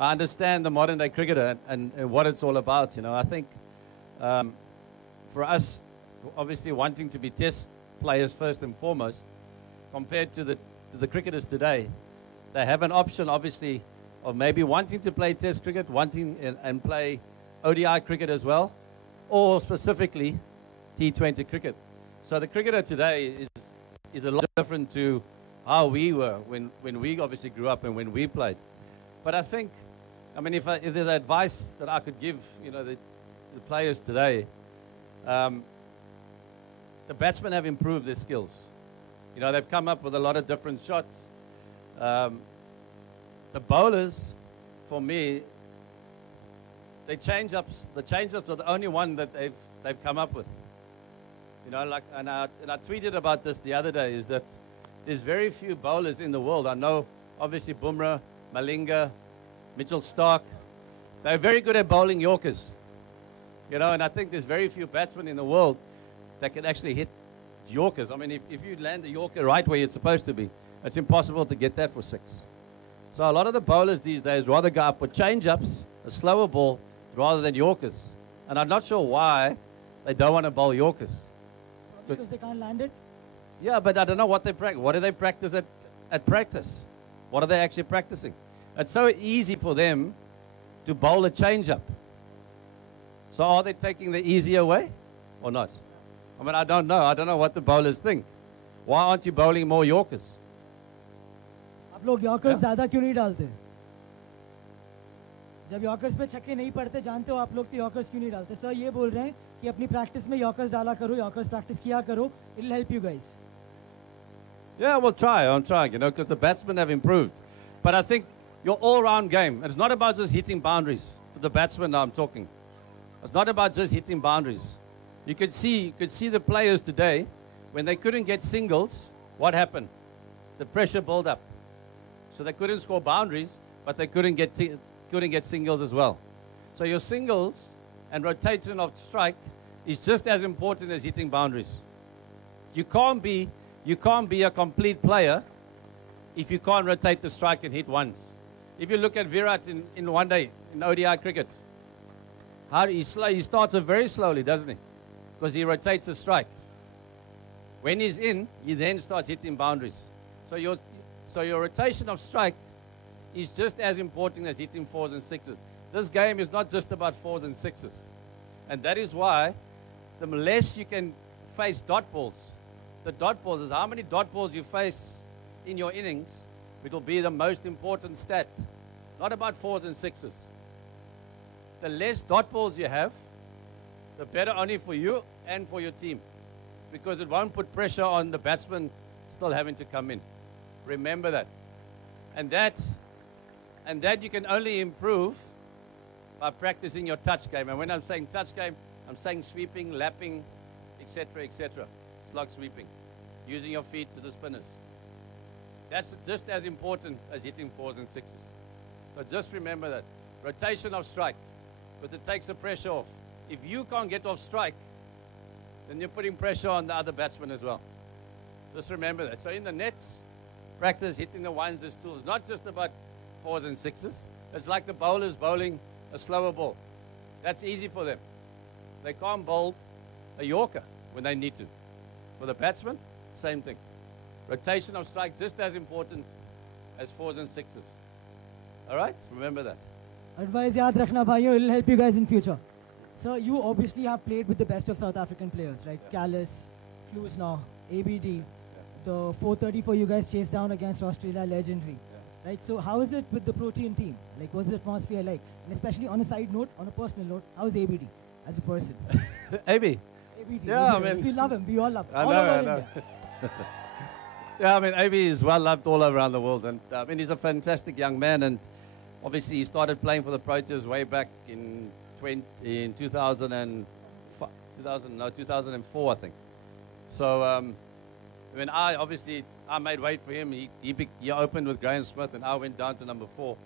I understand the modern day cricketer and what it's all about. You know, I think for us, obviously wanting to be test players first and foremost, compared to the cricketers today, they have an option, obviously, of maybe wanting to play test cricket, wanting and play ODI cricket as well, or specifically T20 cricket. So the cricketer today is a lot different to how we were when we obviously grew up and when we played. But I think, I mean, if there's advice that I could give, the players today, the batsmen have improved their skills. They've come up with a lot of different shots. The bowlers, for me, the change-ups are the only one that they've come up with. And I tweeted about this the other day, is that there's very few bowlers in the world. I know, obviously, Bumrah, Malinga, Mitchell Stark, they're very good at bowling Yorkers. And I think there's very few batsmen in the world that can actually hit Yorkers. I mean, if you land a Yorker right where it's supposed to be, it's impossible to get that for 6. So a lot of the bowlers these days rather go up for change-ups, a slower ball, rather than Yorkers. And I'm not sure why they don't want to bowl Yorkers. Because they can't land it? Yeah, but I don't know what they practice. What do they practice at practice? What are they actually practicing? It's so easy for them to bowl a change-up. So are they taking the easier way or not? I mean, I don't know. I don't know what the bowlers think. Why aren't you bowling more Yorkers? आप लोग yorkers ज़्यादा क्यों नहीं डालते? जब yorkers पे छक्के नहीं पड़ते, जानते हो आप लोग तो यॉर्कर्स क्यों नहीं डालते? सर ये बोल रहे हैं कि अपनी प्रैक्टिस में यॉर्कर्स डाला करो, यॉर्कर्स प्रैक्टिस किया करो. It'll help you guys. Yeah, we'll try. I'm trying, because the batsmen have improved. But I think your all-round game, and it's not about just hitting boundaries. For the batsmen now I'm talking. It's not about just hitting boundaries. You could see the players today, when they couldn't get singles, what happened? The pressure built up. So they couldn't score boundaries, but they couldn't get singles as well. So your singles and rotation of strike is just as important as hitting boundaries. You can't be a complete player if you can't rotate the strike and hit ones. If you look at Virat in one day in ODI cricket, he starts it very slowly, doesn't he? Because he rotates the strike. When he's in, he then starts hitting boundaries. So your rotation of strike is just as important as hitting 4s and 6s. This game is not just about 4s and 6s. And that is why the less you can face dot balls, the dot balls is how many dot balls you face in your innings, it will be the most important stat. Not about 4s and 6s. The less dot balls you have, the better only for you and for your team. Because it won't put pressure on the batsman still having to come in. Remember that. And that you can only improve by practicing your touch game. And when I'm saying touch game, I'm saying sweeping, lapping, etc., etc. Slug sweeping. Using your feet to the spinners. That's just as important as hitting 4s and 6s. So just remember that. Rotation of strike. Because it takes the pressure off. If you can't get off strike, then you're putting pressure on the other batsman as well. Just remember that. So in the nets, practice hitting the 1s as tools. Not just about 4s and 6s. It's like the bowlers bowling a slower ball. That's easy for them. They can't bowl a Yorker when they need to. For the batsman, same thing. Rotation of strike just as important as 4s and 6s. All right? Remember that. Advice yaad rakhna bhaiyo, it'll help you guys in future. So you obviously have played with the best of South African players, right? Callis, Klusenaar, ABD. The 430 for you guys chased down against Australia, legendary. Right? So how is it with the Protean team? Like, what's the atmosphere like? And especially on a side note, on a personal note, how is ABD as a person? AB? ABD. Yeah, I mean, we love him. We all love him. I know. Yeah, I mean, AB is well loved all around the world. And I mean, he's a fantastic young man. And obviously, he started playing for the Proteas way back in 2004, I think. So, I mean, I made weight for him. He opened with Graham Smith, and I went down to number 4.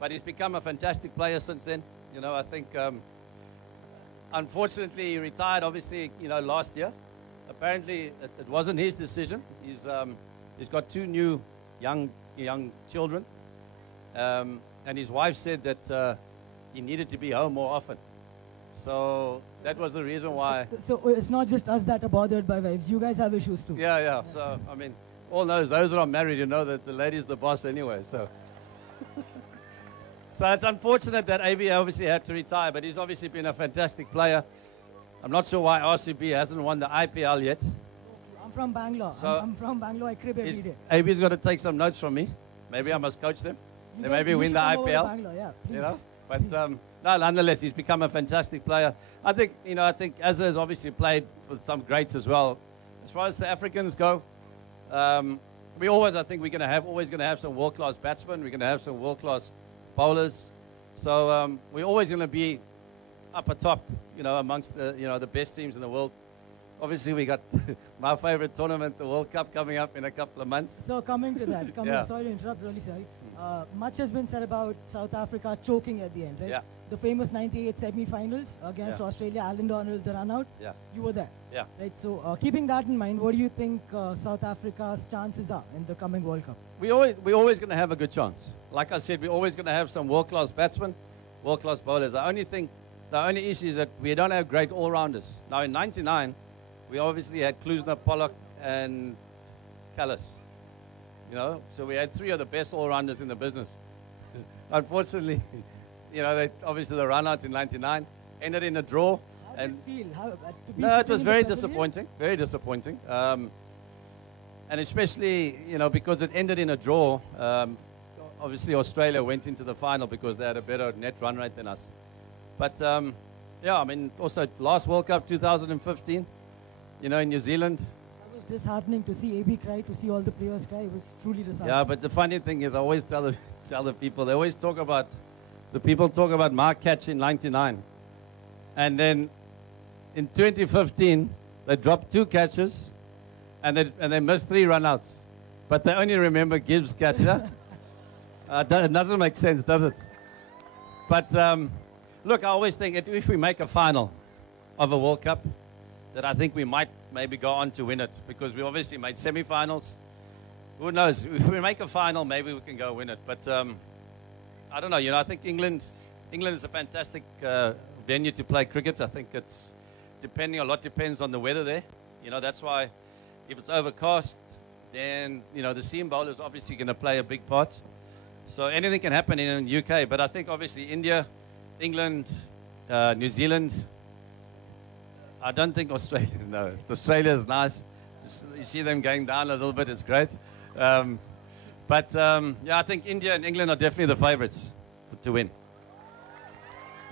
But he's become a fantastic player since then. I think, unfortunately, he retired, obviously, last year. Apparently, it wasn't his decision. He's got 2 new young children. And his wife said that he needed to be home more often. So that was the reason why. So it's not just us that are bothered by wives. You guys have issues too. Yeah, yeah. So, I mean, all those that are married, you know that the lady's the boss anyway, so. So it's unfortunate that AB obviously had to retire, but he's obviously been a fantastic player. I'm not sure why RCB hasn't won the IPL yet. I'm from Bangalore. So I'm from Bangalore. I crib every day. AB's got to take some notes from me. Maybe I must coach them. They maybe win the IPL. Bangalore, yeah, please. You know, but no, nonetheless, he's become a fantastic player. I think, you know, Azza has obviously played with some greats as well. As far as the Africans go, we always, I think, always going to have some world-class batsmen. We're going to have some world-class bowlers. So we're always going to be up atop, you know, amongst the, you know, the best teams in the world. Obviously, we got my favorite tournament, the World Cup, coming up in a couple of months. So coming to that, Yeah. sorry to interrupt, really sorry. Much has been said about South Africa choking at the end, right? Yeah. The famous 98 semi-finals against Yeah. Australia, Alan Donald, the run-out. Yeah. You were there. Yeah. Right. So keeping that in mind, what do you think South Africa's chances are in the coming World Cup? We're always going to have a good chance. Like I said, we're always going to have some world-class batsmen, world-class bowlers. The only issue is that we don't have great all-rounders. Now, in 99, we obviously had Klusner, Pollock, and Callis. You know, so we had three of the best all-rounders in the business. Unfortunately, you know, obviously the run-out in 99 ended in a draw. How did it feel? No, it was very disappointing. Very disappointing. And especially, you know, because it ended in a draw. Obviously, Australia went into the final because they had a better net run rate than us. But yeah, I mean, also last World Cup 2015, you know, in New Zealand. It was disheartening to see AB cry, to see all the players cry. It was truly disheartening. Yeah, but the funny thing is, I always tell the people, they always talk about, the people talk about my catch in 99. And then in 2015, they dropped 2 catches and they missed 3 run-outs. But they only remember Gibbs' catch. It doesn't make sense, does it? But look, I always think if we make a final of a World Cup, that I think we might maybe go on to win it, because we obviously made semi-finals. Who knows? If we make a final, maybe we can go win it. But I don't know. You know, I think England is a fantastic venue to play cricket. I think it's a lot depends on the weather there. You know, that's why if it's overcast, then, you know, the seam bowler is obviously going to play a big part. So anything can happen in the UK. But I think obviously India, England, New Zealand. I don't think Australia. No, Australia is nice. You see them going down a little bit. It's great. But yeah, I think India and England are definitely the favorites to win.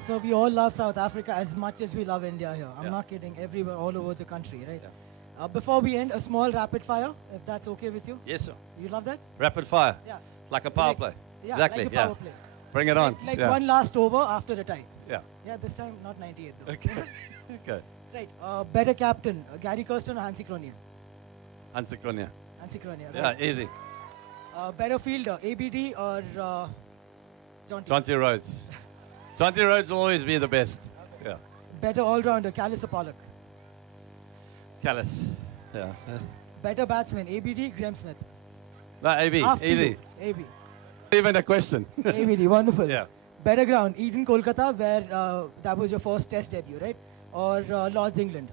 So we all love South Africa as much as we love India here. I'm not kidding. Everywhere, all over the country, right? Yeah. Before we end, a small rapid fire, if that's okay with you. Yes, sir. You love that? Rapid fire. Yeah. Like a power play. Yeah, exactly. like a power play. Bring it on. Like one last over after the tie. Yeah. Yeah, this time not 98 though. Okay. Okay. Right. Better captain, Gary Kirsten or Hansi Cronje? Hansi Cronje. Hansi Cronje. Yeah, Right. easy. Better fielder, ABD or Jonty Rhodes. Jonty Rhodes will always be the best. Yeah. Better all-rounder, Callis or Pollock? Callis. Yeah. Better batsman, ABD, Graham Smith? No, AB. After Easy. you, AB. Even a question. ABD, wonderful. Yeah. Better ground, Eden, Kolkata, where that was your first test debut, right? Or Lords, England?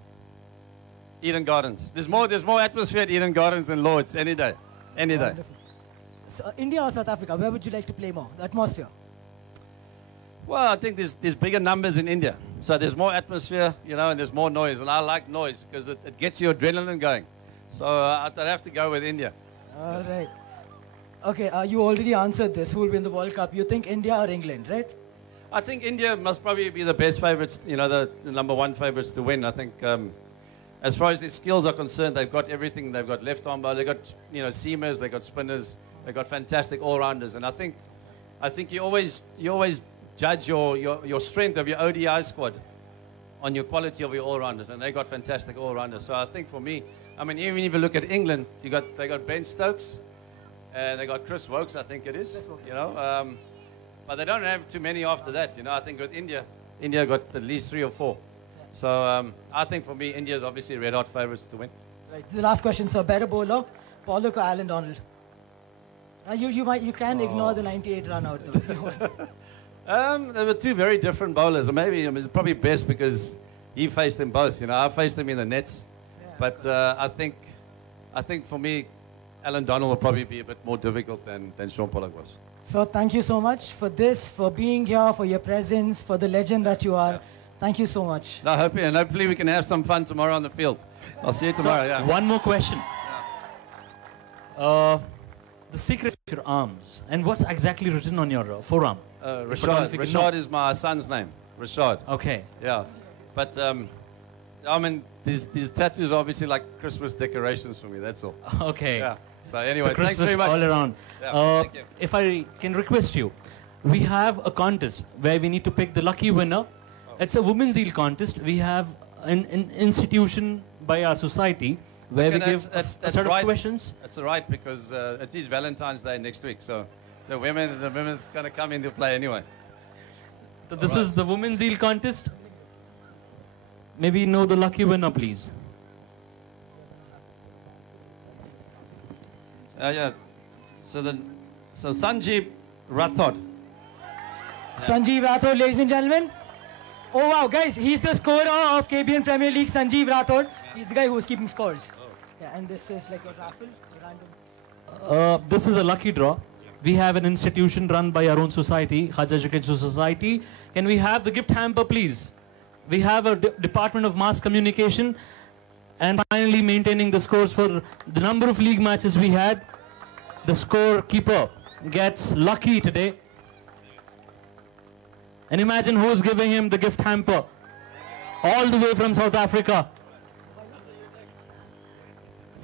Eden Gardens. There's more atmosphere at Eden Gardens than Lords any day. Any day. Wonderful. So, India or South Africa, where would you like to play more? The atmosphere? Well, I think there's bigger numbers in India. So there's more atmosphere, you know, and there's more noise. And I like noise because it gets your adrenaline going. So I'd have to go with India. All right. Okay, you already answered this. Who will win the World Cup? You think India or England, right? I think India must probably be the best favorites, you know, the number 1 favorites to win. I think as far as their skills are concerned, they've got everything. They've got left-arm bowlers, they've got, you know, seamers, they've got spinners, they've got fantastic all-rounders. And I think you always judge your strength of your ODI squad on your quality of your all-rounders, and they got fantastic all-rounders. So I think for me, I mean, even if you look at England, they got Ben Stokes, and they got Chris Wokes, I think it is, you know. But they don't have too many after that, you know. I think with India got at least 3 or 4. So I think for me, India is obviously red-hot favorites to win. Right. The last question, sir. Better bowler, Pollock or Alan Donald? You can ignore the 98 run out though. If you want. They were two very different bowlers. Or maybe it's probably best because he faced them both. You know, I faced them in the nets. Yeah. But I think for me, Alan Donald will probably be a bit more difficult than Sean Pollock was. So thank you so much for this, for being here, for your presence, for the legend that you are. Yeah. Thank you so much. No, hopefully we can have some fun tomorrow on the field. I'll see you tomorrow. So, yeah. One more question. The secret of your arms, and what's exactly written on your forearm? Rashad. Rashad is my son's name. Rashad. Okay. Yeah. But I mean, these tattoos are obviously like Christmas decorations for me. That's all. Okay. Yeah. So anyway, so thanks very much. All around. Yeah, thank you. If I can request you, we have a contest where we need to pick the lucky winner. Oh. It's a women's eel contest. We have an institution by our society where we give a set of questions. That's right, because it is Valentine's Day next week, so the women's going to come into play anyway. So this is the women's eel contest. Maybe know the lucky winner, please. Yeah. So Sanjeev Rathod. Sanjeev Rathod, ladies and gentlemen. Oh wow, guys, he's the scorer of KBN Premier League, Sanjeev Rathod. He's the guy who's keeping scores. Oh. Yeah, and this is like a raffle, random. This is a lucky draw. We have an institution run by our own society, Hajj Education Society. Can we have the gift hamper, please? We have a Department of Mass Communication, and finally maintaining the scores for the number of league matches we had. The scorekeeper gets lucky today. And imagine who's giving him the gift hamper. All the way from South Africa.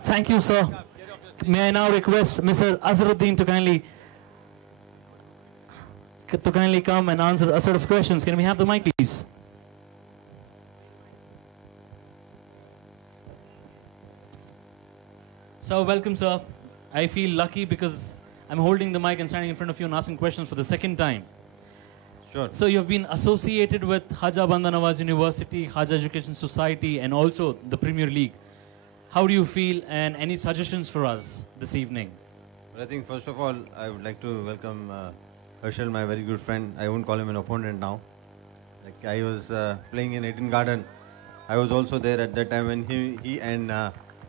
Thank you, sir. May I now request Mr. Azharuddin to kindly come and answer a set of questions. Can we have the mic, please? So, welcome, sir. I feel lucky because I'm holding the mic and standing in front of you and asking questions for the second time. Sure. So, you've been associated with Haja Bandha Nawaz University, Hajj Education Society, and also the Premier League. How do you feel, and any suggestions for us this evening? Well, I think first of all, I would like to welcome Herschel, my very good friend. I won't call him an opponent now. Like I was playing in Eden Garden. I was also there at that time when he and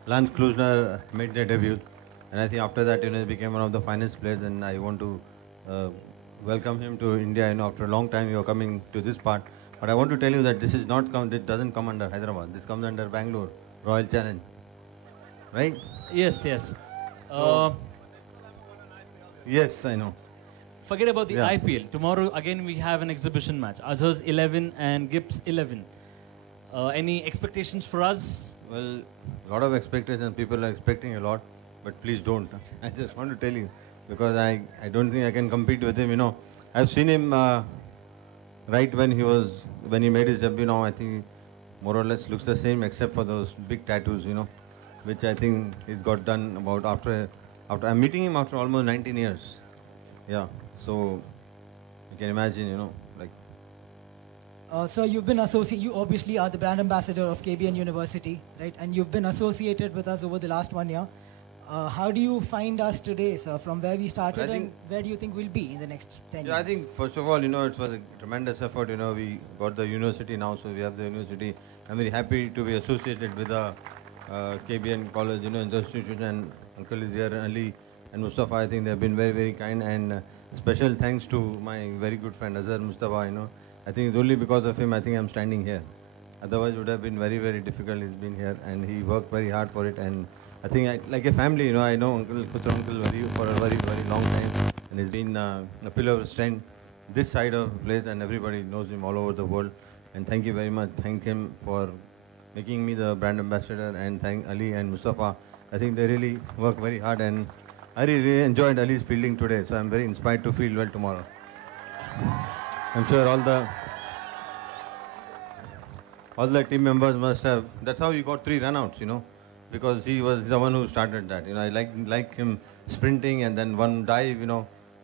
Lance Klusner made their debut. And I think after that, he became one of the finest players. And I want to welcome him to India. After a long time, you are coming to this part. But I want to tell you that this is not it doesn't come under Hyderabad. This comes under Bangalore Royal Challenge. Right? Yes, yes. Yes, I know. Forget about the IPL. Tomorrow, again, we have an exhibition match. Azhar's 11 and Gibbs 11. Any expectations for us? Well, a lot of expectations. People are expecting a lot. But please don't. I just want to tell you. Because I don't think I can compete with him, I've seen him right when he made his debut. Now I think more or less looks the same except for those big tattoos, which I think he's got done about after I'm meeting him after almost 19 years. Yeah, so you can imagine, So you've been you obviously are the brand ambassador of KBN University, right? And you've been associated with us over the last 1 year. How do you find us today, sir, from where we started, and where do you think we'll be in the next 10 years? I think, first of all, it was a tremendous effort. We got the university now, so we have the university. I'm very happy to be associated with the KBN College, in the institution, and Uncle is here, Ali and Mustafa. I think they've been very, very kind, and special thanks to my very good friend Azhar Mustafa. I think it's only because of him I think I'm standing here. Otherwise it would have been very, very difficult. He's been here and he worked very hard for it, and I think like a family, I know Uncle Putra Uncle for a very, very long time, and he's been a pillar of strength this side of the place, and everybody knows him all over the world. And thank you very much. Thank him for making me the brand ambassador, and thank Ali and Mustafa. I think they really work very hard, and I really enjoyed Ali's fielding today, so I'm very inspired to field well tomorrow. I'm sure all the team members must have. That's how you got 3 runouts, because he was the one who started that. I like him sprinting and then one dive.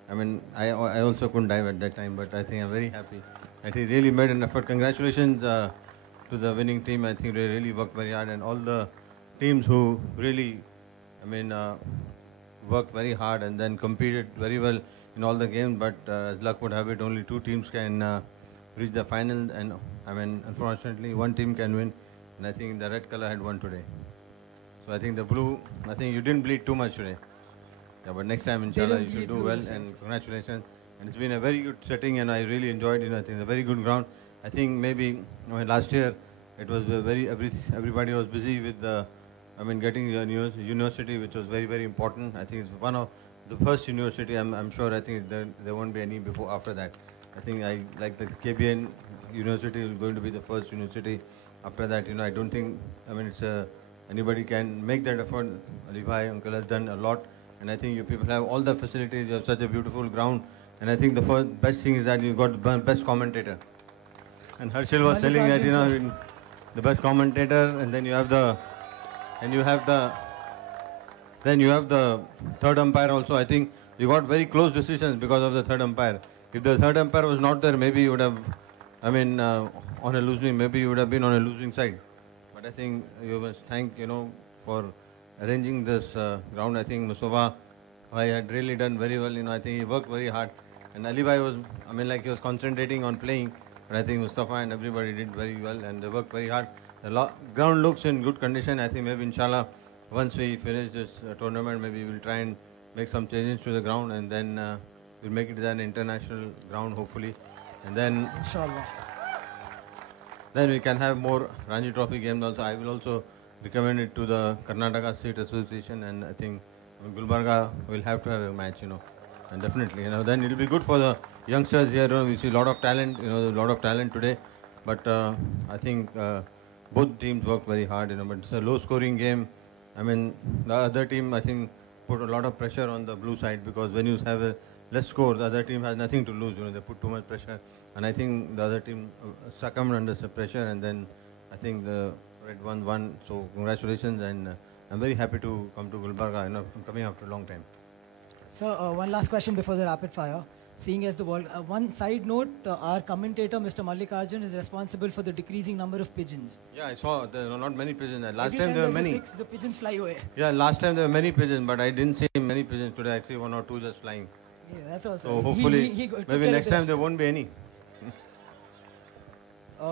I mean, I also couldn't dive at that time, but I think I'm very happy that he really made an effort. Congratulations to the winning team. I think they really worked very hard, and all the teams who really, worked very hard and then competed very well in all the games, but as luck would have it, only 2 teams can reach the final, and I mean, unfortunately, 1 team can win, and I think the red color had won today. So I think the blue, I think you didn't bleed too much today. Yeah, but next time, inshallah, you should do well, and congratulations. And it's been a very good setting, and I really enjoyed it. I think it's a very good ground. I think maybe last year it was everybody was busy with the, getting a university, which was very, very important. I think it's one of the first university. I'm sure. I think there won't be any before after that. I think I like the KBN University is going to be the first university. After that, I don't think. It's anybody can make that effort. Levi uncle has done a lot, and I think you people have all the facilities. You have such a beautiful ground, and I think the best thing is that you got the best commentator. And Harshil was telling that the best commentator, and then you have the third umpire also. I think you got very close decisions because of the third umpire. If the third umpire was not there, maybe you would have, maybe you would have been on a losing side. But I think you must thank, for arranging this ground. I think Mustafa had really done very well. I think he worked very hard. And Alibai was, he was concentrating on playing. But I think Mustafa and everybody did very well, and they worked very hard. The ground looks in good condition. I think maybe inshallah, once we finish this tournament, maybe we'll try and make some changes to the ground, and then we'll make it an international ground, hopefully. And then inshallah, then we can have more Ranji Trophy games also. I will also recommend it to the Karnataka State Association, and I think Gulbarga will have to have a match, and definitely, then it will be good for the youngsters here. We see a lot of talent, there's a lot of talent today, but I think both teams work very hard, but it's a low-scoring game. The other team, I think, put a lot of pressure on the blue side, because when you have a less score, the other team has nothing to lose. They put too much pressure, and I think the other team succumbed under the pressure, and then I think the red one won. So congratulations, and I'm very happy to come to Gulbarga. I'm coming after a long time. So one last question before the rapid fire. Seeing as the world, one side note, our commentator, Mr. Mallikarjun, is responsible for the decreasing number of pigeons. Yeah, I saw there are not many pigeons. Last Every time there were many. 6, the pigeons fly away. Yeah, last time there were many pigeons, but I didn't see many pigeons today. I see 1 or 2 just flying. Yeah, that's also. So hopefully, he took maybe care next of the time there won't be any.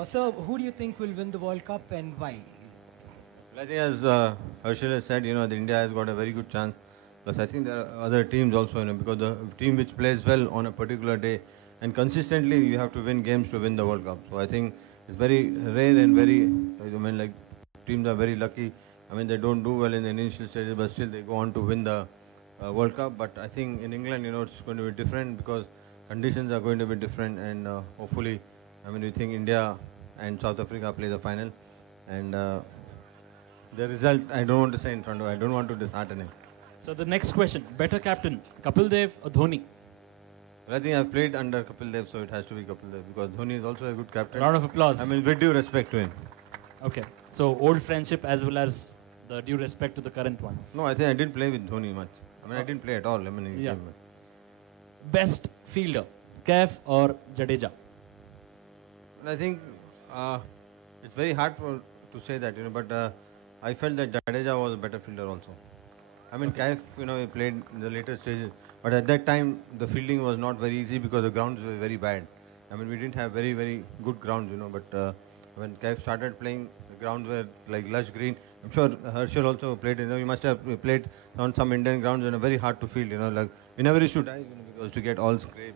So who do you think will win the World Cup, and why? Well, I think as Harshil has said, the India has got a very good chance. Plus, I think there are other teams also, because the team which plays well on a particular day and consistently, you have to win games to win the World Cup. So I think it's very rare and very, teams are very lucky. They don't do well in the initial stages, but still they go on to win the World Cup. But I think in England, it's going to be different, because conditions are going to be different, and hopefully, we think India and South Africa play the final, and the result I don't want to say in front of. I don't want to dishearten him. So the next question: better captain, Kapil Dev or Dhoni? Well, I think I've played under Kapil Dev, so it has to be Kapil Dev, because Dhoni is also a good captain. Round of applause. With due respect to him. Okay. So old friendship as well as the due respect to the current one. No, I think I didn't play with Dhoni much. I didn't play at all. Yeah. Best fielder, Kaif or Jadeja? Well, I think it's very hard to say that, but I felt that Jadeja was a better fielder also. Kaif, he played in the later stages, but at that time the fielding was not very easy because the grounds were very bad. We didn't have very, very good grounds, but when Kaif started playing, the grounds were like lush green. I'm sure Harshil also played, he must have played on some Indian grounds, very hard to field, like we never used to die, because to get all scrape,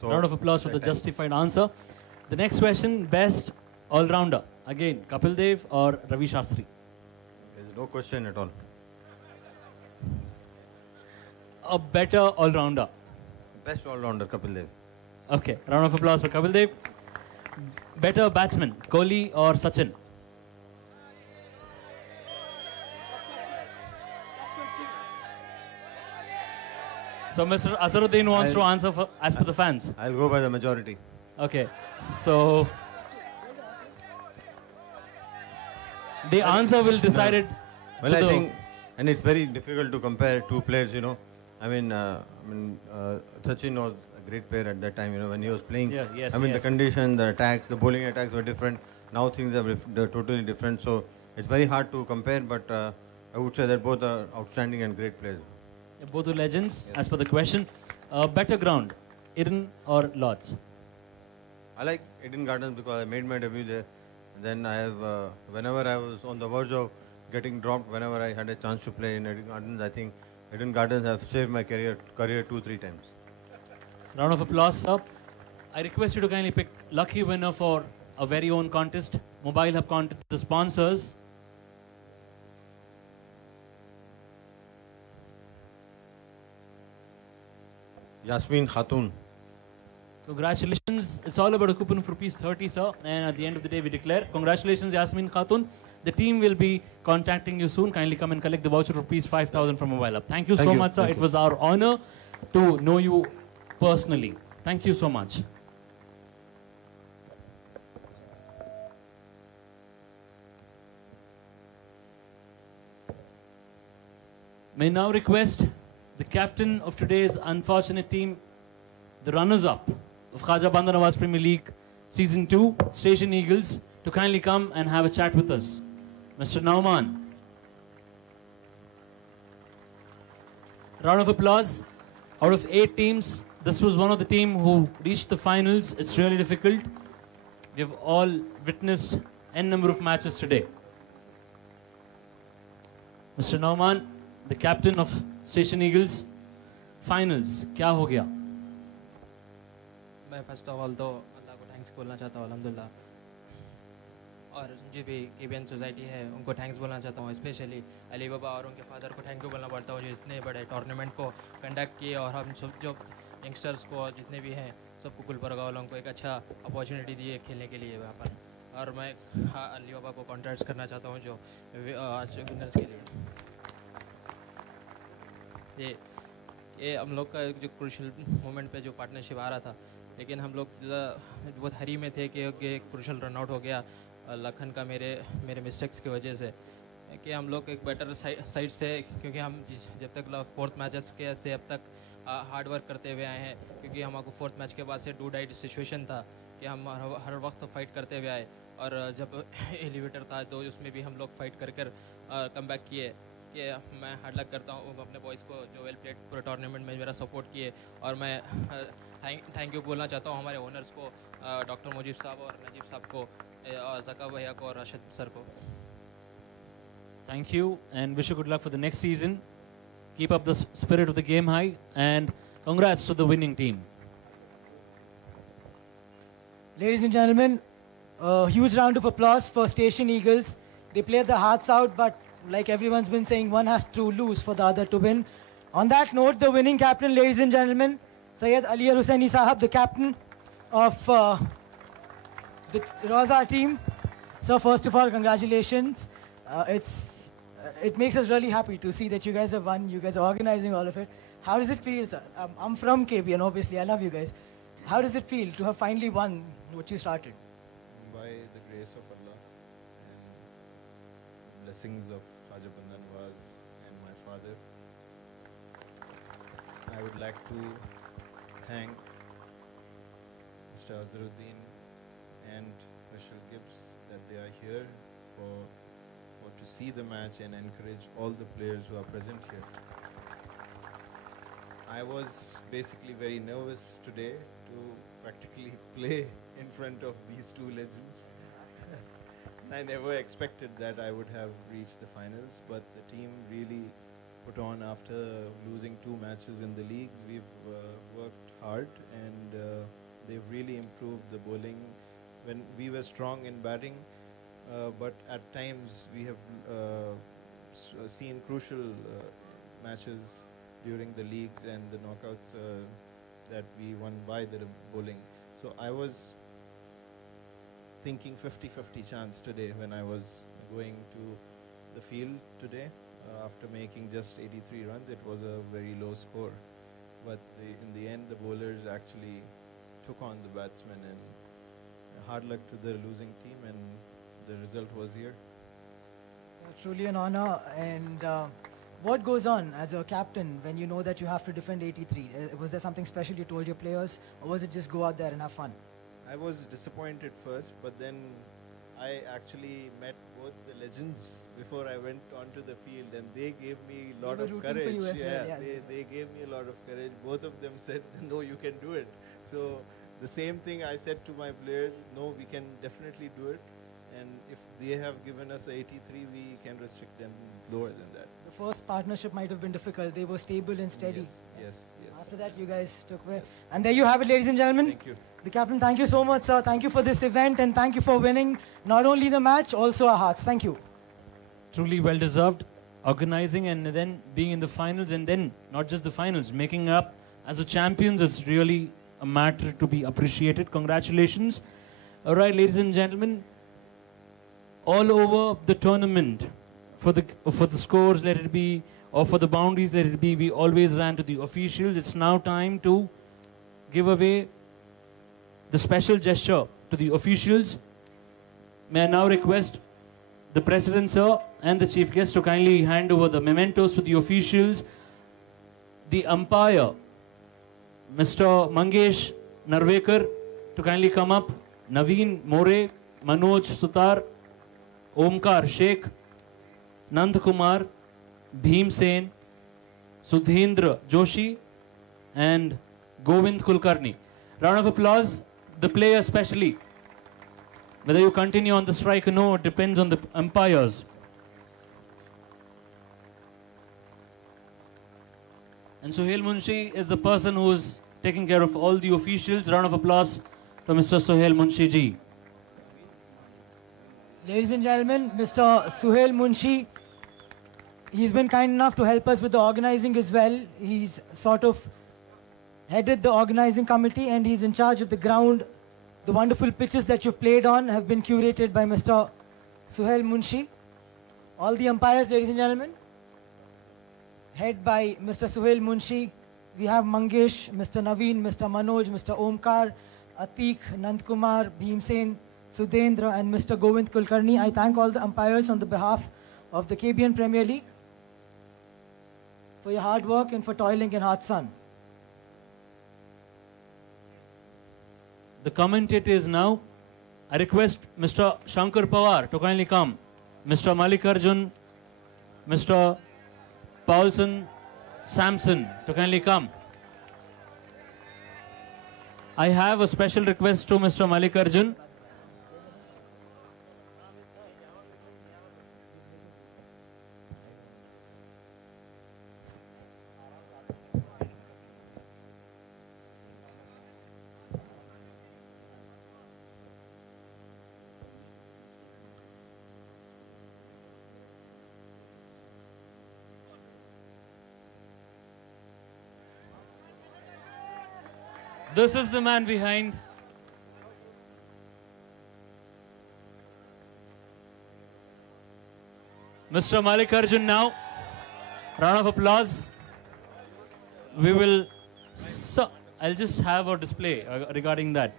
So round of applause for the justified answer. The next question: best all-rounder. Again, Kapil Dev or Ravi Shastri? There's no question at all. A better all-rounder. Best all-rounder, Kapil Dev. Okay, round of applause for Kapil Dev. Better batsman, Kohli or Sachin? So Mr. Azharuddin wants to answer as per the fans. I'll go by the majority. Okay, so the answer will decide it. Well, I think, and it's very difficult to compare two players, Sachin was a great player at that time, when he was playing. Yeah, yes, the condition, the attacks, the bowling attacks were different. Now things are totally different. So it's very hard to compare, but I would say that both are outstanding and great players. Both are legends, as per the question. better ground, Eden or Lords? I like Eden Gardens because I made my debut there. Then I have, whenever I was on the verge of getting dropped, whenever I had a chance to play in Eden Gardens, I think Eden Gardens have saved my career 2-3 times. Round of applause, sir. I request you to kindly pick lucky winner for our very own contest, Mobile Hub contest, the sponsors. Yasmin Khatun. Congratulations. It's all about a coupon of ₹30, sir. And at the end of the day, we declare. Congratulations, Yasmin Khatun. The team will be contacting you soon. Kindly come and collect the voucher of ₹5,000 from Mobile Hub. Thank you so much, sir. It was our honor to know you personally. Thank you so much. May now request the captain of today's unfortunate team, the runners-up of Khaja Bandar Nawaz Premier League Season 2, Station Eagles, to kindly come and have a chat with us. Mr. Nauman. Round of applause. Out of 8 teams, this was one of the team who reached the finals. It's really difficult. We have all witnessed n number of matches today. Mr. Nauman, the captain of Station Eagles, finals, क्या हो गया? मैं first of all तो अल्लाह को thanks बोलना चाहता हूँ अल्हम्दुलिल्लाह, और जो भी KBN सोसाइटी है उनको थैंक्स बोलना चाहता हूँ, स्पेशली अली बाबा और उनके फादर को थैंक यू बोलना पड़ता हूँ जो इतने बड़े टूर्नामेंट को कंडक्ट किए, और हम सब जो यंगस्टर्स को और जितने भी हैं सबको गुलबर्गा वालों को एक अच्छा अपॉर्चुनिटी दिए खेलने के लिए वहाँ पर। और मैं अली बाबा को कॉन्ट्रैक्ट्स करना चाहता हूँ जो आज विनर्स के लिए। ये हम लोग का जो क्रूशल मोमेंट पे जो पार्टनरशिप आ रहा था, लेकिन हम लोग बहुत हरी में थे कि ये क्रूशल रन आउट हो गया लखन का मेरे मिस्टेक्स की वजह से, कि हम लोग एक बेटर साइड से, क्योंकि हम जब तक 4th मैचेस के से अब तक हार्ड वर्क करते हुए आए हैं, क्योंकि हमको 4th मैच के बाद से डू डाइट सिचुएशन था कि हम हर वक्त फाइट करते हुए आए, और जब एलिवेटर था तो उसमें भी हम लोग फाइट कर कम बैक किए। कि मैं हार्ड लक करता हूँ अपने बॉयज़ को जो वेल प्लेड पूरे टूर्नामेंट में मेरा सपोर्ट किए, और मैं थैंक यू बोलना चाहता हूँ हमारे ओनर्स को, डॉक्टर मुजीब साहब और नजीब साहब को, और ज़का भैया को और राशिद सर को। Thank you and wish you good luck for the next season. Keep up the spirit of the game high, and congrats to the winning team. Ladies and gentlemen, a huge round of applause for Station Eagles. They played their hearts out, but like everyone's been saying, one has to lose for the other to win. On that note, the winning captain, ladies and gentlemen, Syed Ali Hussaini Sahab, the captain of the RAUZA team. So first of all, congratulations. It makes us really happy to see that you guys have won. You guys are organizing all of it. How does it feel, sir? I'm from KBN, obviously. I love you guys. How does it feel to have finally won what you started? By the grace of Allah and the blessings of Khaja Bandar Nawaz and my father, I would like to thank Mr. Azharuddin and Rashid Gibbs that they are here for to see the match and encourage all the players who are present here. I was basically very nervous today to practically play in front of these two legends. I never expected that I would have reached the finals, but the team really put on after losing 2 matches in the leagues. We've worked hard, and they've really improved the bowling. When we were strong in batting, but at times we have seen crucial matches during the leagues and the knockouts that we won by the bowling. So I was thinking 50-50 chance today when I was going to the field today. After making just 83 runs, it was a very low score. But in the end, the bowlers actually took on the batsmen, and hard luck to the losing team, and the result was here. Truly an honor. And what goes on as a captain when you know that you have to defend 83? Was there something special you told your players, or was it just go out there and have fun? I was disappointed first, but then I actually met both the legends before I went onto the field, and they gave me a lot were of rooting for courage. you as well, yeah. They gave me a lot of courage. Both of them said, no, you can do it. So the same thing I said to my players, no, we can definitely do it. And if they have given us a 83, we can restrict them lower than that. The first partnership might have been difficult. They were stable and steady. Yes. After that, you guys took away. And there you have it, ladies and gentlemen. Thank you. The captain, thank you so much, sir. Thank you for this event, and thank you for winning not only the match, also our hearts. Thank you. Truly well deserved. Organizing and then being in the finals, and then not just the finals, making up as a champions is really a matter to be appreciated. Congratulations. All right, ladies and gentlemen, all over the tournament, for the scores, let it be, or for the boundaries, let it be, we always ran to the officials. It's now time to give away the special gesture to the officials. May I now request the President, sir, and the Chief Guest to kindly hand over the mementos to the officials. The umpire, Mr. Mangesh Narvekar, to kindly come up. Naveen More, Manoj Sutar, Omkar Sheikh, Nand Kumar, Bhim Sen, Sudhendra Joshi, and Govind Kulkarni. Round of applause. The player especially. Whether you continue on the strike or no, it depends on the umpires. And Sohail Munshi is the person who's taking care of all the officials. Round of applause to Mr. Sohail Munshi ji. Ladies and gentlemen, Mr. Sohail Munshi, he's been kind enough to help us with the organizing as well. He's sort of headed the organizing committee, and he's in charge of the ground. The wonderful pitches that you've played on have been curated by Mr. Sohail Munshi. All the umpires, ladies and gentlemen, head by Mr. Sohail Munshi. We have Mangesh, Mr. Naveen, Mr. Manoj, Mr. Omkar, Atik, Nand Kumar, Bhim Sen, Sudhendra, and Mr. Govind Kulkarni. I thank all the umpires on the behalf of the KBN Premier League for your hard work and for toiling in hot sun. The commentator is now. I request Mr. Shankar Pawar to kindly come. Mr. Malikarjun, Mr. Paulson, Samson to kindly come. I have a special request to Mr. Malikarjun. This is the man behind. Mr. Malikarjun now. Round of applause. We will... I'll just have a display regarding that.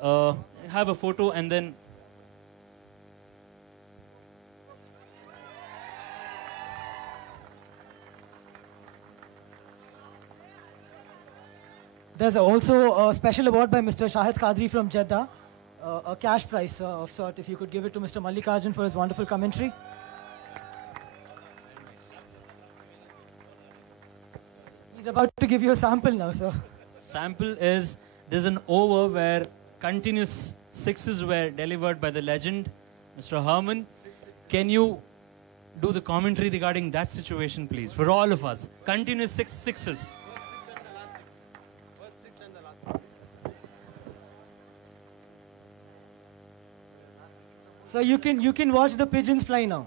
Have a photo and then... There's also a special award by Mr. Shahid Qadri from Jeddah, a cash prize of sort, if you could give it to Mr. Mallikarjun for his wonderful commentary. He's about to give you a sample now, sir. Sample is, there's an over where continuous sixes were delivered by the legend, Mr. Herman. Can you do the commentary regarding that situation, please, for all of us? Continuous sixes. So you can watch the pigeons fly now.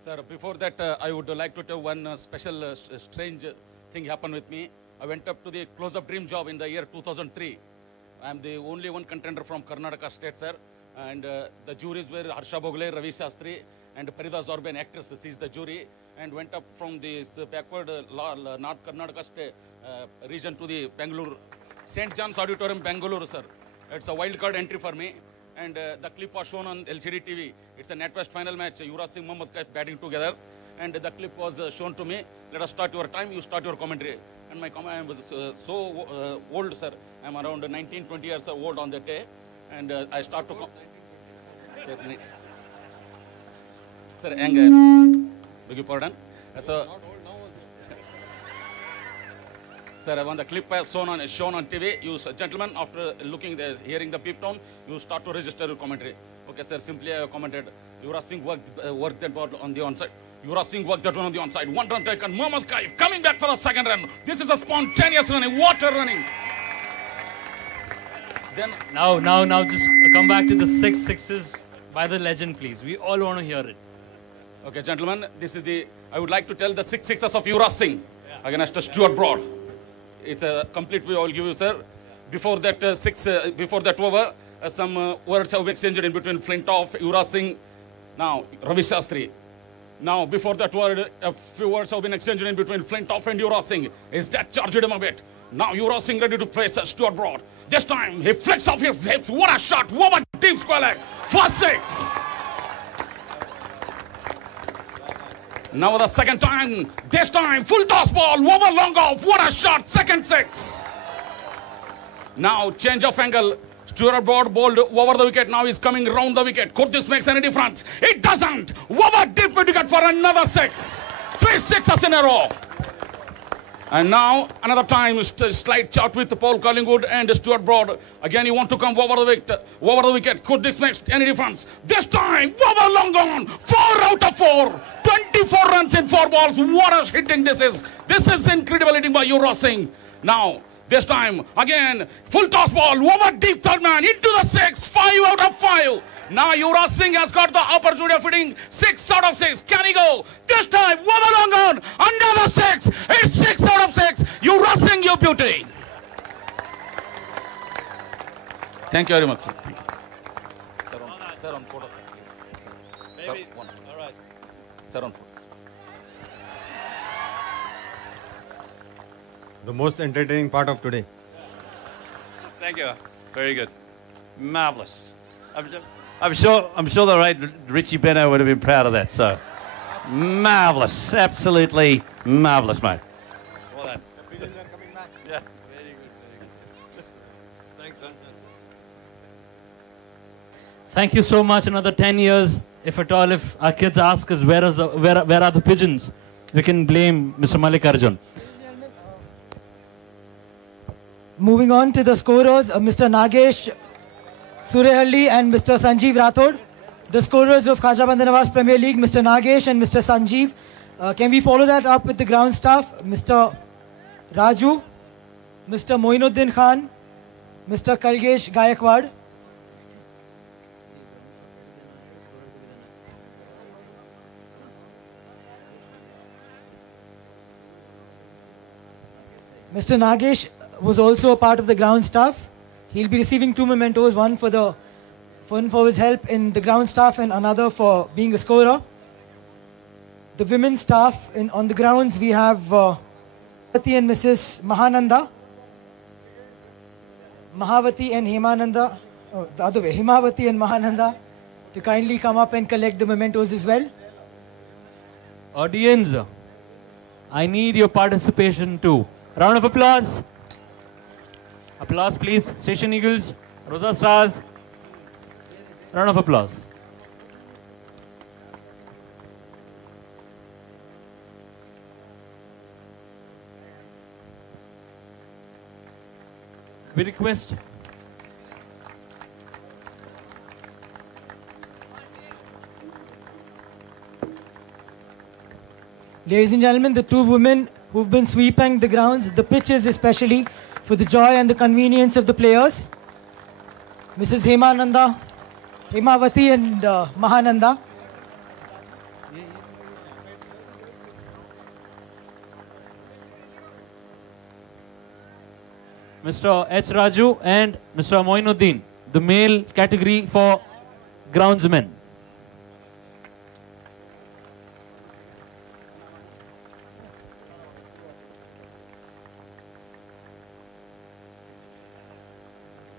Sir, before that, I would like to tell one special strange thing happened with me. I went up to the close-up dream job in the year 2003. I am the only one contender from Karnataka state, sir. And the juries were Harsha Bhogle, Ravi Shastri, and Parida Zorbe, an actress, sees the jury, and went up from this backward North Karnataka state region to the Bangalore, St. John's Auditorium, Bangalore, sir. It's a wild card entry for me. And the clip was shown on LCD TV. It's a NatWest final match, Yuvraj Singh, Mohammad Kaif batting together. And the clip was shown to me. Let us start your time, you start your commentary. And my comment was so old, sir. I'm around 19, 20 years old on that day. And I start to... Sir, beg your pardon. So, sir, when the clip is shown on TV, you gentlemen, after hearing the peep tone, you start to register your commentary. Okay, sir, simply I commented. Yuvraj Singh worked that ball on the onside. Yuvraj Singh worked that one on the onside. One run taken. Mohammad Kaif coming back for the second run. This is a spontaneous running, water running. Then now, just come back to the 6 sixes by the legend, please. We all want to hear it. Okay, gentlemen, this is I would like to tell the 6 sixes of Yuvraj Singh against Stuart Broad. It's a complete view I will give you, sir. Before that before that over, some words have been exchanged in between Flintoff, Yuvraj Singh, now Ravi Shastri. Now, before that word, a few words have been exchanged in between Flintoff and Yuvraj Singh. Is that charged him a bit? Now Yuvraj Singh ready to face Stuart Broad. This time, he flicks off his hips. What a shot! What a deep square leg. First 6. Now the second time. This time, full toss ball. Over long off. What a shot. Second 6. Now, change of angle. Stuart Broad bowled over the wicket. Now he's coming round the wicket. Could this make any difference? It doesn't. Over deep wicket for another 6. 3 sixes in a row. And now, another time, slight chat with Paul Collingwood and Stuart Broad. Again, you want to come over the wicket. Could this make any difference? This time, over long on. 4 out of 4. 24 runs in 4 balls. What a hitting this is. This is incredible hitting by Yuvraj Singh. Now, this time, again, full toss ball. Over deep third man. Into the 6. 5 out of 5. Now Yuvraj Singh has got the opportunity of hitting 6 out of 6. Can he go? This time, over long on. Another 6. It's 6 out of 6. Yuvraj Singh, you beauty. Thank you very much, sir. Thank you. Sir, on photo, please. Sir, one. All right. Sir, on photo. The most entertaining part of today. Thank you. Very good. Marvelous. I'm sure the right Richie Benno would have been proud of that. So, marvelous. Absolutely marvelous, mate. Well done. Yeah. Very good. Thanks, son. Thank you so much. Another 10 years, if at all, if our kids ask us where are the pigeons, we can blame Mr. Mallikarjun. Moving on to the scorers, Mr. Nagesh Surehalli and Mr. Sanjeev Rathod. The scorers of Khaja Bandar Nawaz Premier League, Mr. Nagesh and Mr. Sanjeev. Can we follow that up with the ground staff? Mr. Raju, Mr. Moinuddin Khan, Mr. Kalgesh Gayakwad. Mr. Nagesh was also a part of the ground staff. He'll be receiving 2 mementos, one for his help in the ground staff and another for being a scorer. The women's staff on the grounds, we have Mahavati and Mrs. Mahananda. Mahavati and Hemananda, the other way, Himavati and Mahananda, to kindly come up and collect the mementos as well. Audience, I need your participation too. Round of applause. Applause, please. Station Eagles, RAUZA Stars. Round of applause. We request ladies and gentlemen, the 2 women who've been sweeping the grounds, the pitches especially, for the joy and the convenience of the players, Mrs. Hemavati and Mahananda. Mr. H. Raju and Mr. Moinuddin, the male category for groundsmen.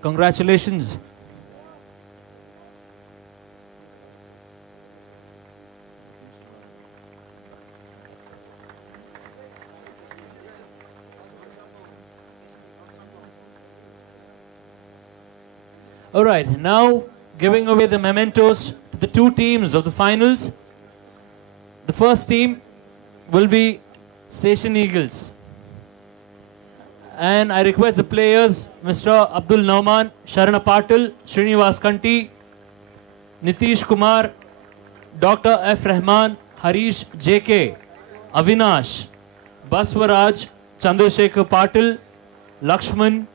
Congratulations. All right, now giving away the mementos to the two teams of the finals. The first team will be Station Eagles. And I request the players, Mr. Abdul Nauman, Sharana Patil, Srinivas Kanti, Nitish Kumar, Dr. F. Rahman, Harish J.K., Avinash, Baswaraj, Chandrasekhar Patil, Lakshman,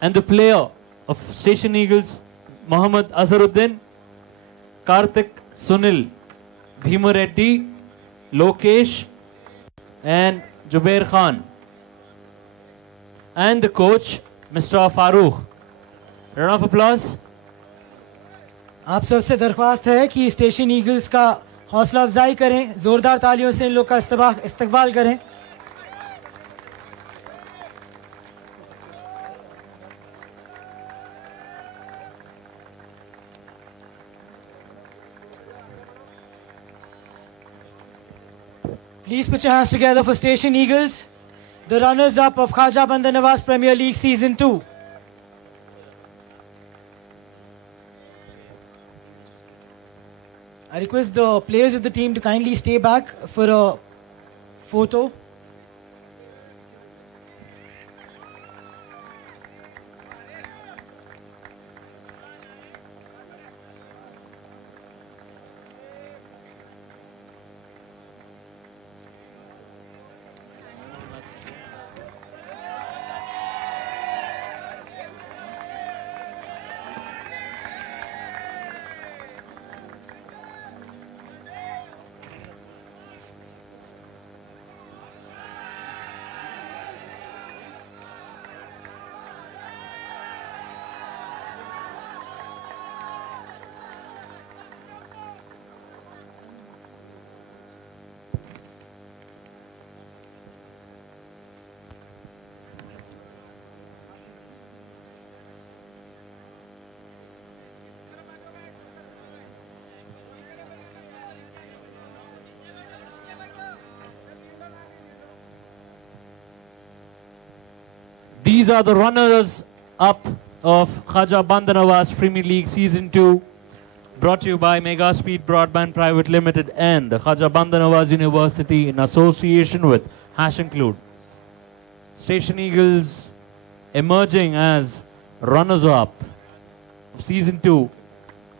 and the player of Station Eagles, Mohammad Azharuddin, Karthik, Sunil, Bhima Reddy, Lokesh, and Jubair Khan. And the coach, Mr. Farooq. Round of applause. आप सबसे दरख्वास्त है कि station eagles का हौसला अफजाई करें, जोरदार तालियों से इन लोग का इस्तकबाल करें. Please put your hands together for Station Eagles, the runners-up of Khaja Bandar Nawaz Premier League Season 2. I request the players of the team to kindly stay back for a photo. These are the runners-up of Khaja Bandar Nawaz Premier League Season 2, brought to you by Mega Speed Broadband Private Limited and the Khaja Bandar Nawaz University in association with #include. Station Eagles emerging as runners-up of Season 2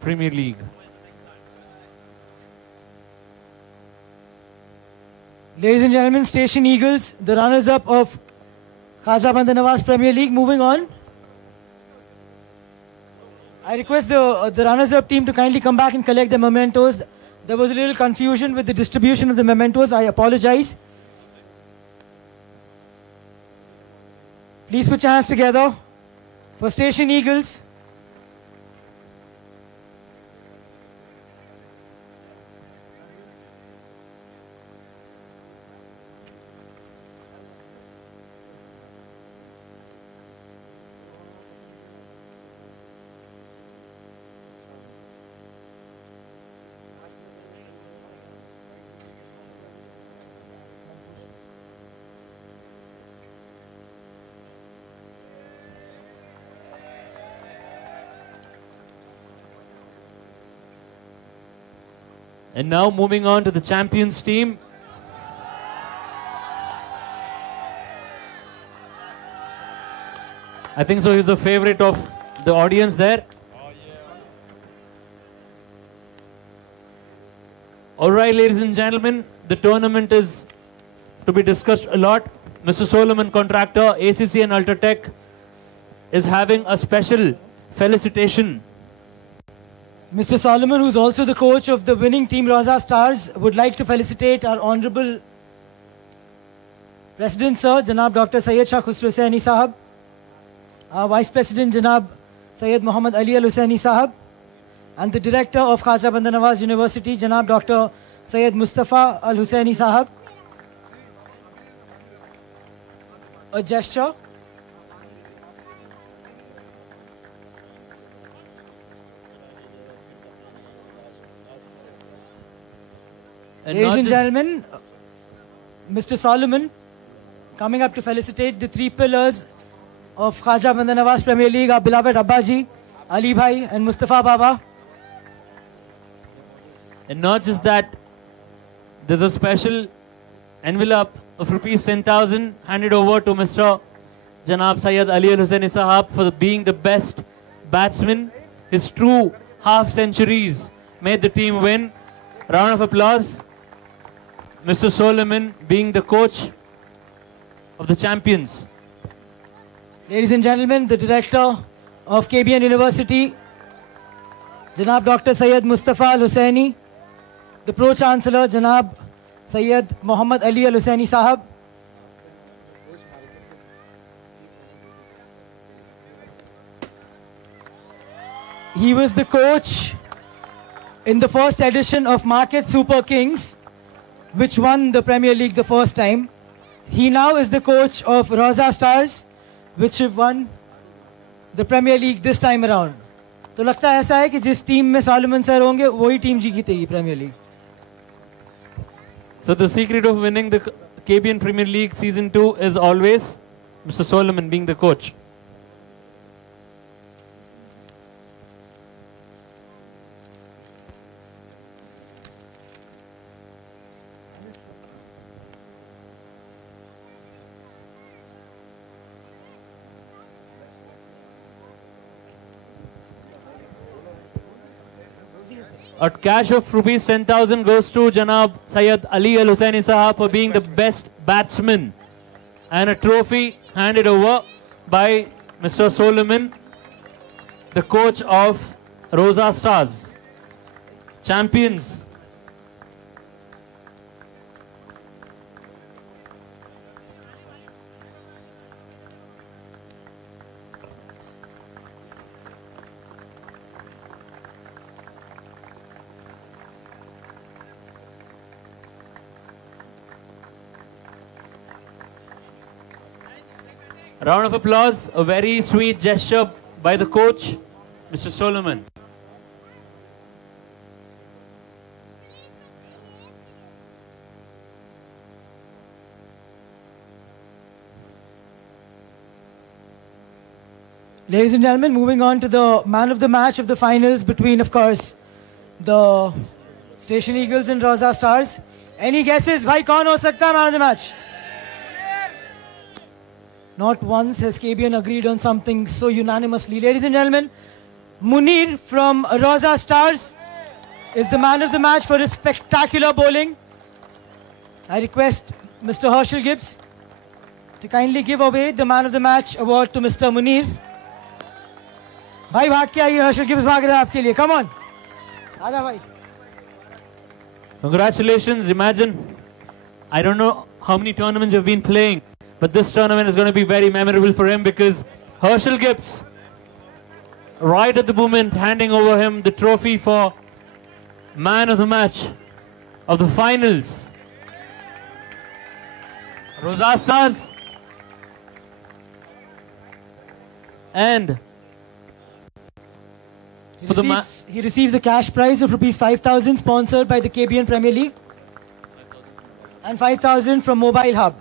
Premier League. Ladies and gentlemen, Station Eagles, the runners-up of Khaja Bandar Nawaz Premier League. Moving on. I request the runners-up team to kindly come back and collect the mementos. There was a little confusion with the distribution of the mementos. I apologize. Please put your hands together for Station Eagles. And now moving on to the champions team. I think so he's a favorite of the audience there. All right, ladies and gentlemen, the tournament is to be discussed a lot. Mr. Solomon, contractor, ACC and Ultratech, is having a special felicitation. Mr. Solomon, who's also the coach of the winning team RAUZA Stars, would like to felicitate our Honorable President Sir, Janab Dr. Syed Shah Khusro Hussaini Sahab, our Vice President Janab Syed Muhammad Ali Al Hussaini Sahab, and the Director of Khaja Bandar Nawaz University, Janab Dr. Syed Mustafa Al Hussaini Sahab. A gesture. Ladies and gentlemen, Mr. Solomon coming up to felicitate the three pillars of Khaja Bandar Nawaz Premier League, our beloved Abbaji, Ali Bhai and Mustafa Baba. And not just that, there's a special envelope of rupees 10,000 handed over to Mr. Janab Syed Ali Al Hussaini Sahab for being the best batsman. His true half centuries made the team win. Round of applause. Mr. Solomon being the coach of the champions. Ladies and gentlemen, the director of KBN University, Janab Dr. Syed Mustafa Al Hussaini, the Pro-Chancellor, Janab Syed Muhammad Ali Al Hussaini Sahab, he was the coach in the first edition of Market Super Kings, which won the Premier League the first time. He now is the coach of RAUZA Stars, which have won the Premier League this time around. तो लगता है ऐसा है कि जिस team में Solomon sir होंगे वही टीम जीतेगी Premier League. So the secret of winning the KBN Premier League Season 2 is always Mr. Solomon being the coach. A cash of rupees 10,000 goes to Janab Syed Ali Al Hussaini Sahab for being the best batsman. And a trophy handed over by Mr. Solomon, the coach of RAUZA Stars. Champions. Round of applause, a very sweet gesture by the coach, Mr. Solomon. Ladies and gentlemen, moving on to the man of the match of the finals between, of course, the Station Eagles and RAUZA Stars. Any guesses? Bhai, kaun ho sakta hai man of the match? Not once has KBN agreed on something so unanimously. Ladies and gentlemen, Munir from RAUZA Stars is the man of the match for his spectacular bowling. I request Mr. Herschel Gibbs to kindly give away the man of the match award to Mr. Munir. भाई भाग के आइए, Herschelle Gibbs भाग रहे हैं आपके लिए. Come on. आजा भाई. Congratulations. Imagine, I don't know how many tournaments you've been playing, but this tournament is going to be very memorable for him because Herschel Gibbs, right at the moment, handing over him the trophy for man of the match of the finals. RAUZA Stars and he receives a cash prize of rupees 5,000 sponsored by the KBN Premier League and 5,000 from Mobile Hub.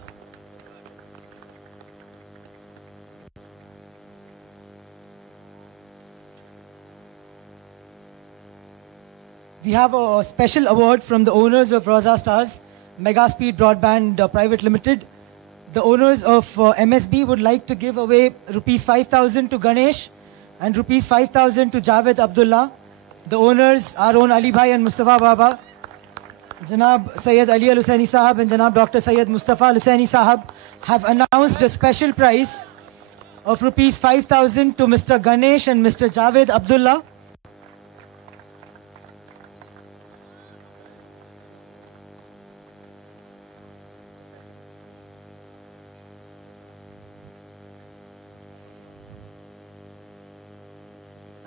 We have a special award from the owners of RAUZA Stars, Mega Speed Broadband Private Limited. The owners of MSB would like to give away rupees 5,000 to Ganesh and rupees 5,000 to Javed Abdullah. The owners, our own Ali Bhai and Mustafa Baba, Janab Syed Ali Al Hussaini Sahab and Janab Dr. Syed Mustafa Al Hussaini Sahab, have announced a special prize of rupees 5,000 to Mr. Ganesh and Mr. Javed Abdullah.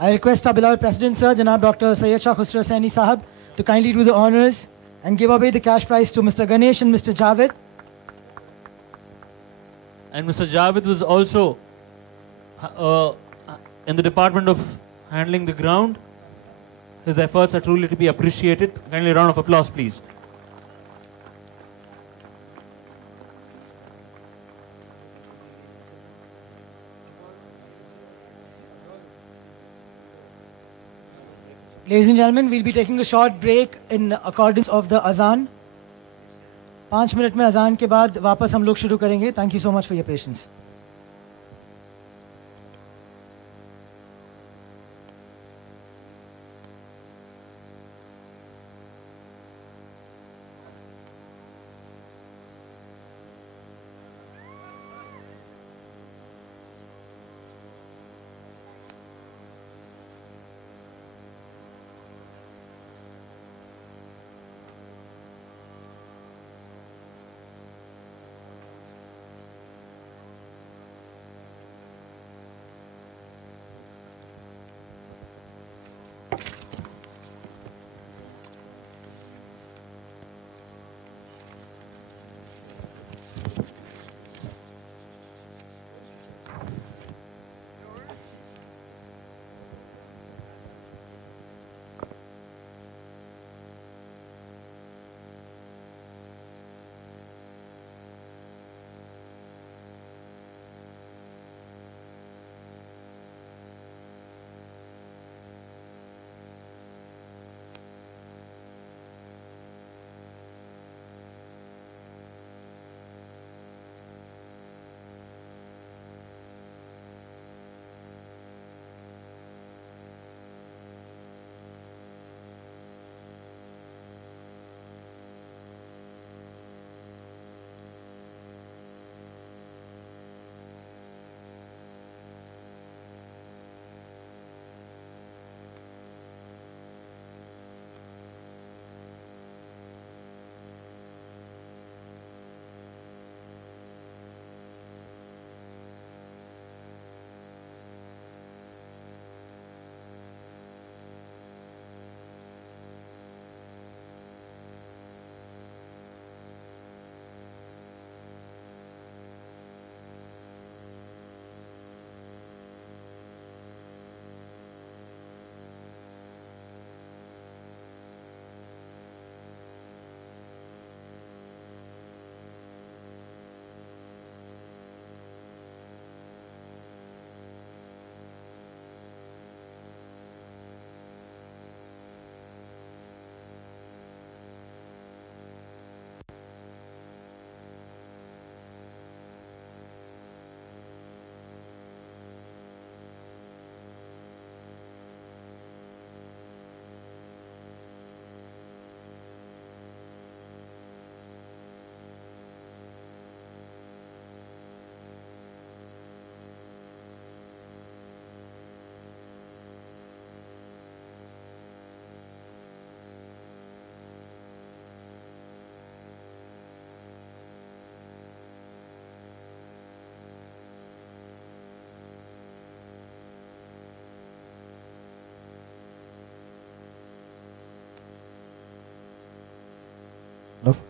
I request our beloved President, Sir, Janab Dr. Syed Shah Khusro Hussaini Sahab, to kindly do the honors and give away the cash prize to Mr. Ganesh and Mr. Javed. And Mr. Javed was also in the department of handling the ground. His efforts are truly to be appreciated. Kindly a round of applause, please. Ladies and gentlemen, we'll be taking a short break in accordance of the azan. 5 minute में अजान के बाद वापस हम लोग शुरू करेंगे. Thank you so much for your patience.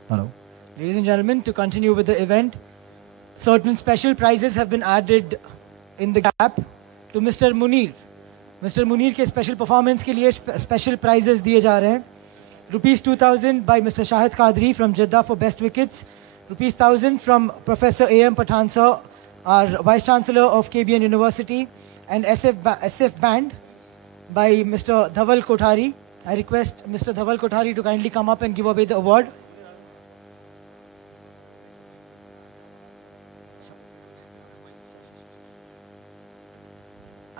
Hello. Ladies and gentlemen, to continue with the event, certain special prizes have been added in the gap to Mr. Munir. Mr. Munir के special performance के लिए special prizes दिए जा रहे हैं. Rupees 2,000 by Mr. Shahid Qadri from Jeddah for best wickets. Rupees 1,000 from Professor A.M. Pathan sir, our Vice Chancellor of KBN University, and SF Band by Mr. Dhaval Kothari. I request Mr. Dhaval Kothari to kindly come up and give away the award.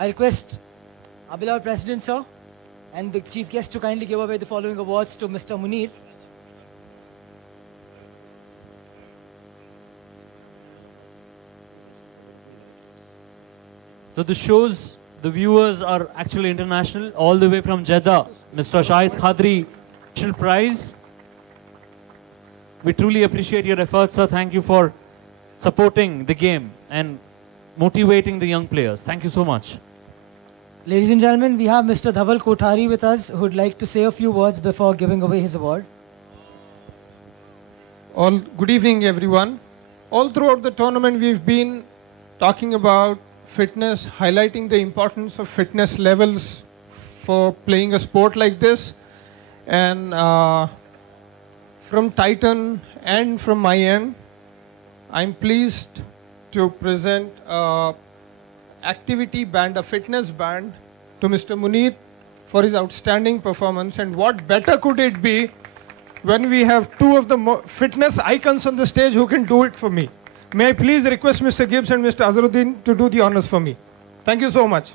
I request our beloved President, sir, and the Chief Guest to kindly give away the following awards to Mr. Munir. So this shows the viewers are actually international, all the way from Jeddah. Mr. Shahid Qadri, special prize. We truly appreciate your efforts, sir. Thank you for supporting the game and motivating the young players. Thank you so much. Ladies and gentlemen, we have Mr. Dhaval Kothari with us who would like to say a few words before giving away his award. Good evening, everyone. All throughout the tournament, we've been talking about fitness, highlighting the importance of fitness levels for playing a sport like this. And from Titan and from my end, I'm pleased to present activity band, a fitness band, to Mr. Munir for his outstanding performance. And what better could it be when we have two of the fitness icons on the stage who can do it for me. May I please request Mr. Gibbs and Mr. Azharuddin to do the honors for me. Thank you so much.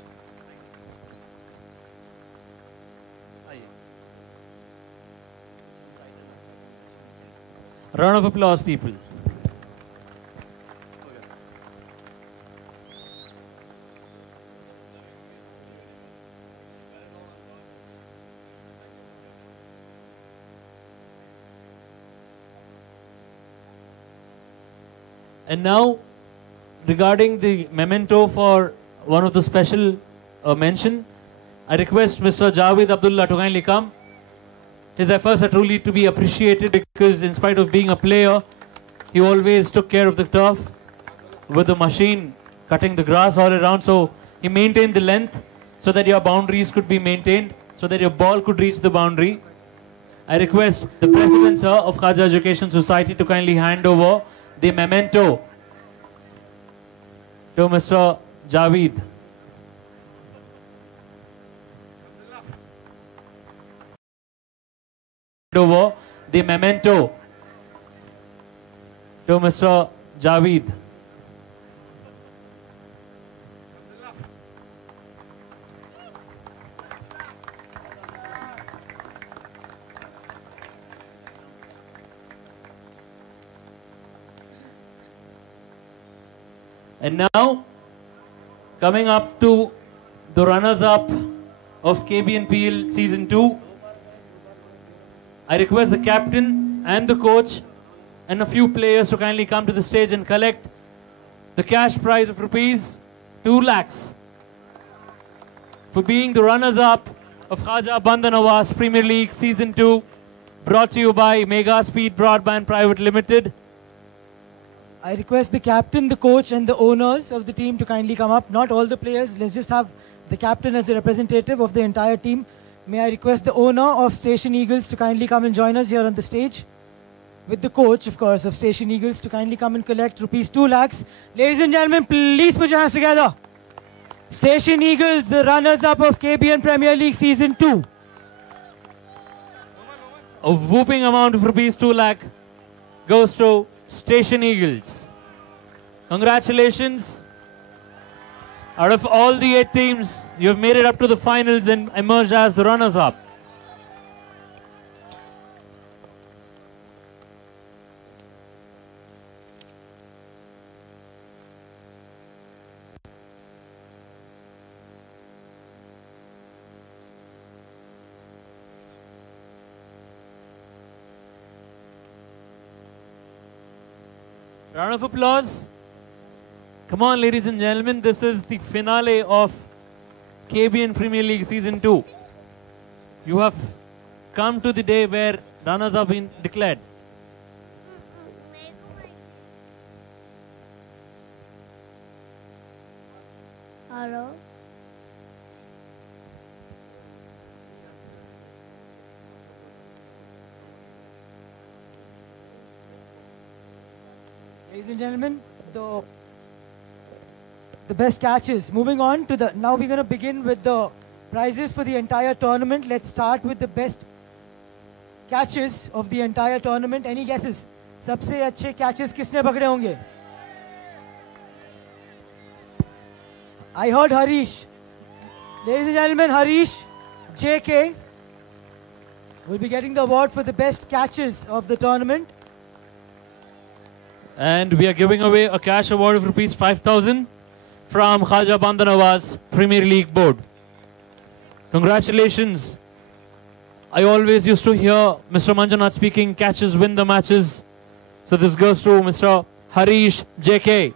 Round of applause, people. And now, regarding the memento for one of the special mention, I request Mr. Javed Abdullah to kindly come. His efforts are truly to be appreciated because in spite of being a player, he always took care of the turf with the machine cutting the grass all around. So he maintained the length so that your boundaries could be maintained, so that your ball could reach the boundary. I request the President, sir, of Khaja Education Society to kindly hand over the memento to Mr. Javed. Over the memento to Mr. Javed. And now, coming up to the runners-up of KBNPL Season 2, I request the captain and the coach and a few players to kindly come to the stage and collect the cash prize of rupees 2 lakhs for being the runners-up of Khaja Bandar Nawaz Premier League Season 2, brought to you by Mega Speed Broadband Private Limited. I request the captain, the coach and the owners of the team to kindly come up. Not all the players, let's just have the captain as a representative of the entire team. May I request the owner of Station Eagles to kindly come and join us here on the stage. With the coach, of course, of Station Eagles to kindly come and collect rupees 2 lakhs. Ladies and gentlemen, please put your hands together. Station Eagles, the runners-up of KBN Premier League Season 2. A whooping amount of rupees 2 lakh goes to Station Eagles. Congratulations. Out of all the 8 teams, you have made it up to the finals and emerged as the runners-up. Round of applause. Come on, ladies and gentlemen, this is the finale of KBN Premier League Season 2. You have come to the day where runners have been declared. Hello. Ladies and gentlemen, the best catches. Moving on to the, now we're going to begin with the prizes for the entire tournament. Let's start with the best catches of the entire tournament. Any guesses? सबसे अच्छे catches किसने पकड़े होंगे? I heard Harish. Ladies and gentlemen, Harish JK will be getting the award for the best catches of the tournament. And we are giving away a cash award of rupees 5,000 from Khaja Bandar Nawaz Premier League Board. Congratulations. I always used to hear Mr. Manjunath speaking, catches win the matches. So this goes to Mr. Harish JK.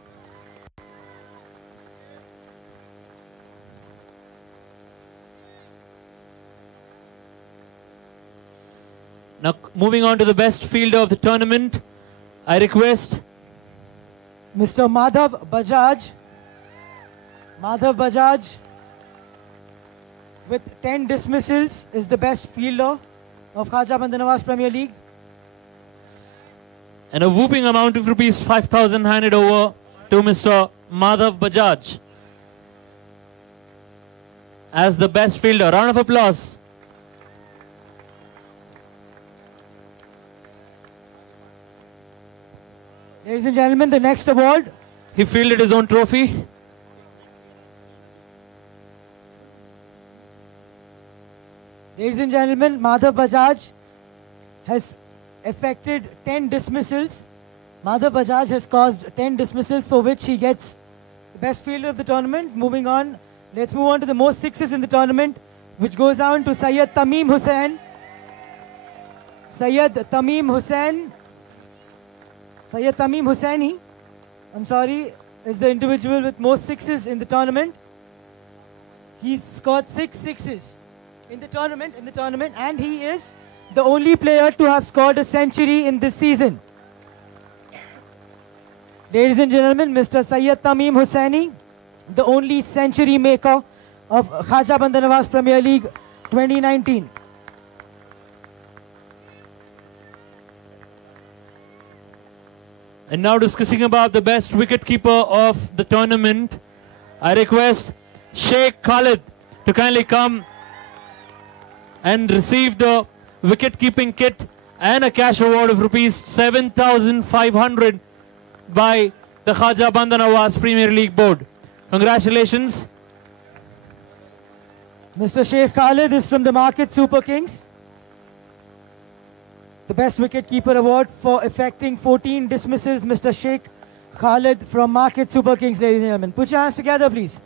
Now moving on to the best fielder of the tournament, I request Mr. Madhav Bajaj. Madhav Bajaj with 10 dismissals is the best fielder of Khaja Bandar Nawaz Premier League. And a whooping amount of rupees 5,000 handed over to Mr. Madhav Bajaj. as the best fielder. Round of applause. Ladies and gentlemen, the next award. He fielded his own trophy. Ladies and gentlemen, Madhav Bajaj has effected 10 dismissals. Madhav Bajaj has caused 10 dismissals, for which he gets the best fielder of the tournament. Moving on, let's move on to the most sixes in the tournament, which goes down to Syed Tamim Hussain. Syed Tamim Hussain. Syed Tamim Hussaini, I'm sorry, is the individual with most sixes in the tournament. He's scored 6 sixes in the tournament, and he is the only player to have scored a century in this season. Ladies and gentlemen, Mr. Syed Tamim Hussaini, the only century maker of Khaja Bandar Nawaz Premier League 2019. And now discussing about the best wicketkeeper of the tournament, I request Sheikh Khalid to kindly come and receive the wicket-keeping kit and a cash award of rupees 7,500 by the Khaja Bandar Nawaz Premier League Board. Congratulations. Mr. Sheikh Khalid is from the Market Super Kings. The best wicket-keeper award for effecting 14 dismissals, Mr. Sheikh Khalid from Market Super Kings, ladies and gentlemen. Put your hands together, please.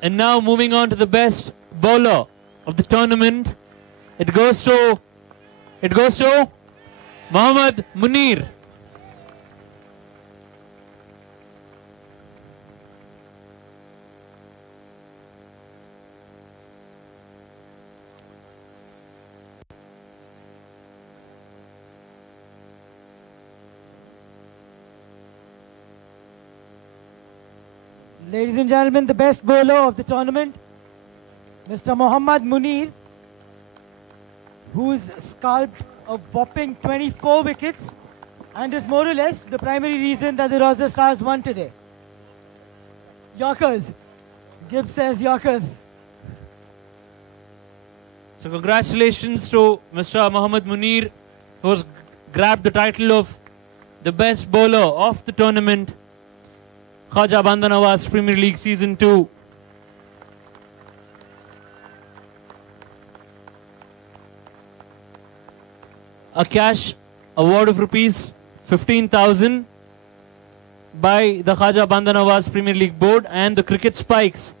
And now moving on to the best bowler of the tournament. It goes to Mohammad Munir. Ladies and gentlemen, the best bowler of the tournament, Mr. Mohammad Munir, who's scalped a whopping 24 wickets and is more or less the primary reason that the RAUZA Stars won today. Yorkers. Gibbs says Yorkers. So congratulations to Mr. Mohammad Munir, who has grabbed the title of the best bowler of the tournament, Khaja Bandar Nawaz Premier League Season 2. A cash award of rupees 15,000 by the Khaja Bandar Nawaz Premier League Board, and the cricket spikes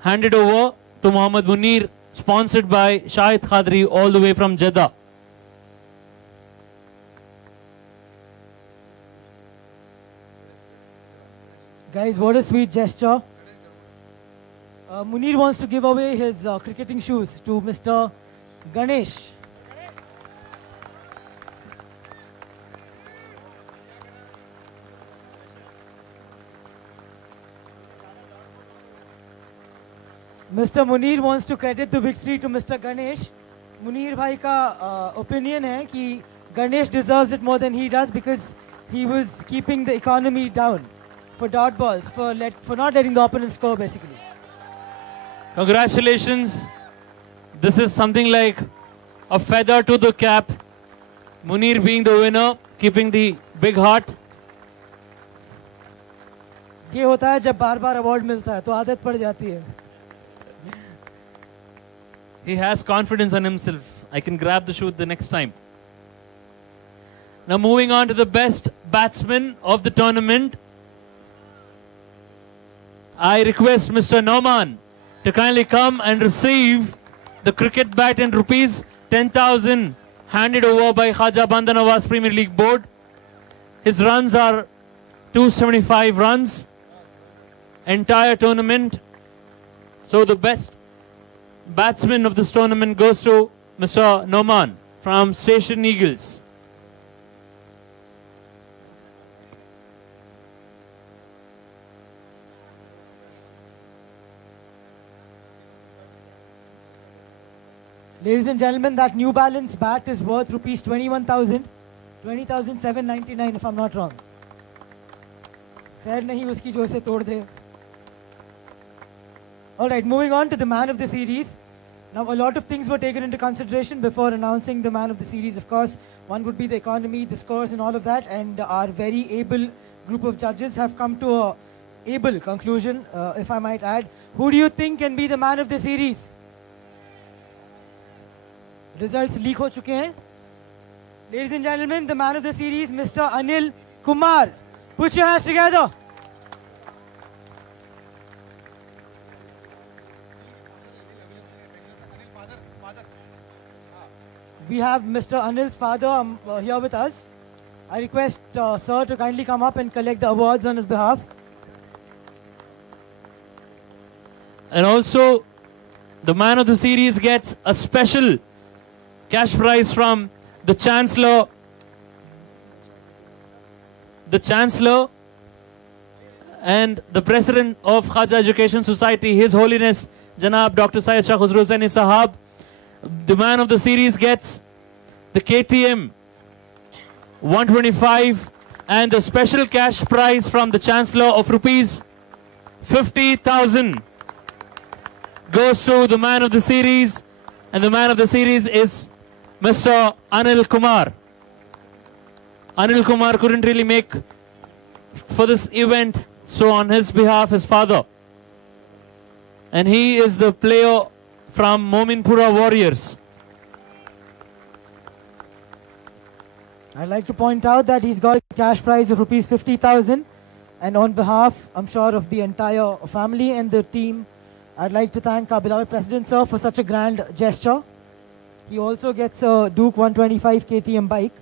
handed over to Mohammad Munir, sponsored by Shahid Khadri all the way from Jeddah. Guys, what a sweet gesture. Munir wants to give away his cricketing shoes to Mr. Ganesh. Mr. Munir wants to credit the victory to Mr. Ganesh. Munir bhai ka opinion hai ki Ganesh deserves it more than he does, because he was keeping the economy down for dot balls, for not letting the opponent score, basically. Congratulations. This is something like a feather to the cap. Munir being the winner, keeping the big heart. ये होता है जब बार-बार award मिलता है तो आदत पड़ जाती है. He has confidence on himself. I can grab the shoe the next time. Now moving on to the best batsman of the tournament, I request Mr. Nauman to kindly come and receive the cricket bat and rupees 10,000 handed over by Khaja Bandar Nawaz Premier League Board. His runs are 275 runs, entire tournament. So the best batsman of this tournament goes to Mr. Nauman from Station Eagles. Ladies and gentlemen, that New Balance bat is worth rupees 20,799 if I'm not wrong. खैर नहीं उसकी जो से तोड़ दे. All right, moving on to the man of the series. Now, a lot of things were taken into consideration before announcing the man of the series. Of course, one would be the economy, the scores and all of that. And our very able group of judges have come to a able conclusion, if I might add. Who do you think can be the man of the series? Results leak ho chuke hain. Ladies and gentlemen, the man of the series, Mr. Anil Kumar. Put your hands together. We have Mr. Anil's father here with us. I request sir to kindly come up and collect the awards on his behalf. And also, the man of the series gets a special cash prize from the Chancellor and the President of Khaja Education Society, His Holiness Janab Dr. Syed Shah Khusro Hussaini Sahab. The man of the series gets the KTM 125 and the special cash prize from the Chancellor of rupees 50,000 goes to the man of the series, and the man of the series is Mr. Anil Kumar. Anil Kumar couldn't really make for this event, so on his behalf, his father. And he is the player from Mominpura Warriors. I'd like to point out that he's got a cash prize of rupees 50,000, and on behalf, I'm sure, of the entire family and the team, I'd like to thank our beloved President, sir, for such a grand gesture. He also gets a Duke 125 KTM bike.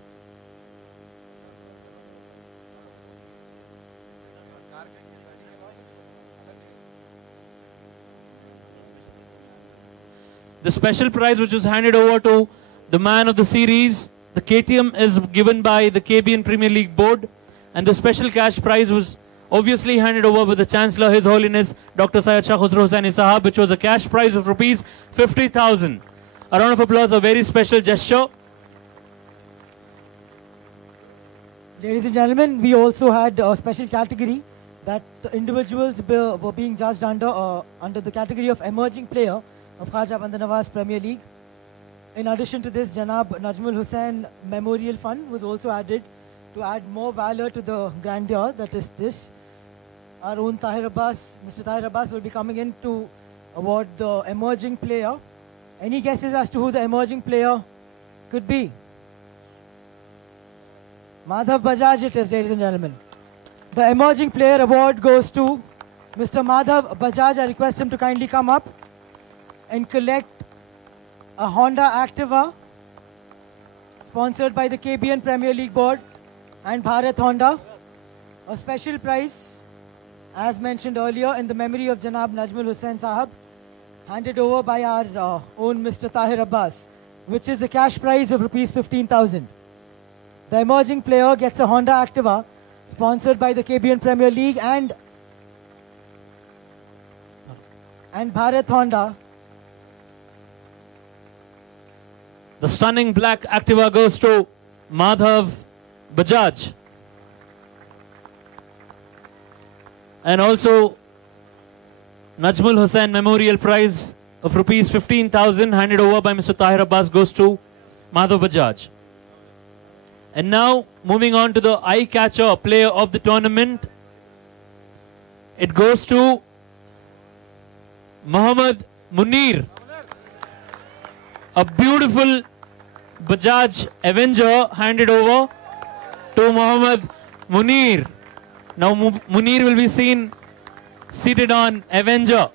The special prize which was handed over to the man of the series, the KTM, is given by the KBN Premier League board, and the special cash prize was obviously handed over with the Chancellor, His Holiness Dr. Syed Shah Khusro Hussaini Sahab, which was a cash prize of rupees 50,000. A round of applause, a very special gesture. Ladies and gentlemen, we also had a special category that the individuals were being judged under the category of emerging player of Khaja Bandar Nawaz Premier League. In addition to this, Janab Najmul Hussain Memorial Fund was also added to add more valor to the grandeur that is this. Our own Tahir Abbas, Mr. Tahir Abbas, will be coming in to award the emerging player. Any guesses as to who the emerging player could be? Madhav Bajaj it is, ladies and gentlemen. The emerging player award goes to Mr. Madhav Bajaj. I request him to kindly come up and collect a Honda Activa sponsored by the KBN Premier League Board and Bharat Honda. A special prize, as mentioned earlier, in the memory of Janab Najmul Hussain Sahab, handed over by our own Mr. Tahir Abbas, which is a cash prize of rupees 15,000. The emerging player gets a Honda Activa sponsored by the KBN Premier League and Bharat Honda. The stunning black Activa goes to Madhav Bajaj. And also Najmul Hussain Memorial Prize of rupees 15,000 handed over by Mr. Tahir Abbas goes to Madhav Bajaj. And now moving on to the eye-catcher player of the tournament. It goes to Muhammad Munir. A beautiful Bajaj Avenger handed over to Muhammad Munir. Now Munir will be seen seated on Avenger.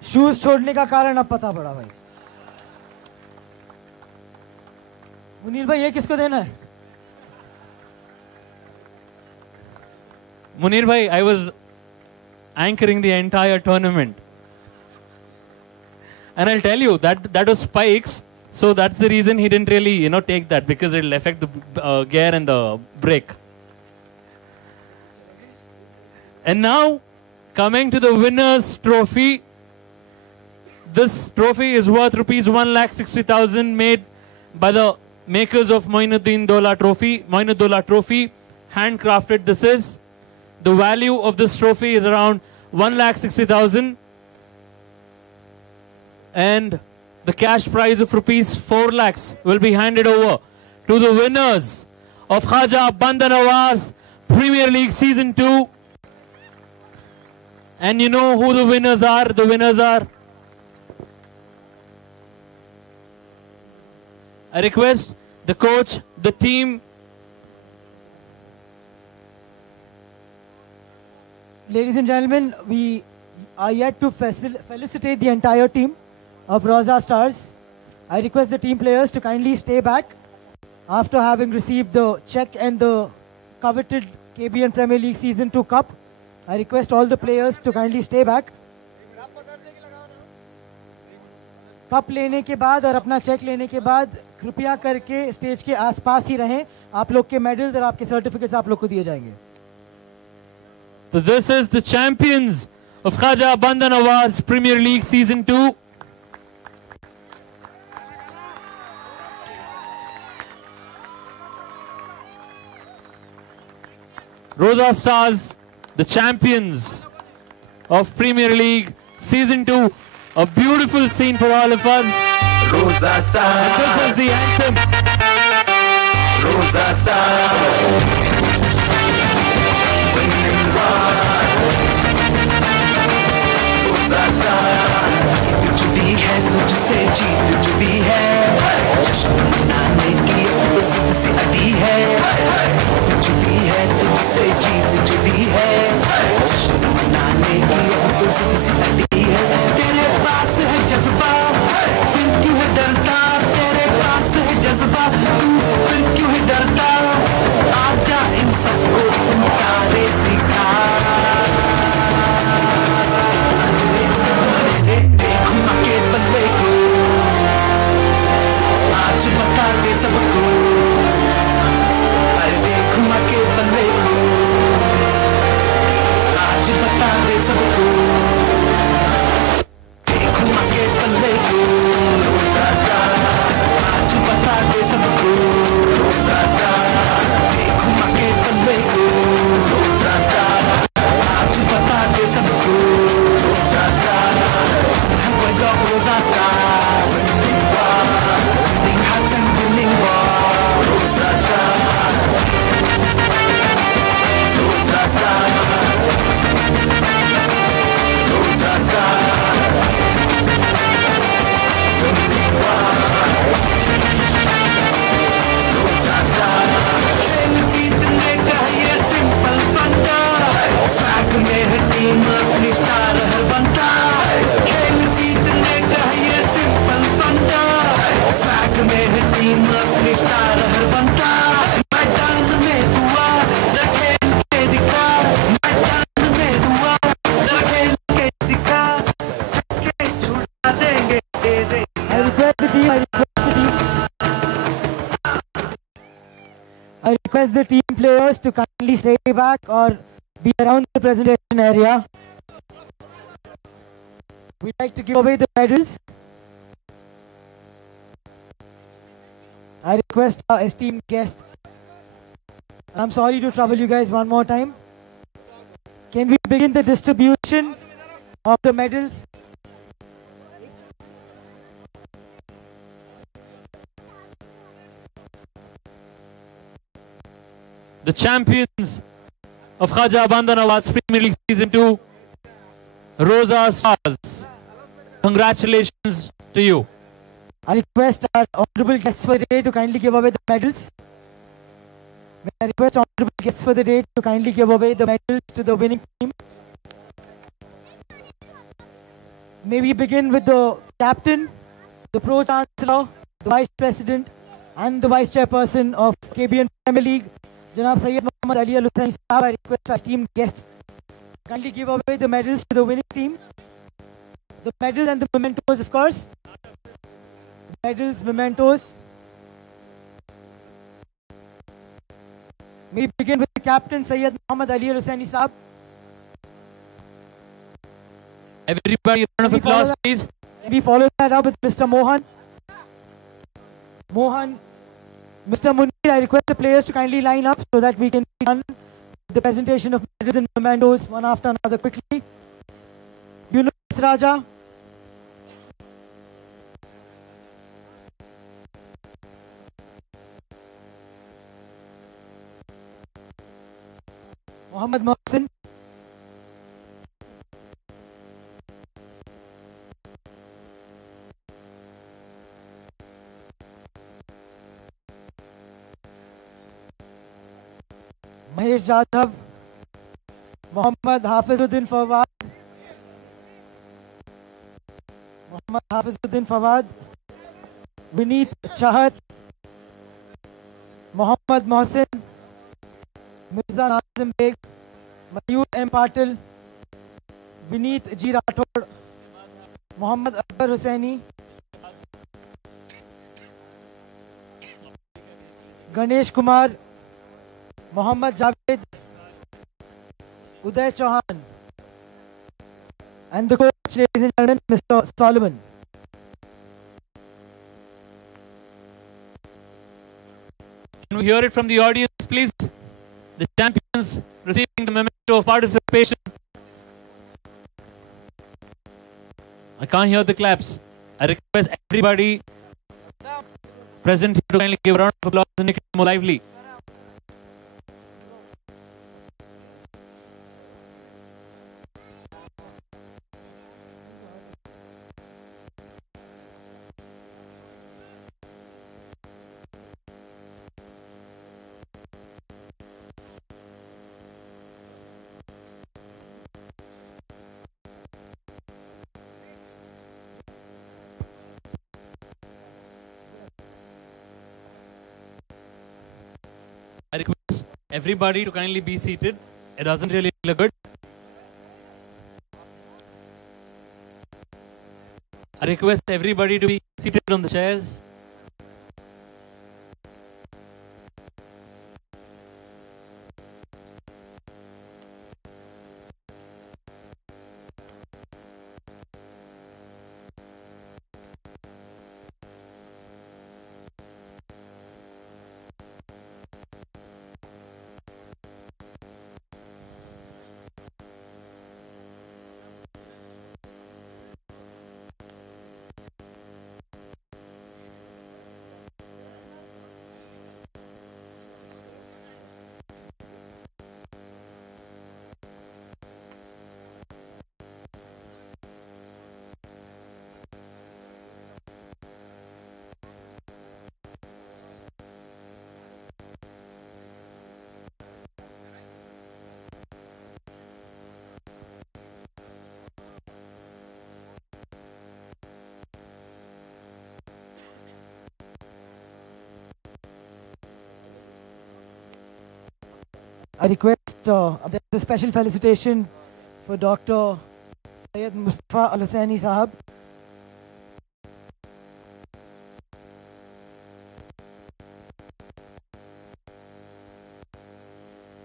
Shoes छोड़ने का कारण अब पता पड़ा भाई. मुनीर भाई ये किसको देना है? Munir bhai, I was anchoring the entire tournament. And I'll tell you, that was spikes, so that's the reason he didn't really, take that, because it'll affect the gear and the brake. And now, coming to the winner's trophy. This trophy is worth rupees 1,60,000, made by the makers of Moinuddin Dola Trophy. Moinud Dola Trophy, handcrafted this is. The value of this trophy is around 1,60,000. And the cash prize of rupees 4 lakhs will be handed over to the winners of Khwaja Bandha Nawaz Premier League Season 2. And you know who the winners are? The winners are... I request the coach, the team. Ladies and gentlemen, we are yet to felicitate the entire team of RAUZA Stars. I request the team players to kindly stay back after having received the check and the coveted KBN Premier League Season 2 Cup. I request all the players to kindly stay back. Cup लेने के बाद और अपना check लेने के बाद कृपया करके स्टेज के आसपास ही रहें. आप लोग के मेडल्स और आपके सर्टिफिकेट्स आप लोग को दिए जाएंगे. So this is the champions of Khwaja Bandha Nawaz Premier League Season 2. RAUZA Stars, the champions of Premier League Season 2. A beautiful scene for all of us. RAUZA Stars. And this is the anthem. RAUZA Stars. Winning RAUZA Stars. जुड़ी है तुझसे जीत जुड़ी है. जश्न मनाने की अब तो जिद से अड़ी है. जुड़ी है तुझसे जीत जुड़ी है. जश्न मनाने की अब तो जिद से अड़ी है. तेरे पास है जज्बा, फिर क्यों है डरता? तेरे पास है जज्बा, तू फिर क्यों है डरता? आजा इन सबको तुम तारे दिखा. देखो माँ के बल्ले को, आज बता दे सबको. अरे देखो माँ के बल्ले को, आज बता दे सबको. I request the team players to kindly stay back or be around the presentation area. We'd like to give away the medals. I request our esteemed guest. I'm sorry to trouble you guys one more time. Can we begin the distribution of the medals? The champions of Khwaja Bandha Nawaz Premier League Season 2, RAUZA Stars. Congratulations to you. I request our honorable guests for the day to kindly give away the medals. May I request honorable guests for the day to kindly give away the medals to the winning team. May we begin with the captain, the pro-chancellor, the vice president, and the vice chairperson of KBN Premier League, Janab Sayyid Muhammad Ali Al-Hussaini Sahab. I request our esteemed guests to kindly give away the medals to the winning team. The medals and the mementos, of course. Medals, mementos. May we begin with the captain, Sayyid Muhammad Ali Al-Hussaini Sahab. Everybody, a round of applause, please. We follow that up with Mr. Mohan. Mr. Munir, I request the players to kindly line up so that we can run the presentation of medals and mementos one after another quickly. Yunus Raja. Mohammad Mohsin. Mahesh Jadhav. Mohammad Hafizuddin Fawad. Mohammad Hafizuddin Fawad. Vineet Chahat. Mohammad Mohsin. Mirza Nazim Beg. Mayur M. Patil. Vineet G. Rathod. Mohammad Akbar Hussaini. Ganesh Kumar. Mohammad Javed. Uday Chauhan. And the coach, ladies and gentlemen, Mr. Solomon. Can we hear it from the audience, please? The champions receiving the memento of participation. I can't hear the claps. I request everybody present here to kindly give a round of applause and make it more lively. I request everybody to kindly be seated. It doesn't really look good. I request everybody to be seated on the chairs. I request there's a special felicitation for Dr. Syed Mustafa Al Hussaini Sahab.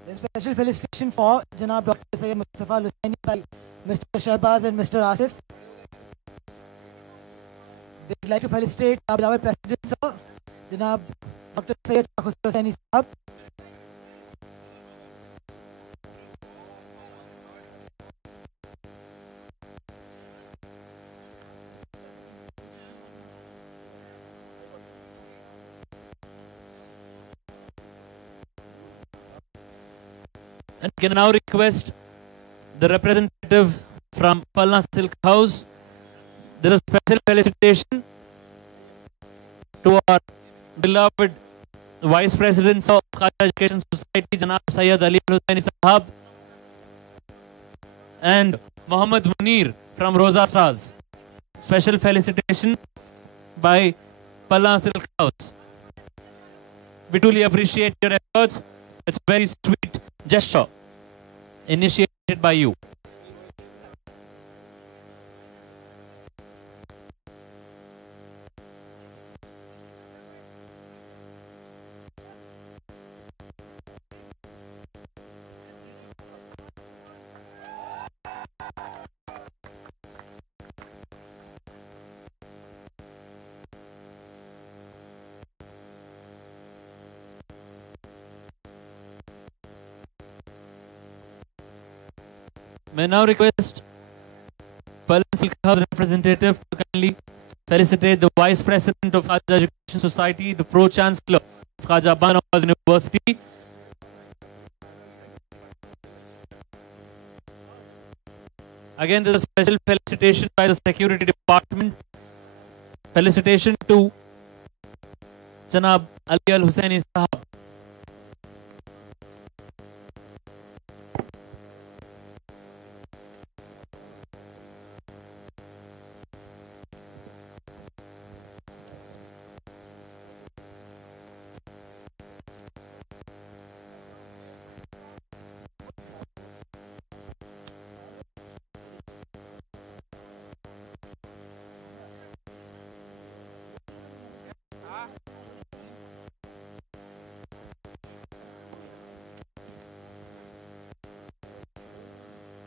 There's a special felicitation for Janab Dr. Syed Mustafa Al Hussaini by Mr. Shahbaz and Mr. Asif. They'd like to felicitate our President, sir, Janab Dr. Syed Al Hussaini Sahab. And can now request the representative from Palna Silk House. There is a special felicitation to our beloved Vice President of Khaja Education Society, Janab Syed Ali Hussaini Sahab, and Muhammad Munir from RAUZA Stars. Special felicitation by Palna Silk House. We truly appreciate your efforts. It's a very sweet gesture initiated by you. May I now request Silk House representative to kindly felicitate the Vice President of Khaja Education Society, the Pro Chancellor of Khaja Banawaz University. Again, there is a special felicitation by the Security Department. Felicitation to Janab Ali Al Hussaini Sahab.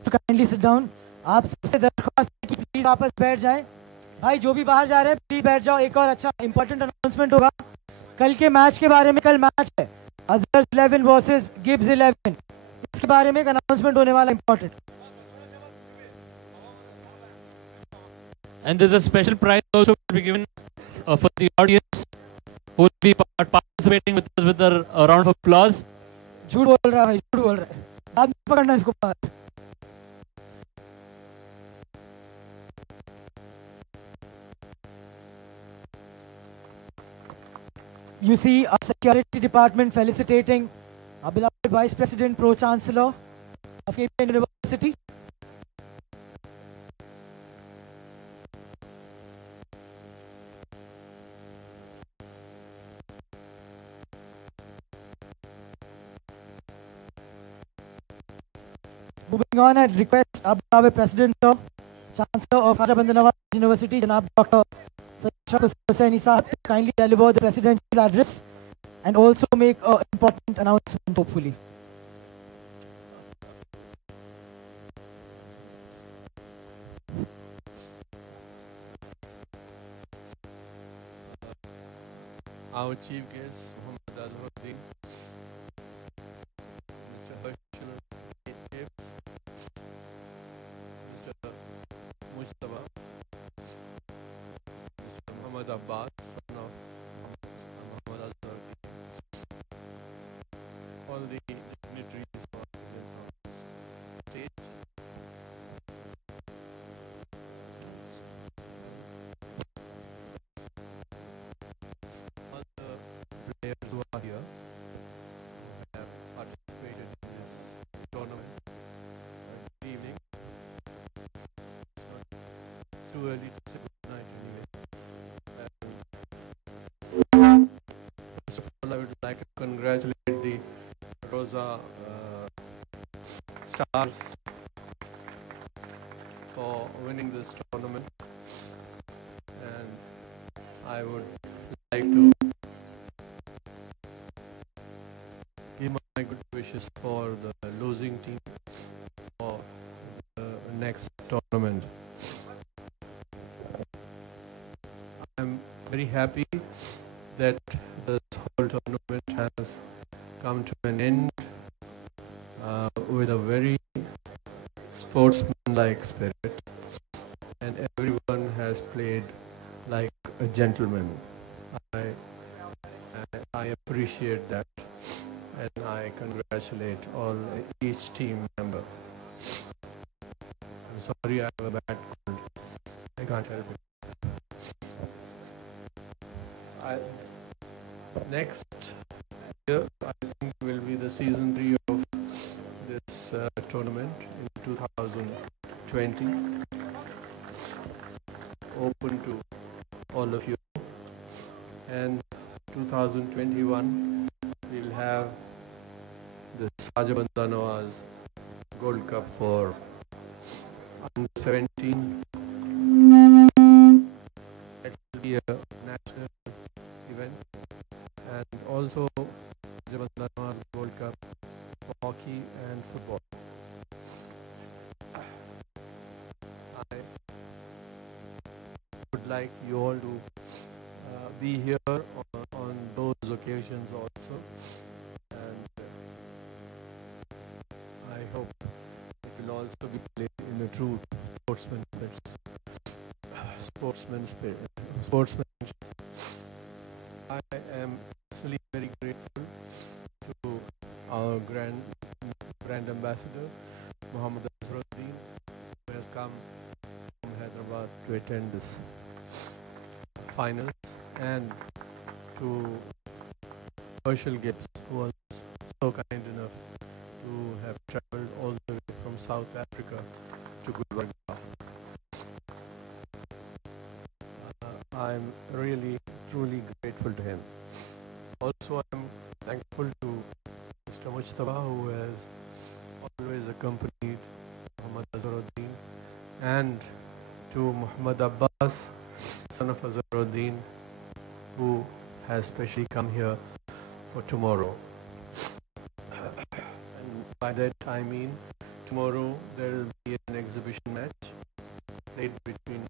So kindly sit down. आप सबसे दरख्वास्त है कि please वापस बैठ जाएं. भाई जो भी बाहर जा रहे हैं प्लीज बैठ जाओ. एक और अच्छा इंपॉर्टेंट अनाउंसमेंट होगा कल के मैच के बारे में. कल मैच है अजहर 11 वर्सेस गिब्स 11. इसके बारे में एक अनाउंसमेंट होने वाला important. And there's a special prize also will be given for the audience who will be participating with us with a round of applause. झूठ बोल रहा है भाई, झूठ बोल रहा है. बाद में पकड़ना इसको बाहर. You see our security department felicitating our beloved Vice President, Pro Chancellor of KBN University. Moving on, I'd request our beloved President, Sir, Chancellor of Khaja Banawaz University, Janab Dr. Hussaini Sahab, to kindly deliver the presidential address and also make an important announcement, hopefully. Our chief guest, Muhammad Azharuddin, Mr. Herschel Gibbs, Mr. Mujtaba, Mr. Muhammad Abbas, son of Muhammad Azharuddin, all the dignitaries who are present on this stage. Players who are here who have participated in this tournament. Good evening. It's not too early to say good night anyway. First of all, I would like to congratulate the RAUZA Stars for winning this tournament, and I would like to give my good wishes for the losing team for the next tournament. I'm very happy that this whole tournament has come to an end with a very sportsmanlike spirit, and everyone has played like a gentleman. I appreciate that, and I congratulate each team member. I'm sorry I have a bad cold. I can't help it. Next year, I think, will be the season 3 of this tournament in 2020. Open to all of you. And 2021, we'll have the Khaja Banawaz Gold Cup for under 17. It will be a national event, and also Khaja Banawaz Gold Cup for hockey and football. I would like you all to be here on those occasions also, and I hope it will also be played in a true sportsmanship. I am personally very grateful to our brand ambassador, Mohammad Azharuddin, who has come from Hyderabad to attend this finals, and to Herschel Gibbs, who was so kind enough to have traveled all the way from South Africa to Gulbarga. I'm really, truly grateful to him. Also, I'm thankful to Mr. Mujtaba, who has always accompanied Muhammad Azharuddin, and to Muhammad Abbas, son of Azharuddin, who has specially come here for tomorrow. And by that I mean tomorrow there will be an exhibition match played between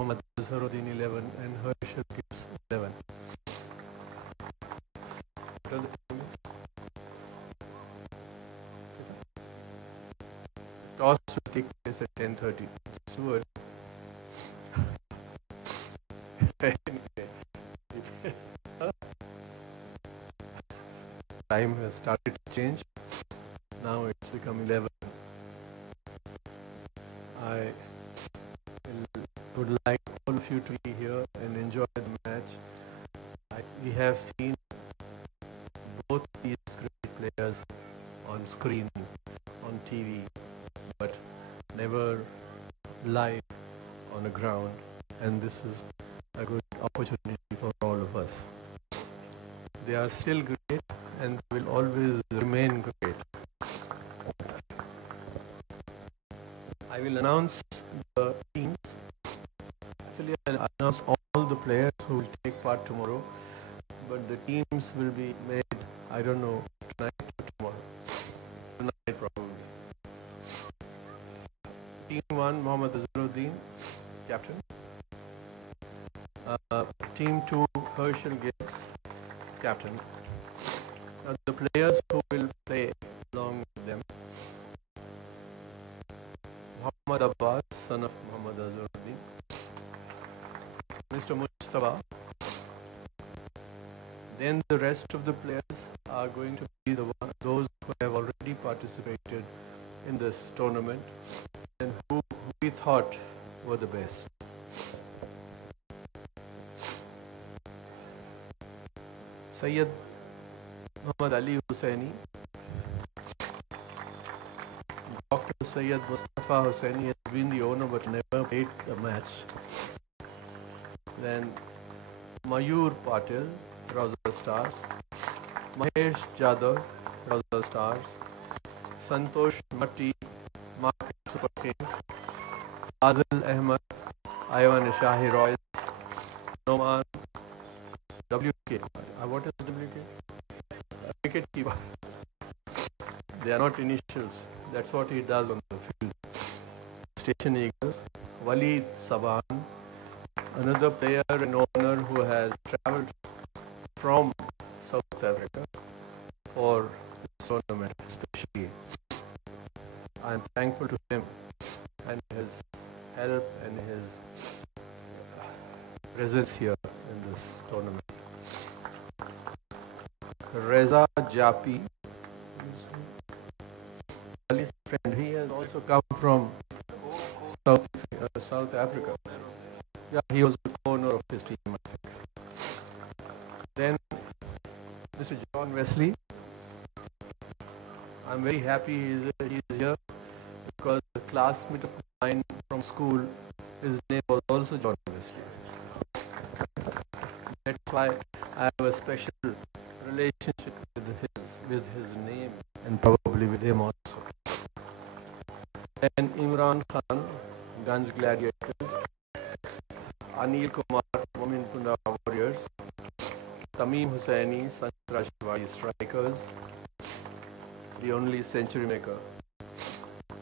Muhammad Azharuddin 11 and Herschel Gibbs 11. What are the times? Toss will take place at 10:30. It's too early. Time has started to change. Now it's become 11. I would like all of you to be here and enjoy the match. We have seen both these great players on screen, on TV, but never live on the ground, and this is a good opportunity for all of us. They are still great and will always remain great. I will announce the teams. Actually, I'll announce all the players who will take part tomorrow, but the teams will be made, I don't know, tonight or tomorrow. Tonight probably. Team 1, Mohammad Azharuddin, captain. Team 2, Herschel Gibbs, captain. The players who will play along with them: Muhammad Abbas, son of Muhammad Azharuddin, Mr. Mujtaba. Then the rest of the players are going to be those who have already participated in this tournament and who we thought were the best. Sayyid Muhammad Ali Hussaini, Dr. Sayyid Mustafa Hussaini has been the owner but never played the match. Then Mayur Patil, RAUZA Stars, Mahesh Jadhav, RAUZA Stars, Santosh Matti, Market Super Kings, Fazil Ahmed, Ivan Shahi Royals, Noman, WK. What is WK? Wicket keeper. They are not initials. That's what he does on the field. Station Eagles, Waleed Saban, another player and owner who has travelled from South Africa for this tournament especially. I am thankful to him and his help and his presence here in this tournament. Reza Japi, Ali's friend, he has also come from South Africa. Yeah, he was the owner of his team, I think. Then Mr. John Wesley. I'm very happy he is here because the classmate of mine from school, his name was also John Wesley. That's why I have a special relationship with his name and probably with him also. And Imran Khan, Ganj Gladiators, Anil Kumar, Mominpunda Warriors, Tamim Hussaini, Sangtrashwadi Strikers, the only century maker,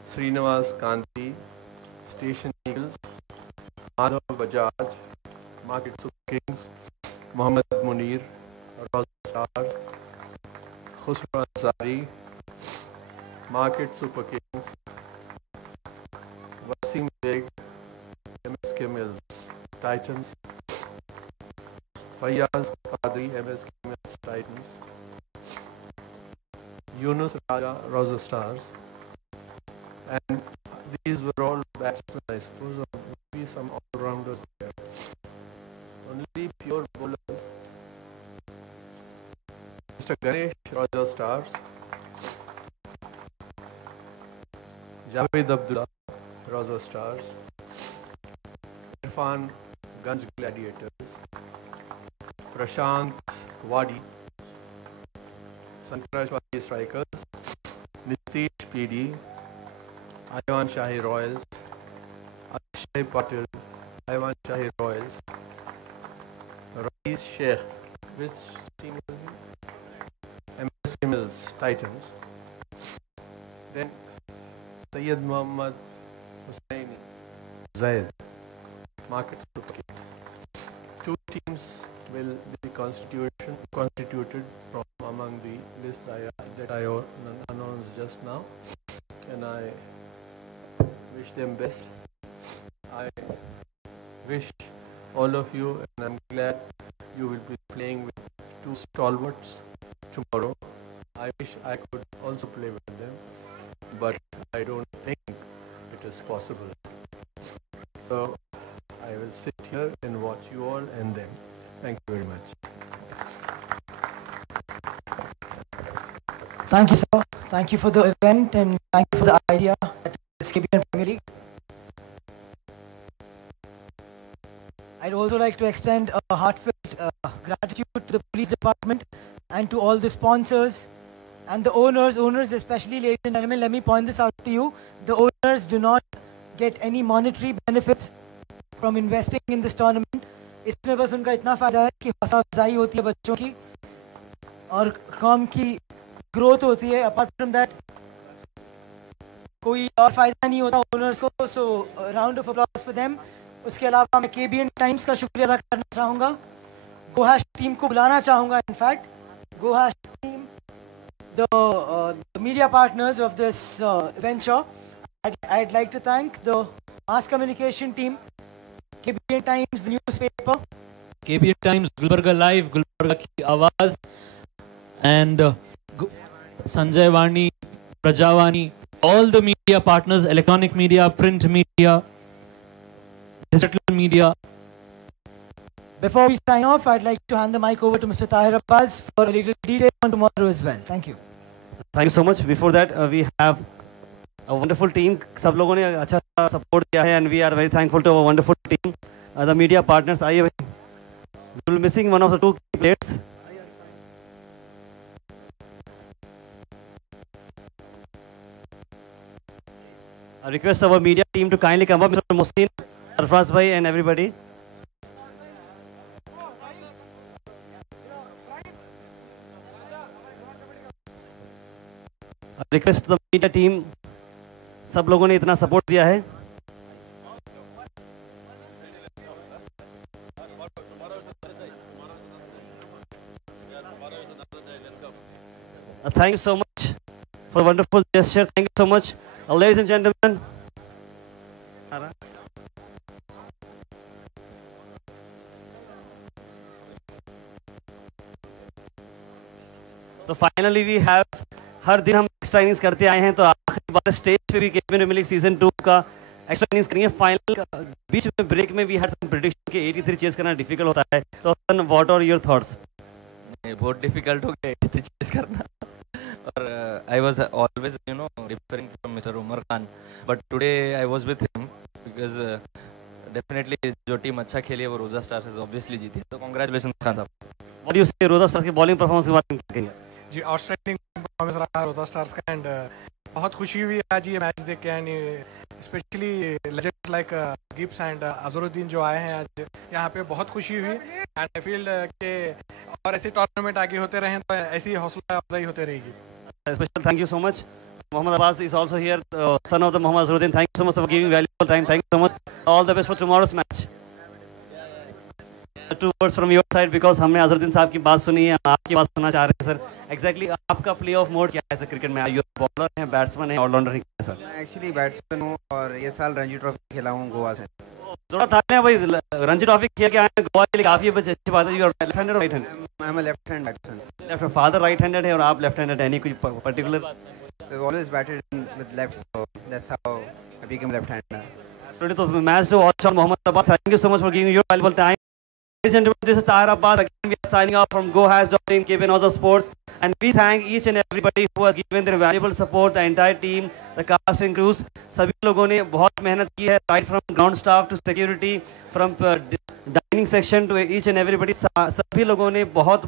Srinivas Kanti, Station Eagles, Madhav Bajaj, Market Super Kings, Mohammad Munir, RAUZA Stars, Khusro Ansari, Market Super Kings, Racing Big, MSK Mills, Titans, Fayyaz Qadri, MSK Mills, Titans, Yunus Raja, RAUZA Stars, and these were all batsmen, I suppose, or maybe some all-rounders there. Only pure bowlers. Mr. Ganesh, RAUZA Stars, Javed Abdullah, RAUZA Stars, Irfan, Ganj Gladiators, Prashant Wadi, Sangtrashwadi Strikers, Nitish PD, Aiwan Shahi Royals, Akshay Patil, Aiwan Shahi Royals, Rais Sheikh, which team was he? MSK Mills, Titans. Then Syed Muhammad Hussaini, Zaid, Market Super Kings. Two teams will be constituted from among the list that I announced just now, and I wish them best. I wish all of you, and I'm glad you will be playing with two stalwarts tomorrow. I wish I could also play with them, but I don't think it is possible. So I will sit here and watch you all and them. Thank you very much. Thank you, sir. Thank you for the event and thank you for the idea at this KBN Premier League. I'd also like to extend a heartfelt gratitude to the police department and to all the sponsors and the owners especially, ladies and gentlemen. Let me point this out to you. The owners do not get any monetary benefits from investing in this tournament. इसमें बस उनका इतना फायदा है कि हौसला अफजाई होती है बच्चों की और काम की ग्रोथ होती है. अपार्ट फ्रॉम दैट कोई और फायदा नहीं होता ओनर्स को. सो round of applause for them. उसके अलावा मैं केबीएन टाइम्स का शुक्रिया अदा करना चाहूँगा. गोहाश टीम को बुलाना चाहूँगा. इनफैक्ट गोहाश team, the media partners of this venture. I'd like to thank the mass communication team, KBN Times, the newspaper, KBN Times, Gulbarga Live, Gulbarga Ki Awaaz, and Sanjay Vani, Prajavani, all the media partners, electronic media, print media, digital media. Before we sign off, I'd like to hand the mic over to Mr. Tahir Abbas for a little detail on tomorrow as well. Thank you. Thank you so much. Before that, we have a wonderful team. सब लोगों ने अच्छा support किया है, and we are very thankful to our wonderful team. The media partners. आइए भाई. We will be missing one of the two key players. I request our media team to kindly come up, Mr. Mohsin, Sarfraz bhai, and everybody. I request the media team. सब लोगों ने इतना support दिया है. Thank you so much for a wonderful gesture. Thank you so much, ladies and gentlemen. So finally we have, हर दिन हम extra innings करते आए हैं, तो आखिरी बार स्टेज पे भी केबीएन प्रीमियर लीग सीजन 2 का एक्स्ट्रा इनिंग्स करेंगे. फाइनल बीच में ब्रेक में वी हैड सम प्रेडिक्शन कि 83 चेस करना डिफिकल्ट होता है. तो व्हाट आर योर थॉट्स? बहुत डिफिकल्ट हो गया 83 चेस करना. और I was always referring from mister Umar Khan, but today I was with him because definitely जो टीम अच्छा खेली है वो रोजा स्टार्स ऑब्वियसली जीती. तो कांग्रेचुलेशन खान साहब. व्हाट डू यू से रोजा स्टार्स की बॉलिंग परफॉर्मेंस के बारे में कहिए. जी आउटस्टैंडिंग परफॉर्मेंस रहा रोजा स्टार्स का, एंड बहुत खुशी हुई आज ये मैच देख के. And specially legends like Gibbs and Azharuddin जो आए हैं आज यहाँ पे, बहुत खुशी हुई. एंड आई फील के और ऐसे टूर्नामेंट आगे होते रहें तो ऐसी हौसला अफजाई होते रहेगी. Special thank you so much. Muhammad Abbas is also here, son of the Muhammad Azharuddin. Thank you so much for giving valuable time. Thank you so much. All the best for tomorrow's match. 2 words from your side because हमने अजहरुद्दीन साहब की बात सुनी है, आपकी बात सुनना चाह रहे हैं सर। एग्जैक्टली आपका प्ले ऑफ मोड क्या है सर क्रिकेट में? यू बॉलर हैं, बैट्समैन हैं, ऑलराउंडर हैं क्या सर? मैं एक्चुअली बैट्समैन हूँ और ये साल रणजी ट्रॉफी खेला हूँ गोवा से। थोड़ा था ना भाई, रणजी ट्रॉफी खेल के आए हैं गोवा के लिए, काफी अच्छी बात है। यू आर लेफ्ट हैंडेड और right hand? I am left hand batsman. Left father right handed है और आप लेफ्ट हैंडेड, एनी कोई particular? So always batted with left, so that's how I become left hander. तो match to watch on Mohammad Abbas, thank you so much for giving your valuable time. Ladies and gentlemen, this is Tahir Abbas. Again, we are signing off from gohash.in KBNPL Sports, and we thank each and everybody who has given their valuable support. The entire team, the cast and crews, सभी लोगों ने बहुत मेहनत की है, right from ground staff to security, from dining section to each and everybody. सभी लोगों ने बहुत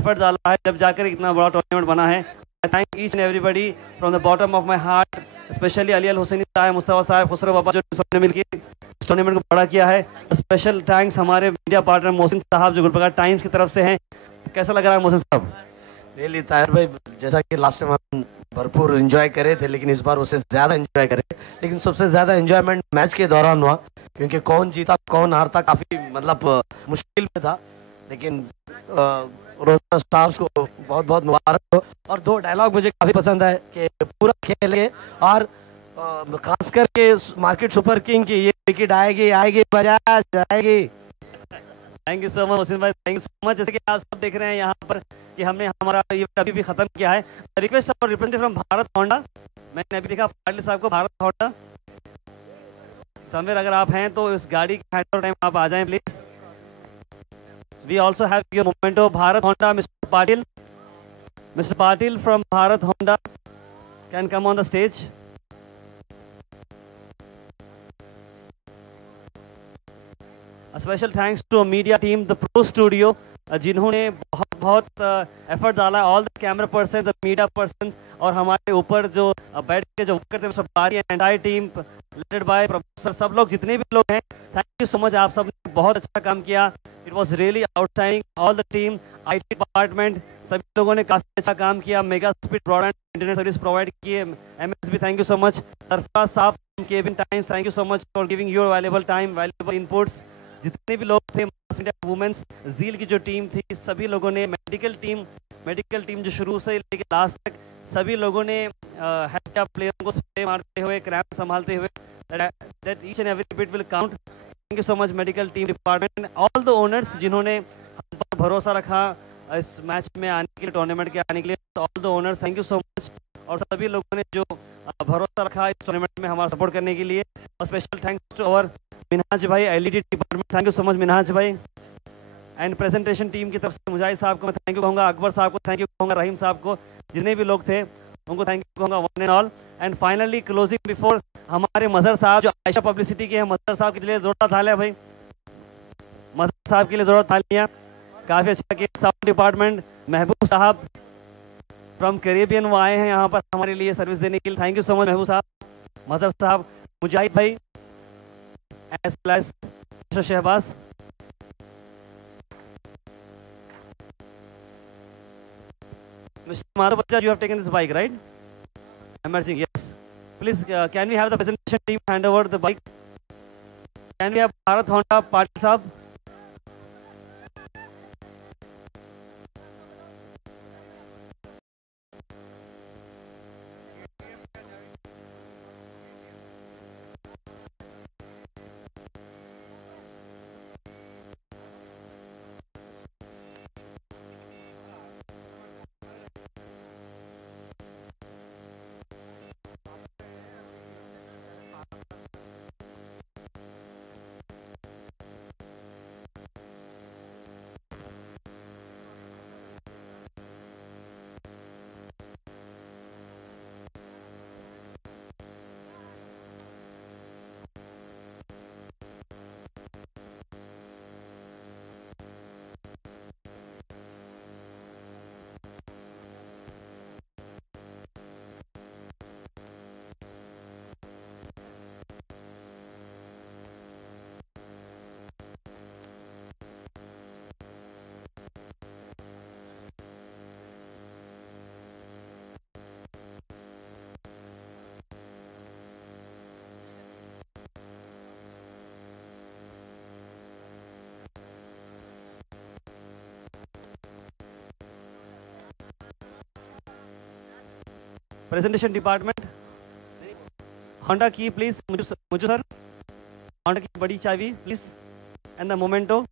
effort डाला है जब जाकर इतना बड़ा टूर्नामेंट बना है। I thank each and everybody from the bottom of my heart, especially Ali Al Hussaini साहब, मुस्तफा साहब, खुसरो बाबा जो सबने मिलकर इस टूर्नामेंट को बड़ा किया है। स्पेशल थैंक्स हमारे मीडिया पार्टनर मोहसिन साहब जो गुलबर्गा टाइम्स की तरफ से हैं। कैसा लग रहा है मोहसिन साहब? रियली ताहिर भाई, जैसा कि लास्ट टाइम हम भरपूर एंजॉय करे थे, लेकिन इस बार उससे ज़्यादा एंजॉय करे। लेकिन सबसे ज़्यादा एंजॉयमेंट मैच के दौरान हुआ, क्योंकि कौन जीता कौन हारता काफ़ी मतलब मुश्किल में था। लेकिन रोजा स्टार्स को बहुत बहुत मुबारक हो। और 2 डायलॉग मुझे काफ़ी पसंद है कि पूरा खेल के और खास करके मार्केट सुपर किंग की ये विकेट आएगी बजाज आएगी। Thank you so much Mohsin भाई, थैंक यू सो मच। जैसे कि आप सब देख रहे हैं यहाँ पर कि हमने हमारा ये अभी भी खत्म किया है। Request for representative from Bharat Honda, मैंने अभी देखा पाटिल साहब को, भारत होंडा समवेयर अगर आप हैं तो इस गाड़ी के हैंड टाइम आप आ जाएं please. We also have your memento, Bharat Honda, Mr. Patil from Bharat Honda can come on the stage. A special thanks to a media team, the Pro Studio, जिन्होंने बहुत एफर्ट डाला, all the camera person, the media person, और हमारे ऊपर जो बैठ के जो करते हैं बारी entire team leaded by professor, सब लोग जितने भी लोग हैं, थैंक यू सो मच। आप सब ने बहुत अच्छा काम किया। It was really outstanding. All the team, IT department, सभी लोगों ने काफ़ी अच्छा काम किया। Mega speed broadband internet service provide किए। MSB, thank you so much. Sarfaraz साहब cabin times, thank you so much for giving your valuable time, valuable inputs. जितने भी लोग थे, मास मीडिया वुमेन्स जील की जो टीम थी, सभी लोगों ने, मेडिकल टीम जो शुरू से लेकर लास्ट तक सभी लोगों ने हेल्प किया प्लेयरों को स्प्रे मारते हुए, क्रैम्प संभालते हुए। That each and every bit will count. Thank you so much medical team department, all the owners जिन्होंने हम पर भरोसा रखा इस मैच में आने के लिए, टूर्नामेंट के आने के लिए। All the owners, thank you so much. और सभी लोगों ने जो भरोसा रखा इस टूर्नामेंट में हमारा सपोर्ट करने के लिए। और special thanks to our Minhaj भाई, LED department, thank you so much Minhaj भाई। एंड प्रेजेंटेशन टीम की तरफ से मुजाहिद साहब को मैं थैंक यू कहूँगा, अकबर साहब को थैंक यू कहूँगा, रहीम साहब को, जितने भी लोग थे उनको थैंक यू कहूँगा, one and all. And finally closing before हमारे मजहर साहब जो आयशा पब्लिसिटी के हैं, मजहर साहब के लिए जोरदार तालियां भाई, मजहर साहब के लिए जोरदार तालियां। काफ़ी अच्छा किया। साउंड डिपार्टमेंट, महबूब साहब फ्रॉम कैरेबियन वो आए हैं यहाँ पर हमारे लिए सर्विस देने के लिए, थैंक यू सो मच महबूब साहब, मजहर साहब, मुजाहिद भाई, as well as Shahbaz. Mr. Madhav Bajaj, you have taken this bike, right? Emerging, yes. Please, can we have the presentation team hand over the bike? Can we have Bharat Honda, Patil Saab? Presentation department. Honda key, please. Muju sir. Honda key, badi chavi, please. And the memento.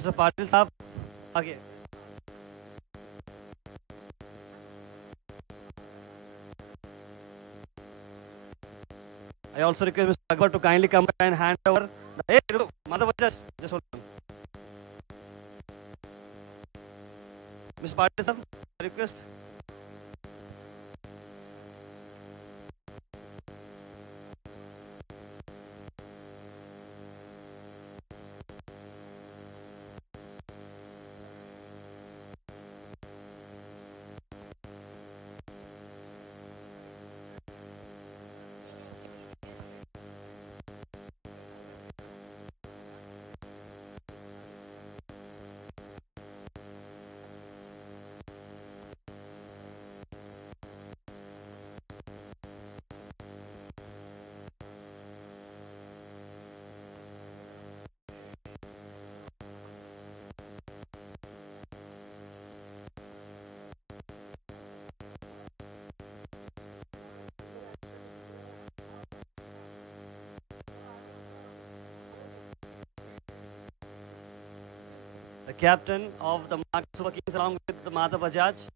Mr. Patil साहब आगे. I also request Mr. Akbar to kindly come and hand over. Hey, Madhav, just hold on. Mr. Patil sir, request. The captain of the Mark Super Kings along with the Madhav Bajaj.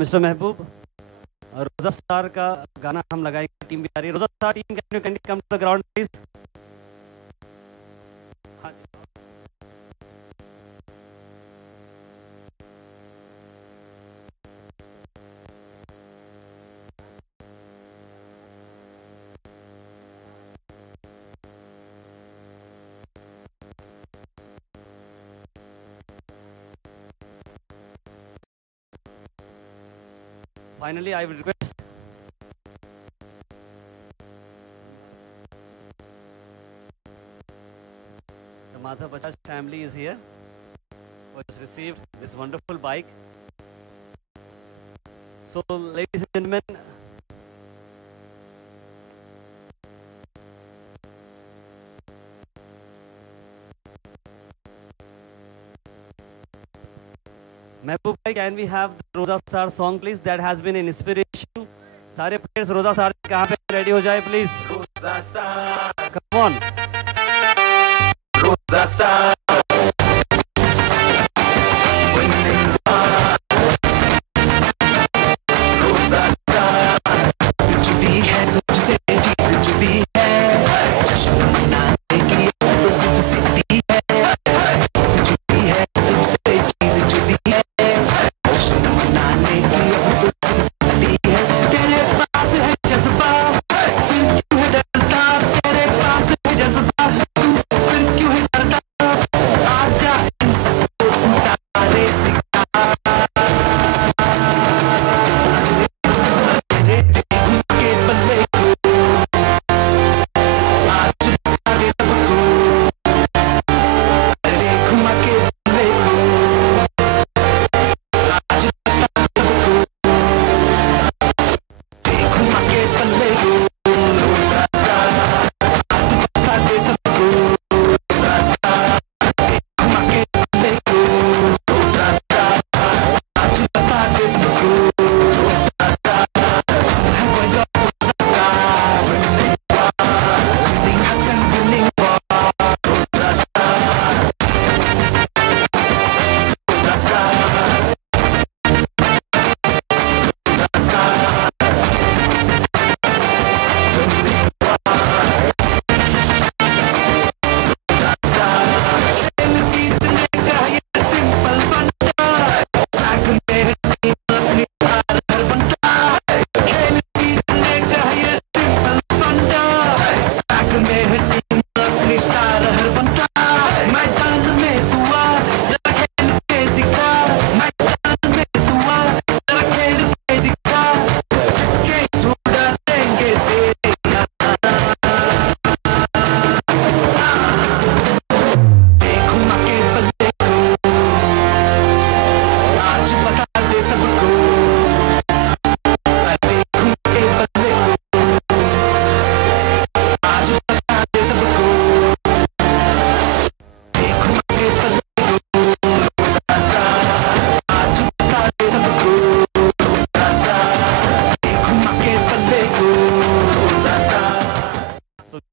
Mister महबूब रोजा star का गाना हम लगाएंगे. Team भी आ रही है. Rauza star team can you come to the ground please. Finally, I will request the Madhav Bajaj family is here, who has received this wonderful bike. So, ladies and gentlemen, Mehboob bhai, can we have the Roza Star song please? That has been an inspiration. सारे players Roza Star कहाँ पे ready हो जाए please? Roza Star. Come on. Roza Star.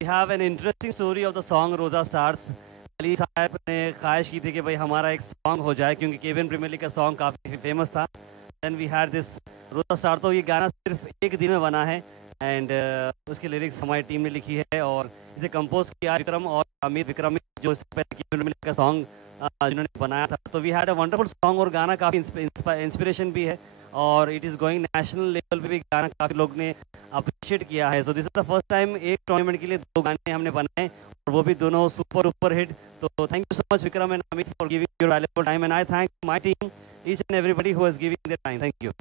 have an interesting story of the song Roza Stars. Ali साहब ने ख्वाहिश की थी कि भाई हमारा एक सॉन्ग हो जाए क्योंकि केबियन प्रीमियर लीग का सॉन्ग काफ़ी फेमस था. Then we had this रोजा स्टार. तो ये गाना सिर्फ एक दिन में बना है एंड उसके लिरिक्स हमारी टीम ने लिखी है और इसे कंपोज किया विक्रम और अमित. विक्रम जो इससे पहले केबियन प्रीमियर लीग का सॉन्ग जिन्होंने बनाया था. तो we had a wonderful song और गाना काफ़ी इंस्पिरेशन भी है और it is going national level पे भी. गाना काफ़ी लोग ने अप्रिशिएट किया है. So this is the first time एक टूर्नामेंट के लिए 2 गाने हमने बनाए और वो भी दोनों सुपर हिट. तो thank you so much Vikram and Amit for giving your valuable time and I thank my team each and everybody who is giving their time. Thank you.